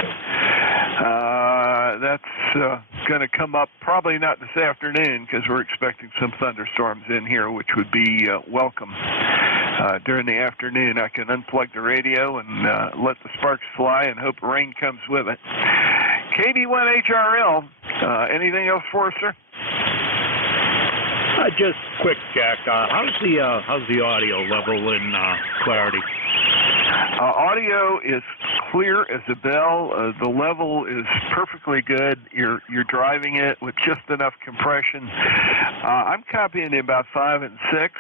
that's going to come up probably not this afternoon because we're expecting some thunderstorms in here, which would be welcome. During the afternoon, I can unplug the radio and let the sparks fly and hope rain comes with it. KB1HRL, anything else for us, sir? Just quick, Jack. How's the audio level in clarity? Audio is clear as a bell. The level is perfectly good. You're driving it with just enough compression. I'm copying about 5 and 6,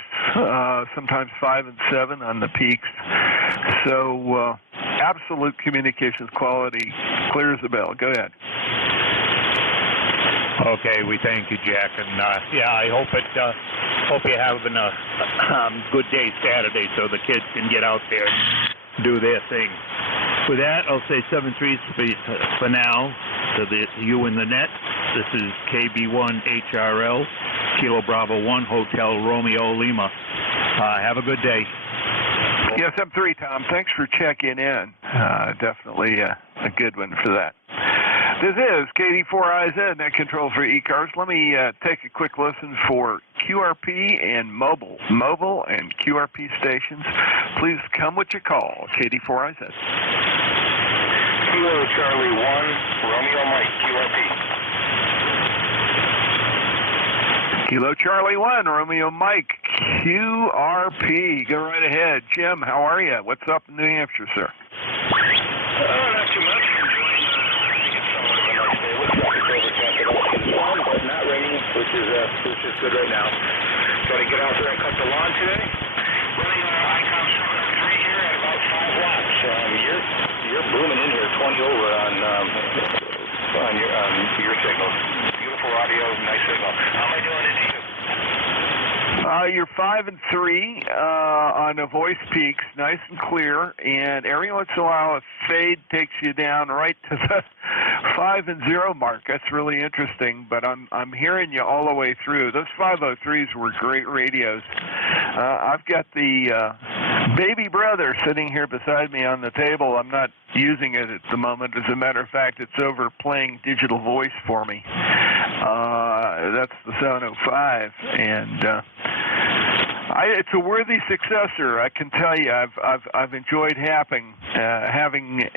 sometimes 5 and 7 on the peaks. So absolute communications quality, clear as a bell. Go ahead. Okay, we thank you, Jack, and yeah, I hope you're having a good day Saturday so the kids can get out there and do their thing. With that, I'll say 7-3 for now to you in the net. This is KB1HRL, Kilo Bravo 1, Hotel Romeo Lima. Have a good day. Yes, M3, Tom. Thanks for checking in. Definitely a good one for that. This is KD4IZ, net control for ECARS. Let me take a quick listen for QRP and mobile and QRP stations. Please come with your call, KD4IZ. Kilo Charlie 1, Romeo Mike, QRP. Kilo Charlie 1, Romeo Mike, QRP. Go right ahead. Jim, how are you? What's up in New Hampshire, sir? Not too much. But not raining, which is good right now. Got to get out there and cut the lawn today. Running ICOM 703 here at about 5 watts. You're booming in here, 20 over on your signal. Beautiful audio, nice signal. How am I doing in here? You're 5 and 3 on the voice peaks, nice and clear, and every once in a while a fade takes you down right to the 5 and 0 mark. That's really interesting, but I'm hearing you all the way through. Those 503s were great radios. I've got the baby brother sitting here beside me on the table. I'm not using it at the moment. As a matter of fact, it's over playing digital voice for me. That's the 705, and it's a worthy successor. I can tell you, I've enjoyed having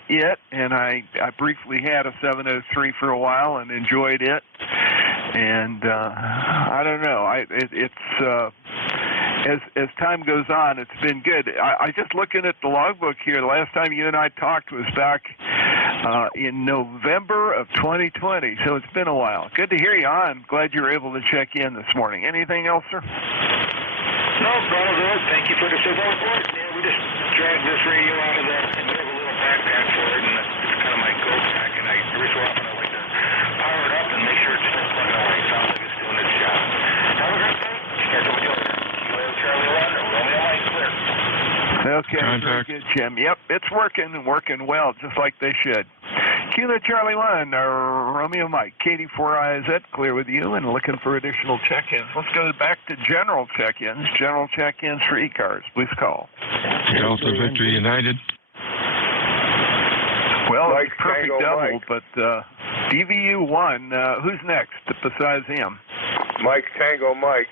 it, and I briefly had a 703 for a while and enjoyed it. And I don't know. As time goes on, it's been good. I just looking at the logbook here. The last time you and I talked was back in November of 2020, so it's been a while. Good to hear you on. Glad you were able to check in this morning. Anything else, sir? No, brother, good. Thank you for the signal report. Yeah, we just dragged this radio out of the, and we have a little backpack for it, and it's kind of my go-pack, and every so often I like to power it up and make sure it's still plugging away. Sounds like it's doing its job. Have a great day. Catch up with you later. Charlie 1, Romeo Mike, clear. Okay, very good, Jim. Yep, it's working and working well, just like they should. Kilo Charlie 1, Romeo Mike, Katie 4IZ, clear with you, and looking for additional check-ins. Let's go back to general check-ins. General check-ins for ECARS. Please call. Delta Victory United. Well, Mike, it's perfect Tango, double, Mike. but DVU 1, who's next besides him? Mike Tango Mike.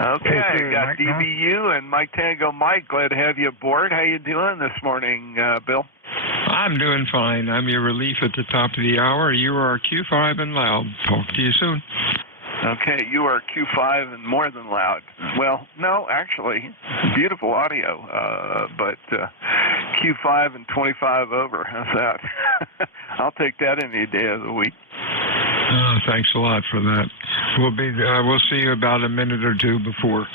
Okay, Okay, got Mike, DVU and Mike Tango Mike. Glad to have you aboard. How you doing this morning, Bill? I'm doing fine. I'm your relief at the top of the hour. You are Q5 and loud. Talk to you soon. Okay, you are Q5 and more than loud. Well, no, actually, beautiful audio, but Q5 and 25 over. How's that? I'll take that any day of the week. Thanks a lot for that. We'll see you about a minute or two before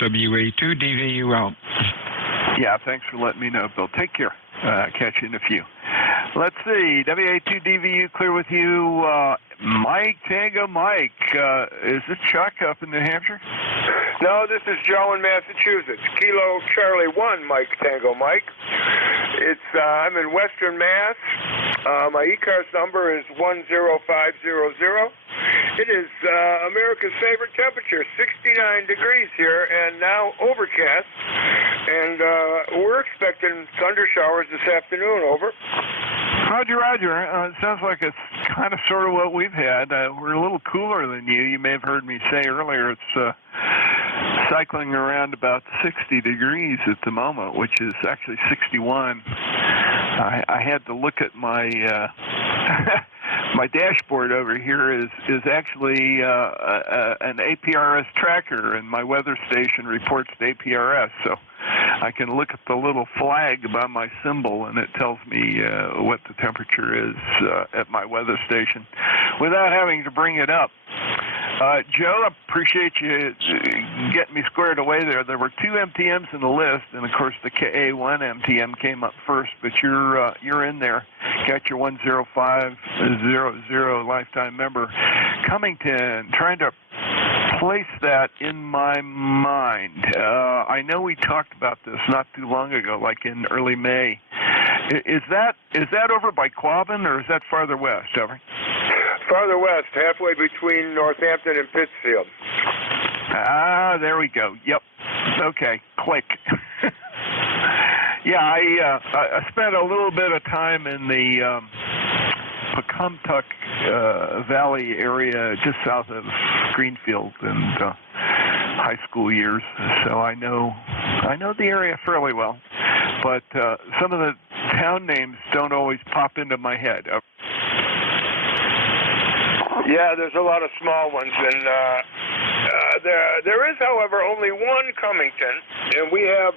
WA2 DVU out. Yeah, thanks for letting me know, Bill. Take care. Catch you in a few. Let's see. WA2 DVU clear with you. Mike Tango Mike. Is this Chuck up in New Hampshire? No, this is Joe in Massachusetts. Kilo Charlie 1, Mike Tango Mike. I'm in Western Mass. My ECARS number is 10500. It is America's favorite temperature, 69 degrees here, and now overcast. And we're expecting thunder showers this afternoon, over. Roger, Roger. It sounds like it's kind of sort of what we've had. We're a little cooler than you. You may have heard me say earlier it's cycling around about 60 degrees at the moment, which is actually 61. I had to look at my my dashboard over here is actually an APRS tracker, and my weather station reports to APRS, so I can look at the little flag by my symbol, and it tells me what the temperature is at my weather station without having to bring it up. Joe, I appreciate you getting me squared away there. There were two MTMs in the list, and of course the KA1 MTM came up first, but you're in there. Got your 10500 lifetime member. Cummington, trying to place that in my mind. I know we talked about this not too long ago, like in early May. Is that over by Quabbin, or is that farther west, Over? Farther west, halfway between Northampton and Pittsfield. Ah, there we go. Yep. Okay, click. Yeah, I spent a little bit of time in the Pecumtuck Valley area just south of Greenfield and high school years, so I know the area fairly well. But some of the town names don't always pop into my head. Yeah, there's a lot of small ones, and there is, however, only one Cummington, and we have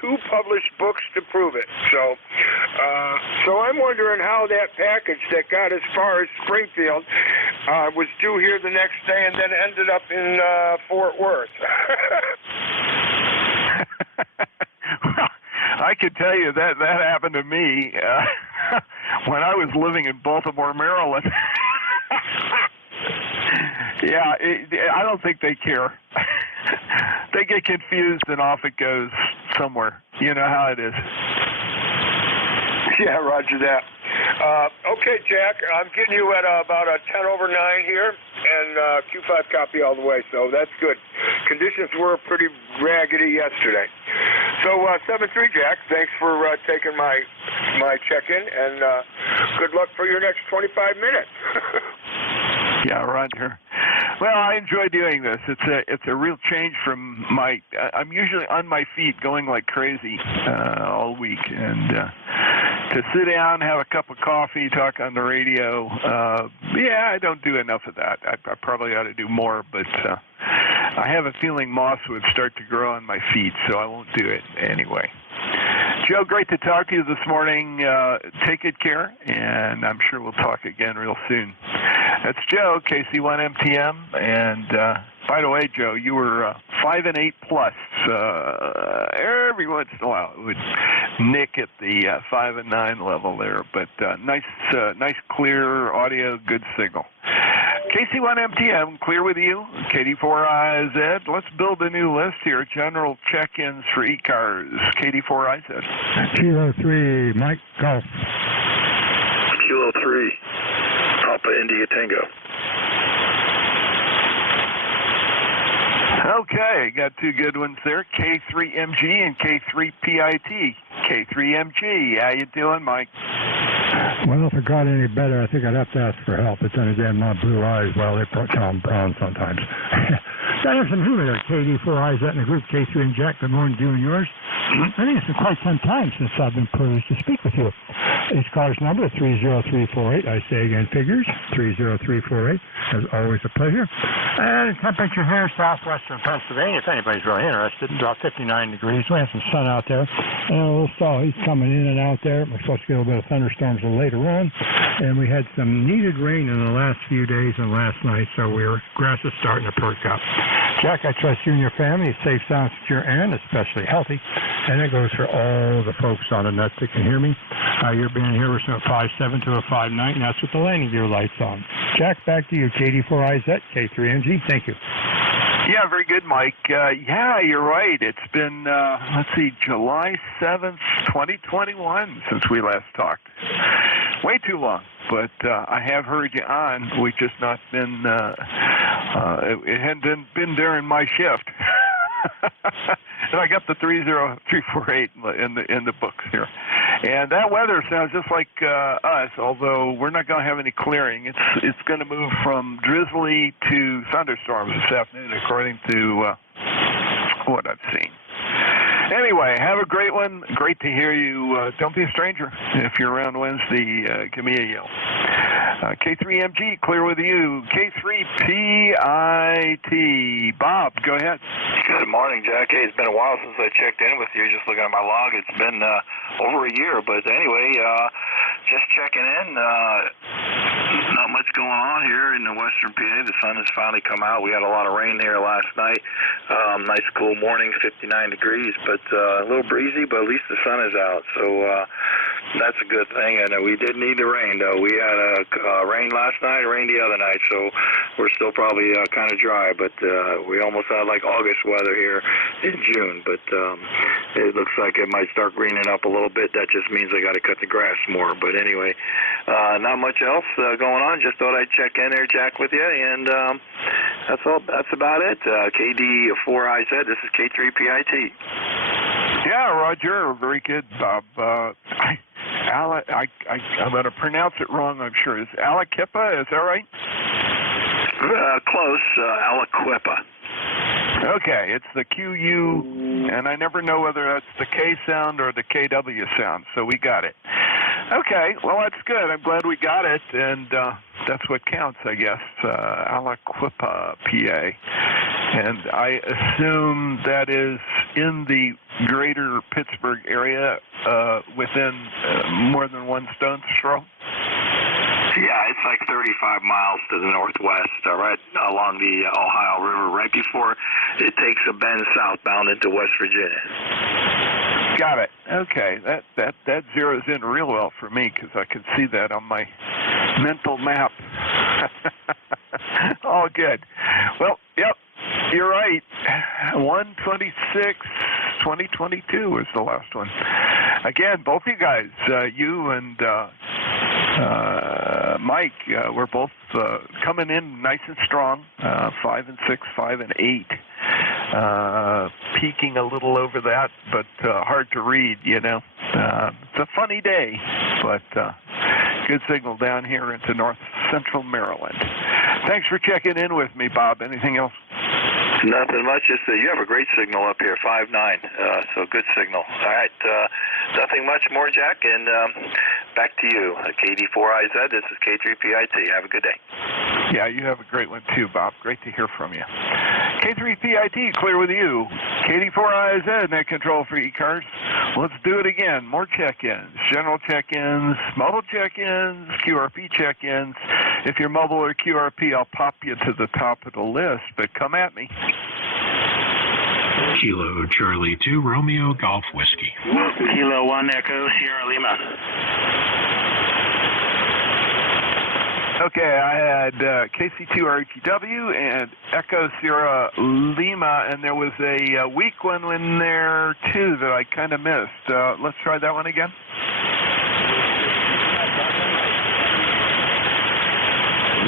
two published books to prove it. So I'm wondering how that package that got as far as Springfield was due here the next day and then ended up in Fort Worth. Well, I could tell you that happened to me when I was living in Baltimore, Maryland. Yeah, I don't think they care. They get confused and off it goes somewhere. You know how it is. Yeah, roger that. Okay, Jack, I'm getting you at about a 10 over 9 here, and Q5 copy all the way, so that's good. Conditions were pretty raggedy yesterday. So 7-3, Jack. Thanks for taking my check-in, and good luck for your next 25 minutes. Yeah, Roger. Well, I enjoy doing this. It's a real change from I'm usually on my feet going like crazy all week, and to sit down, have a cup of coffee, talk on the radio, I don't do enough of that. I probably ought to do more, but I have a feeling moss would start to grow on my feet, so I won't do it anyway. Joe, great to talk to you this morning. Take good care, and I'm sure we'll talk again real soon. That's Joe, KC1MTM, and by the way, Joe, you were 5 and 8 plus. Every once in a while, it would nick at the 5 and 9 level there, but nice, clear audio, good signal. KC1MTM, clear with you. KD4IZ. Let's build a new list here. General check-ins for ECARS. KD4IZ. Kilo 3, Mike Golf. Kilo 3, Papa India Tango. Okay, got two good ones there. K3MG and K3PIT. K3MG, how you doing, Mike? Well, if it got any better, I think I'd have to ask for help. But then again, my blue eyes, well, they calm down sometimes. Anderson Hoover there, KD4IZ in the group, K3 and Jack. Good morning to you and yours. I think it's been quite some time since I've been privileged to speak with you. ECARS number 30348. I say again, figures 30348. As always, a pleasure. And temperature here, southwestern Pennsylvania, if anybody's really interested, about 59 degrees. We have some sun out there, and a little he's coming in and out there. We're supposed to get a little bit of thunderstorms later on, and we had some needed rain in the last few days and last night, so grass is starting to perk up. Jack, I trust you and your family is safe, sound, secure, and especially healthy. And that goes for all the folks on the net that can hear me. You're being here with a 5.7 to a 5.9, and that's with the landing gear lights on. Jack, back to you, KD4IZ, K3MG. Thank you. Yeah, very good, Mike. Yeah, you're right. It's been, July 7th, 2021 since we last talked. Way too long, but I have heard you on. We've just not been, it hadn't been during my shift. And I got the 30348 in the books here. And that weather sounds just like us, although we're not going to have any clearing. It's going to move from drizzly to thunderstorms this afternoon, according to what I've seen. Anyway, have a great one. Great to hear you. Don't be a stranger. If you're around Wednesday, give me a yell. K3MG, clear with you. K3PIT. Bob, go ahead. Good morning, Jack. Hey, it's been a while since I checked in with you. Just looking at my log, it's been over a year. But anyway, just checking in. Not much going on here in the western PA. The sun has finally come out. We had a lot of rain here last night. Nice cool morning, 59 degrees, but a little breezy, but at least the sun is out. So that's a good thing. And we did need the rain, though. We had rain last night, rain the other night, so we're still probably kind of dry. But we almost had like August weather here in June. But it looks like it might start greening up a little bit. That just means I got to cut the grass more. But anyway, not much else going on. Just thought I'd check in there, Jack, with you, and that's all. That's about it. KD4IZ. This is K3PIT. Yeah, Roger. Very good, Bob. I'm going to pronounce it wrong, I'm sure. Is Aliquippa, is that right? Close. Aliquippa. Okay, it's the QU, and I never know whether that's the K sound or the KW sound, so we got it. Okay, well, that's good. I'm glad we got it, and that's what counts, I guess. Aliquippa, PA. And I assume that is in the greater Pittsburgh area within more than one stone's throw? Yeah, it's like 35 miles to the northwest, right along the Ohio River, right before it takes a bend southbound into West Virginia. Got it. Okay, that zeroes in real well for me because I can see that on my mental map. All good. Well, yep, you're right. 1/26/2022 was the last one. Again, both you guys, you and Mike, we're both coming in nice and strong, 5 and 6, 5 and 8. peaking a little over that, but hard to read, you know. It's a funny day, but good signal down here into north central Maryland. Thanks for checking in with me, Bob. Anything else? Nothing much. Just you have a great signal up here, 5.9. So good signal. All right. Nothing much more, Jack. And back to you. KD4IZ. This is K3PIT. Have a good day. Yeah, you have a great one too, Bob. Great to hear from you. K3PIT, clear with you. KD4IZ, net control for ECARS. Let's do it again. More check-ins, general check-ins, mobile check-ins, QRP check-ins. If you're mobile or QRP, I'll pop you to the top of the list, but come at me. Kilo Charlie 2 Romeo Golf Whiskey. Kilo 1 Echo Sierra Lima. Okay, I had KC2RGW and Echo Sierra Lima, and there was a weak one in there too that I kind of missed. Let's try that one again.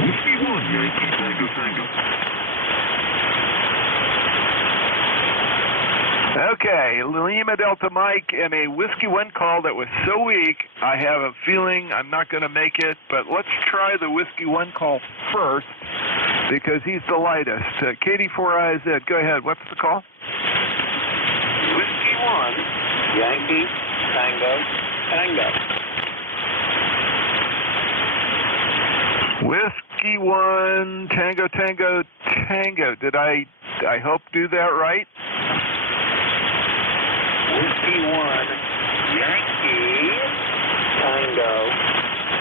Whiskey 1 Yankee Tango Tango. Okay, Lima Delta Mike and a Whiskey 1 call that was so weak, I have a feeling I'm not going to make it, but let's try the Whiskey 1 call first because he's the lightest. KD4IZ, go ahead. What's the call? Whiskey 1, Yankee, Tango, Tango. Whiskey 1, Tango, Tango, Tango. Did I hope do that right? Whiskey 1, Yankee, Tango,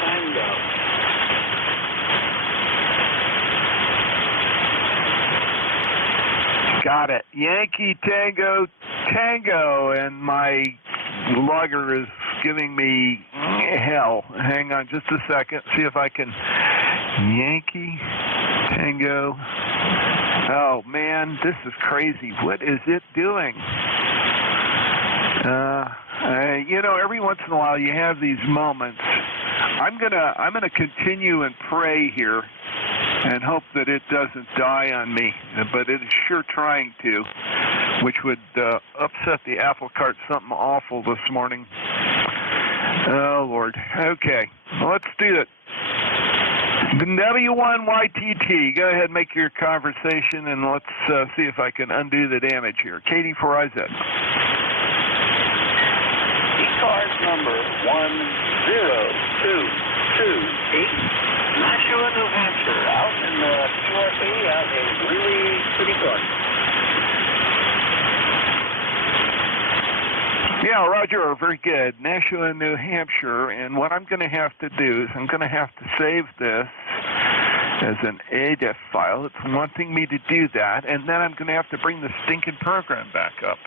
Tango. Got it. Yankee, Tango, Tango, and my logger is giving me hell. Hang on just a second. See if I can. Yankee, Tango. Oh, man, this is crazy. What is it doing? You know, every once in a while you have these moments. I'm gonna continue and pray here and hope that it doesn't die on me, but it is sure trying to, which would upset the apple cart something awful this morning. Oh, Lord. Okay, well, let's do it. W1YTT, go ahead and make your conversation, and let's see if I can undo the damage here. KD4IZ. ECARS number 10228, Nashua, New Hampshire, out in the QRP, out in Greeley City Park. Yeah, Roger, very good. Nashua, New Hampshire, and what I'm going to have to do is I'm going to have to save this as an ADIF file. It's wanting me to do that, and then I'm going to have to bring the stinking program back up.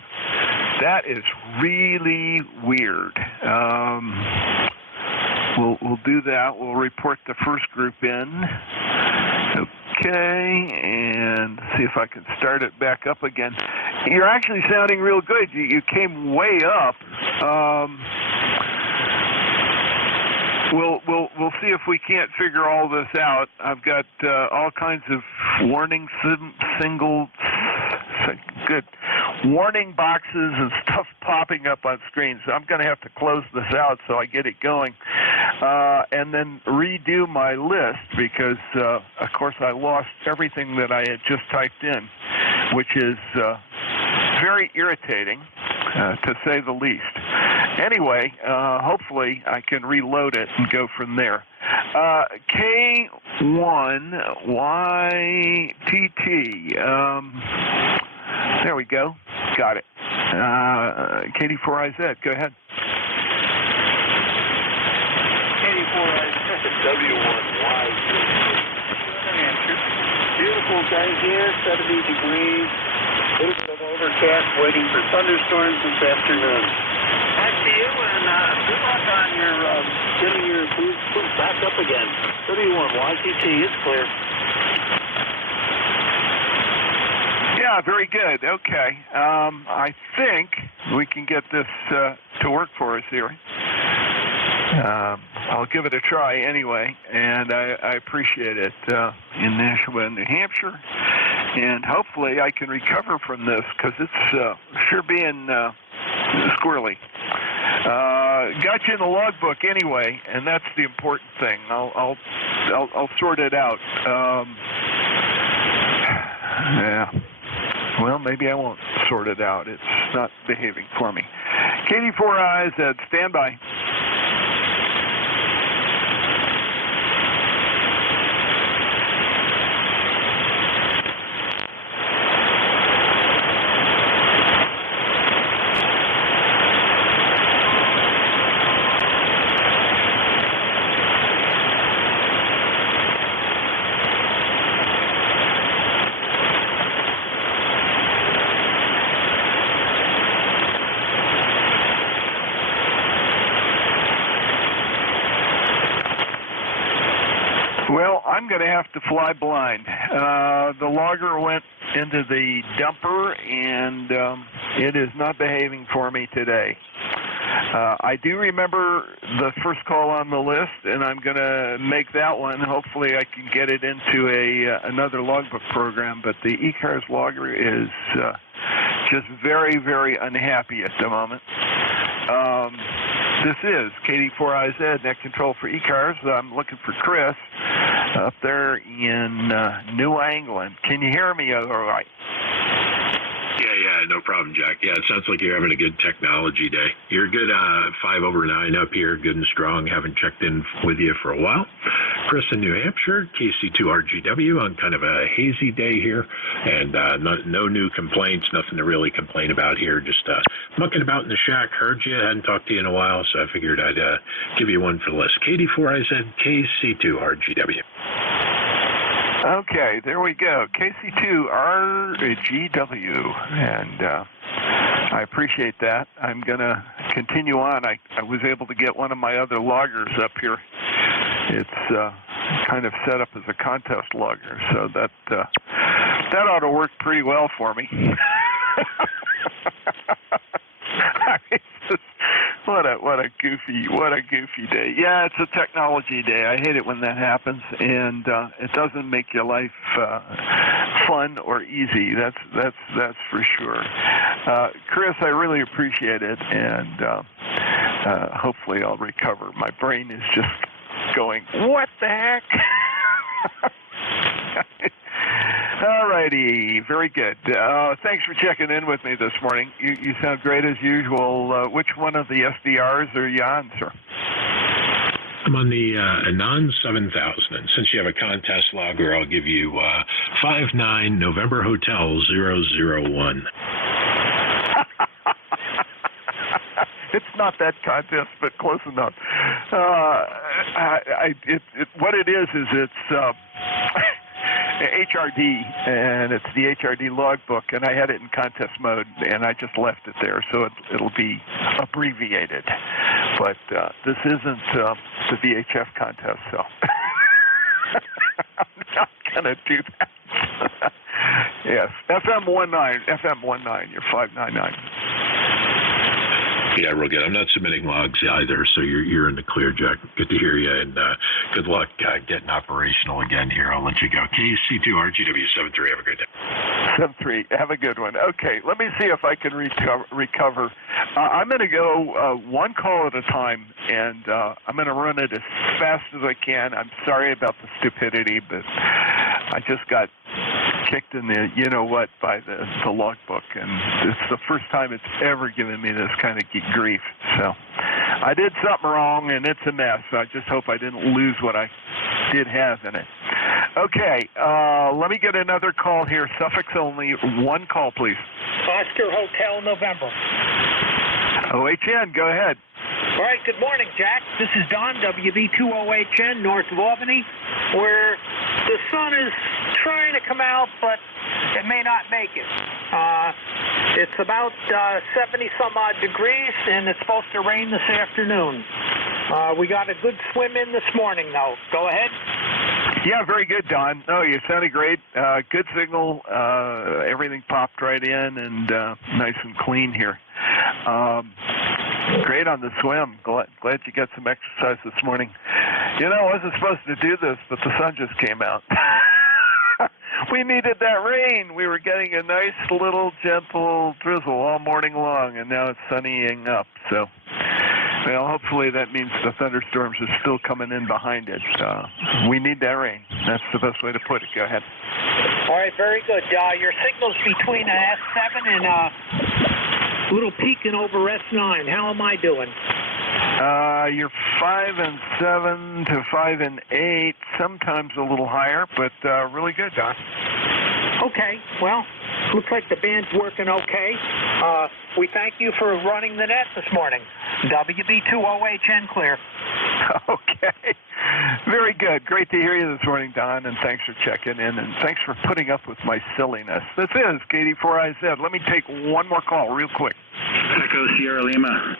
That is really weird. We'll do that. We'll report the first group in. Okay, and see if I can start it back up again. You're actually sounding real good. You came way up. We'll see if we can't figure all this out. I've got all kinds of warning warning boxes and stuff popping up on screen, so I'm going to have to close this out so I get it going, and then redo my list because, of course, I lost everything that I had just typed in, which is very irritating, to say the least. Anyway, hopefully I can reload it and go from there. K1YTT. There we go. Got it. KD4IZ, go ahead. KD4IZ, W1Y. Beautiful day here, 70 degrees. A little bit of overcast, waiting for thunderstorms this afternoon. Back to you, and good luck on your getting your boots back up again. W1YTT is clear. Yeah, very good. Okay. I think we can get this to work for us here. I'll give it a try anyway, and I appreciate it in Nashua, New Hampshire. and hopefully I can recover from this because it's sure being squirrely. Got you in the logbook anyway, and that's the important thing. I'll sort it out. Yeah. Well, maybe I won't sort it out. It's not behaving for me. Katie Four Eyes at standby. Well, I'm going to have to fly blind. The logger went into the dumper, and it is not behaving for me today. I do remember the first call on the list, and I'm going to make that one. Hopefully I can get it into another logbook program, but the ECARS logger is just very, very unhappy at the moment. This is Katie Four Eyes Ed, Net Control for ECARS. I'm looking for Chris up there in New England. Can you hear me all right? Yeah, no problem, Jack. Yeah, it sounds like you're having a good technology day. You're good 5 over 9 up here, good and strong. Haven't checked in with you for a while. Chris in New Hampshire, KC2RGW on kind of a hazy day here, and no new complaints, nothing to really complain about here. Just mucking about in the shack. Heard you, hadn't talked to you in a while, so I figured I'd give you one for the list. Katie Four Eyes Ed, KC2RGW. Okay, there we go. KC2RGW, and I appreciate that. I'm going to continue on. I was able to get one of my other loggers up here. It's kind of set up as a contest logger, so that ought to work pretty well for me. I mean, what a goofy day. Yeah, it's a technology day. I hate it when that happens, and it doesn't make your life fun or easy. That's for sure. Chris, I really appreciate it, and hopefully I'll recover. My brain is just going, what the heck? All righty, very good. Thanks for checking in with me this morning. You sound great as usual. Which one of the SDRs are you on, sir? I'm on the Anon 7000, and since you have a contest logger, I'll give you 59 November Hotel 001. It's not that contest, but close enough. What it is it's HRD, and it's the HRD logbook, and I had it in contest mode, and I just left it there, so it'll be abbreviated. But this isn't the VHF contest, so I'm not going to do that. Yes, FM19, you're 599. Yeah, real good. I'm not submitting logs either, so you're in the clear, Jack. Good to hear you, and good luck getting operational again here. I'll let you go. KC2RGW73, have a great day. 73, have a good one. Okay, let me see if I can recover. I'm going to go one call at a time, and I'm going to run it as fast as I can. I'm sorry about the stupidity, but I just got kicked in the you-know-what by the logbook, and it's the first time it's ever given me this kind of grief. So I did something wrong, and it's a mess. I just hope I didn't lose what I did have in it. Okay, let me get another call here. Suffix only. One call, please. Oscar Hotel, November. OHN, go ahead. All right, good morning, Jack. This is Don, WB2OHN, north of Albany, where the sun is trying to come out, but it may not make it. It's about 70-some-odd degrees, and it's supposed to rain this afternoon. We got a good swim in this morning, though. Go ahead. Yeah, very good, Don. No, you sounded great. Good signal. Everything popped right in, and nice and clean here. Great on the swim. Glad you got some exercise this morning. I wasn't supposed to do this, but the sun just came out. we needed that rain. We were getting a nice little gentle drizzle all morning long, and now it's sunnying up. So, well, hopefully that means the thunderstorms are still coming in behind it. We need that rain. That's the best way to put it. Go ahead. All right, very good. Your signal's between an S7 and a little peaking over S9. How am I doing? You're 5 and 7 to 5 and 8, sometimes a little higher, but really good, Don. Okay, well, looks like the band's working okay. We thank you for running the net this morning. WB2OHN clear. Okay. Very good. Great to hear you this morning, Don, and thanks for checking in, and thanks for putting up with my silliness. This is KD4IZ. Let me take one more call real quick. Echo Sierra Lima.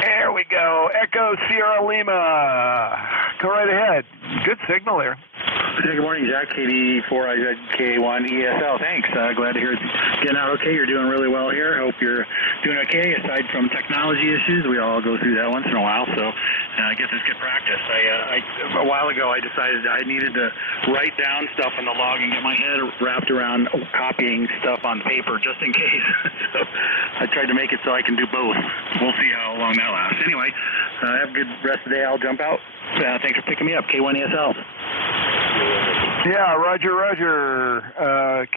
There we go. Echo Sierra Lima. Go right ahead. Good signal there. Hey, good morning, Jack. KD4IZK1ESL. Thanks. Glad to hear it's getting out okay. You're doing really well here. Hope you're doing okay, aside from technology issues. We all go through that once in a while, so I guess it's good practice. A while ago, I decided I needed to write down stuff in the log and get my head wrapped around copying stuff on paper just in case. So I tried to make it so I can do both. We'll see how long that lasts. Anyway, have a good rest of the day. I'll jump out. Thanks for picking me up. K1ESL. Yeah, Roger.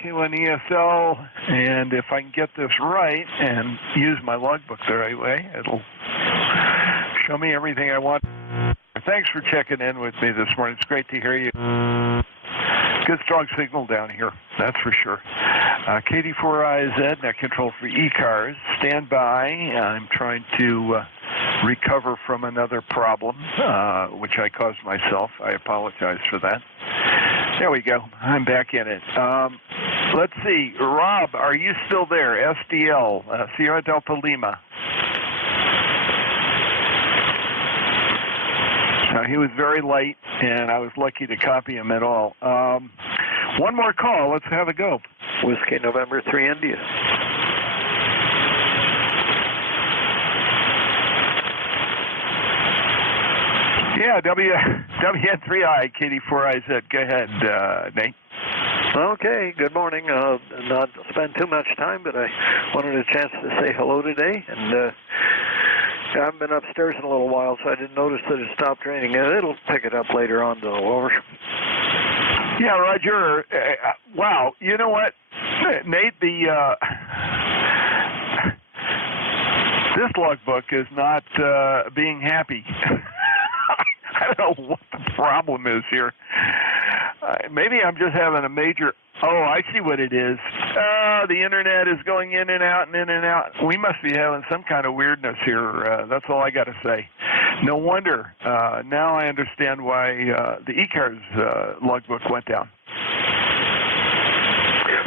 K1ESL, and if I can get this right and use my logbook the right way, it'll show me everything I want. Thanks for checking in with me this morning. It's great to hear you. Good strong signal down here, that's for sure. KD4IZ, net control for ECARS. Stand by. I'm trying to recover from another problem, which I caused myself. I apologize for that. There we go. I'm back in it. Let's see. Rob, are you still there? SDL, Sierra Delta Lima. He was very light, and I was lucky to copy him at all. One more call. Let's have a go. Whiskey November 3 India. Yeah, WN3I, KD4IZ. Go ahead, Nate. Okay, good morning. Not spend too much time, but I wanted a chance to say hello today, and I haven't been upstairs in a little while, so I didn't notice that it stopped raining. It'll pick it up later on, though. Over. Yeah, Roger. Wow, you know what, Nate? This logbook is not being happy. I don't know what the problem is here. Maybe I'm just having a major... Oh, I see what it is. The internet is going in and out and in and out. We must be having some kind of weirdness here. That's all I got to say. No wonder. Now I understand why the ECARS logbook went down.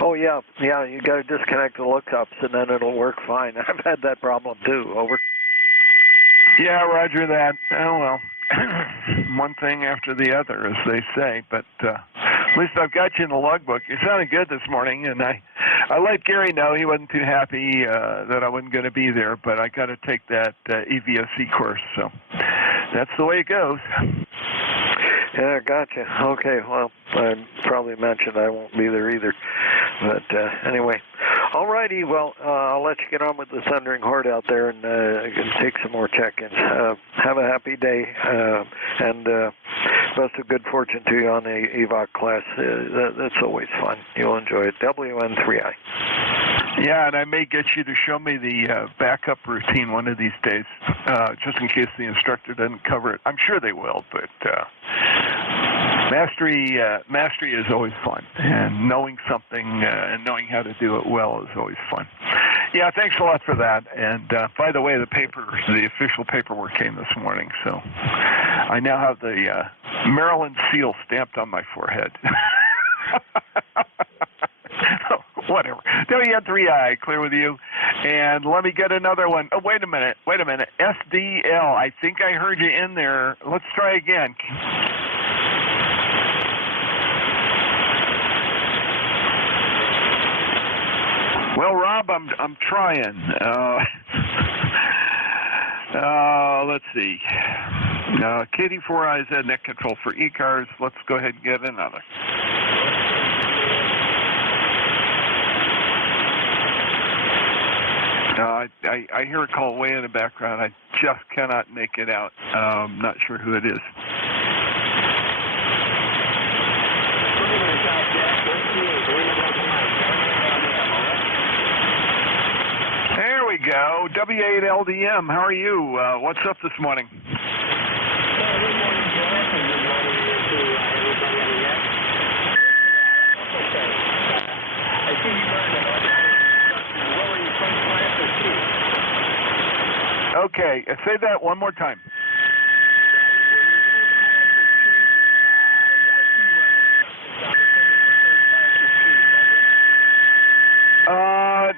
Oh, yeah. Yeah, you got to disconnect the lookups, and then it'll work fine. I've had that problem, too. Over. Yeah, roger that. Oh, well. One thing after the other, as they say, but at least I've got you in the logbook. You sounded good this morning, and I let Gary know. He wasn't too happy that I wasn't going to be there, but I got to take that EVSC course, so that's the way it goes. Yeah, gotcha. Okay, well, I probably mentioned I won't be there either, but anyway. All righty, well, I'll let you get on with the Thundering Horde out there and take some more check-ins. Have a happy day, and best of good fortune to you on the EVOC class. That's always fun. You'll enjoy it. WN3I. Yeah, and I may get you to show me the backup routine one of these days, just in case the instructor doesn't cover it. I'm sure they will, but mastery is always fun, and knowing something and knowing how to do it well is always fun. Yeah, thanks a lot for that. And by the way, the official paperwork came this morning, so I now have the Maryland seal stamped on my forehead. Whatever. WN3I, clear with you. And let me get another one. Oh, wait a minute. SDL, I think I heard you in there. Let's try again. Well, Rob, I'm trying. Let's see. KD4IZ net control for ECARS. Let's go ahead and get another. I hear a call way in the background. I just cannot make it out. Not sure who it is. There we go. W8LDM, how are you? What's up this morning? Okay, say that one more time.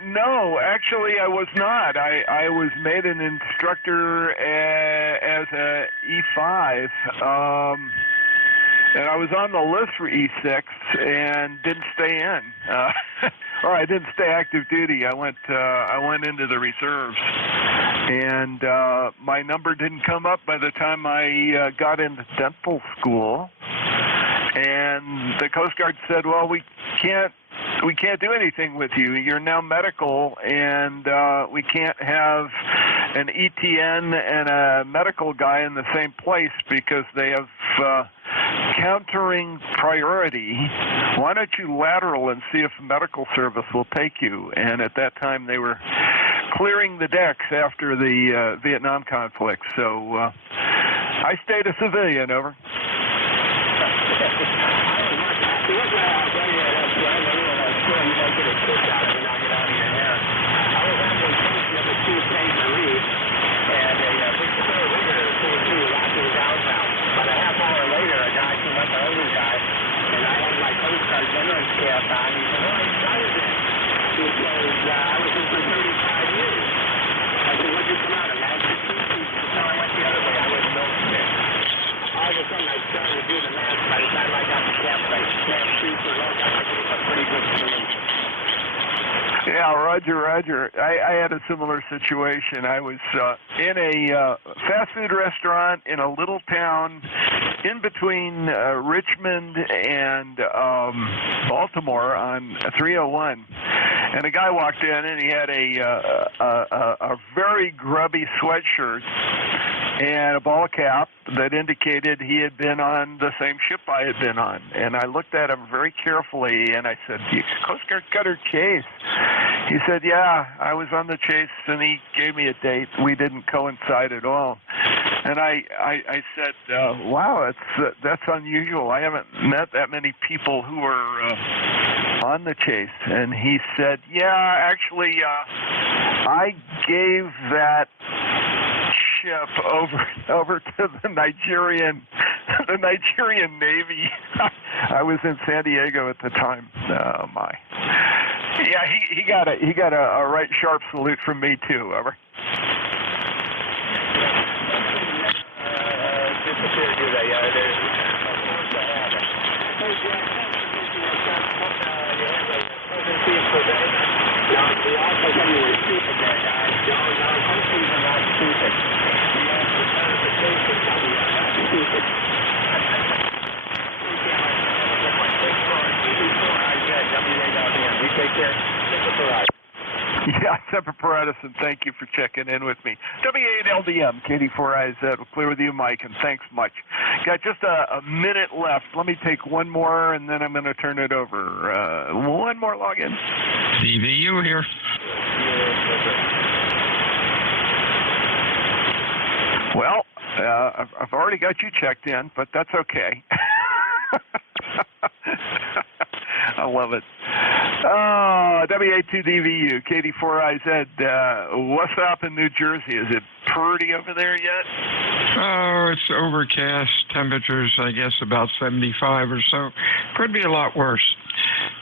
No, actually I was not. I was made an instructor as a E5, and I was on the list for E6 and didn't stay in. Or I didn't stay active duty. I went into the reserves, and my number didn't come up by the time I got into dental school. And the Coast Guard said, "Well, we can't do anything with you. You're now medical, and we can't have an ETN and a medical guy in the same place because they have countering priority. Why don't you lateral and see if medical service will take you?" And at that time, they were clearing the decks after the Vietnam conflict. So I stayed a civilian, over. Yeah, Roger. I had a similar situation. I was in a fast food restaurant in a little town in between Richmond and Baltimore on 301. And a guy walked in, and he had a very grubby sweatshirt and a ball cap that indicated he had been on the same ship I had been on. And I looked at him very carefully, and I said, "The Coast Guard Cutter Chase." He said, "Yeah, I was on the Chase," and he gave me a date. We didn't coincide at all. And I said, "Wow, that's unusual. I haven't met that many people who are on the Chase." And he said, "Yeah, actually, I gave that ship over to the Nigerian Navy." I was in San Diego at the time. Oh my. Yeah, he got a right sharp salute from me too, over. Yeah, Semper Paratus, and thank you for checking in with me. W8LDM, KD4IZ, we'll clear with you, Mike, and thanks much. Got just a minute left. Let me take one more, and then I'm going to turn it over. One more login. DVU here. Well, I've already got you checked in, but that's okay. I love it. W82DVU, KD4IZ. What's up in New Jersey? Is it pretty over there yet? Oh, it's overcast. Temperatures, I guess, about 75 or so. Could be a lot worse.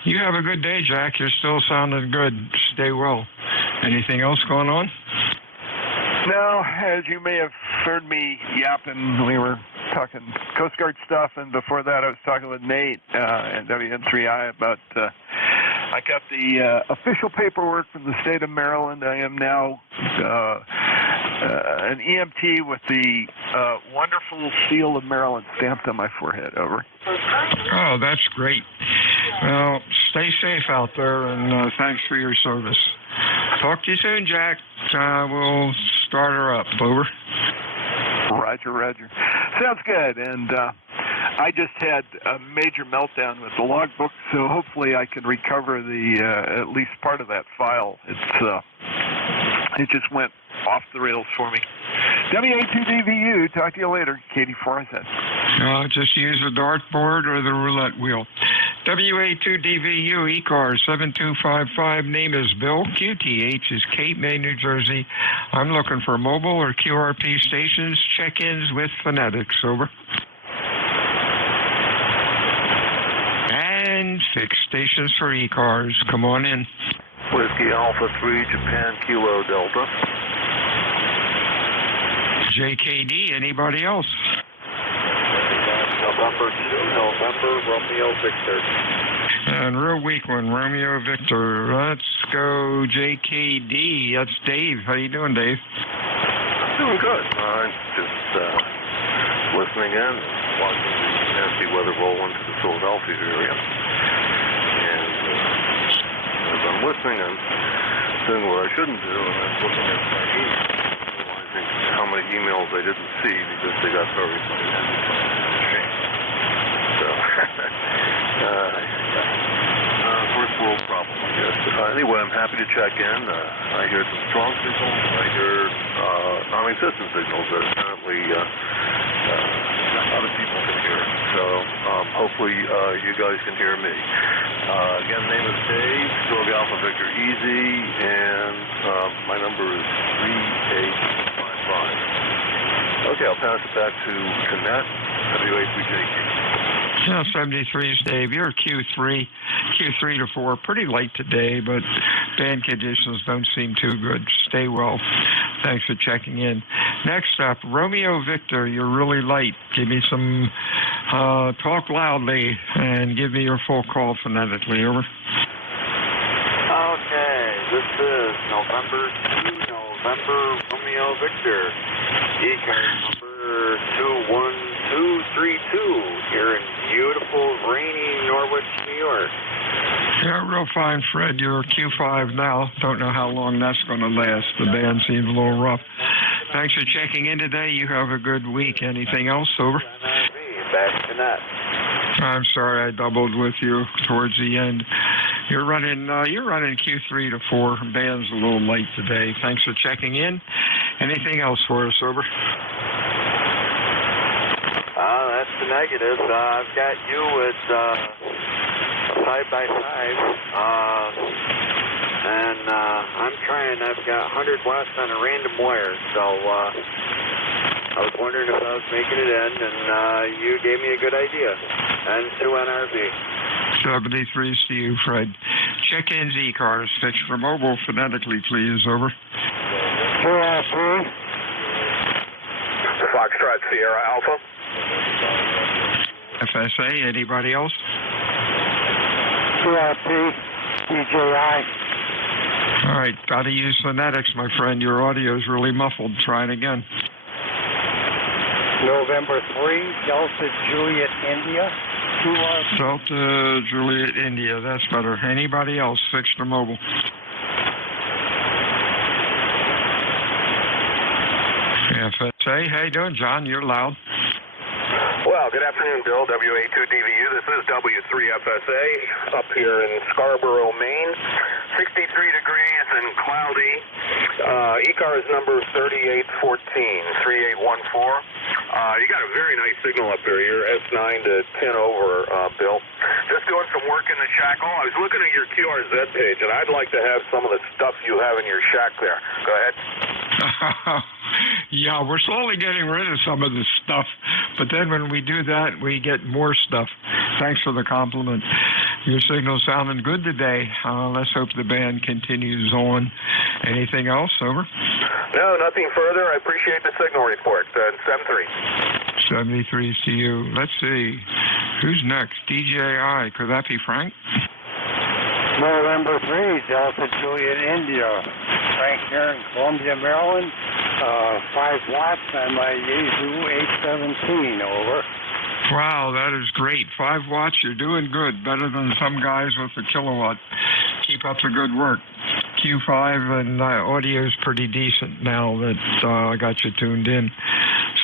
You have a good day, Jack. You're still sounding good. Stay well. Anything else going on? No, as you may have heard me yapping, we were talking Coast Guard stuff, and before that I was talking with Nate at WN3I about I got the official paperwork from the state of Maryland. I am now an EMT with the wonderful seal of Maryland stamped on my forehead. Over. Oh, that's great. Well, stay safe out there, and thanks for your service. Talk to you soon, Jack. We'll start her up. Over. Roger, Roger. Sounds good. And I just had a major meltdown with the logbook, so hopefully I can recover the at least part of that file. It just went off the rails for me. WA2DVU, talk to you later. Katie Forsyth. Just use the dartboard or the roulette wheel. WA2DVU, ECARS 7255. Name is Bill. QTH is Cape May, New Jersey. I'm looking for mobile or QRP stations. Check-ins with phonetics. Over. And fixed stations for ECARS. Come on in. Whiskey Alpha 3, Japan Kilo Delta. JKD, anybody else? November 2, November, Romeo Victor. And real weak one, Romeo Victor. Let's go JKD. That's Dave. How you doing, Dave? Doing good. Just listening in, watching the nasty weather roll into the Philadelphia area. And as I'm listening, I'm doing what I shouldn't do, and that's looking at my emails, realizing how many emails I didn't see because they got buried by the shame. So, first world problem, I guess. Anyway, I'm happy to check in. I hear some strong signals. I hear non-existent signals that apparently other people can hear. So hopefully you guys can hear me. Again, name is Dave, Stroke Alpha Victor Easy, and my number is 3855. Okay, I'll pass it back to Net, WA3JQ. Yeah, 73 is Dave. You're Q3 to 4. Pretty late today, but band conditions don't seem too good. Stay well. Thanks for checking in. Next up, Romeo Victor. You're really late. Give me some, talk loudly and give me your full call phonetically. Over. Okay, this is November 2, November, Romeo Victor. ECARS number 21232 here in beautiful, rainy Norwich, New York. Yeah, real fine, Fred. You're Q5 now. Don't know how long that's going to last. The band seems a little rough. Thanks for checking in today. You have a good week. Anything else? Over. Back to Net. I'm sorry I doubled with you towards the end. You're running Q3 to 4. Band's a little late today. Thanks for checking in. Anything else for us? Over. That's the negative. I've got you at side by side, and I'm trying. I've got 100 watts on a random wire, so I was wondering if I was making it in, and you gave me a good idea. And 2 NRV. 73's to you, Fred. Check-ins, ECARS. Fix for mobile phonetically, please. Over. Foxtrot Sierra Alpha. FSA, anybody else? QRP, DJI. All right, got to use phonetics, my friend. Your audio is really muffled. Try it again. November 3, Delta Juliet, India. QRP. Delta Juliet, India. That's better. Anybody else? Fixed or mobile? FSA, how you doing, John? You're loud. Well, good afternoon, Bill, WA2DVU. This is W3FSA up here in Scarborough, Maine. 63 degrees and cloudy. ECARS number 3814, 3814. You got a very nice signal up here. You're S9 to 10 over, Bill. Just doing some work in the shack. Oh, I was looking at your QRZ page, and I'd like to have some of the stuff you have in your shack there. Go ahead. Yeah, we're slowly getting rid of some of this stuff, but then when we do that, we get more stuff. Thanks for the compliment. Your signal's sounding good today. Let's hope the band continues on. Anything else? Over. No, nothing further. I appreciate the signal report. 73. 73 to you. Let's see. Who's next? DJI. Could that be Frank? November 3, Delta Juliet, India. Frank here in Columbia, Maryland. 5 watts on my Yaesu 817, over. Wow, that is great. 5 watts, you're doing good. Better than some guys with a kilowatt. Keep up the good work. Q5 and audio is pretty decent now that I got you tuned in.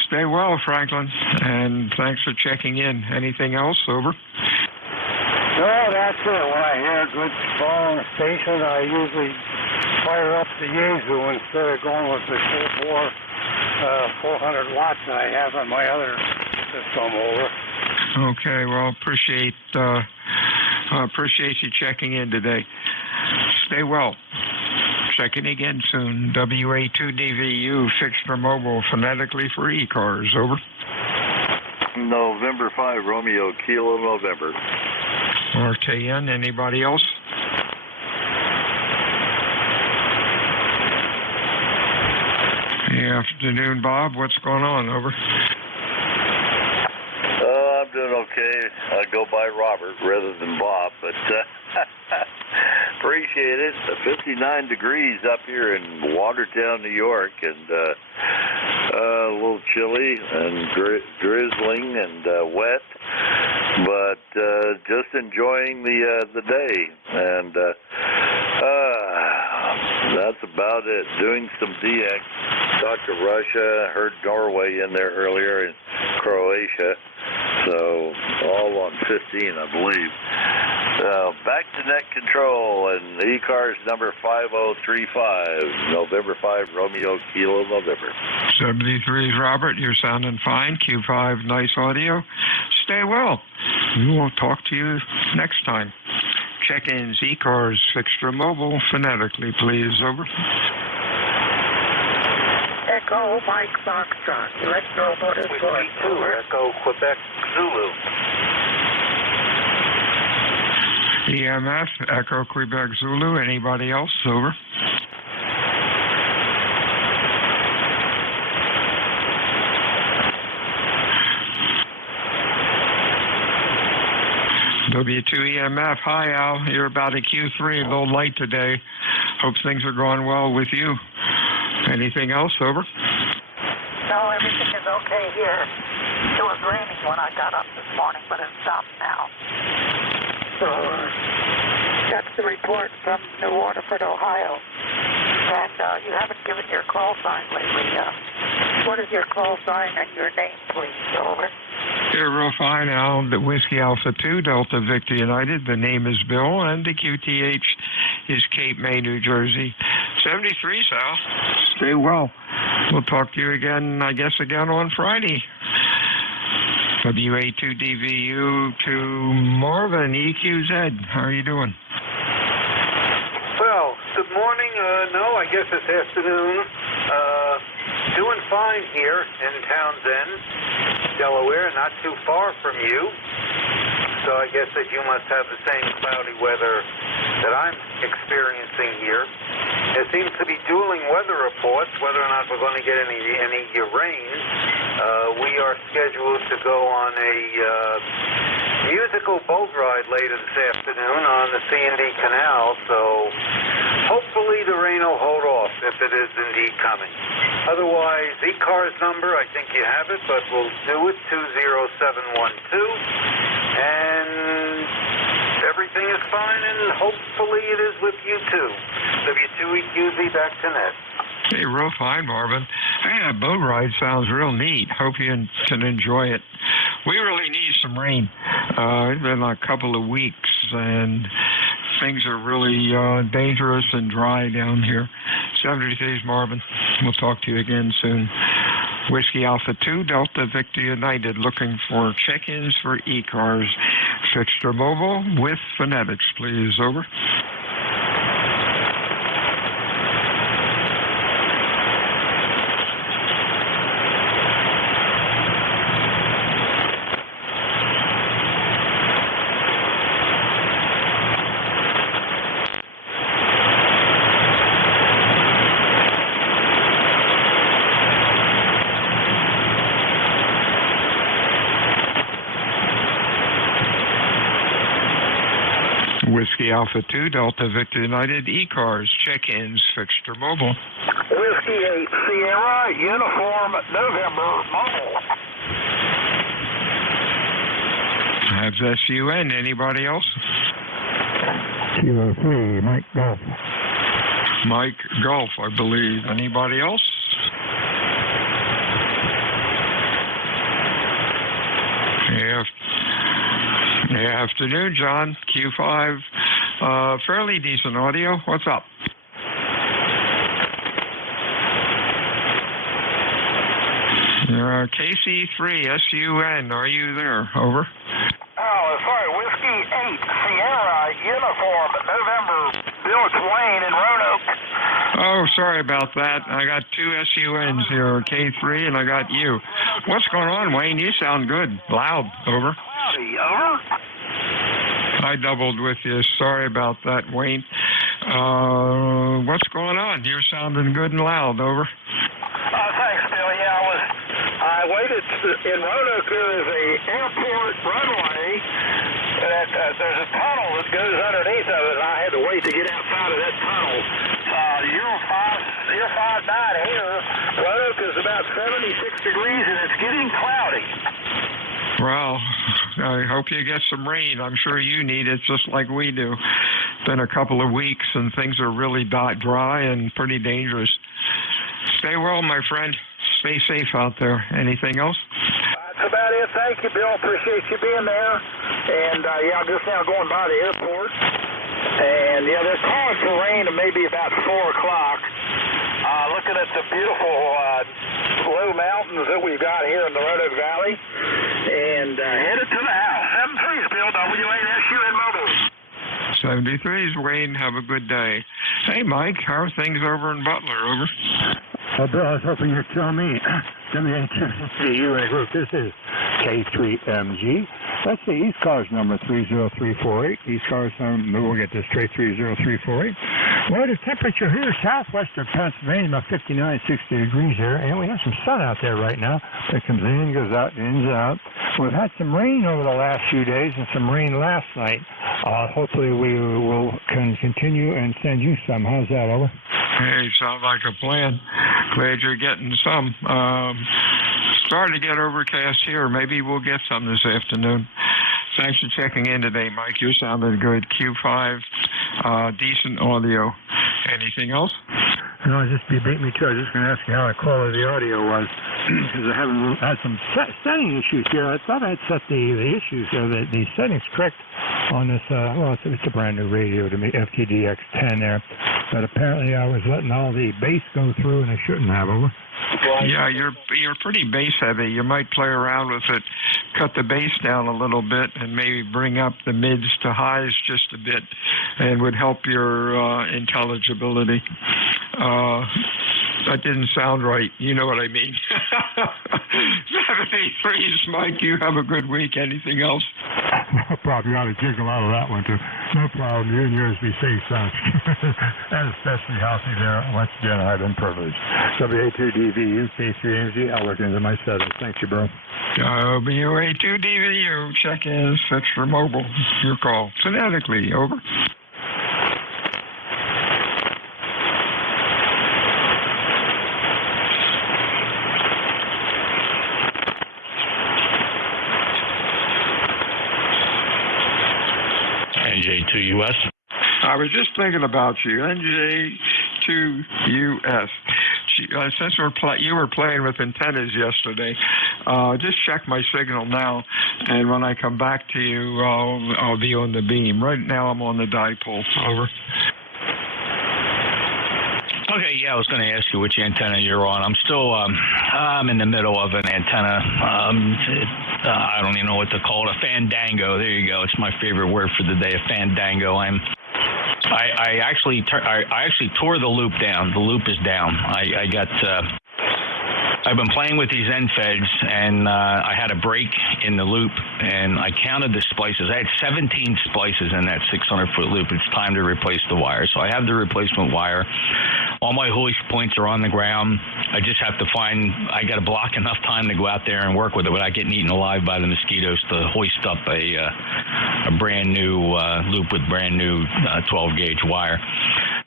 Stay well, Franklin, and thanks for checking in. Anything else? Over. No, that's it. When I hear a good strong station, I usually fire up the Yaesu instead of going with the full-bore 400 watts that I have on my other system, over. Okay, well, appreciate you checking in today. Stay well. Checking again soon. WA2DVU, fixed for mobile, phonetically for ECARS, over. November 5, Romeo, Kilo, November. RKN, anybody else? Good afternoon, Bob. What's going on? Over. I'm doing okay. I go by Robert rather than Bob, but appreciate it. 59 degrees up here in Watertown, New York, and a little chilly and drizzling and wet, but just enjoying the day, and that's about it. Doing some DX. Talked to Russia, heard Norway in there earlier, and Croatia, so all on 15, I believe. Back to net control, and ECARS number 5035, November 5, Romeo, Kilo, November. 73 is Robert. You're sounding fine. Q5, nice audio. Stay well. We will talk to you next time. Check-ins, ECARS, fixed or mobile, phonetically, please. Over. Echo Mike Foxtrot. Let's know what it's going. Echo Quebec Zulu. EMF, Echo Quebec Zulu. Anybody else? Over. W2EMF, hi Al, you're about a Q3, a little light today. Hope things are going well with you. Anything else? Over. No, everything is okay here. It was raining when I got up this morning, but it's stopped now. So that's the report from New Waterford, Ohio. And you haven't given your call sign lately. What is your call sign and your name, please? Over. You're real fine, Al. The Whiskey Alpha 2, Delta Victor United. The name is Bill, and the QTH is Cape May, New Jersey. 73, Sal. Stay well. We'll talk to you again, I guess, on Friday. WA2DVU to Marvin, EQZ. How are you doing? Well, good morning. No, I guess it's afternoon. Doing fine here in Townsend, Delaware, not too far from you. So I guess that you must have the same cloudy weather that I'm experiencing here. There seems to be dueling weather reports, whether or not we're going to get any rain. We are scheduled to go on a musical boat ride later this afternoon on the C&D Canal, so hopefully the rain will hold off if it is indeed coming. Otherwise, ECARS number, I think you have it, but we'll do it, 20712, and everything is fine, and hopefully it is with you too. W2EQZ back to net. Hey, real fine, Marvin. Hey, that boat ride sounds real neat. Hope you can enjoy it. We really need some rain. It's been a couple of weeks, and things are really dangerous and dry down here. 73 is Marvin. We'll talk to you again soon. Whiskey Alpha 2, Delta Victor United, looking for check-ins for ECARS. Fixed or mobile with phonetics, please. Over. Whiskey Alpha 2, Delta Victor United, ECARS, check-ins, Fixture Mobile. Whiskey 8, Sierra, Uniform, November, Mobile. Have SUN. Anybody else? Kilo 3, Mike Golf. Mike Golf, I believe. Anybody else? Good afternoon, John. Q5. Fairly decent audio. What's up? KC3, SUN. Are you there? Over. Oh, sorry. Whiskey 8, Sierra, Uniform, November. Bill, it's Wayne in Roanoke. Oh, sorry about that. I got two SUNs here, K3, and I got you. What's going on, Wayne? You sound good. Loud. Over. Over. I doubled with you. Sorry about that, Wayne. What's going on? You're sounding good and loud. Over. Thanks, Bill. Yeah, I waited in Roanoke. There is a airport runway. There's a tunnel that goes underneath of it, and I had to wait to get outside of that tunnel. You're 5'9" here. Roanoke is about 76 degrees, and it's getting cloudy. Well, I hope you get some rain. I'm sure you need it just like we do. It's been a couple of weeks, and things are really dry and pretty dangerous. Stay well, my friend. Stay safe out there. Anything else? That's about it. Thank you, Bill. Appreciate you being there. And, yeah, I'm just now going by the airport. And, yeah, they're calling for rain at maybe about 4 o'clock. Looking at the beautiful low mountains that we've got here in the Roanoke Valley. And headed to the house. 73's Bill, W8SUN Mobile. 73's Wayne. Have a good day. Hey, Mike, how are things over in Butler? Over. Well, Bill, I was hoping you'd tell me. WA2DVU in a group. This is K3MG. That's the ECARS number 30348. ECARS number, we'll get this straight, 30348. Well, the temperature here, southwestern Pennsylvania, about 59, 60 degrees here, and we have some sun out there right now that comes in, goes out, ins out. We've had some rain over the last few days and some rain last night. Hopefully we can continue and send you some. How's that, over? Hey, sounds like a plan. Glad you're getting some. Starting to get overcast here. Maybe we'll get some this afternoon. Thanks for checking in today, Mike. You sounded good. Q5, decent audio. Anything else? No, you beat me too. I was just going to ask you how the quality of the audio was, because I haven't had some setting issues here. I thought I had set the issues, the settings correct on this. Well, it's a brand new radio to me, FTDX10 there. But apparently I was letting all the bass go through, and I shouldn't have. Over. Yeah, you're pretty bass heavy. You might play around with it, cut the bass down a little bit, and maybe bring up the mids to highs just a bit, and would help your intelligibility. That didn't sound right. You know what I mean. 73's Mike. You have a good week. Anything else? No problem. You ought to jiggle out of that one, too. No problem. You and yours be safe, son. And especially healthy there. Once again, I've been privileged. WA2DVU, K3MG. I'll look into my settings. Thank you, bro. WA2DVU. Check-in. Search for mobile. Your call. Phonetically. Over. NJ2US. I was just thinking about you, NJ2US. Since you were playing with antennas yesterday, just check my signal now, and when I come back to you, I'll be on the beam. Right now, I'm on the dipole. Over. Okay, yeah, I was going to ask you which antenna you're on. I'm still, I'm in the middle of an antenna. I don't even know what to call it. A fandango. There you go. It's my favorite word for the day. A fandango. I actually tore the loop down. The loop is down. I got I've been playing with these end feds, and I had a break in the loop, and I counted the splices. I had 17 splices in that 600-foot loop. It's time to replace the wire. So I have the replacement wire. All my hoist points are on the ground. I just have to I got to block enough time to go out there and work with it without getting eaten alive by the mosquitoes to hoist up a brand new loop with brand new 12-gauge wire.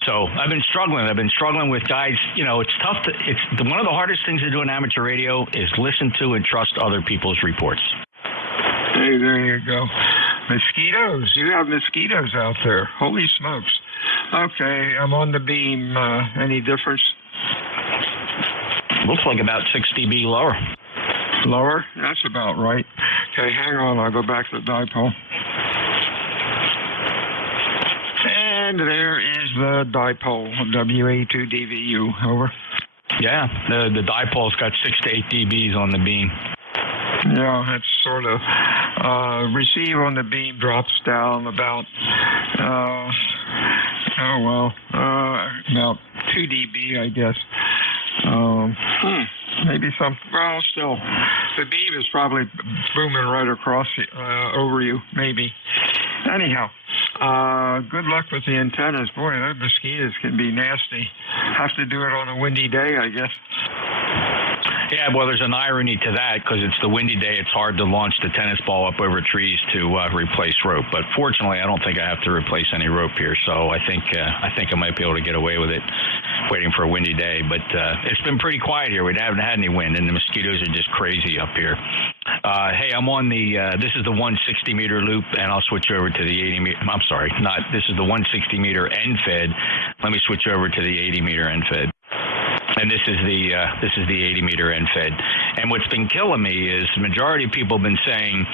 So I've been struggling with guys. You know, it's tough. One of the hardest things to do in amateur radio is listen to and trust other people's reports. Hey, there you go. Mosquitoes. You have mosquitoes out there. Holy smokes. Okay, I'm on the beam. Any difference? Looks like about 6 dB lower. Lower? That's about right. Okay, hang on. I'll go back to the dipole. And there is the dipole, WA2DVU. Over. Yeah, the dipole's got 6 to 8 dBs on the beam. Yeah, it's sort of receive on the beam drops down about about 2 dB, I guess. Maybe still, the beam is probably booming right across over you, maybe. Anyhow, good luck with the antennas. Boy, those mosquitoes can be nasty. Have to do it on a windy day, I guess. Yeah, well, there's an irony to that because it's the windy day. It's hard to launch the tennis ball up over trees to replace rope. But fortunately, I don't think I have to replace any rope here. So I think I might be able to get away with it, waiting for a windy day. But it's been pretty quiet here. We haven't had any wind, and the mosquitoes are just crazy up here. Hey, I'm on this is the 160 meter loop, and I'll switch over to the 80 meter. I'm sorry, this is the 160 meter end fed. Let me switch over to the 80 meter end fed. And this is the 80 meter end fed. And what's been killing me is the majority of people have been saying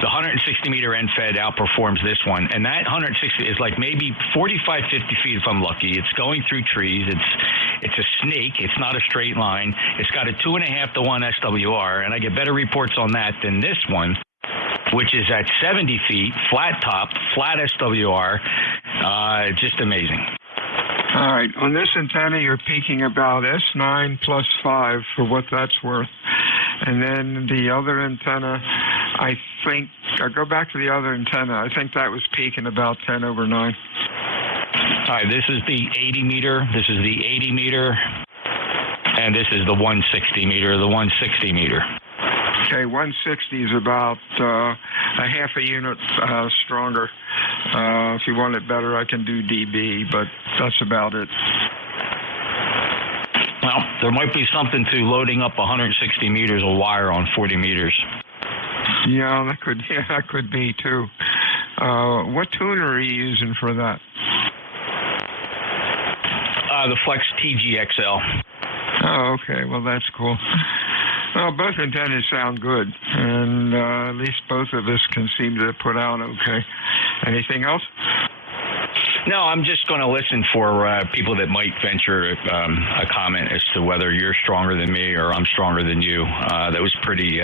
the 160 meter end fed outperforms this one. And that 160 is like maybe 45, 50 feet if I'm lucky. It's going through trees. It's a snake. It's not a straight line. It's got a 2.5 to 1 SWR. And I get better reports on that than this one, which is at 70 feet, flat top, flat SWR. Just amazing. All right, on this antenna, you're peaking about S9 plus 5 for what that's worth. And then the other antenna, I think, I'll go back to the other antenna. I think that was peaking about 10 over 9. All right, this is the 80 meter. This is the 80 meter. And this is the 160 meter, the 160 meter. Okay, 160 is about a half a unit stronger. If you want it better, I can do dB, but that's about it. Well, there might be something to loading up 160 meters of wire on 40 meters. Yeah, that could be too. What tuner are you using for that? The Flex TGXL. Oh, okay. Well, that's cool. Well, both antennas sound good, and at least both of us can seem to put out okay. Anything else? No, I'm just going to listen for people that might venture a comment as to whether you're stronger than me or I'm stronger than you. That was pretty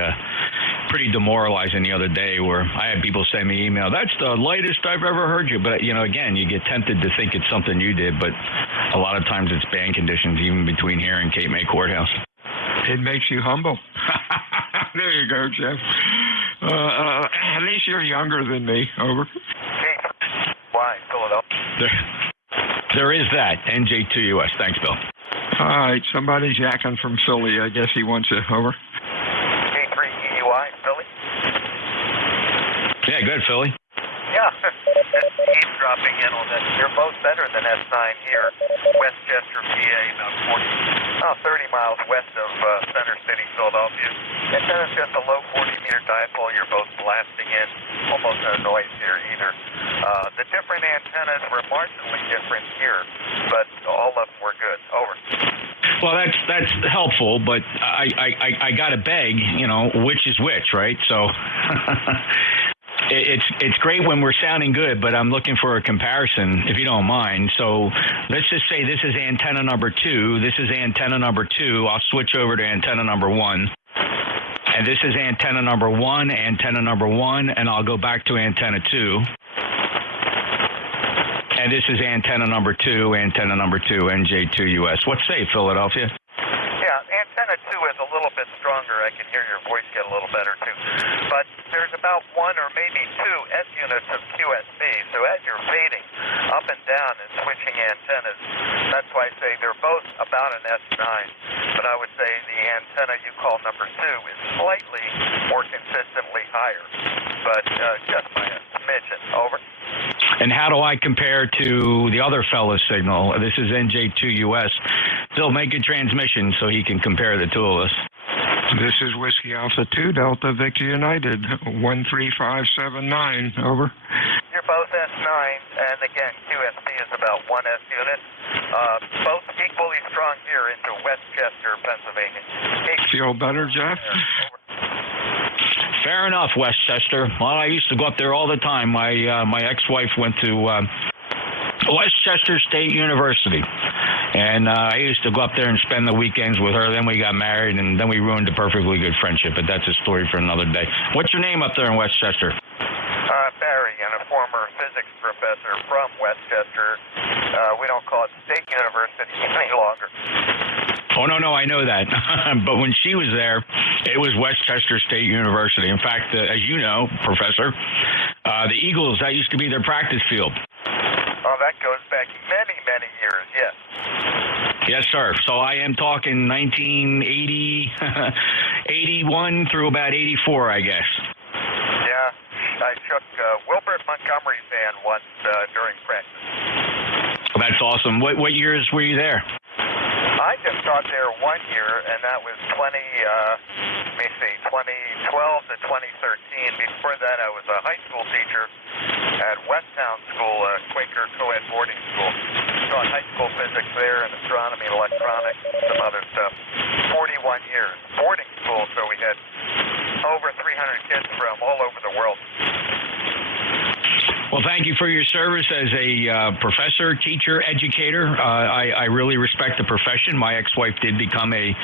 demoralizing the other day where I had people send me email, that's the lightest I've ever heard you. But, again, you get tempted to think it's something you did, but a lot of times it's band conditions, even between here and Cape May Courthouse. It makes you humble. There you go, Jeff. At least you're younger than me. Over. Why, Philadelphia? There is that. NJ2US. Thanks, Bill. All right. Somebody's yakking from Philly. I guess he wants it. Over. K3EUI, Philly? Yeah, good, Philly. Yeah, just eavesdropping in on that. You're both better than S9 here, Westchester, PA, about 30 miles west of Center City, Philadelphia. Antenna's just a low 40-meter dipole. You're both blasting in. Almost no noise here either. The different antennas were marginally different here, but all of them were good. Over. Well, that's helpful, but I got to beg, which is which, right? So it's great when we're sounding good, but I'm looking for a comparison, if you don't mind. So let's just say this is antenna number 2. This is antenna number 2. I'll switch over to antenna number 1. And this is antenna number 1, and I'll go back to antenna 2. And this is antenna number 2, NJ2US. What say, Philadelphia? Yeah, antenna 2 is a little one or maybe two S units of QSB. So as you're fading up and down and switching antennas, that's why I say they're both about an S9. But I would say the antenna you call number 2 is slightly more consistently higher, but just by a smidgen. Over. And how do I compare to the other fellow's signal? This is NJ2US. Bill, make a transmission so he can compare the two of us. This is Whiskey Alpha 2, Delta Victor United, 13579, over. You're both S9s, and again, QSB is about 1 S unit. Both equally strong here into Westchester, Pennsylvania. Feel better, Jeff? Fair enough, Westchester. Well, I used to go up there all the time. My ex-wife went to Westchester State University, and I used to go up there and spend the weekends with her. Then we got married, and then we ruined a perfectly good friendship, but that's a story for another day. What's your name up there in Westchester? Barry, and a former physics professor from Westchester. We don't call it State University any longer. Oh, no, I know that. But when she was there, it was Westchester State University. In fact, as you know, Professor, the Eagles, that used to be their practice field. Oh, that goes back many, many years, yes. Yes, sir. So I am talking 1980, 81 through about 84, I guess. Yeah, I shook Wilbert Montgomery's hand once during practice. Well, that's awesome. What years were you there? I just taught there 1 year, and that was 2012 to 2013. Before that, I was a high school teacher at Westtown School, a Quaker co-ed boarding school. Taught high school physics there and astronomy and electronics and some other stuff. 41 years. Boarding school, so we had over 300 kids from all over the world. Well, thank you for your service as a professor, teacher, educator. I really respect the profession. My ex-wife did become a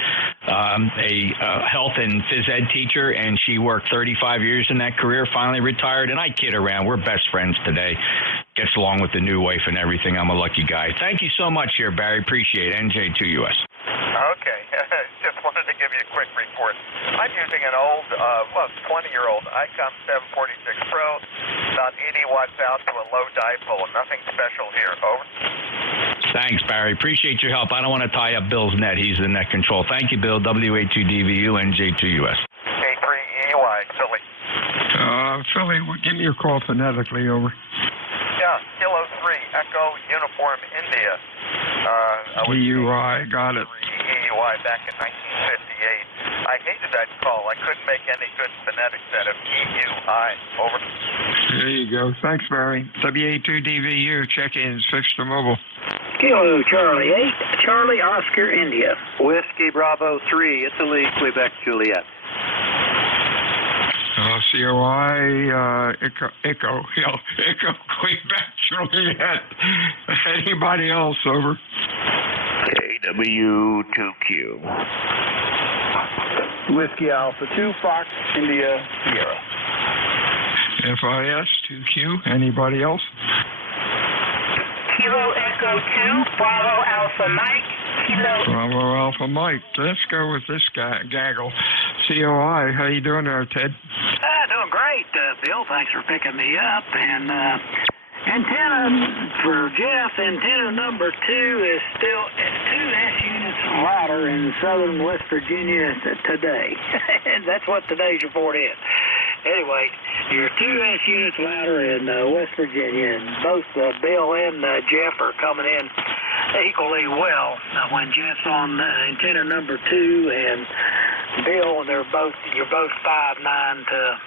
health and phys ed teacher, and she worked 35 years in that career, finally retired, and I kid around. We're best friends today. Gets along with the new wife and everything. I'm a lucky guy. Thank you so much here, Barry. Appreciate it. NJ2US. Okay. Just wanted to give you a quick report. I'm using an old, 20-year-old ICOM 746 Pro, about 80 watts out to a low dipole. Nothing special here. Over. Thanks, Barry. Appreciate your help. I don't want to tie up Bill's net. He's the net control. Thank you, Bill. WA2DVU, NJ2US. K3EY, Philly. Philly, give me your call phonetically, over. Yeah, Kilo 3, Echo, Uniform, India. EUI, got it. EUI back in 1958. I hated that call. I couldn't make any good phonetics out of EUI. Over. There you go. Thanks, Barry. WA2DVU, check-ins, fixed to mobile. Kilo Charlie 8, Charlie Oscar, India. Whiskey Bravo 3, Italy, Quebec, Juliet. COI, Echo, Quebec, Juliet. Anybody else, over? KW2Q. Whiskey Alpha 2, Fox, India, Sierra. FIS, 2Q. Anybody else? Kilo Echo 2, Bravo Alpha Mike. Bravo Alpha Mike. Let's go with this gaggle. COI, how you doing there, Ted? Doing great, Bill. Thanks for picking me up. And antenna for Jeff, antenna number 2 is still 2 S units louder in southern West Virginia today. And that's what today's report is. Anyway, you're 2 S units louder in West Virginia, and both Bill and Jeff are coming in equally well. When Jeff's on antenna number 2 and Bill, you're both 5'9" to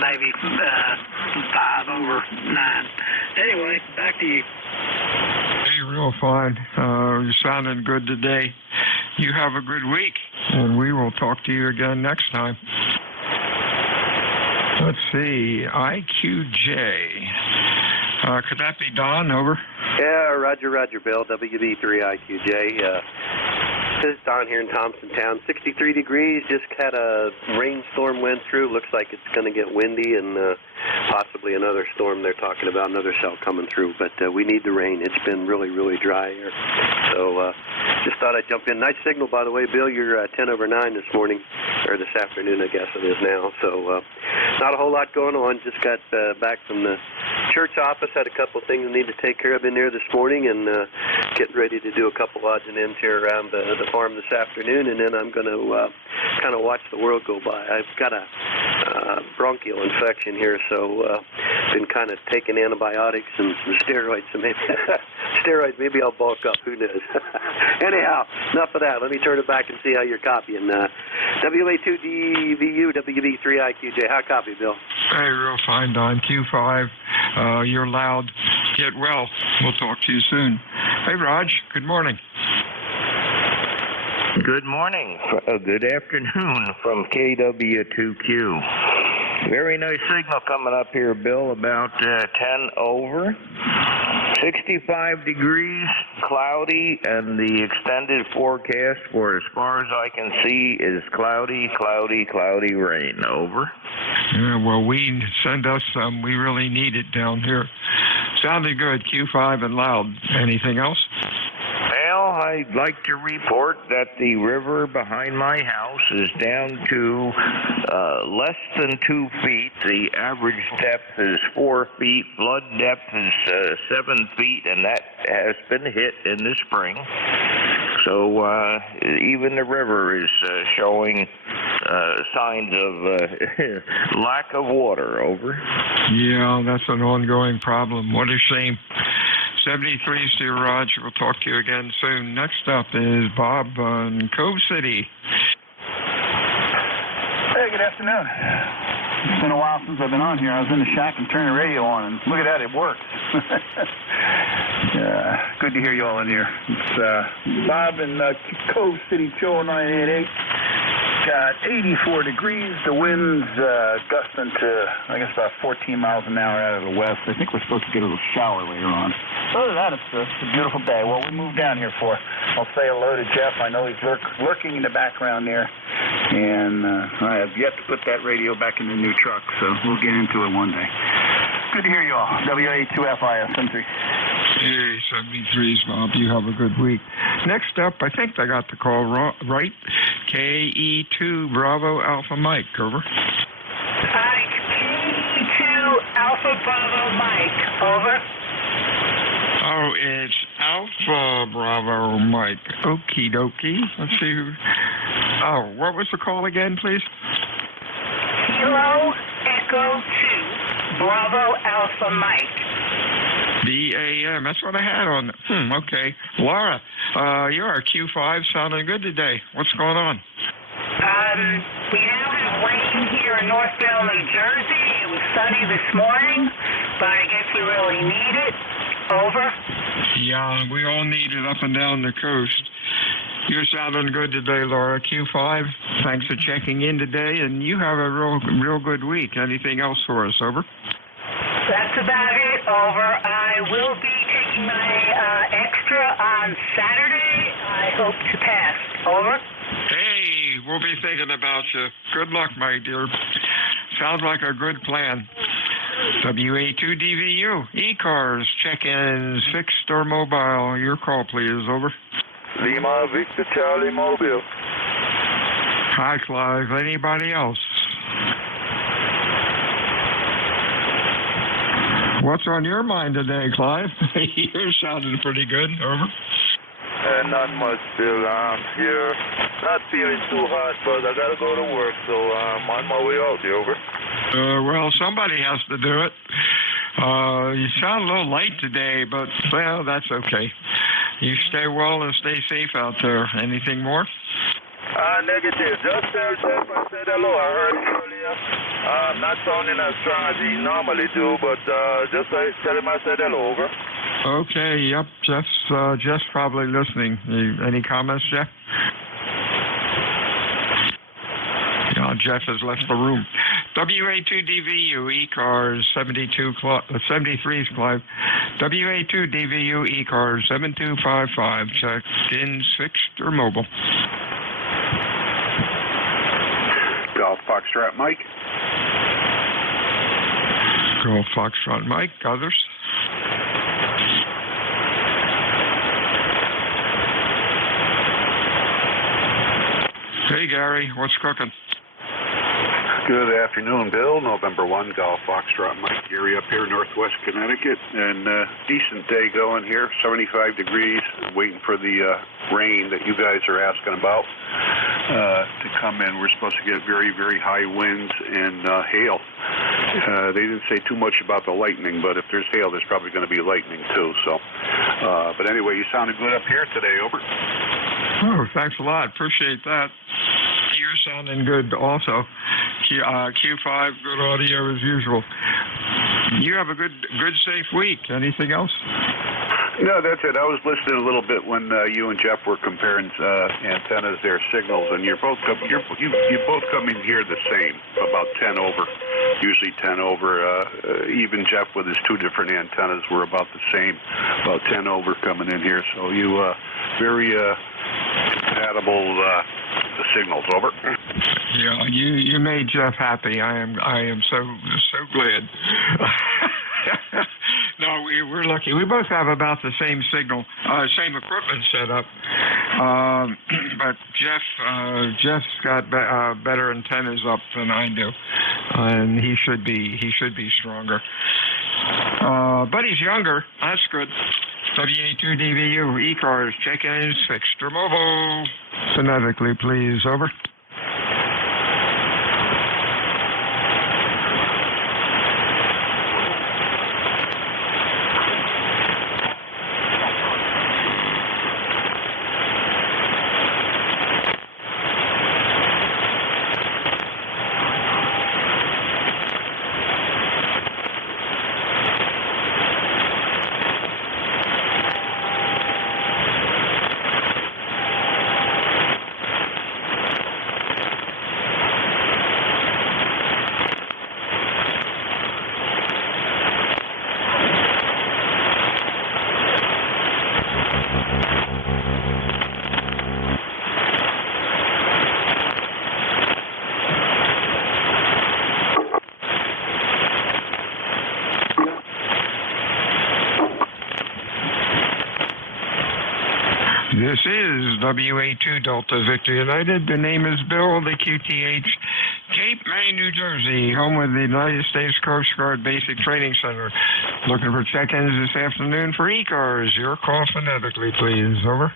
maybe 5 over 9. Anyway, back to you. Hey, real fine. You're sounding good today. You have a good week, and we will talk to you again next time. Let's see, IQJ. Could that be Don? Over. Yeah, Roger, Bill. WB3IQJ. This is Don here in Thompsontown. 63 degrees. Just had a rainstorm went through. Looks like it's going to get windy and possibly another storm they're talking about, another cell coming through. But we need the rain. It's been really, really dry here. So just thought I'd jump in. Nice signal, by the way, Bill. You're 10 over 9 this morning, or this afternoon, I guess it is now. So not a whole lot going on. Just got back from the church office. Had a couple of things I need to take care of in there this morning, and getting ready to do a couple odds and ends here around the farm this afternoon. And then I'm going to kind of watch the world go by. I've got a bronchial infection here, so been kind of taking antibiotics and some steroids. So maybe I'll bulk up. Who knows? Anyhow, enough of that. Let me turn it back and see how you're copying. WA2DVU, WB3IQJ. How copy, Bill? Hey, real fine, Don. Q5. You're loud. Get well. We'll talk to you soon. Hey, Raj. Good morning. Good morning. Good afternoon from KW2Q. Very nice signal coming up here, Bill, about 10 over. 65 degrees, cloudy, and the extended forecast for as far as I can see is cloudy, cloudy, cloudy rain. Over. Yeah, well, send us some. We really need it down here. Sounded good, Q5 and loud. Anything else? Well, I'd like to report that the river behind my house is down to less than 2 feet. The average depth is 4 feet. Flood depth is 7 feet, and that has been hit in the spring. So even the river is showing signs of lack of water. Over. Yeah, that's an ongoing problem. What a shame. 73 to Raj. We'll talk to you again soon. Next up is Bob in Cove City. Hey, good afternoon. It's been a while since I've been on here. I was in the shack and turned the radio on, and look at that, it works. Good to hear you all in here. It's Bob in Cove City, 20988. Got 84 degrees. The wind's gusting to, I guess, about 14 miles an hour out of the west. I think we're supposed to get a little shower later on. Other than that, it's a beautiful day. Well, we moved down here for, I'll say hello to Jeff. I know he's lurking in the background there. And I have yet to put that radio back in the new truck, so we'll get into it one day. Good to hear you all. WA2FIS, M3. Hey, 73s, Bob. You have a good week. Next up, I think I got the call right. KE2 Bravo Alpha Mike. Over. Hi, KE2 Alpha Bravo Mike. Over. Oh, it's Alpha Bravo Mike. Okie dokie. Let's see. Oh, what was the call again, please? Kilo Echo 2 Bravo Alpha Mike. BAM. That's what I had on. Okay. Laura, you're Q5 sounding good today. What's going on? We now have rain here in Northville, New Jersey. It was sunny this morning, but I guess we really need it. Over. Yeah, we all need it up and down the coast. You're sounding good today, Laura. Q5, thanks for checking in today, and you have a real good week. Anything else for us? Over. That's about it. Over. I will be taking my extra on Saturday. I hope to pass. Over. Hey, we'll be thinking about you. Good luck, my dear. Sounds like a good plan. WA2DVU, ECARS, check-ins, fixed or mobile. Your call, please. Over. Lima Victor Charlie Mobile. Hi, Clive. Anybody else? What's on your mind today, Clive? You're sounding pretty good. Over. Not much, Bill. I'm here. Not feeling too hot, but I gotta go to work, so I'm on my way out there. Over. Well, somebody has to do it. You sound a little late today, but, well, that's okay. You stay well and stay safe out there. Anything more? Negative. Just tell Jeff I said hello. I heard him earlier. I'm not sounding as strong as he normally do, but just tell him I said hello. Over. Okay, yep. Jeff's probably listening. Any comments, Jeff? Yeah, Jeff has left the room. WA2DVU, ECARS, 73's Clive. WA2DVU, ECARS, 7255. Check-in, fixed or mobile. Golf Foxtrot Mike. Golf Foxtrot Mike. Others? Hey, Gary, what's cooking? Good afternoon, Bill. November 1, Golf Foxtrot Mike Gary up here, northwest Connecticut. And decent day going here, 75 degrees, waiting for the rain that you guys are asking about to come in. We're supposed to get very, very high winds and hail. They didn't say too much about the lightning, but if there's hail, there's probably going to be lightning too. So, but anyway, you sounded good up here today. Over. Oh, thanks a lot. Appreciate that. You're sounding good also. Q5, good audio as usual. You have a good, safe week. Anything else? No, that's it. I was listening a little bit when you and Jeff were comparing antennas, their signals, and you both come in here the same, about 10 over, usually 10 over. Even Jeff with his two different antennas were about the same, about 10 over coming in here. So you very compatible signals. Over. Yeah, you made Jeff happy. I am so glad. No, we're lucky. We both have about the same signal, same equipment set up. But Jeff's got better antennas up than I do, and he should be stronger. But he's younger. That's good. WA2DVU, ECARS, check-ins, extra mobile. Phonetically, please. Over. This is WA2 Delta Victor United. The name is Bill, the QTH, Cape May, New Jersey, home of the United States Coast Guard Basic Training Center. Looking for check-ins this afternoon for ECARS. Your call phonetically, please. Over.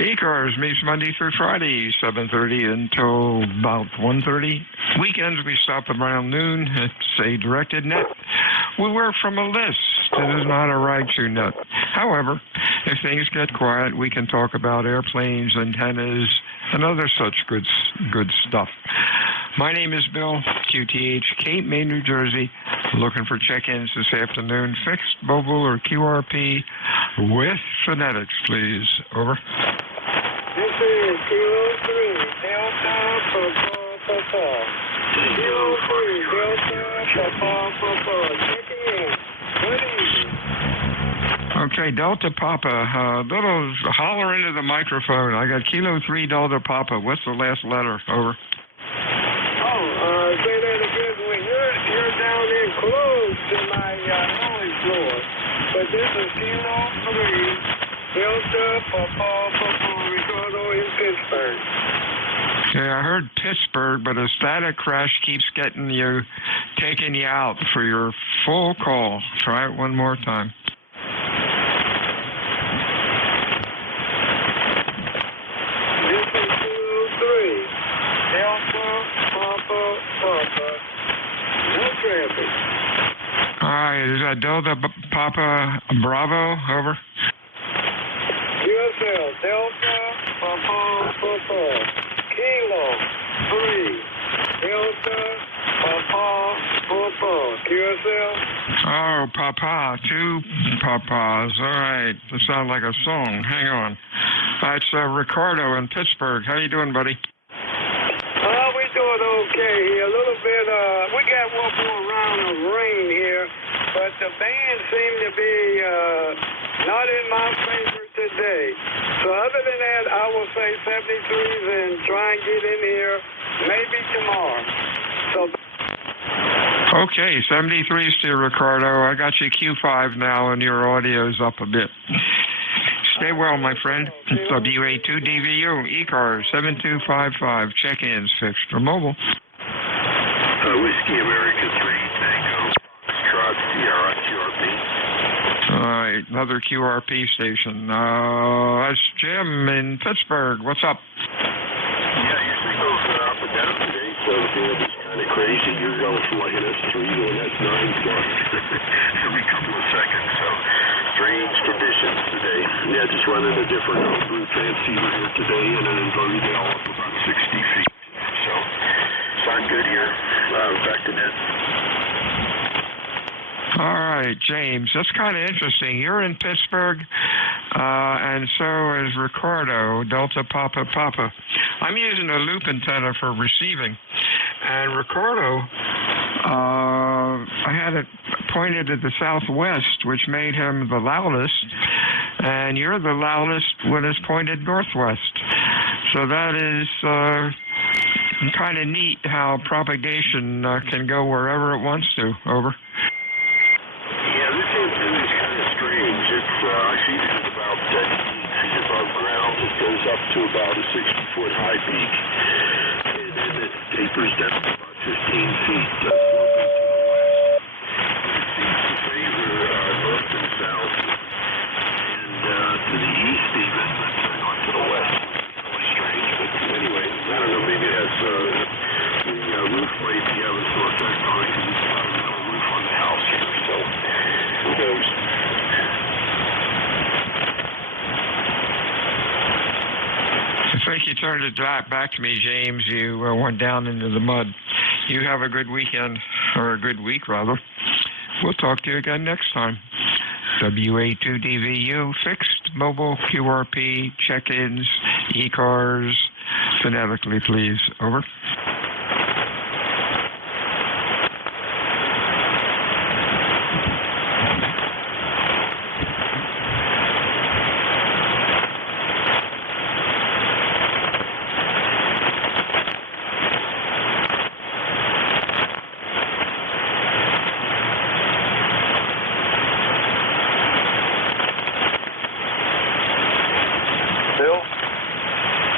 ECARS meets Monday through Friday, 7:30 until about 1:30. Weekends we stop around noon. It's a directed net. We work from a list. It is not a ride-to net. However, if things get quiet, we can talk about airplanes, antennas, and other such good stuff. My name is Bill, QTH, Cape May, New Jersey. Looking for check-ins this afternoon. Fixed, mobile, or QRP with phonetics, please. Over. This is 03 Delta Papa. 03 Delta Papa. Checking in. Good evening. Okay, Delta Papa. Little holler into the microphone. I got Kilo 3 Delta Papa. What's the last letter? Over. Say that again. When you're down there close to my noise floor. But this is Kilo 3 Delta Papa Ricardo in Pittsburgh. Okay, I heard Pittsburgh, but a static crash keeps taking you out for your full call. Try it one more time. This is 203 Delta Papa. No traffic. All right, is that Delta Papa Bravo? Over. QSL Delta Papa Kilo 3 Delta Papa QSL. Oh, Papa, 2 Papas. All right, that sounds like a song. Hang on. That's Ricardo in Pittsburgh. How you doing, buddy? We're doing okay here. A little bit, we got one more round of rain here, but the band seemed to be not in my favor today. So other than that, I will say 73s and try and get in here maybe tomorrow. So. Okay, 73s to Ricardo. I got you Q5 now, and your audio's up a bit. Stay well, my friend. WA2DVU, ECARS 7255. Check-ins fixed for mobile. Whiskey America 3, Tango, Trot, Sierra, QRP. All right, another QRP station. That's Jim in Pittsburgh. What's up? Yeah, your signal's up and down today, so the field is kind of crazy. You're going from like an S3 to an S9 plus every couple of seconds, so strange conditions today. Yeah, just running a different blue transceiver here today, and then in Riverdale up about 60 feet. So, I'm good here. Back to net. All right, James, that's kind of interesting. You're in Pittsburgh, and so is Ricardo, Delta Papa Papa. I'm using a loop antenna for receiving, and Ricardo, I had it pointed to the southwest, which made him the loudest, and you're the loudest when it's pointed northwest. So that is kind of neat how propagation can go wherever it wants to. Over. Yeah, this is kind of strange. It's I see it at about 18 feet above ground. It goes up to about a 60-foot high peak, and then it tapers down to about 15 feet. Sloping to the west. It seems to favor north and south, and to the east even, but not to the west. Really strange, but anyway, I don't know. Maybe it has the roof might be having some effect on it because it's got a metal roof on the house here. So who knows? I think you turned it back to me, James. You went down into the mud. You have a good weekend, or a good week, rather. We'll talk to you again next time. WA2DVU, fixed, mobile, QRP, check-ins, ECARS, phonetically, please. Over.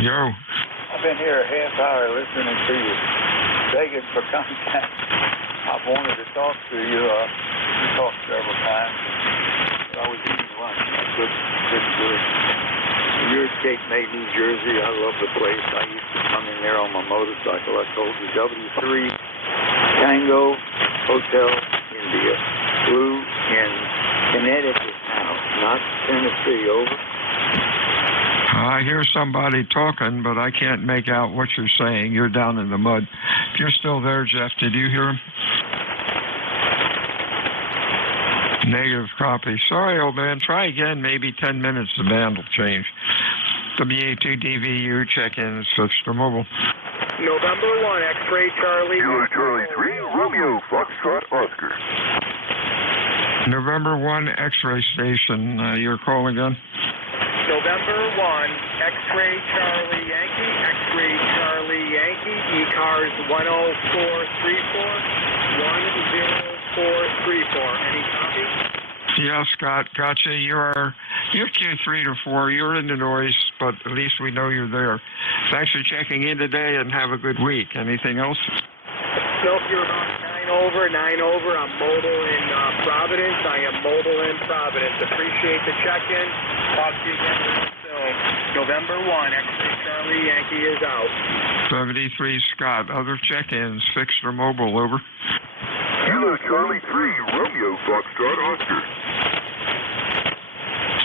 Yo. I've been here a half hour listening to you, begging for contact. I've wanted to talk to you. We talked several times. But I was eating lunch. I couldn't do it. You're at Cape May, New Jersey. I love the place. I used to come in there on my motorcycle. I told you, W3 Tango Hotel India. Blue in Connecticut now, not Tennessee. Over. I hear somebody talking, but I can't make out what you're saying. You're down in the mud. If you're still there, Jeff, did you hear him? Negative copy. Sorry, old man. Try again. Maybe 10 minutes. The band will change. WA2DVU check-ins. Switch to mobile. November 1, X-Ray Charlie. Kilo Charlie 3, Romeo Foxtrot Oscar. November 1, X-Ray station. Your call again? November 1, X-Ray Charlie Yankee, X-Ray Charlie Yankee, ECARS 10434, 10434. Any copy? Yeah, Scott, gotcha. You're Q3 to 4. You're in the noise, but at least we know you're there. Thanks for checking in today, and have a good week. Anything else? So if you're about 9 over, I'm mobile in Providence. I am mobile in Providence. Appreciate the check-in. Talk to you again real soon. November 1, X-Ray Charlie Yankee is out. 73 Scott. Other check-ins, fixed or mobile, over. Kilo Charlie 3, Romeo Foxtrot Oscar.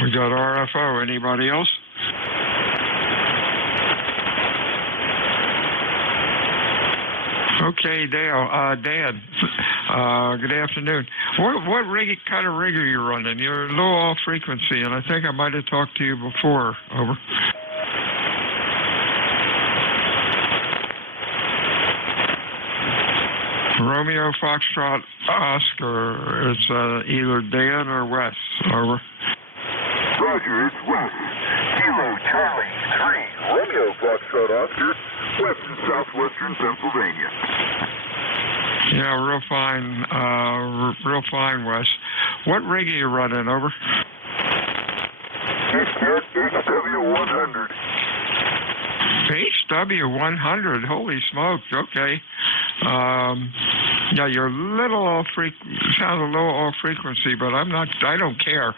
We got RFO. Anybody else? Okay, Dale. Dan. Good afternoon. What kind of rig are you running? You're low off frequency, and I think I might have talked to you before. Over. Romeo Foxtrot Oscar. It's either Dan or Wes. Over. Roger, it's Wes. Kilo Charlie 3, Romeo Foxtrot Oscar, west and southwestern Pennsylvania. Yeah, real fine, Wes. What rig are you running, over? HW100. HW100, holy smokes, okay. Yeah, you're a little off sound a little off frequency, but I don't care.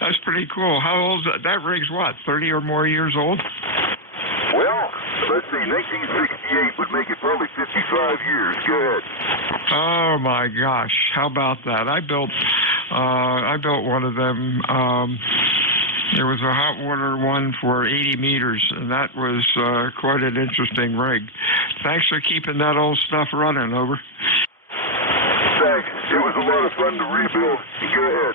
That's pretty cool. How old is that rig's what, 30 or more years old? Well, let's see, 1968 would make it probably 55 years. Go ahead. Oh my gosh, how about that? I built one of them. There was a hot water one for 80 meters, and that was quite an interesting rig. Thanks for keeping that old stuff running, over. Thanks. It was a lot of fun to rebuild. Go ahead.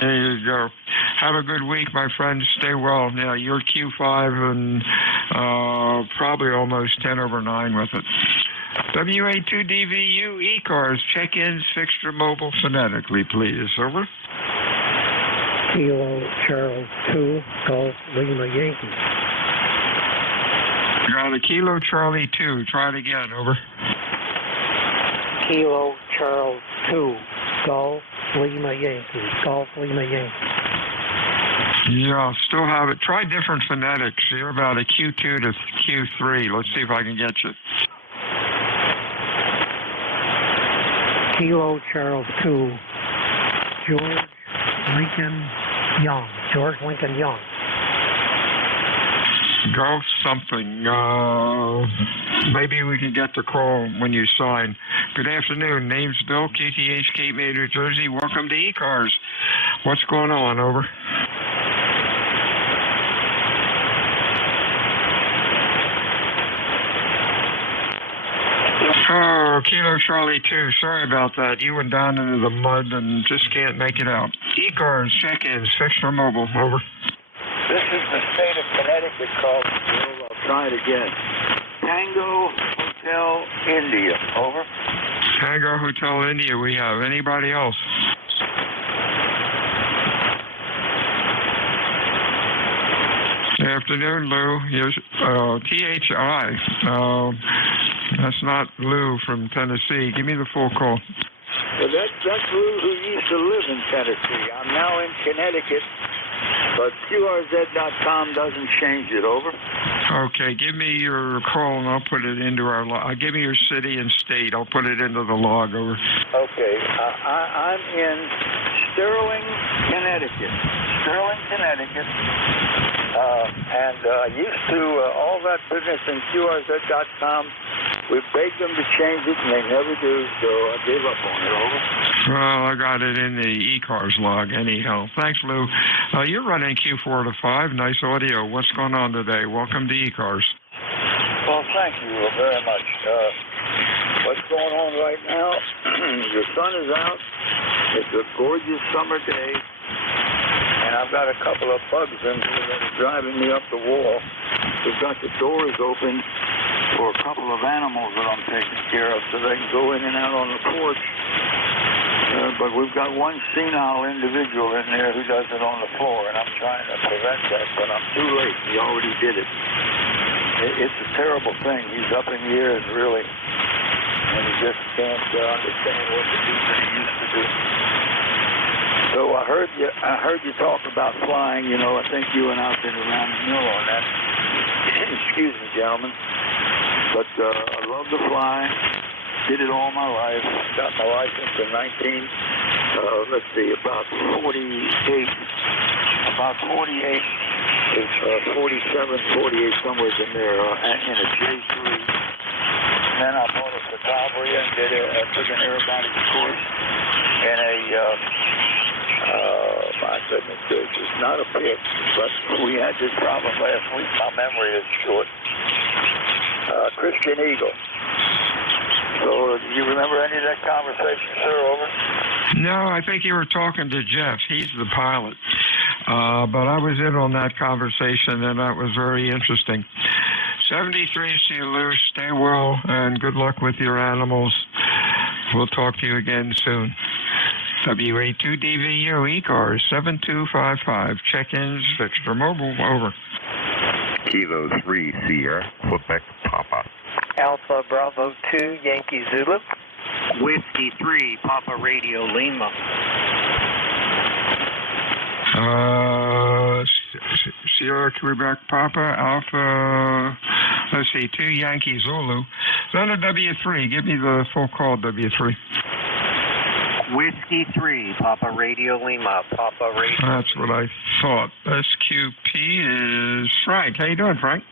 There you go. Have a good week, my friend. Stay well. Now, you're Q5 and probably almost 10 over 9 with it. WA2DVU ECARS, check-ins, fixture mobile phonetically, please. Over. Kilo Charles 2, Golf Lima Yankee. Got a Kilo Charlie 2. Try it again. Over. Kilo Charles 2, Golf Lima Yankee. Golf Lima Yankee. Yeah, still have it. Try different phonetics. You're about a Q2 to Q3. Let's see if I can get you. Kilo Charles 2, George Lincoln Young. George Lincoln Young. Go something. Maybe we can get the call when you sign. Good afternoon. Name's Bill, KTH, Cape May, New Jersey. Welcome to ECARS. What's going on? Over. Oh, Kilo Charlie 2. Sorry about that. You went down into the mud and just can't make it out. ECARS, check-ins, fixture mobile. Over. This is the state of Connecticut called, I'll try it again. Tango Hotel India. Over. Tango Hotel India we have. Anybody else? Good afternoon, Lou. Yes, THI. That's not Lou from Tennessee. Give me the full call. Well, that's Lou who used to live in Tennessee. I'm now in Connecticut, but QRZ.com doesn't change it. Over. Okay, give me your call and I'll put it into our log. Give me your city and state. I'll put it into the log. Over. Okay, I'm in Sterling, Connecticut. And I used to, all that business in QRZ.com, we begged them to change it, and they never do, so I gave up on it. Over. Well, I got it in the ECARS log anyhow. Thanks, Lou. You're running Q4 to 5. Nice audio. What's going on today? Welcome to ECARS. Well, thank you very much. What's going on right now? The sun is out. It's a gorgeous summer day. And I've got a couple of bugs in here that are driving me up the wall. We've got the doors open for a couple of animals that I'm taking care of so they can go in and out on the porch. But we've got one senile individual in there who does it on the floor, and I'm trying to prevent that, but I'm too late. He already did it. It's a terrible thing. He's up in years, really, and he just can't understand what to do that he used to do. So I heard you talk about flying. You know, I think you and I've been around the mill on that. Excuse me, gentlemen. But I love to fly. Did it all my life. Got my license in about 48, 47, somewhere in there, in a J3. Then I bought a Catawba and took an aerobatics course in a, my goodness gracious, not a pit, but we had this problem last week. My memory is short. Christian Eagle. So, do you remember any of that conversation, sir? Over. No, I think you were talking to Jeff. He's the pilot. But I was in on that conversation, and that was very interesting. 73, see you, Lou. Stay well, and good luck with your animals. We'll talk to you again soon. WA2DVU, ECARS 7255. Check-ins, Fixture Mobile, over. Kilo 3, Sierra, Quebec, Papa. Alpha Bravo 2, Yankee Zulu. Whiskey 3, Papa Radio Lima. Sierra, Quebec, Papa, Alpha, let's see, 2 Yankee Zulu. Then a W3. Give me the full call, W3. Whiskey 3, Papa Radio Lima, Papa Radio. That's what I thought. SQP is Frank. How you doing, Frank?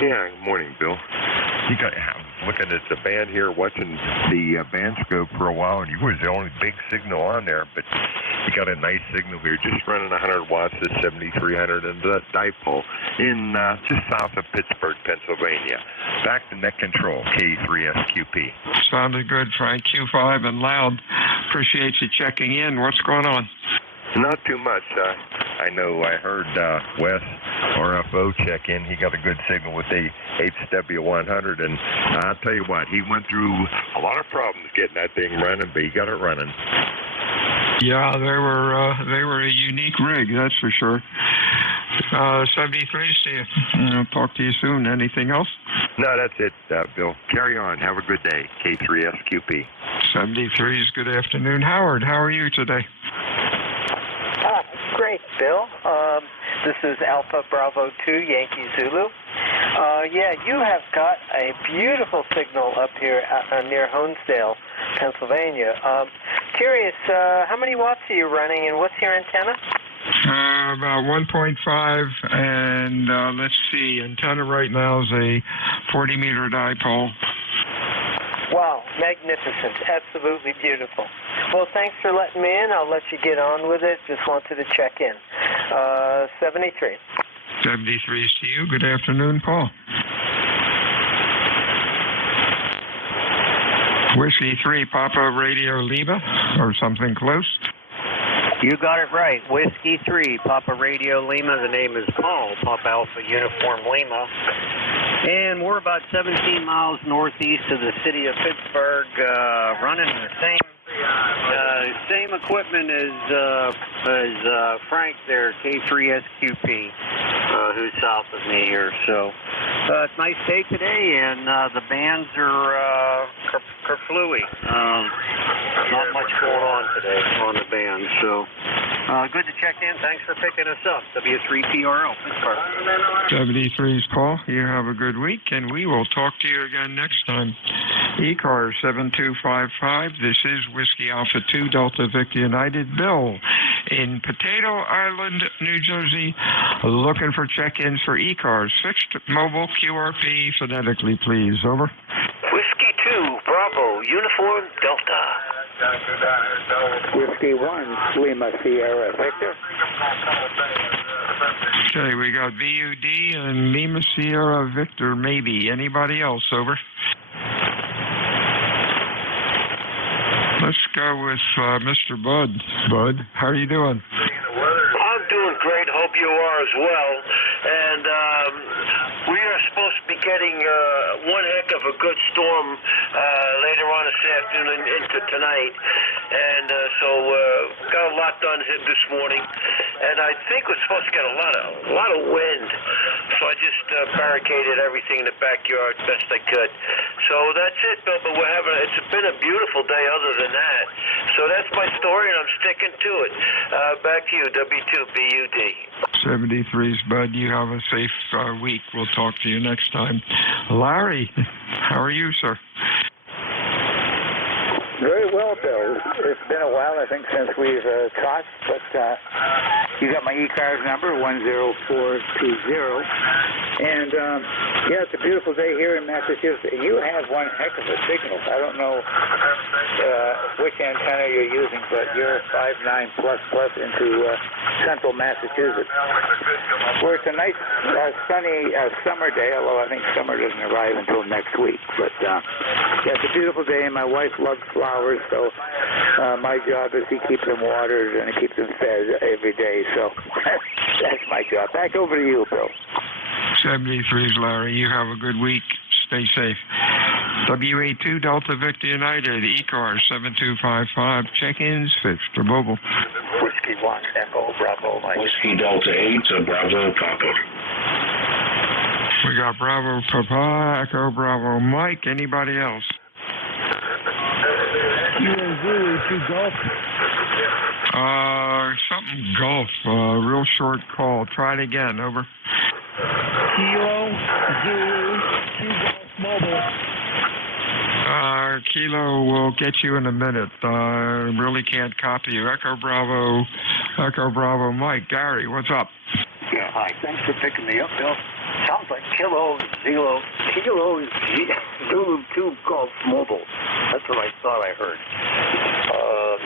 Yeah, good morning, Bill. You got looking at the band here, watching the band scope for a while, and you was the only big signal on there, but you got a nice signal here, just running 100 watts at 7300 and the dipole in just south of Pittsburgh, Pennsylvania. Back to net control, K3SQP. Sounded good, Frank. Q5 and loud. Appreciate you checking in. What's going on? Not too much. I know I heard Wes, RFO, check in. He got a good signal with the HW100, and I'll tell you what, he went through a lot of problems getting that thing running, but he got it running. Yeah, they were a unique rig, that's for sure. 73, see you. I'll talk to you soon. Anything else? No, that's it, Bill. Carry on. Have a good day. K3SQP. 73 is good afternoon. Howard, how are you today? Great, Bill. This is Alpha Bravo 2, Yankee Zulu. Yeah, you have got a beautiful signal up here near Honesdale, Pennsylvania. Curious, how many watts are you running, and what's your antenna? About 1.5, and let's see, antenna right now is a 40-meter dipole. Wow, magnificent. Absolutely beautiful. Well, thanks for letting me in. I'll let you get on with it. Just wanted to check in. 73. 73 is to you. Good afternoon, Paul. Whiskey 3, Papa Radio Lima, or something close. You got it right. Whiskey 3, Papa Radio Lima. The name is Paul, Papa Alpha Uniform Lima. And we're about 17 miles northeast of the city of Pittsburgh, running the same equipment as Frank there, K3SQP, who's south of me here. So it's a nice day today, and the bands are kerflooey. Not much going on today on the band, so good to check in. Thanks for picking us up. W3PRO, Pittsburgh. 73's Paul. You have a good week, and we will talk to you again next time. ECARS 7255. This is Whiskey Alpha 2 Delta Victor United. Bill in Potato Island, New Jersey, looking for check-ins for ECARS. Fixed mobile QRP phonetically, please. Over. Whiskey 2, Bravo, Uniform Delta. Whiskey 1, Lima Sierra Victor. Okay, we got VUD and Lima Sierra Victor, maybe. Anybody else? Over. Let's go with Mr. Bud. Bud, how are you doing? I'm doing great. Hope you are as well. And we are supposed to be getting one heck of a good storm later on this afternoon and into tonight. And so got a lot done this morning. And I think we're supposed to get a lot of wind. So I just barricaded everything in the backyard best I could. So that's it, Bill. But it's been a beautiful day other than that. So that's my story, and I'm sticking to it. Back to you, W2BUD. 73's Bud. You have a safe week. We'll talk to you next time. Larry, how are you, sir? Very well, Bill. It's been a while, I think, since we've talked, but you got my ECARS number, 10420. And, yeah, it's a beautiful day here in Massachusetts. You have one heck of a signal. I don't know which antenna you're using, but you're 5.9++ into central Massachusetts, where it's a nice, sunny summer day, although I think summer doesn't arrive until next week. But, yeah, it's a beautiful day, and my wife loves flowers, so my job is to keep them watered and keep them fed every day. So that's my job. Back over to you, Bill. 73's Larry. You have a good week. Stay safe. WA2 Delta Victor United, ECARS 7255, check-ins fixed or mobile. Whiskey 1, Echo, Bravo, Mike. Whiskey Delta 8, Bravo, Papa. We got Bravo, Papa, Echo, Bravo, Mike. Anybody else? Zulu 2 Golf. Something golf. Real short call. Try it again. Over. Kilo Zulu 2 Golf Mobile. Kilo will get you in a minute. Really can't copy you. Echo Bravo, Mike. Gary, what's up? Yeah, hi. Thanks for picking me up, Bill. Sounds like Kilo Zulu 2 Golf Mobile. That's what I thought I heard.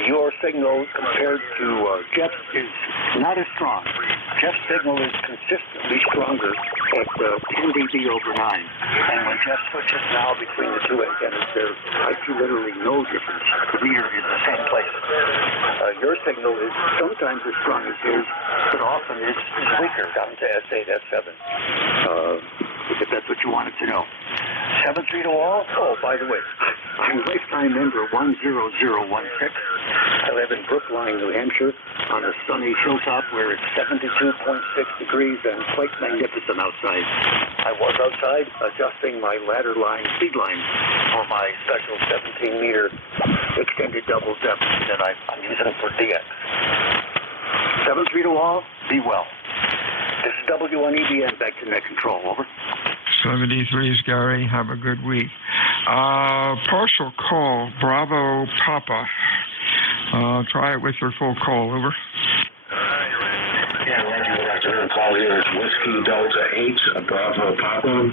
Your signal compared to Jeff's is not as strong. Jeff's signal is consistently stronger at 10 dB over 9. And when Jeff switches now between the two antennas, I see literally no difference. We are in the same place. Your signal is sometimes as strong as his, but often is weaker, down to S8, S7. If that's what you wanted to know. 7-3 to all? Oh, by the way, I'm lifetime member 10016. I live in Brookline, New Hampshire, on a sunny hilltop where it's 72.6 degrees and quite magnificent outside. I was outside adjusting my ladder line feed line for my special 17-meter extended double depth that I'm using for DX. 7-3 to all, be well. This is W1EBN, back to net control, over. 73's Gary, have a good week. Partial call, Bravo Papa. Try it with your full call, over. Yeah, Roger, good afternoon. Call here is Whiskey Delta 8, Bravo Papa,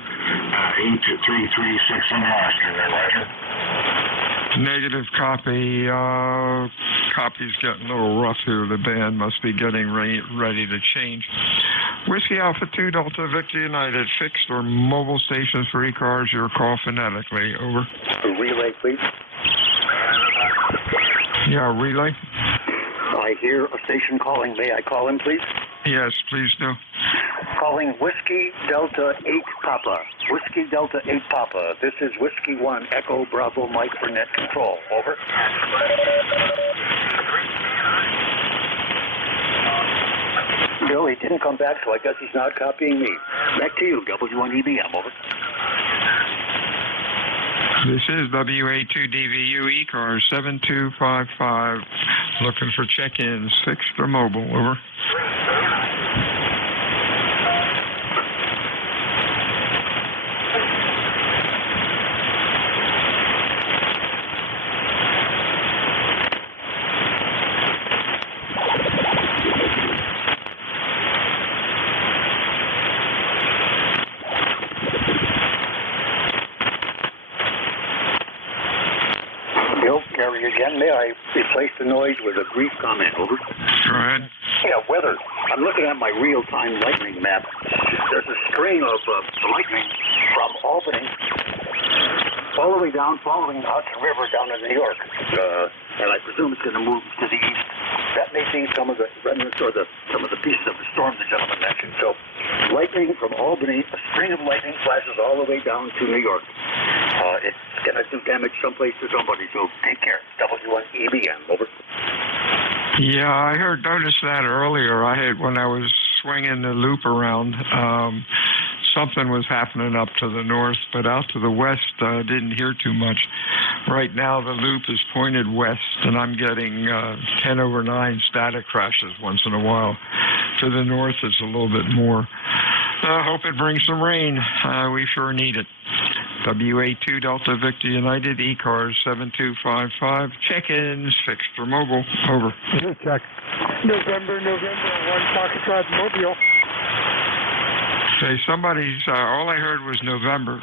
8336 in Austin, Roger. Negative copy. Copy's getting a little rough here. The band must be getting ready to change. Whiskey Alpha 2 Delta Victor United, fixed or mobile stations for ECARS, your call phonetically, over. A relay, please. Yeah, relay. I hear a station calling. May I call in, please? Yes, please do. Calling Whiskey Delta 8 Papa. Whiskey Delta 8 Papa. This is Whiskey 1 Echo Bravo Mike for net control. Over. Bill, he didn't come back, so I guess he's not copying me. Back to you, W1EBM. Over. This is WA2DVU ECARS 7255. Looking for check-ins, fixed or mobile. Over. Again, may I replace the noise with a brief comment, over? Go ahead. Yeah, weather. I'm looking at my real-time lightning map. There's a string of lightning from Albany all the way down, following the Hudson River down to New York. And I presume it's going to move to the east. That may be some of the remnants or some of the pieces of the storm the gentleman mentioned. So, lightning from Albany, a string of lightning flashes all the way down to New York. It's going to do damage someplace to somebody, so take care. W1EBM, over. Yeah, I noticed that earlier. When I was swinging the loop around, something was happening up to the north, but out to the west, didn't hear too much. Right now, the loop is pointed west, and I'm getting 10 over 9 static crashes once in a while. To the north, it's a little bit more. I hope it brings some rain. We sure need it. WA2 Delta Victor United, ECARS 7255. Check-ins, fixed or mobile. Over. Check. November 1 Foxtrot Mobile. Say, somebody's, all I heard was November.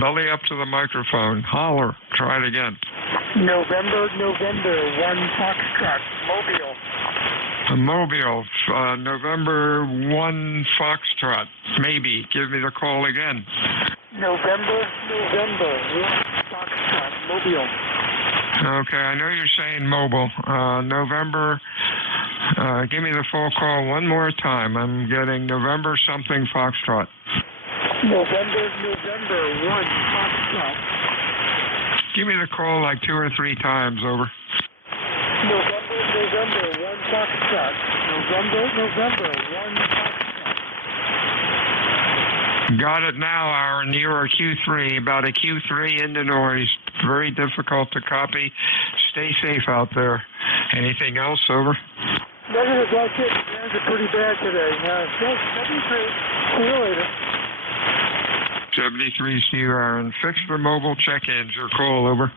Belly up to the microphone. Holler. Try it again. November 1 Foxtrot Mobile. Mobile, November 1 Foxtrot. Maybe. Give me the call again. November 1 Foxtrot Mobile. Okay, I know you're saying mobile. November, give me the full call one more time. I'm getting November something Foxtrot. November 1 Foxtrot. Give me the call like 2 or 3 times, over. November, 1 Foxtrot. November, 1 Foxtrot. Got it now, Aaron. You're a Q3, about a Q3 in the noise. Very difficult to copy. Stay safe out there. Anything else, over? Negative, that's it. Bands are pretty bad today. 73. See you later. 73, see you, Aaron. Fixed for mobile check-ins. Your call, over.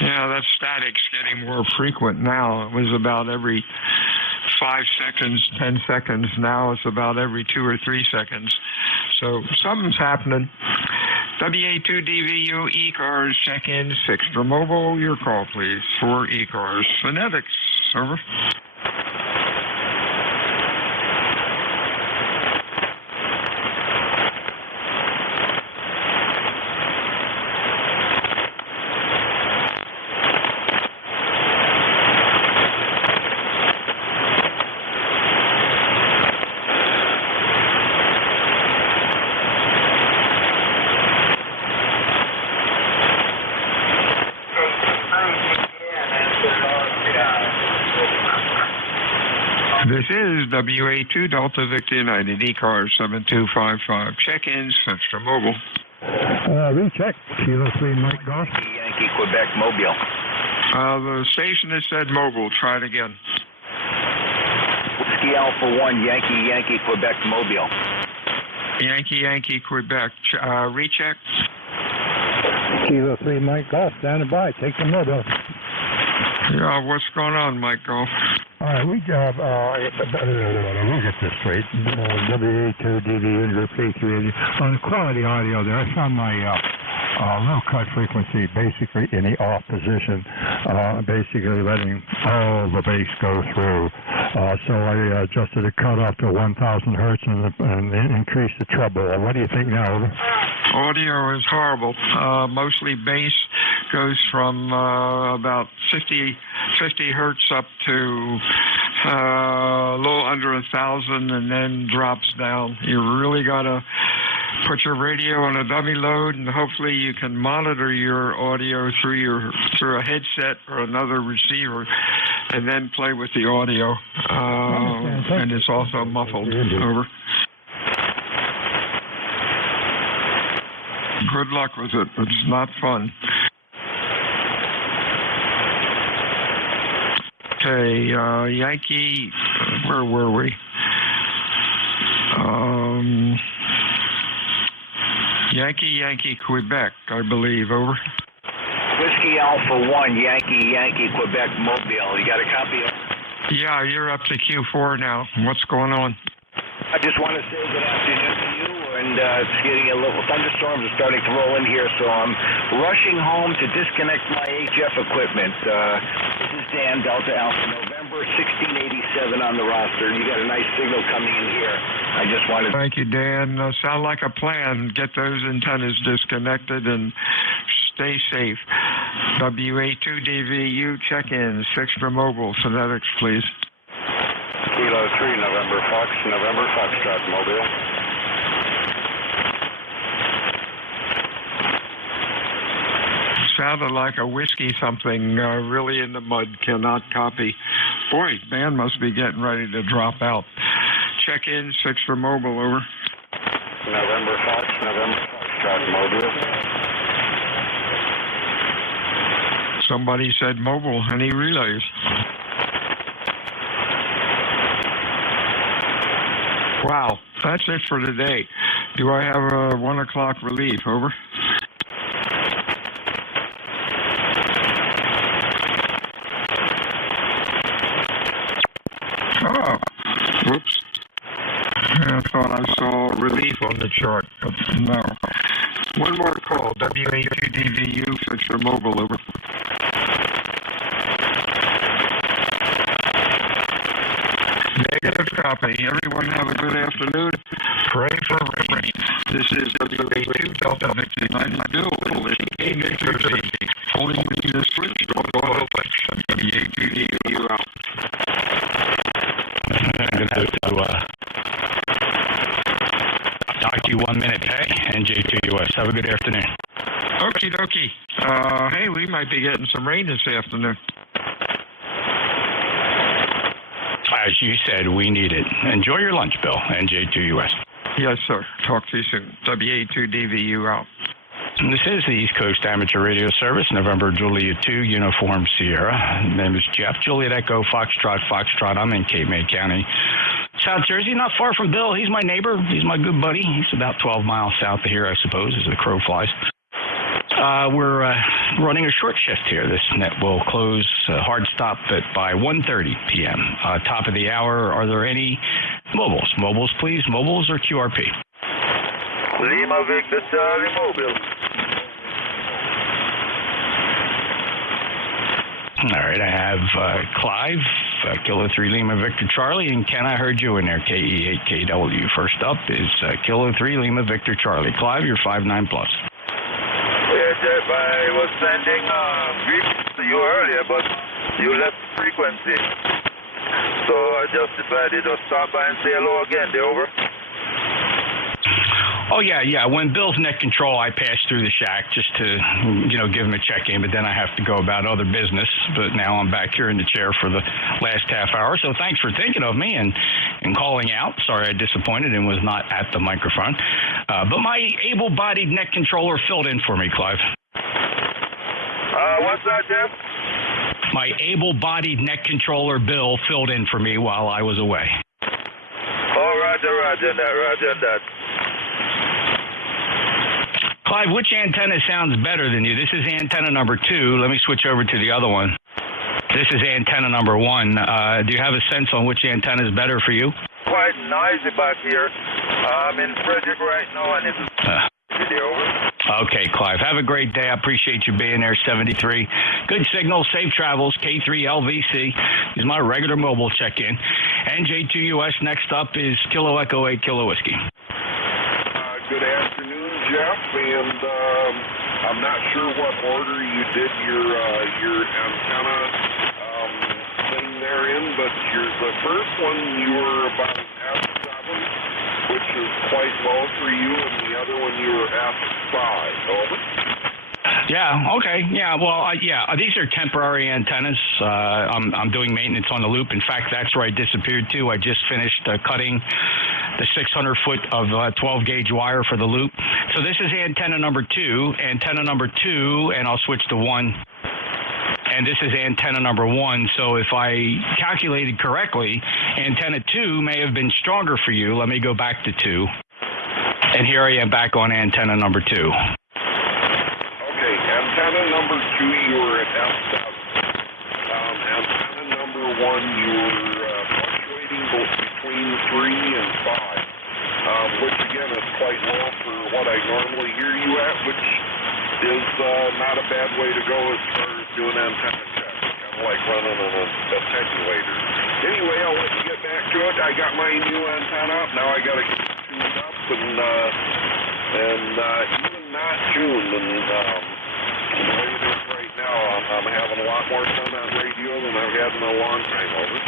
Yeah, that static's getting more frequent now. It was about every 5 seconds, 10 seconds. Now it's about every 2 or 3 seconds. So something's happening. WA2DVU ECARS check-in 6 for mobile. Your call, please, for ECARS. Phonetics, over. This is WA2 Delta Victor United ECARS 7255. Check-ins, Central Mobile. Recheck. Kilo 3 Mike Golf. Yankee, Quebec, Mobile. The station has said mobile. Try it again. Whiskey Alpha 1, Yankee, Quebec, Mobile. Yankee, Quebec. Recheck. Kilo 3 Mike Golf. Standing by. Take the mobile. Yeah, what's going on, Mike Golf? All right, we'll get this straight. WA2DVU Group A380. On the quality audio there, I found my low cut frequency basically in the off position, basically letting all the bass go through. So I adjusted the cutoff to 1,000 hertz and increased the treble. What do you think now? Audio is horrible. Mostly bass goes from about 50 hertz up to a little under 1,000 and then drops down. You really got to put your radio on a dummy load, and hopefully you can monitor your audio through a headset or another receiver, and then play with the audio. And it's also muffled. Over. Good luck with it. It's not fun. Okay, Yankee, where were we? Yankee, Quebec, I believe, over. Whiskey Alpha 1, Yankee, Quebec, Mobile. You got a copy of? Yeah, you're up to Q4 now. What's going on? I just want to say good afternoon to you, and it's getting a little thunderstorms are starting to roll in here, so I'm rushing home to disconnect my HF equipment. This is Dan, Delta Alpha November, 1687 on the roster. You got a nice signal coming in here. I just wanted. Thank you, Dan. Sound like a plan. Get those antennas disconnected and stay safe. WA2DVU check-in 6 for mobile. Phonetics, please. Kilo 3, November Foxtrot, Mobile. Sounded like a whiskey something really in the mud. Cannot copy. Boy, band must be getting ready to drop out. Check in 6 for mobile, over. November Foxtrot, Mobile. Somebody said mobile. Any relays? Wow, that's it for today. Do I have a 1 o'clock relief? Over. Oh, whoops. I thought I saw relief on the chart, but no. One more call. WA2DVU, fix your mobile, over. Negative copy. Everyone have a good afternoon. Pray for rain. This is WA2 Delta Victor United Bill in New Jersey. Pulling the switch, don't go open. Have a good afternoon. Okie dokie. Hey, we might be getting some rain this afternoon. As you said, we need it. Enjoy your lunch, Bill. NJ2US. Yes, sir. Talk to you soon. WA2DVU out. This is the East Coast Amateur Radio Service, November Juliet 2, Uniform Sierra. My name is Jeff. Juliet Echo, Foxtrot. I'm in Cape May County, South Jersey, not far from Bill. He's my neighbor. He's my good buddy. He's about 12 miles south of here, I suppose, as the crow flies. We're running a short shift here. This net will close hard stop by 1:30 p.m. Top of the hour, are there any mobiles? Mobiles, please. Mobiles or QRP? Lima Victor Charlie Mobile. All right, I have Clive, Kilo 3 Lima Victor Charlie, and Ken, I heard you in there, KE8KW. First up is Kilo 3 Lima Victor Charlie. Clive, you're 5-9 plus. Yeah, Jeff, I was sending greetings to you earlier, but you left the frequency. So I just decided to stop by and say hello again. They over? Oh, yeah. When Bill's net control, I pass through the shack just to, give him a check-in, but then I have to go about other business. But now I'm back here in the chair for the last half hour. So thanks for thinking of me and calling out. Sorry I disappointed and was not at the microphone. But my able-bodied net controller filled in for me, Clive. What's that, Jeff? My able-bodied net controller, Bill, filled in for me while I was away. Oh, roger that. Clive, which antenna sounds better than you? This is antenna number 2. Let me switch over to the other one. This is antenna number 1. Do you have a sense on which antenna is better for you? Quite noisy back here. I'm in Frederick right now, and it's video. Okay, Clive. Have a great day. I appreciate you being there. 73. Good signal. Safe travels. K3LVC is my regular mobile check-in. NJ2US next up is Kilo Echo 8 Kilo Whiskey. Good afternoon, Jeff, and I'm not sure what order you did your antenna thing there in, but the first one you were about F7, which is quite low for you, and the other one you were F5. Over. Yeah, okay. Yeah, well, these are temporary antennas. I'm doing maintenance on the loop. In fact, that's where I disappeared to. I just finished cutting the 600 foot of 12-gauge wire for the loop. So this is antenna number 2, and I'll switch to 1. And this is antenna number 1. So if I calculated correctly, antenna 2 may have been stronger for you. Let me go back to 2. And here I am back on antenna number 2. Antenna number 2, you were at F7. Antenna number 1, you were fluctuating both between 3 and 5, which again is quite low for what I normally hear you at, which is not a bad way to go as far as doing antenna checks, kind of like running an attenuator. Anyway, I'll let you get back to it. I got my new antenna up. Now I got to get it tuned up, and even not tuned, and right now, I'm having a lot more fun on radio than I've had in a long time. Over.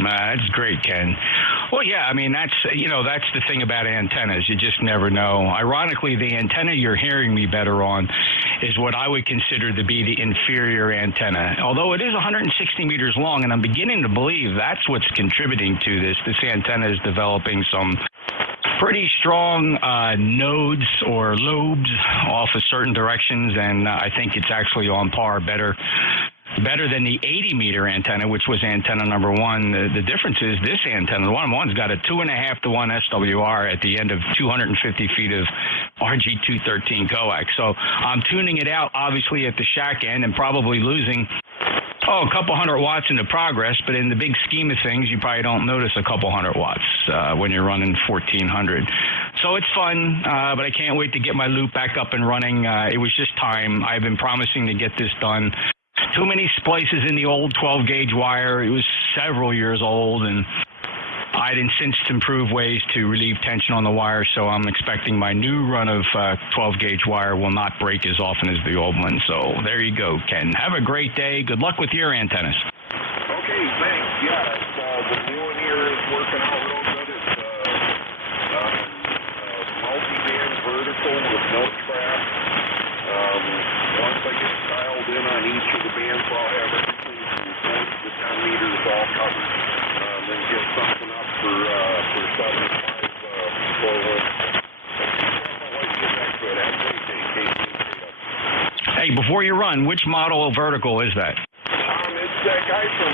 That's great, Ken. Well, yeah, I mean, that's the thing about antennas. You just never know. Ironically, the antenna you're hearing me better on is what I would consider to be the inferior antenna. Although it is 160 meters long, and I'm beginning to believe that's what's contributing to this. This antenna is developing some pretty strong nodes or lobes off of certain directions, and I think it's actually on par, better than the 80-meter antenna, which was antenna number 1. The difference is this antenna, the 1-1's got a 2.5 to 1 SWR at the end of 250 feet of RG213 coax. So I'm tuning it out, obviously, at the shack end and probably losing a couple hundred watts in the progress, but in the big scheme of things, you probably don't notice a couple hundred watts when you're running 1400. So it's fun, but I can't wait to get my loop back up and running. It was just time. I've been promising to get this done. Too many splices in the old 12-gauge wire. It was several years old, and I'd since improved ways to relieve tension on the wire, so I'm expecting my new run of 12-gauge wire will not break as often as the old one. So there you go, Ken. Have a great day. Good luck with your antennas. Okay, thanks. Yeah, the new one here is working out real good. It's multi-band vertical with no trap. Hey, before you run, which model vertical is that? It's that guy from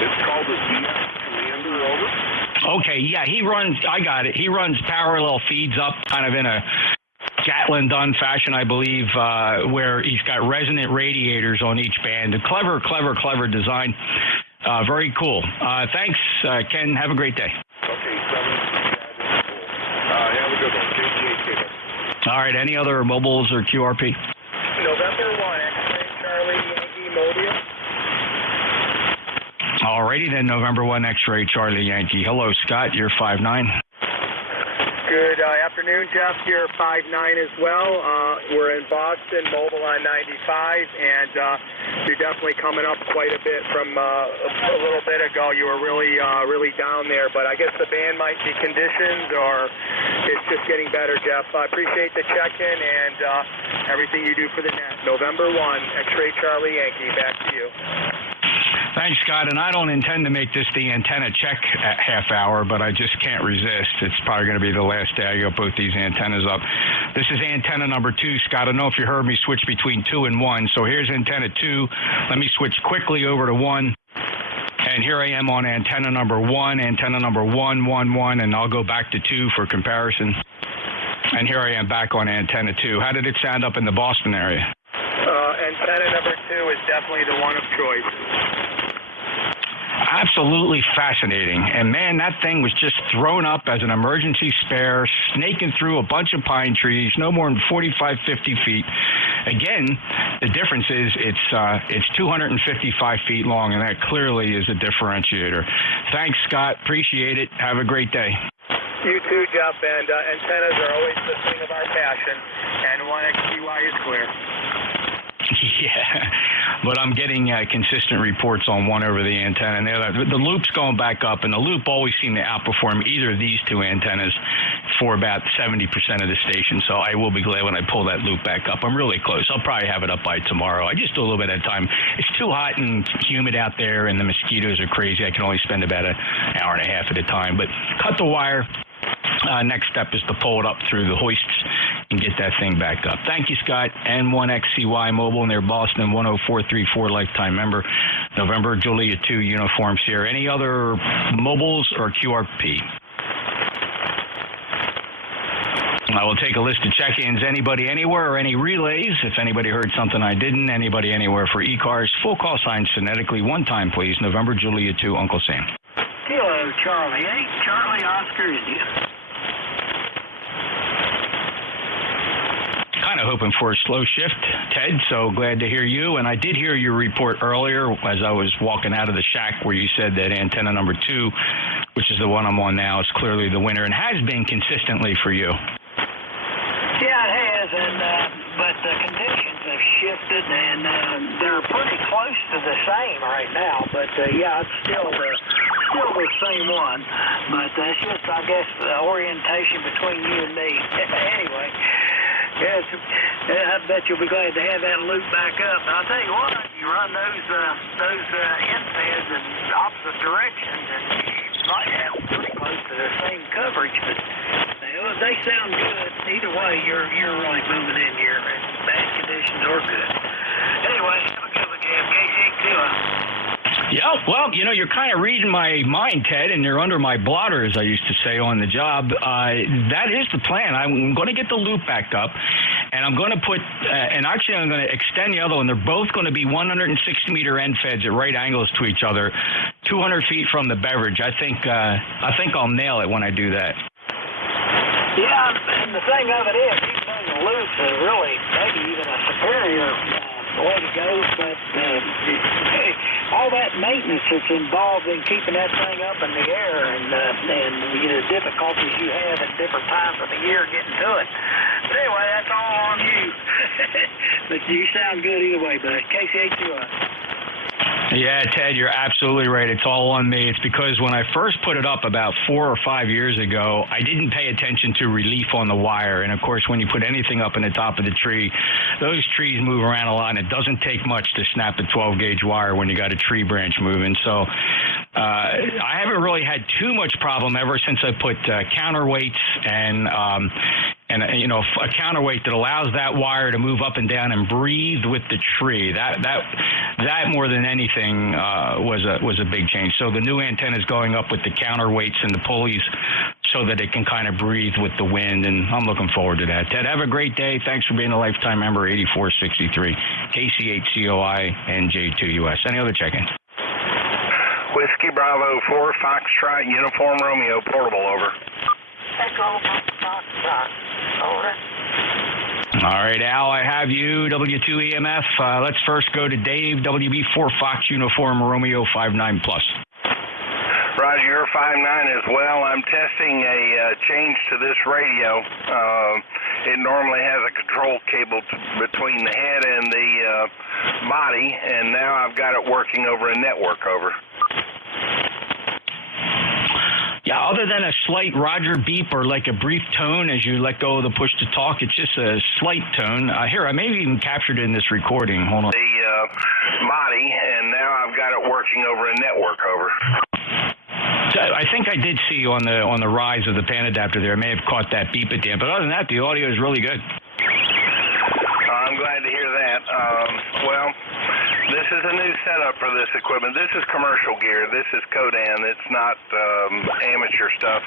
it's called a ZX Commander, over. Okay, yeah, he runs, I got it. He runs parallel feeds up kind of in a Gatlin Dunn fashion, I believe, where he's got resonant radiators on each band. A clever design. Very cool. Thanks, Ken. Have a great day. Okay, 7. Have a good one. KCH. All right, any other mobiles or QRP? November 1, X-Ray Charlie Yankee Mobile. All righty then, November 1, X-Ray Charlie Yankee. Hello, Scott. You're 5'9". Good afternoon, Jeff. You're 5'9" as well. We're in Boston, mobile on 95, and you're definitely coming up quite a bit from a little bit ago. You were really down there, but I guess the band might be conditioned, or it's just getting better, Jeff. I appreciate the check-in and everything you do for the net. November 1, X-Ray Charlie Yankee. Back to you. Thanks, Scott, and I don't intend to make this the antenna check half hour, but I just can't resist. It's probably going to be the last day I got both these antennas up. This is antenna number 2, Scott. I don't know if you heard me switch between 2 and 1, so here's antenna 2. Let me switch quickly over to 1. And here I am on antenna number 1, antenna number 1, 1, 1, and I'll go back to 2 for comparison. And here I am back on antenna 2. How did it sound up in the Boston area? Antenna number 2 is definitely the one of choice. Absolutely fascinating. And man, that thing was just thrown up as an emergency spare, snaking through a bunch of pine trees, no more than 45, 50 feet. Again, the difference is it's 255 feet long, and that clearly is a differentiator. Thanks, Scott. Appreciate it. Have a great day. You too, Jeff. And antennas are always the thing of our passion, and 1XCY is clear. Yeah, but I'm getting consistent reports on 1 over the antenna. And the loop's going back up, and the loop always seemed to outperform either of these 2 antennas for about 70% of the station. So I will be glad when I pull that loop back up. I'm really close. I'll probably have it up by tomorrow. I just do a little bit at a time. It's too hot and humid out there, and the mosquitoes are crazy. I can only spend about an hour and a half at a time. But cut the wire. Next step is to pull it up through the hoists and get that thing back up. Thank you, Scott. N1XCY Mobile near Boston, 10434 lifetime member. November, Julia 2, Uniform Sierra. Any other mobiles or QRP? I will take a list of check-ins. Anybody anywhere or any relays? If anybody heard something I didn't, anybody anywhere for ECARS. Full call sign phonetically. One time, please. November, Julia 2, Uncle Sam. Hello, Charlie. Hey, Charlie, Oscar, India. Kind of hoping for a slow shift, Ted, so glad to hear you. And I did hear your report earlier as I was walking out of the shack where you said that antenna number 2, which is the one I'm on now, is clearly the winner and has been consistently for you. Yeah, it has, but the conditions have shifted, and they're pretty close to the same right now. But yeah, it's still the same one. But it's just, I guess, the orientation between you and me. Anyway, yes, I bet you'll be glad to have that loop back up. And I'll tell you what, you run those end pads in opposite directions, and you might have pretty close to the same coverage, but they sound good. Either way, you're really moving in here, and bad conditions or good. Anyway, have a good one, Jim. KC2. Yeah, well, you're kind of reading my mind, Ted, and you're under my blotter, as I used to say on the job. That is the plan. I'm going to get the loop backed up, and I'm going to put, and actually I'm going to extend the other one. They're both going to be 160-meter end feds at right angles to each other, 200 feet from the beverage. I think I'll nail it when I do that. Yeah, and the thing of it is, even though the loop is really maybe even a superior way to go, but all that maintenance that's involved in keeping that thing up in the air and the difficulties you have at different times of the year getting to it. But anyway, that's all on you. But you sound good either way, buddy. KC2. Yeah, Ted, you're absolutely right. It's all on me. It's because when I first put it up about 4 or 5 years ago, I didn't pay attention to relief on the wire. And, of course, when you put anything up in the top of the tree, those trees move around a lot, and it doesn't take much to snap a 12-gauge wire when you got a tree branch moving. So I haven't really had too much problem ever since I put counterweights and and a counterweight that allows that wire to move up and down and breathe with the tree. That more than anything was a big change. So the new antenna is going up with the counterweights and the pulleys so that it can kind of breathe with the wind, and I'm looking forward to that. Ted, have a great day. Thanks for being a lifetime member. 8463 KC8COI NJ2US. Any other check-in? Whiskey Bravo 4 Foxtrot Uniform Romeo Portable, over. Echo Foxtrot, over. All right, Al, I have you, W2EMF. Let's first go to Dave, WB4 Fox Uniform Romeo 59 Plus. Roger, you're 5'9" as well. I'm testing a change to this radio. It normally has a control cable between the head and the body, and now I've got it working over a network, over. Yeah, other than a slight Roger beep or like a brief tone as you let go of the push to talk, it's just a slight tone. Here, I may have even captured it in this recording. Hold on. The body, and now I've got it working over a network, over. So I think I did see you on the rise of the pan adapter there. I may have caught that beep at the end, but other than that, the audio is really good. I'm glad to hear that. Well, this is a new setup for this equipment. This is commercial gear. This is Codan. It's not amateur stuff.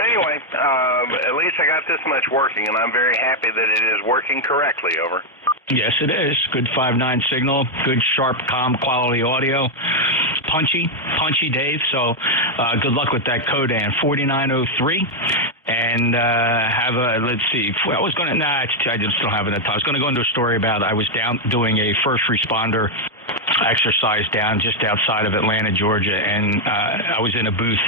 But anyway, at least I got this much working, and I'm very happy that it is working correctly, over. Yes, it is. Good 5.9 signal, good, sharp, calm, quality audio. Punchy, Dave. So good luck with that Codan 4903. And have a, let's see, I was going to, I just don't have enough time. I was going to go into a story about I was down doing a first responder exercise down just outside of Atlanta, Georgia, and I was in a booth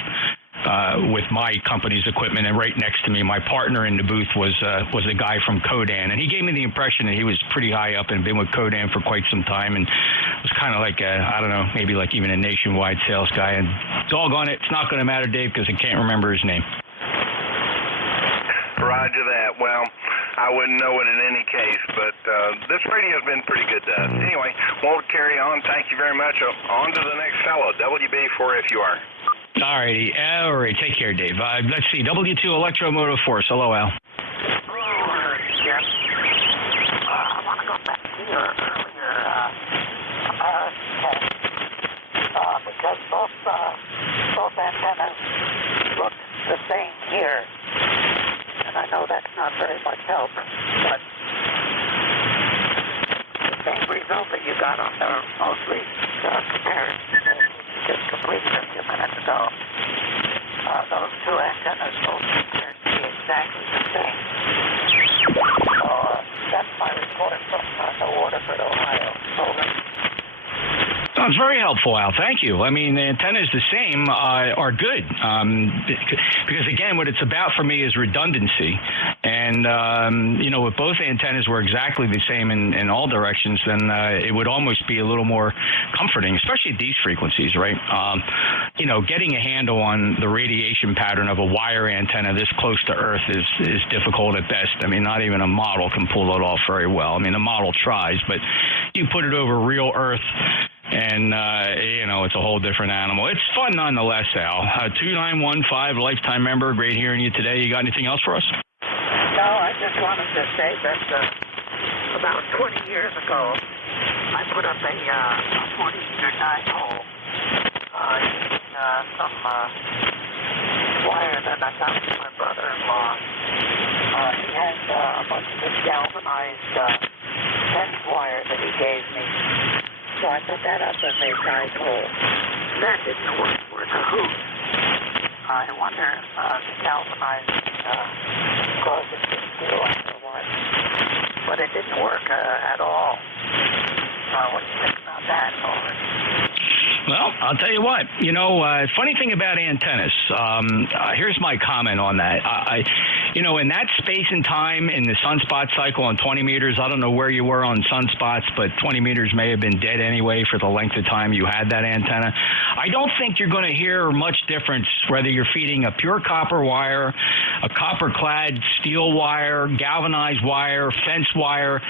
with my company's equipment, and right next to me, my partner in the booth was a guy from Codan, and he gave me the impression that he was pretty high up and been with Codan for quite some time, and was kind of like I don't know, maybe like even a nationwide sales guy. And doggone it, it's not going to matter, Dave, because I can't remember his name. Roger that. Well, I wouldn't know it in any case, but this radio's been pretty good to us. Anyway, won't carry on. Thank you very much. On to the next fellow, WB4FUR. All righty. All right. Take care, Dave. Let's see. W2 Electromotive Force. Hello, Al. I want to go back to your earlier test because both antennas look the same here. And I know that's not very much help, but the same result that you got on the most recent comparison that you just completed a few minutes ago, those two antennas both appear to be exactly the same. So that's my report from Waterford, Ohio. Over. It's very helpful, Al. Thank you. I mean, the antennas the same are good because, again, what it's about for me is redundancy. And, if both antennas were exactly the same in all directions, then it would almost be a little more comforting, especially at these frequencies, right? Getting a handle on the radiation pattern of a wire antenna this close to Earth is difficult at best. I mean, not even a model can pull it off very well. I mean, the model tries, but you put it over real Earth, and, it's a whole different animal. It's fun nonetheless, Al. 2915, lifetime member. Great hearing you today. You got anything else for us? No, I just wanted to say that about 20 years ago, I put up a 40-meter dipole using some wire that I got from my brother-in-law. He had a bunch of this galvanized fence wire that he gave me. So I put that up as a dipole. That didn't work worth a hoot. I wonder if the galvanizing caused it to steal or what. But it didn't work at all. What do you think about that, Over? Well, I'll tell you what. Funny thing about antennas. Here's my comment on that. In that space and time in the sunspot cycle on 20 meters, I don't know where you were on sunspots, but 20 meters may have been dead anyway for the length of time you had that antenna. I don't think you're going to hear much difference whether you're feeding a pure copper wire, a copper-clad steel wire, galvanized wire, fence wire.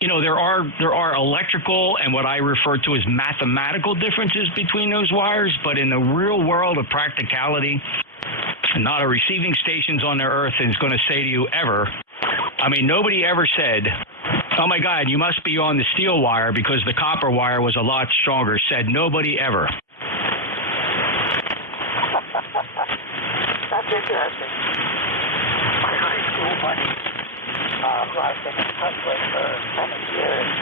There are electrical and what I refer to as mathematical differences between those wires, but in the real world of practicality, not a receiving station's on the Earth is going to say to you ever I mean, nobody ever said, oh, my God, you must be on the steel wire because the copper wire was a lot stronger. Said nobody ever. That's interesting. My high school buddy, who I've been in touch with for many years,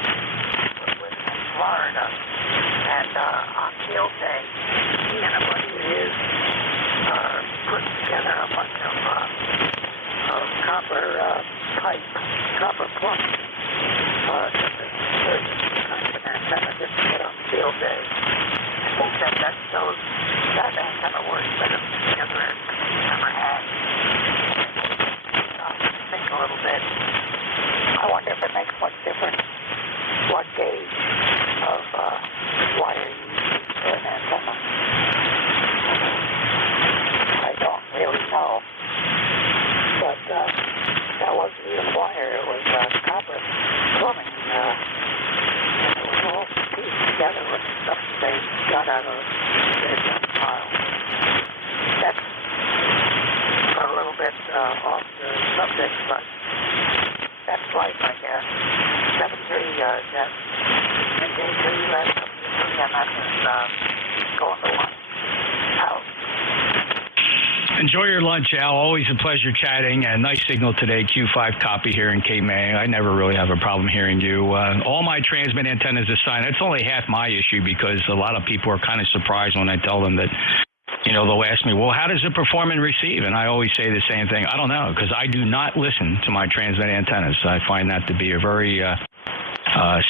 was in Florida, and on field day, he and a buddy of his put together a bunch of copper pipe, copper plug, an antenna just to get on field day. And he said that antenna works better than the other he's ever had. Think a little bit. I wonder if it makes much difference what gauge of wire you use for an antenna. I don't really know. But that wasn't even wire. It was copper plumbing. It was all pieced together with stuff they got out of their junk pile. That's a little bit off the subject, but that's life, I guess. 73, Jeff. NJ2US, WMS is going to lunch. Out. Enjoy your lunch, Al. Always a pleasure chatting. Nice signal today. Q5 copy here in Cape May. I never really have a problem hearing you. All my transmit antennas assigned. It's only half my issue because a lot of people are kind of surprised when I tell them that, you know, they'll ask me, well, how does it perform and receive? And I always say the same thing. I don't know, because I do not listen to my transmit antennas. I find that to be a very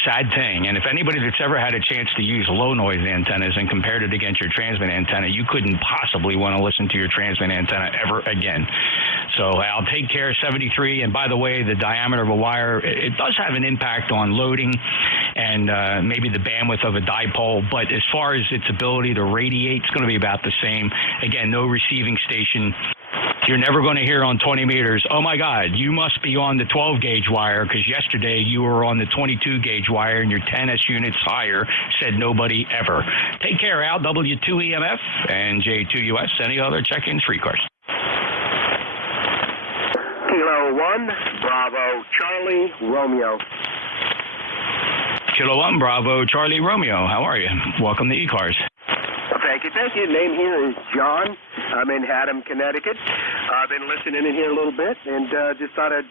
sad thing. And if anybody that's ever had a chance to use low noise antennas and compared it against your transmit antenna, you couldn't possibly want to listen to your transmit antenna ever again. So I'll take care of 73. And by the way, the diameter of a wire, it does have an impact on loading and maybe the bandwidth of a dipole. But as far as its ability to radiate, it's going to be about the same. Again, no receiving station. You're never going to hear on 20 meters, oh, my God, you must be on the 12-gauge wire because yesterday you were on the 22-gauge wire and you're 10 S units higher, said nobody ever. Take care, Al. W2EMF and NJ2US. Any other check-ins for ECARS? Kilo 1, Bravo, Charlie, Romeo. Kilo 1, Bravo, Charlie, Romeo. How are you? Welcome to ECARS. Thank you. Name here is John. I'm in Haddam, Connecticut. I've been listening in here a little bit and just thought I'd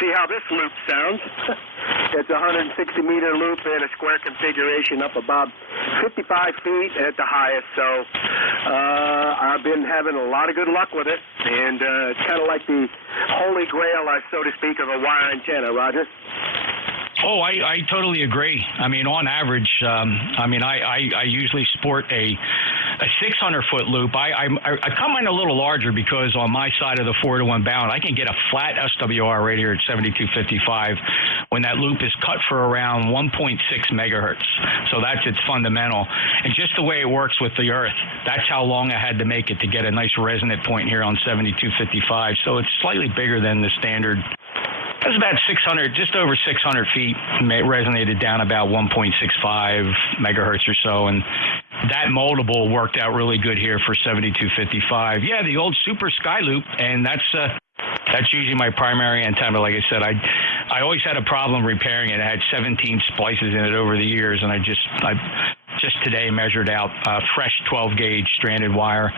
see how this loop sounds. It's a 160-meter loop in a square configuration up about 55 feet at the highest. So I've been having a lot of good luck with it, and it's kind of like the holy grail, so to speak, of a wire antenna, Roger. Oh, I totally agree. I mean, on average, I usually sport a 600-foot loop. I come in a little larger because on my side of the 4-to-1 bound, I can get a flat SWR right here at 7255 when that loop is cut for around 1.6 megahertz. So that's its fundamental. And just the way it works with the Earth, that's how long I had to make it to get a nice resonant point here on 7255. So it's slightly bigger than the standard. It was about 600, just over 600 feet, resonated down about 1.65 megahertz or so, and that moldable worked out really good here for 7255. Yeah, the old Super Sky Loop, and that's usually my primary antenna. Like I said, I always had a problem repairing it. I had 17 splices in it over the years, and I just today measured out fresh 12-gauge stranded wire.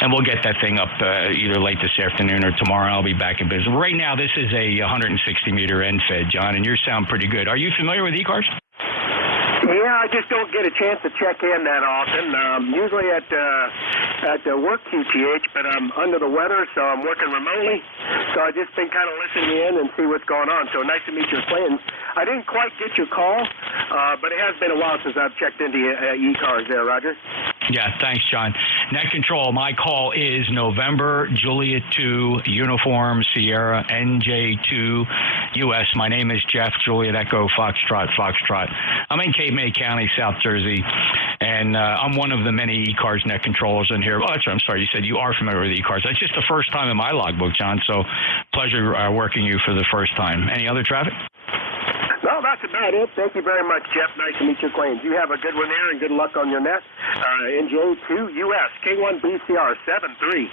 And we'll get that thing up either late this afternoon or tomorrow. I'll be back in business. Right now, this is a 160-meter end fed, John, and yours sound pretty good. Are you familiar with ECARS? Yeah, I just don't get a chance to check in that often. Usually at work QTH, but I'm under the weather, so I'm working remotely. So I've just been kind of listening in and see what's going on. So nice to meet your acquaintance. I didn't quite get your call, but it has been a while since I've checked into ECARS there, Roger. Yeah, thanks, John. Net Control, my call is November, Juliet 2, Uniform, Sierra, NJ2US. My name is Jeff, Juliet Echo, Foxtrot. I'm in Cape May County, South Jersey, and I'm one of the many ECARS net controllers in here. Oh, that's right, I'm sorry, you said you are familiar with ECARS. That's just the first time in my logbook, John, so pleasure working you for the first time. Any other traffic? No, that's about it. Thank you very much, Jeff. Nice to meet your acquaintance. You have a good one there and good luck on your net. NJ2US, K1BCR 73.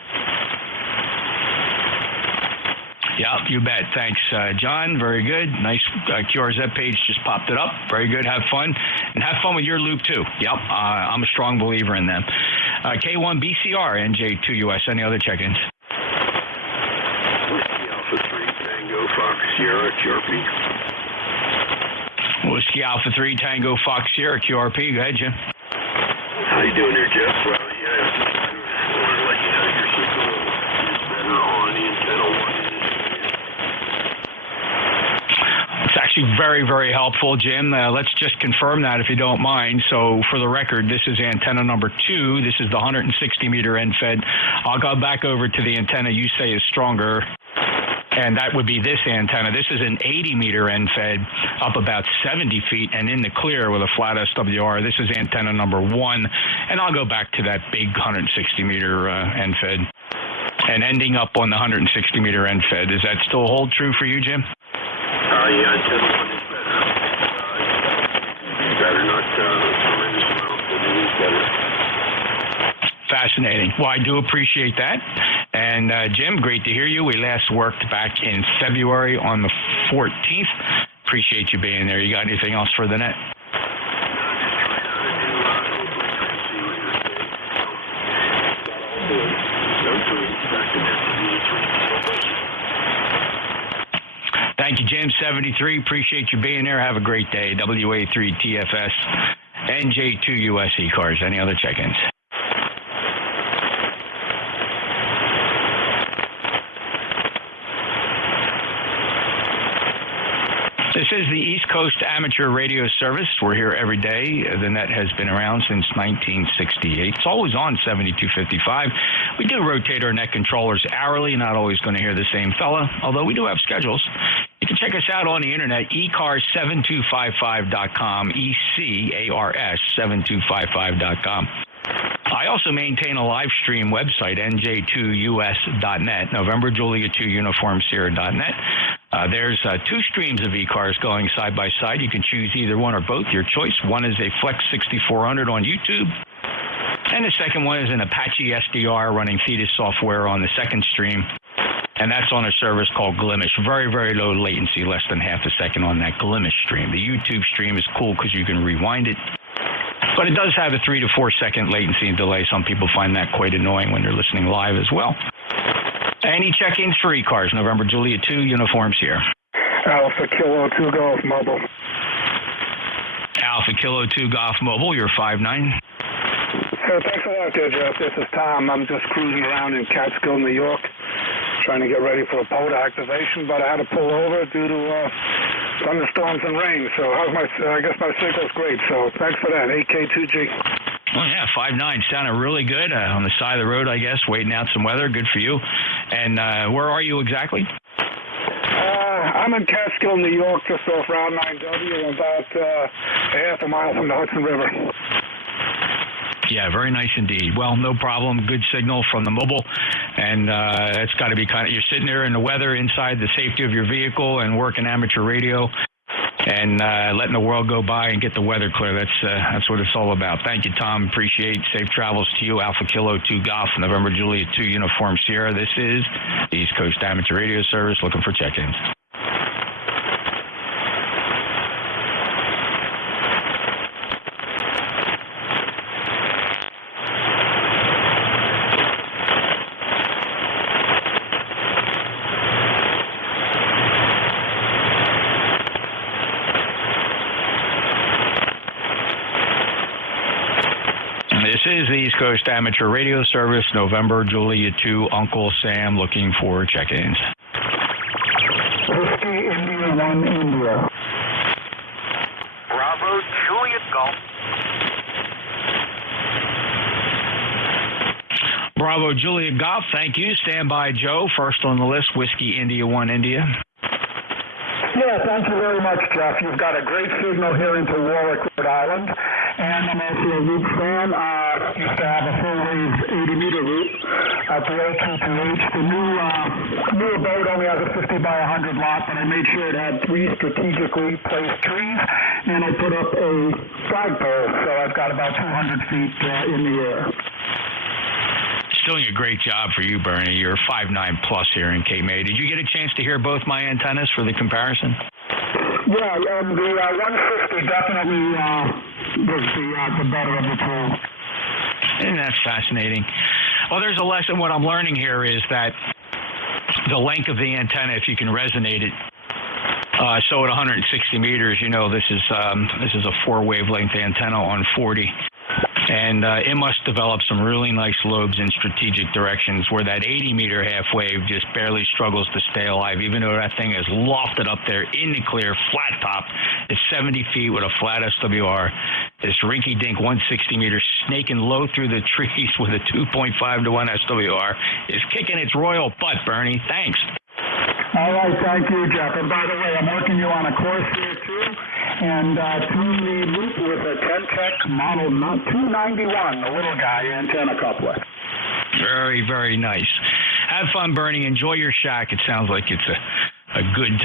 Yep, you bet. Thanks, John. Very good. Nice QRZ page just popped it up. Very good. Have fun. And have fun with your loop, too. Yep, I'm a strong believer in them. K1 BCR, NJ2US. Any other check-ins? Whiskey Alpha 3 Tango Fox Sierra QRP. Whiskey Alpha 3 Tango Fox Sierra QRP. Go ahead, Jim. How you doing there, Jeff? Well, yeah, I wanted to let you know your signal is better on the antenna 1. It's actually very, very helpful, Jim. Let's just confirm that if you don't mind. So for the record, this is antenna number 2. This is the 160-meter end fed. I'll go back over to the antenna you say is stronger, and that would be this antenna. This is an 80-meter end fed up about 70 feet and in the clear with a flat SWR. This is antenna number 1, and I'll go back to that big 160-meter end fed and ending up on the 160-meter end fed. Does that still hold true for you, Jim? Yeah, antenna 1 is better. Better, not tremendous amount, but it is better. Fascinating. Well, I do appreciate that. And Jim, great to hear you. We last worked back in February on the 14th. Appreciate you being there. You got anything else for the net? Thank you, Jim. 73. Appreciate you being there. Have a great day. WA3TFS, NJ2US ECARS. Any other check-ins? This is the East Coast Amateur Radio Service. We're here every day. The net has been around since 1968. It's always on 7255. We do rotate our net controllers hourly. Not always going to hear the same fella, although we do have schedules. You can check us out on the internet, ECARS7255.com, ECARS7255.com. I also maintain a live stream website, NJ2US.net, November Julia 2 Uniform Sierra.net. There's 2 streams of ECARS going side by side. You can choose either one or both, your choice. One is a Flex 6400 on YouTube, and the second one is an Apache SDR running Thetis software on the second stream, and that's on a service called Glimish. Very, very low latency, less than half a second on that Glimish stream. The YouTube stream is cool because you can rewind it, but it does have a 3 to 4 second latency and delay. Some people find that quite annoying when they're listening live as well. Any check-ins for ECARS, November Julia 2, uniforms here. Alpha Kilo 2 Golf Mobile. Alpha Kilo 2 Golf Mobile, you're 5'9". Hey, thanks a lot there, Jeff. This is Tom. I'm just cruising around in Catskill, New York, trying to get ready for a POTA activation, but I had to pull over due to thunderstorms and rain. So I guess my signal's great, so thanks for that. AK2G. Oh, yeah, 5'9". Sounded really good on the side of the road, I guess, waiting out some weather. Good for you. And where are you exactly? I'm in Catskill, New York, just off Route 9W, about a half a mile from the Hudson River. Yeah, very nice indeed. Well, no problem. Good signal from the mobile. And it's got to be you're sitting there in the weather inside the safety of your vehicle and working amateur radio and letting the world go by and get the weather clear. That's what it's all about. Thank you, Tom. Appreciate safe travels to you. Alpha Kilo 2 Golf, November Julia 2 Uniform Sierra. This is the East Coast Amateur Radio Service looking for check-ins. This is the East Coast Amateur Radio Service, November Julia 2, Uncle Sam looking for check-ins. Whiskey India 1 India. Bravo Juliet Golf. Bravo Juliet Golf, thank you. Stand by, Joe. First on the list, Whiskey India 1 India. Yeah, thank you very much, Jeff. You've got a great signal here into Warwick, Rhode Island. And I'm also a loop fan. Used to have a full-wave 80-meter loop at the LTPH. The new abode only has a 50 by 100 lot, but I made sure it had 3 strategically placed trees, and I put up a flagpole, so I've got about 200 feet in the air. doing a great job for you, Bernie. You're 5'9" plus here in Cape May. Did you get a chance to hear both my antennas for the comparison? Yeah, the 150 definitely was the better of the two. And that's fascinating. Well, there's a lesson. What I'm learning here is that the length of the antenna, if you can resonate it, so at 160 meters, this is a 4 wavelength antenna on 40. And it must develop some really nice lobes in strategic directions where that 80-meter half wave just barely struggles to stay alive, even though that thing is lofted up there in the clear, flat top. It's 70 feet with a flat SWR. This rinky-dink 160-meter snaking low through the trees with a 2.5 to 1 SWR is kicking its royal butt, Bernie. Thanks. All right, thank you, Jeff. And by the way, I'm working you on a course here, too. And two-lead loop with a 10-tech model 291, the little guy antenna coupler. Very, very nice. Have fun, Bernie. Enjoy your shack. It sounds like it's a good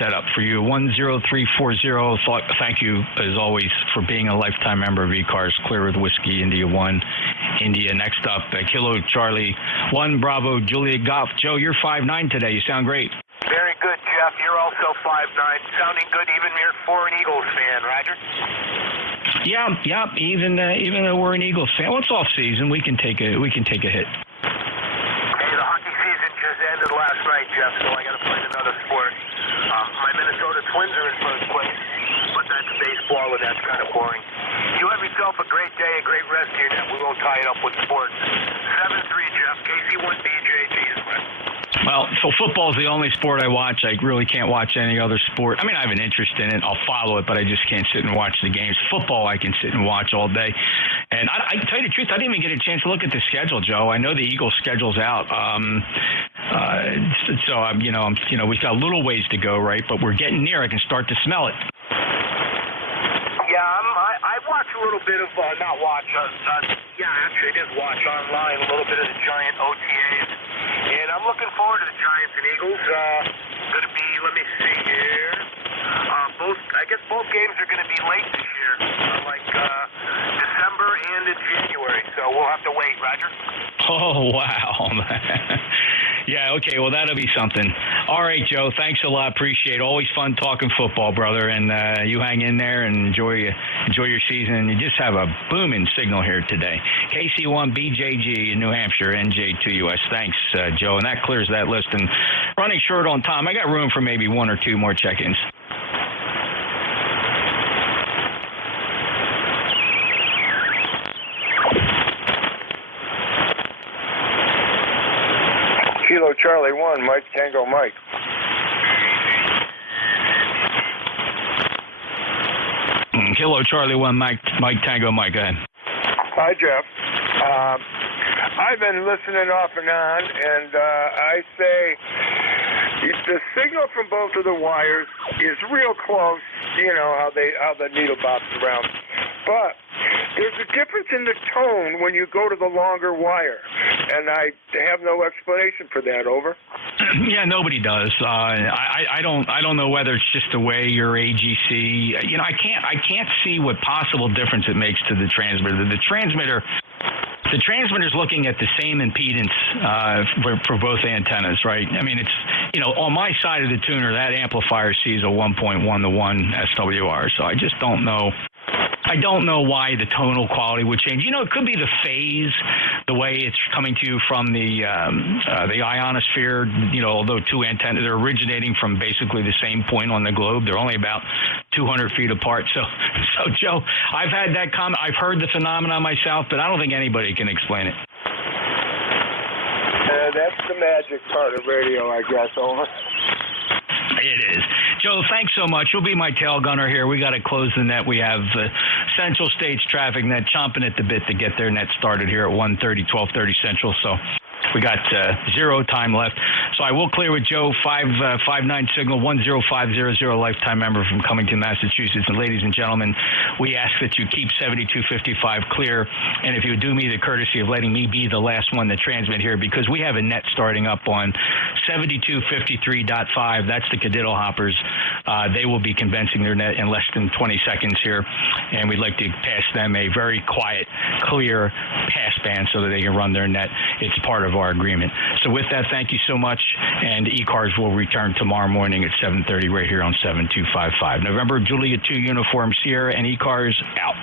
setup for you. 10340. Thank you, as always, for being a lifetime member of ECARS. Clear with Whiskey, India 1. India next up. Kilo Charlie 1, Bravo, Juliet Golf. Joe, you're 5'9" today. You sound great. Very good, Jeff. You're also 5'9", sounding good even here for an Eagles fan, Roger. Yeah. Even though we're an Eagles fan, well, it's off season. We can take a hit. Hey, the hockey season just ended last night, Jeff. So I got to find another sport. My Minnesota Twins are in first place, but that's baseball, and that's kind of boring. You have yourself a great day, a great rest here. Now we won't tie it up with sports. 7-3, Jeff. KC1BJG is right. Well, so football is the only sport I watch. I really can't watch any other sport. I mean, I have an interest in it. I'll follow it, but I just can't sit and watch the games. Football, I can sit and watch all day. And I tell you the truth, I didn't even get a chance to look at the schedule, Joe. I know the Eagles' schedule's out. We've got a little ways to go, right? But we're getting near. I can start to smell it. Yeah, I watch a little bit of, actually I did watch online a little bit of the Giant OTAs. And I'm looking forward to the Giants and Eagles. Going to be, let me see here. I guess both games are going to be late this year, December and in January. So we'll have to wait, Roger. Oh, wow. Yeah, okay, well, that'll be something. All right, Joe, thanks a lot. Appreciate it. Always fun talking football, brother. And you hang in there and enjoy your season. And you just have a booming signal here today. KC1BJG in New Hampshire, NJ2US. Thanks, Joe. And that clears that list. And running short on time, I got room for maybe 1 or 2 more check-ins. Kilo Charlie 1, Mike Tango Mike. Kilo Charlie 1, Mike Tango Mike. Go ahead. Hi, Jeff. I've been listening off and on, and I say the signal from both of the wires is real close. You know how the needle bops around, but there's a difference in the tone when you go to the longer wire, and I have no explanation for that. Over. Yeah, nobody does. I don't know whether it's just the way your AGC. I can't see what possible difference it makes to the transmitter. The transmitter's looking at the same impedance for both antennas, right? I mean, it's, on my side of the tuner, that amplifier sees a 1.1 to 1 SWR, so I just don't know. I don't know why the tonal quality would change. It could be the phase, the way it's coming to you from the ionosphere. Although 2 antennas are originating from basically the same point on the globe, they're only about 200 feet apart. So Joe, I've had that comment. I've heard the phenomenon myself, but I don't think anybody can explain it. That's the magic part of radio, I guess. Over. It is. Joe, thanks so much. You'll be my tail gunner here. We got to close the net. We have Central States traffic net chomping at the bit to get their net started here at 1:30, 12:30 Central. So We got 0 time left. So I will clear with Joe, 559 signal, 10500, lifetime member from Cummington, Massachusetts. And ladies and gentlemen, we ask that you keep 7255 clear. And if you would do me the courtesy of letting me be the last one to transmit here, because we have a net starting up on 7253.5. That's the Cadiddle Hoppers. They will be condensing their net in less than 20 seconds here. And we'd like to pass them a very quiet, clear pass band so that they can run their net. It's part of our agreement. So with that, thank you so much. And ECARS will return tomorrow morning at 7:30 right here on 7255. November Juliet 2 Uniform Sierra and ECARS out.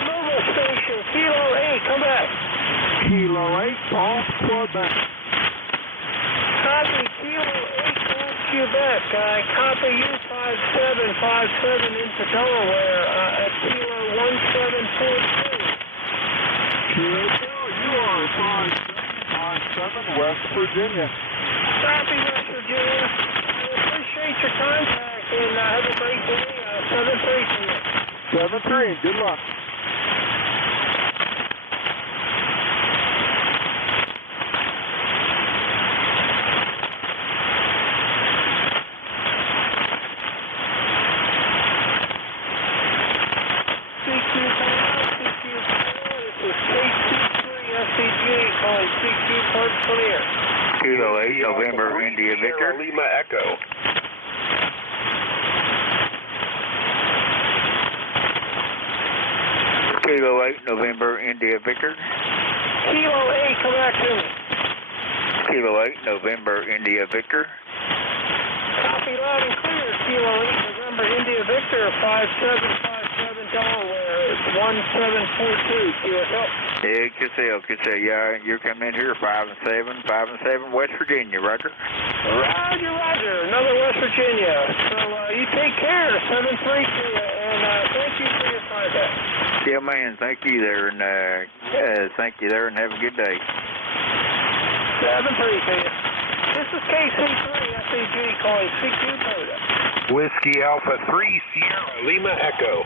Mobile station, Kilo 8, come back. Kilo 8, all Quebec. Copy, Kilo 8, all Quebec. Copy you 5757 into Delaware at Kilo 1742. Kilo 4, you are 5757 West Virginia. Copy, West Virginia. I appreciate your contact and have a great day. 7-3 to you. 7-3, good luck. Kilo 8, November, India, Victor. Lima Echo. Kilo 8, November, India, Victor. Kilo 8, come back to me. Kilo 8, November, India, Victor. Copy loud and clear. Kilo 8, November, India, Victor, 5757 Delaware. It's 1742. QSL. Yeah, QSL. Yeah, you're coming in here 5-7, West Virginia, Roger. Roger. Another West Virginia. So you take care. 7-3 to you, and thank you for your contact. Yeah, man. Thank you there, and have a good day. 7-3 to you. This is KC3 SEG calling CQ Toyota. Whiskey Alpha 3 Sierra Lima Echo.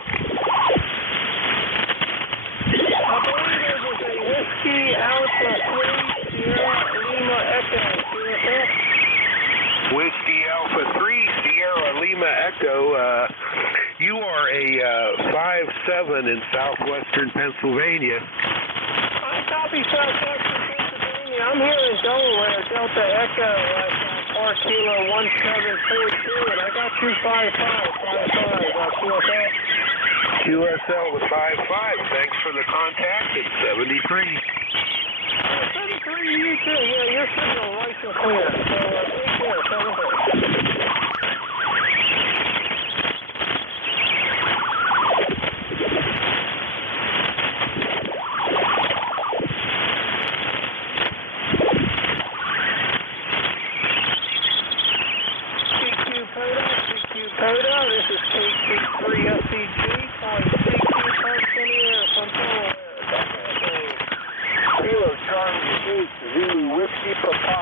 I believe it was a Whiskey Alpha 3 Sierra Lima Echo. QSL. Whiskey Alpha 3 Sierra Lima Echo. You are a 5-7 in southwestern Pennsylvania. I copy southwestern Pennsylvania. I'm here in Delaware, Delta Echo, Park Kilo 1742, and I got you 55. QSL. QSL with 5-5. Thanks for the contact at 73. 73, you too. Yeah, your signal nice and clear. So take care. 7-3. CQ this is KC3 SEG calling CQ Parks in the air from Delaware. Kilo Charlie 8, Zulu Whiskey Papa.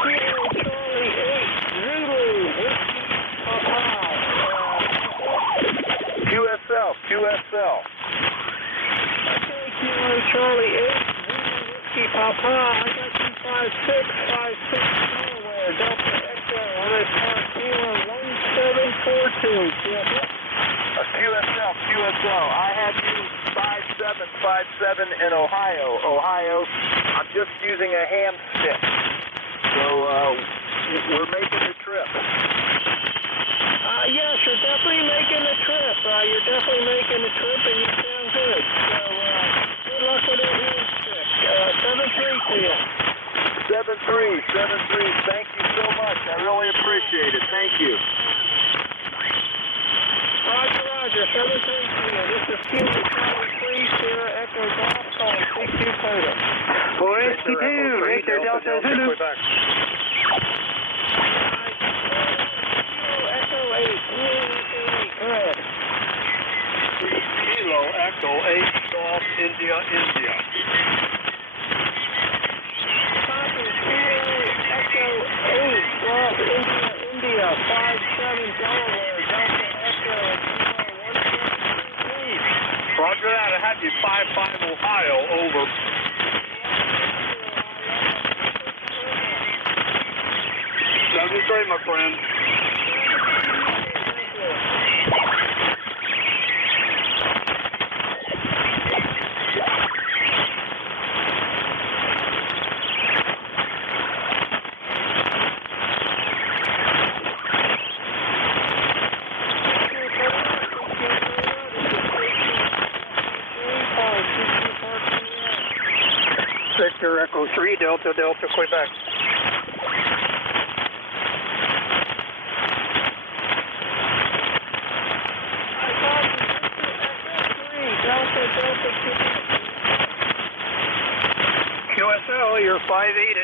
Kilo Charlie 8, Zulu Whiskey Papa. QSL. Kilo Charlie 8, Zulu Whiskey Papa. I got you 5656 Delaware, Delta Echo, on this Park Kilo 1742. QSL. I had you 5757 in Ohio. I'm just using a ham stick. So we're making the trip. Yes, you're definitely making the trip. And you sound good. So good luck with that ham stick. 7-3 to you. 7-3. Thank you so much. I really appreciate it. Thank you. Roger. 7-3 to you. This is Kilo Charlie 3 Sierra Echo Golf calling CQ Toyota. 482, Victor Delta Zulu. Kilo Echo 8, go ahead. Kilo Echo 8, Golf India. Copy, Kilo Echo 8, Golf India, 57 Delaware, Delta Echo, Kilo 173. Roger that. I have you 55 Ohio, over. My friend. Victor Echo 3, Delta, Quebec.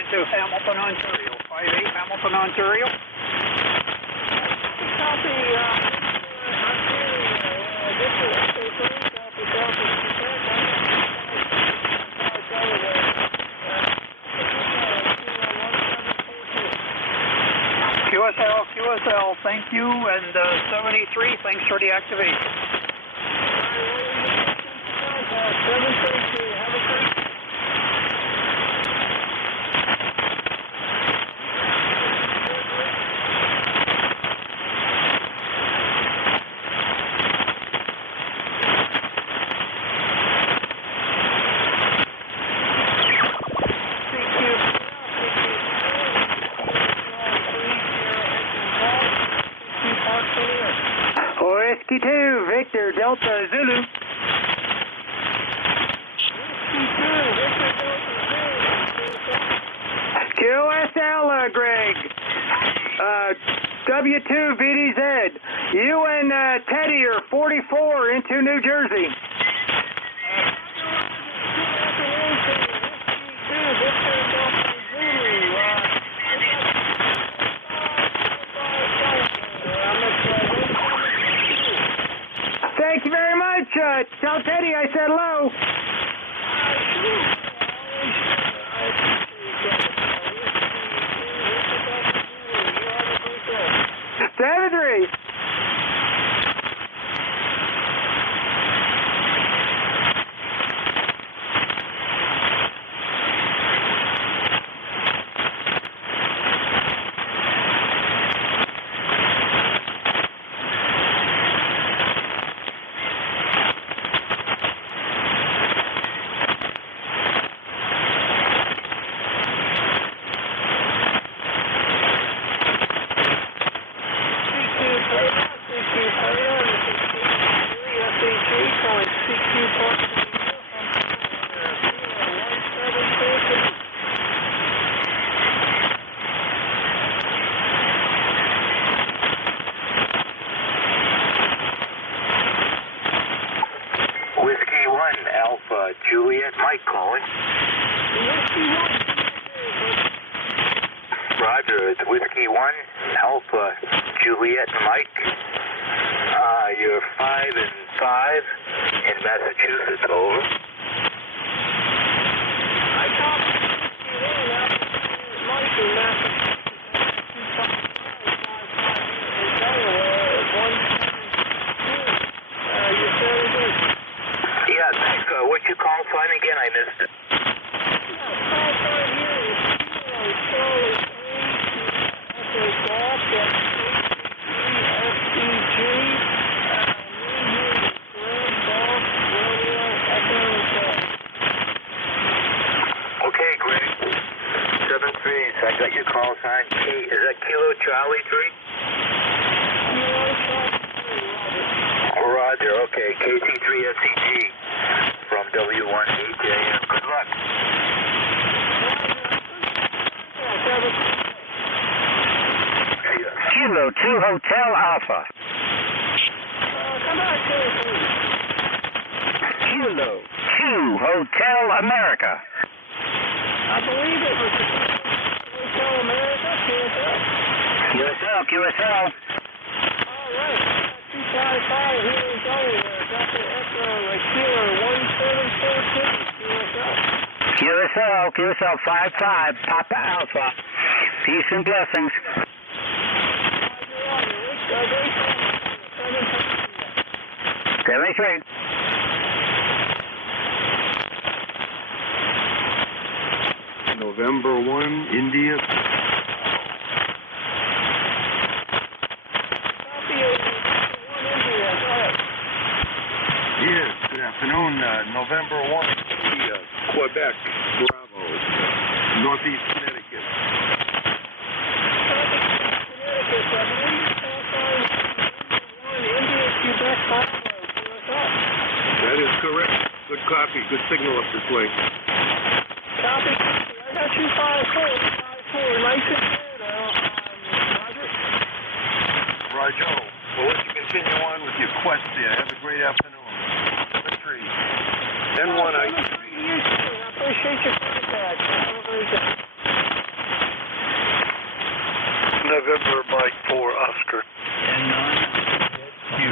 into Hamilton, Ontario. 58 Hamilton, Ontario. Copy, QSL, thank you, and 73, thanks for the activation. 732, have a great Whiskey 2, Victor, Delta, Zulu. QSL, Greg. W2 VDZ. You and Teddy are 44 into New Jersey. Thank you very much. Tell Teddy I said hello. 7-3. Whiskey 1, Alpha, Juliet, Mike calling. Roger, it's Whiskey 1, Alpha, Juliet, Mike. You're 5 and 5 in Massachusetts, over. I copy. Mike in Massachusetts. Yeah, thanks. What's your call sign again? I missed it. Okay, Greg. 7-3. I got your call sign. Is that Kilo Charlie 3? Roger, okay. KC3SCG from W1HAM. Good luck. Kilo 2 Hotel Alpha. Kilo 2 Hotel America. I believe it was Hotel America, QSL. All right. 255 here in Delaware. Dr. Echo, Kilo 1742. QSL 55, Papa Alpha. Peace and blessings. 73. November 1, India. Yes, good afternoon. November 1, India, Quebec, Bravo, Northeast Connecticut. That is correct. Good copy. Good signal up this way. Copy. I got you 54. Nice and good. Roger. We'll let you continue on with your quest there. Have a great afternoon. 7-3. N1 I. I appreciate your contact. Have a great day. November Mike 4 Oscar. N9, Q.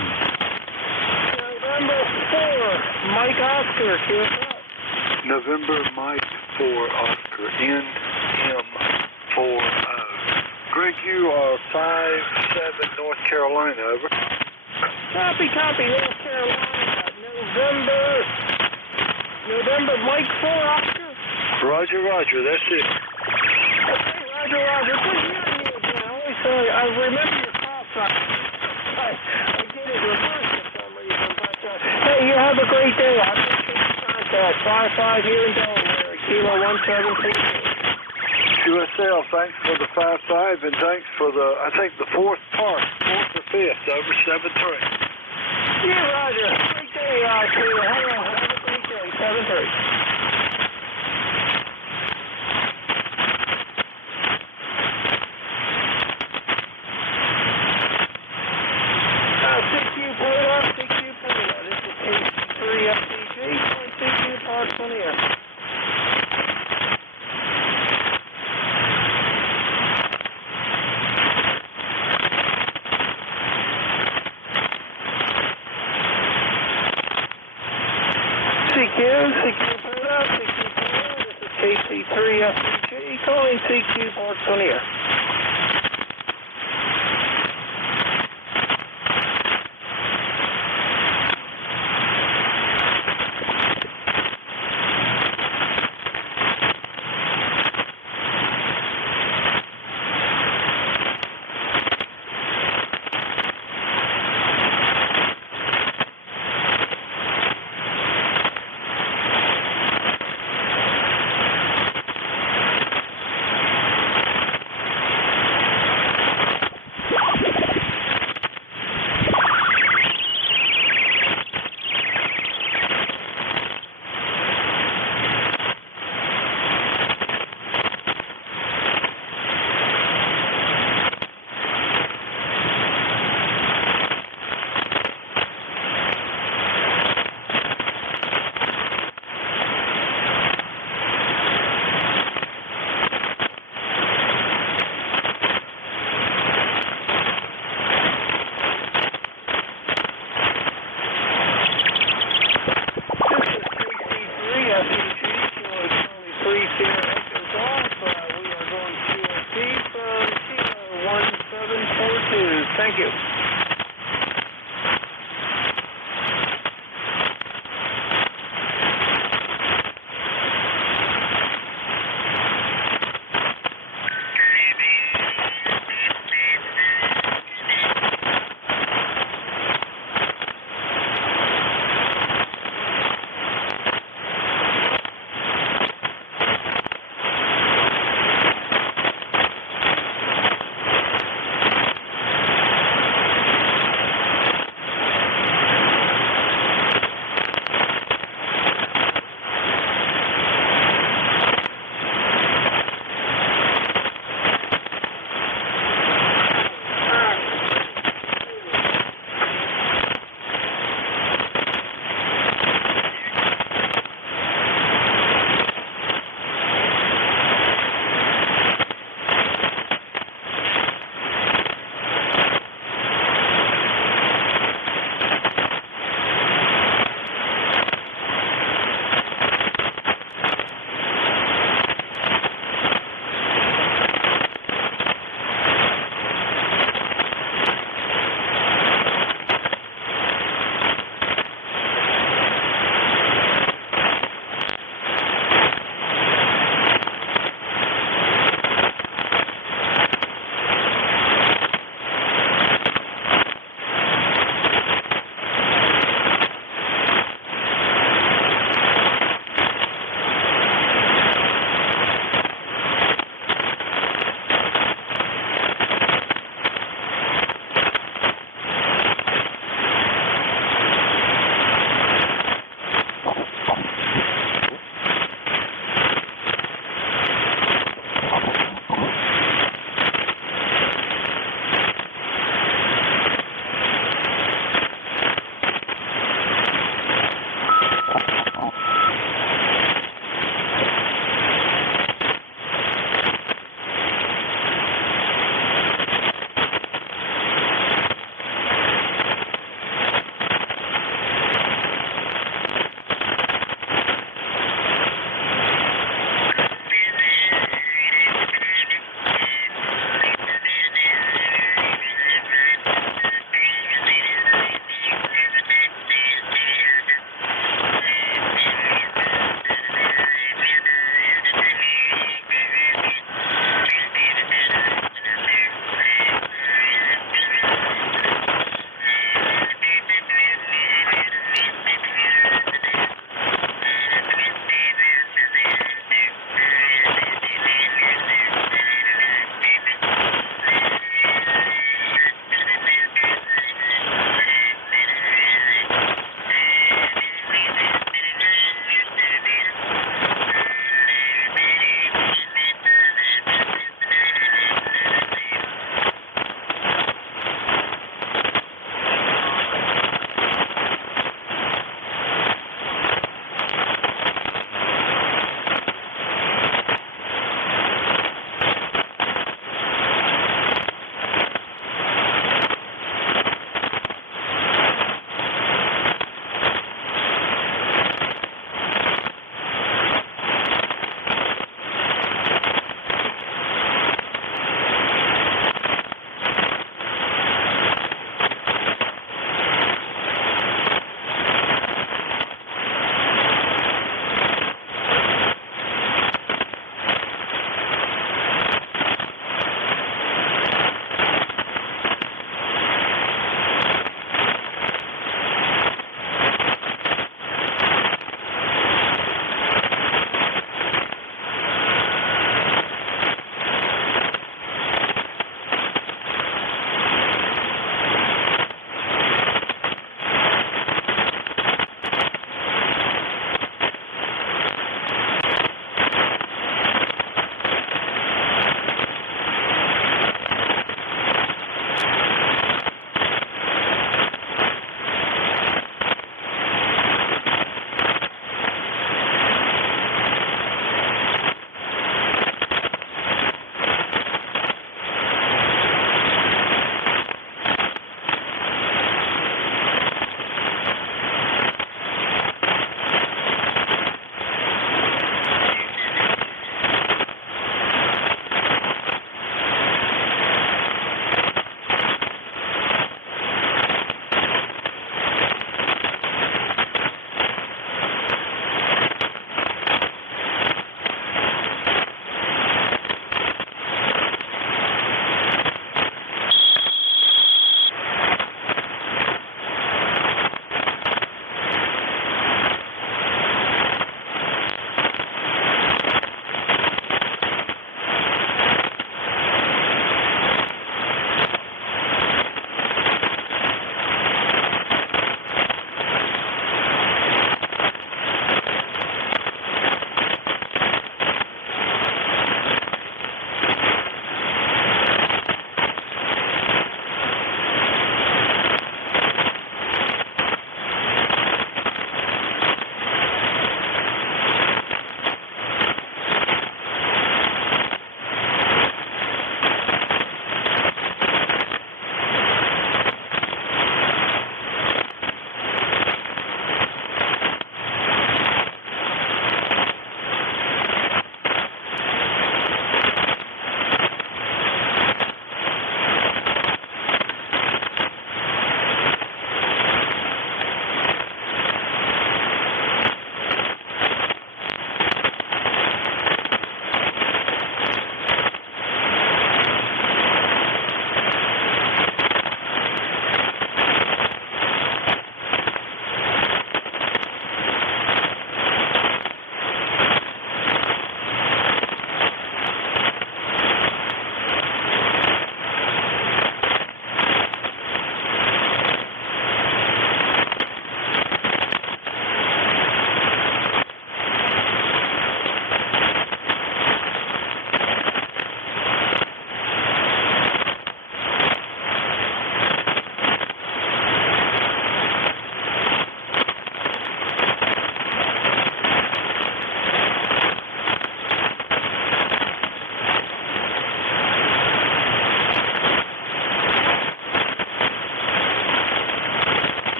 November 4, Mike Oscar, QSS. November Mike 4 Oscar, NM40. Greg, you are 5-7 North Carolina, over. Copy, North Carolina. November Mike 4 Oscar. Roger, that's it. Okay, Roger. Good hearing you again. I remember your call sign. I get it reversed for some reason. But, hey, you have a great day. I appreciate the contact. 5-5 here in Delaware. Kilo 174. QSL, thanks for the 5-5, and thanks for the 4th or 5th, over 7-3. Yeah, Roger. Great day, to you. Have a great day. 7-3. 6U Pluto. This is KC3FCG. 6U Park Linear. CQ Pluto. This is KC3FCG. Calling CQ Park Linear.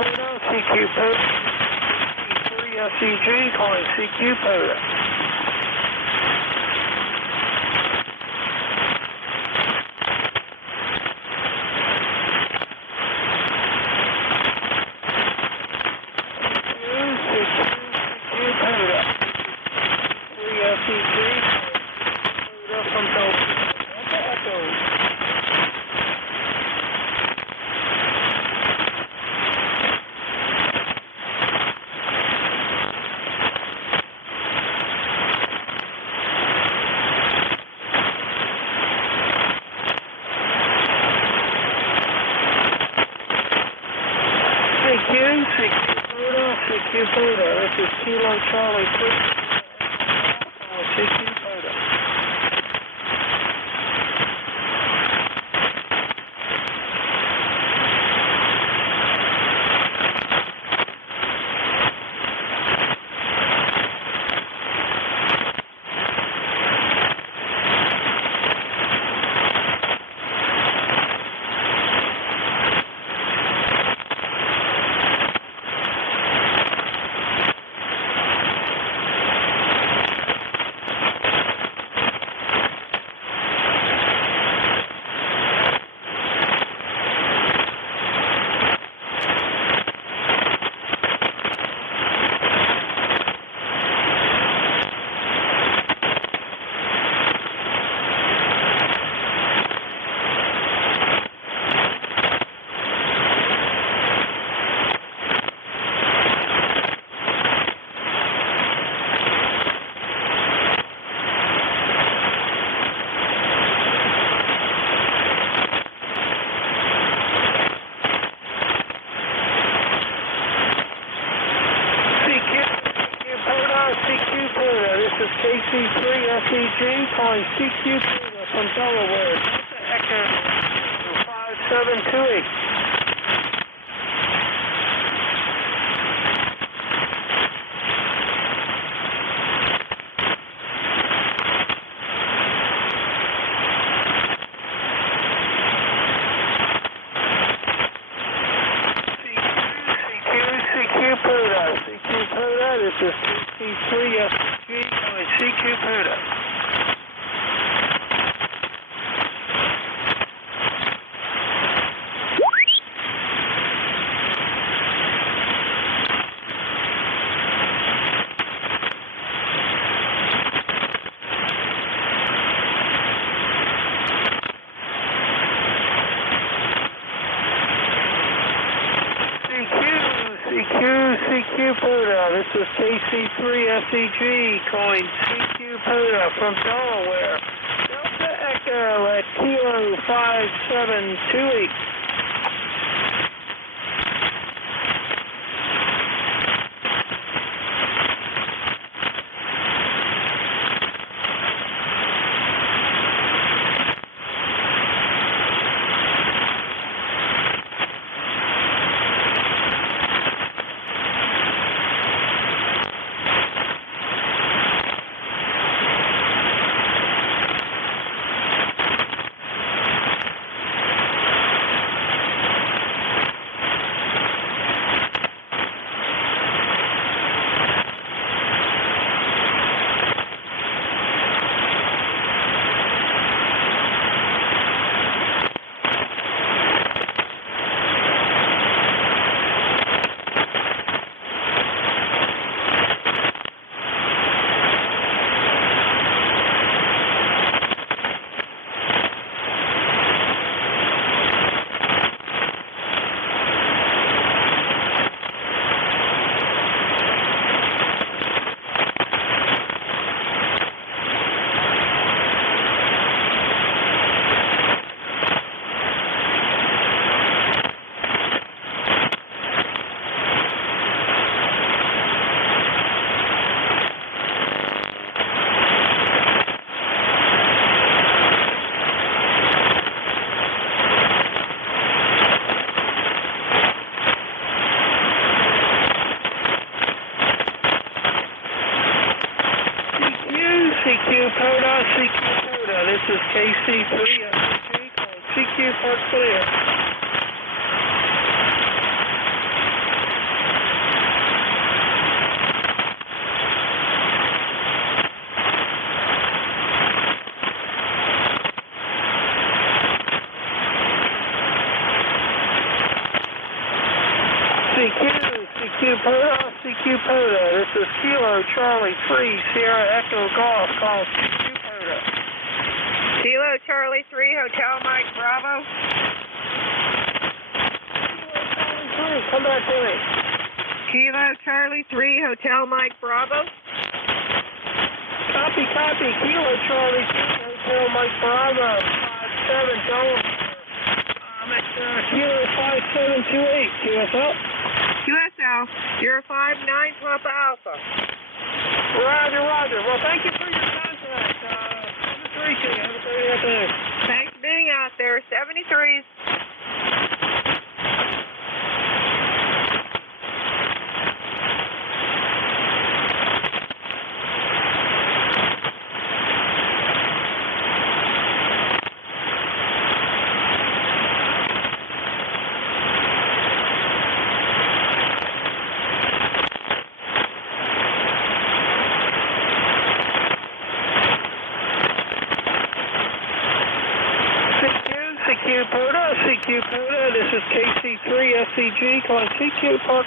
Poda, CQ Poda, CQ3SEG, calling CQ Poda. CQ Poda, this is Kilo Charlie 3. CQ Poda. KC3SEG calling CQ from Delaware. Echo 5728. CQ Puda, this is KC3SEG calling CQ Puda. CQ Puda, this is KC3SEG calling CQ Puda from Delaware. Delta Echo at Kilo 5728. CQ Puda, this is KC3SEG calling CQ for clear. CQ Puda, CQ Puda. This is Kilo Charlie 3 Sierra Echo Golf. Call CQ Puda. Kilo Charlie 3 Hotel Mike Bravo. Come back to me. Kilo Charlie 3 Hotel Mike Bravo. Copy. Kilo Charlie 3 Hotel Mike Bravo. 57 Delaware. I'm at Kilo 5728 QSL. QSL, you're 59 Papa Alpha. Roger. Well, thank you for your contact. Have a great day. Have a great afternoon. Thanks for being out there. 73s. CQ Puda, this is KC3 SCG, calling CQ Park.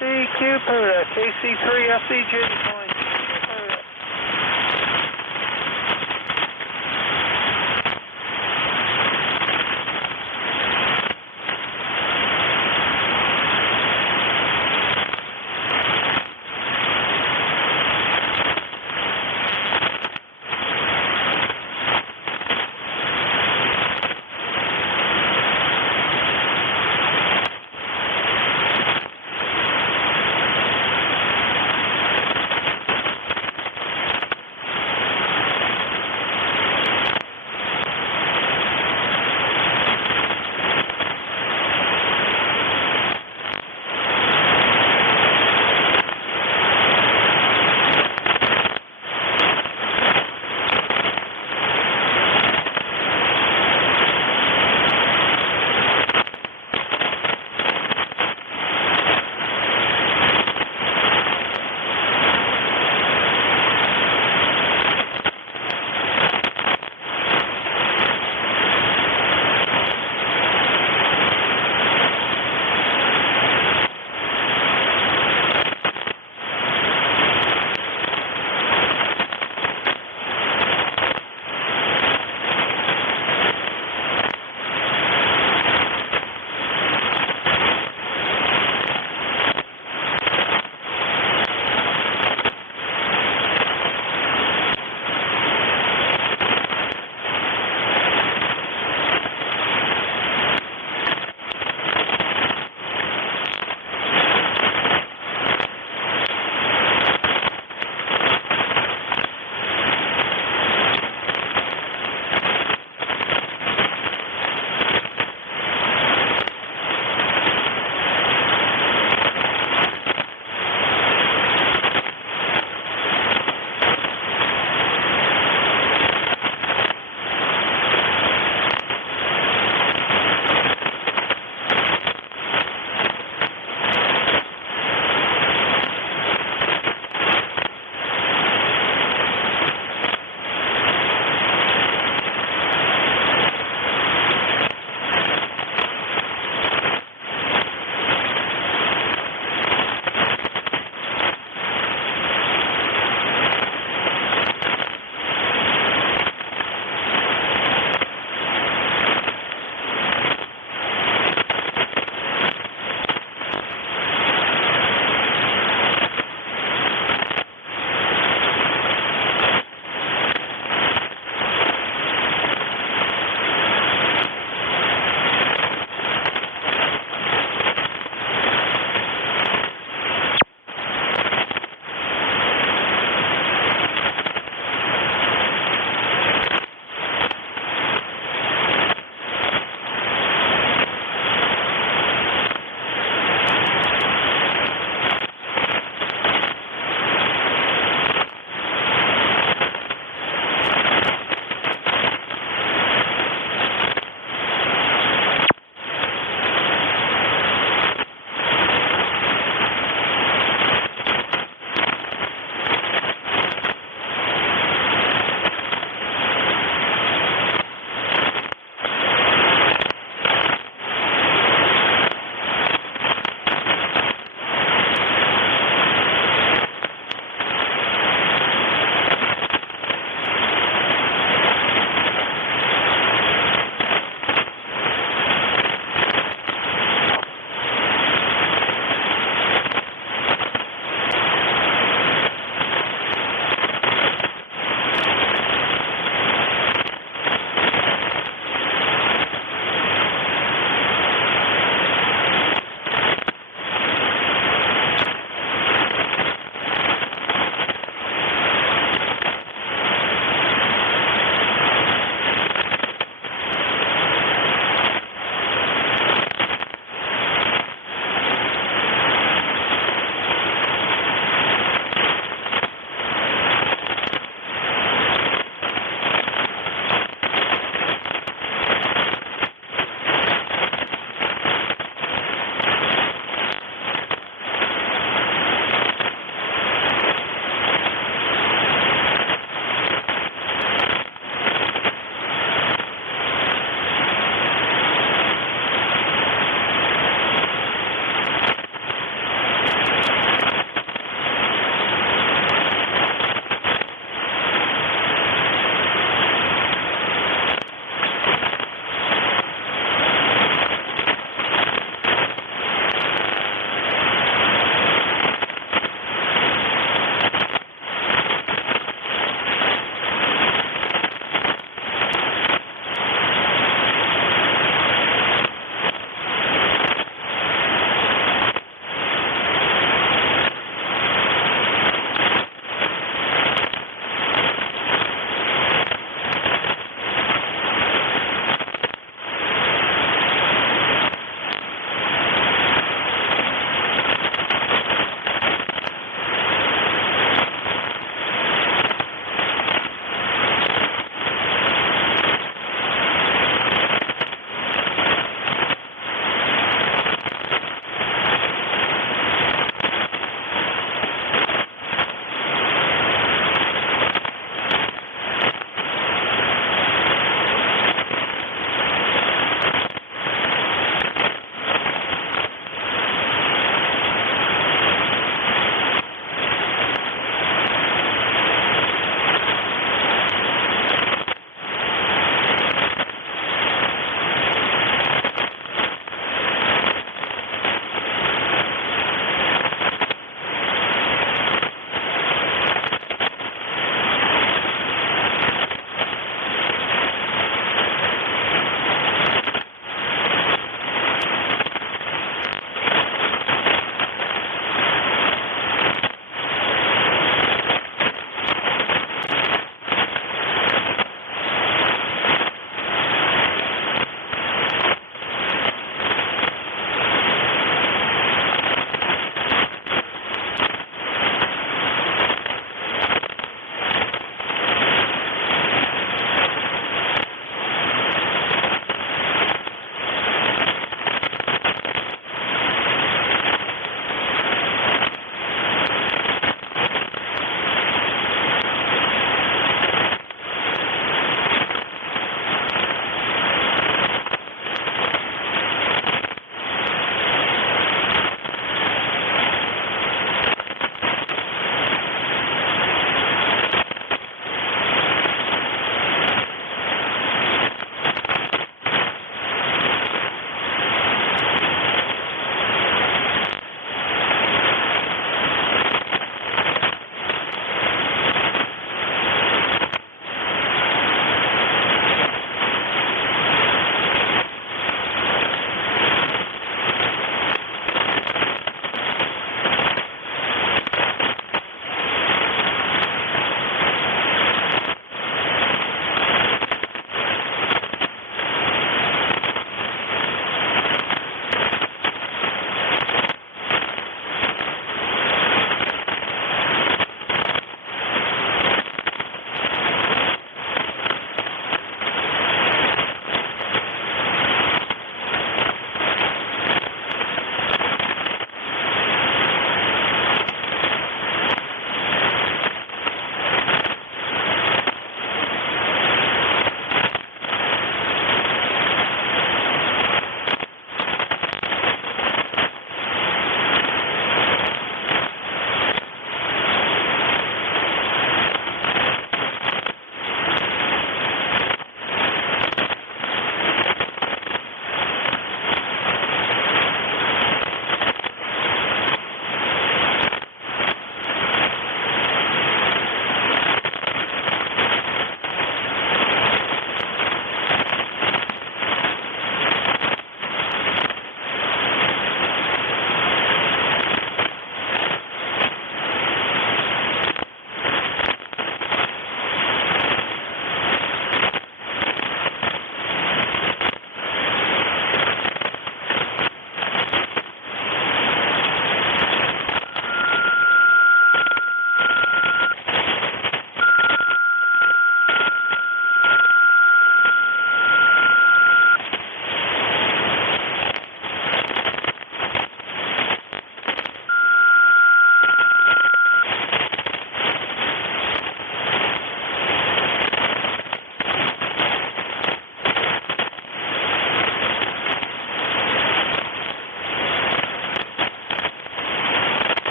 CQ Puda, KC3 SCG, calling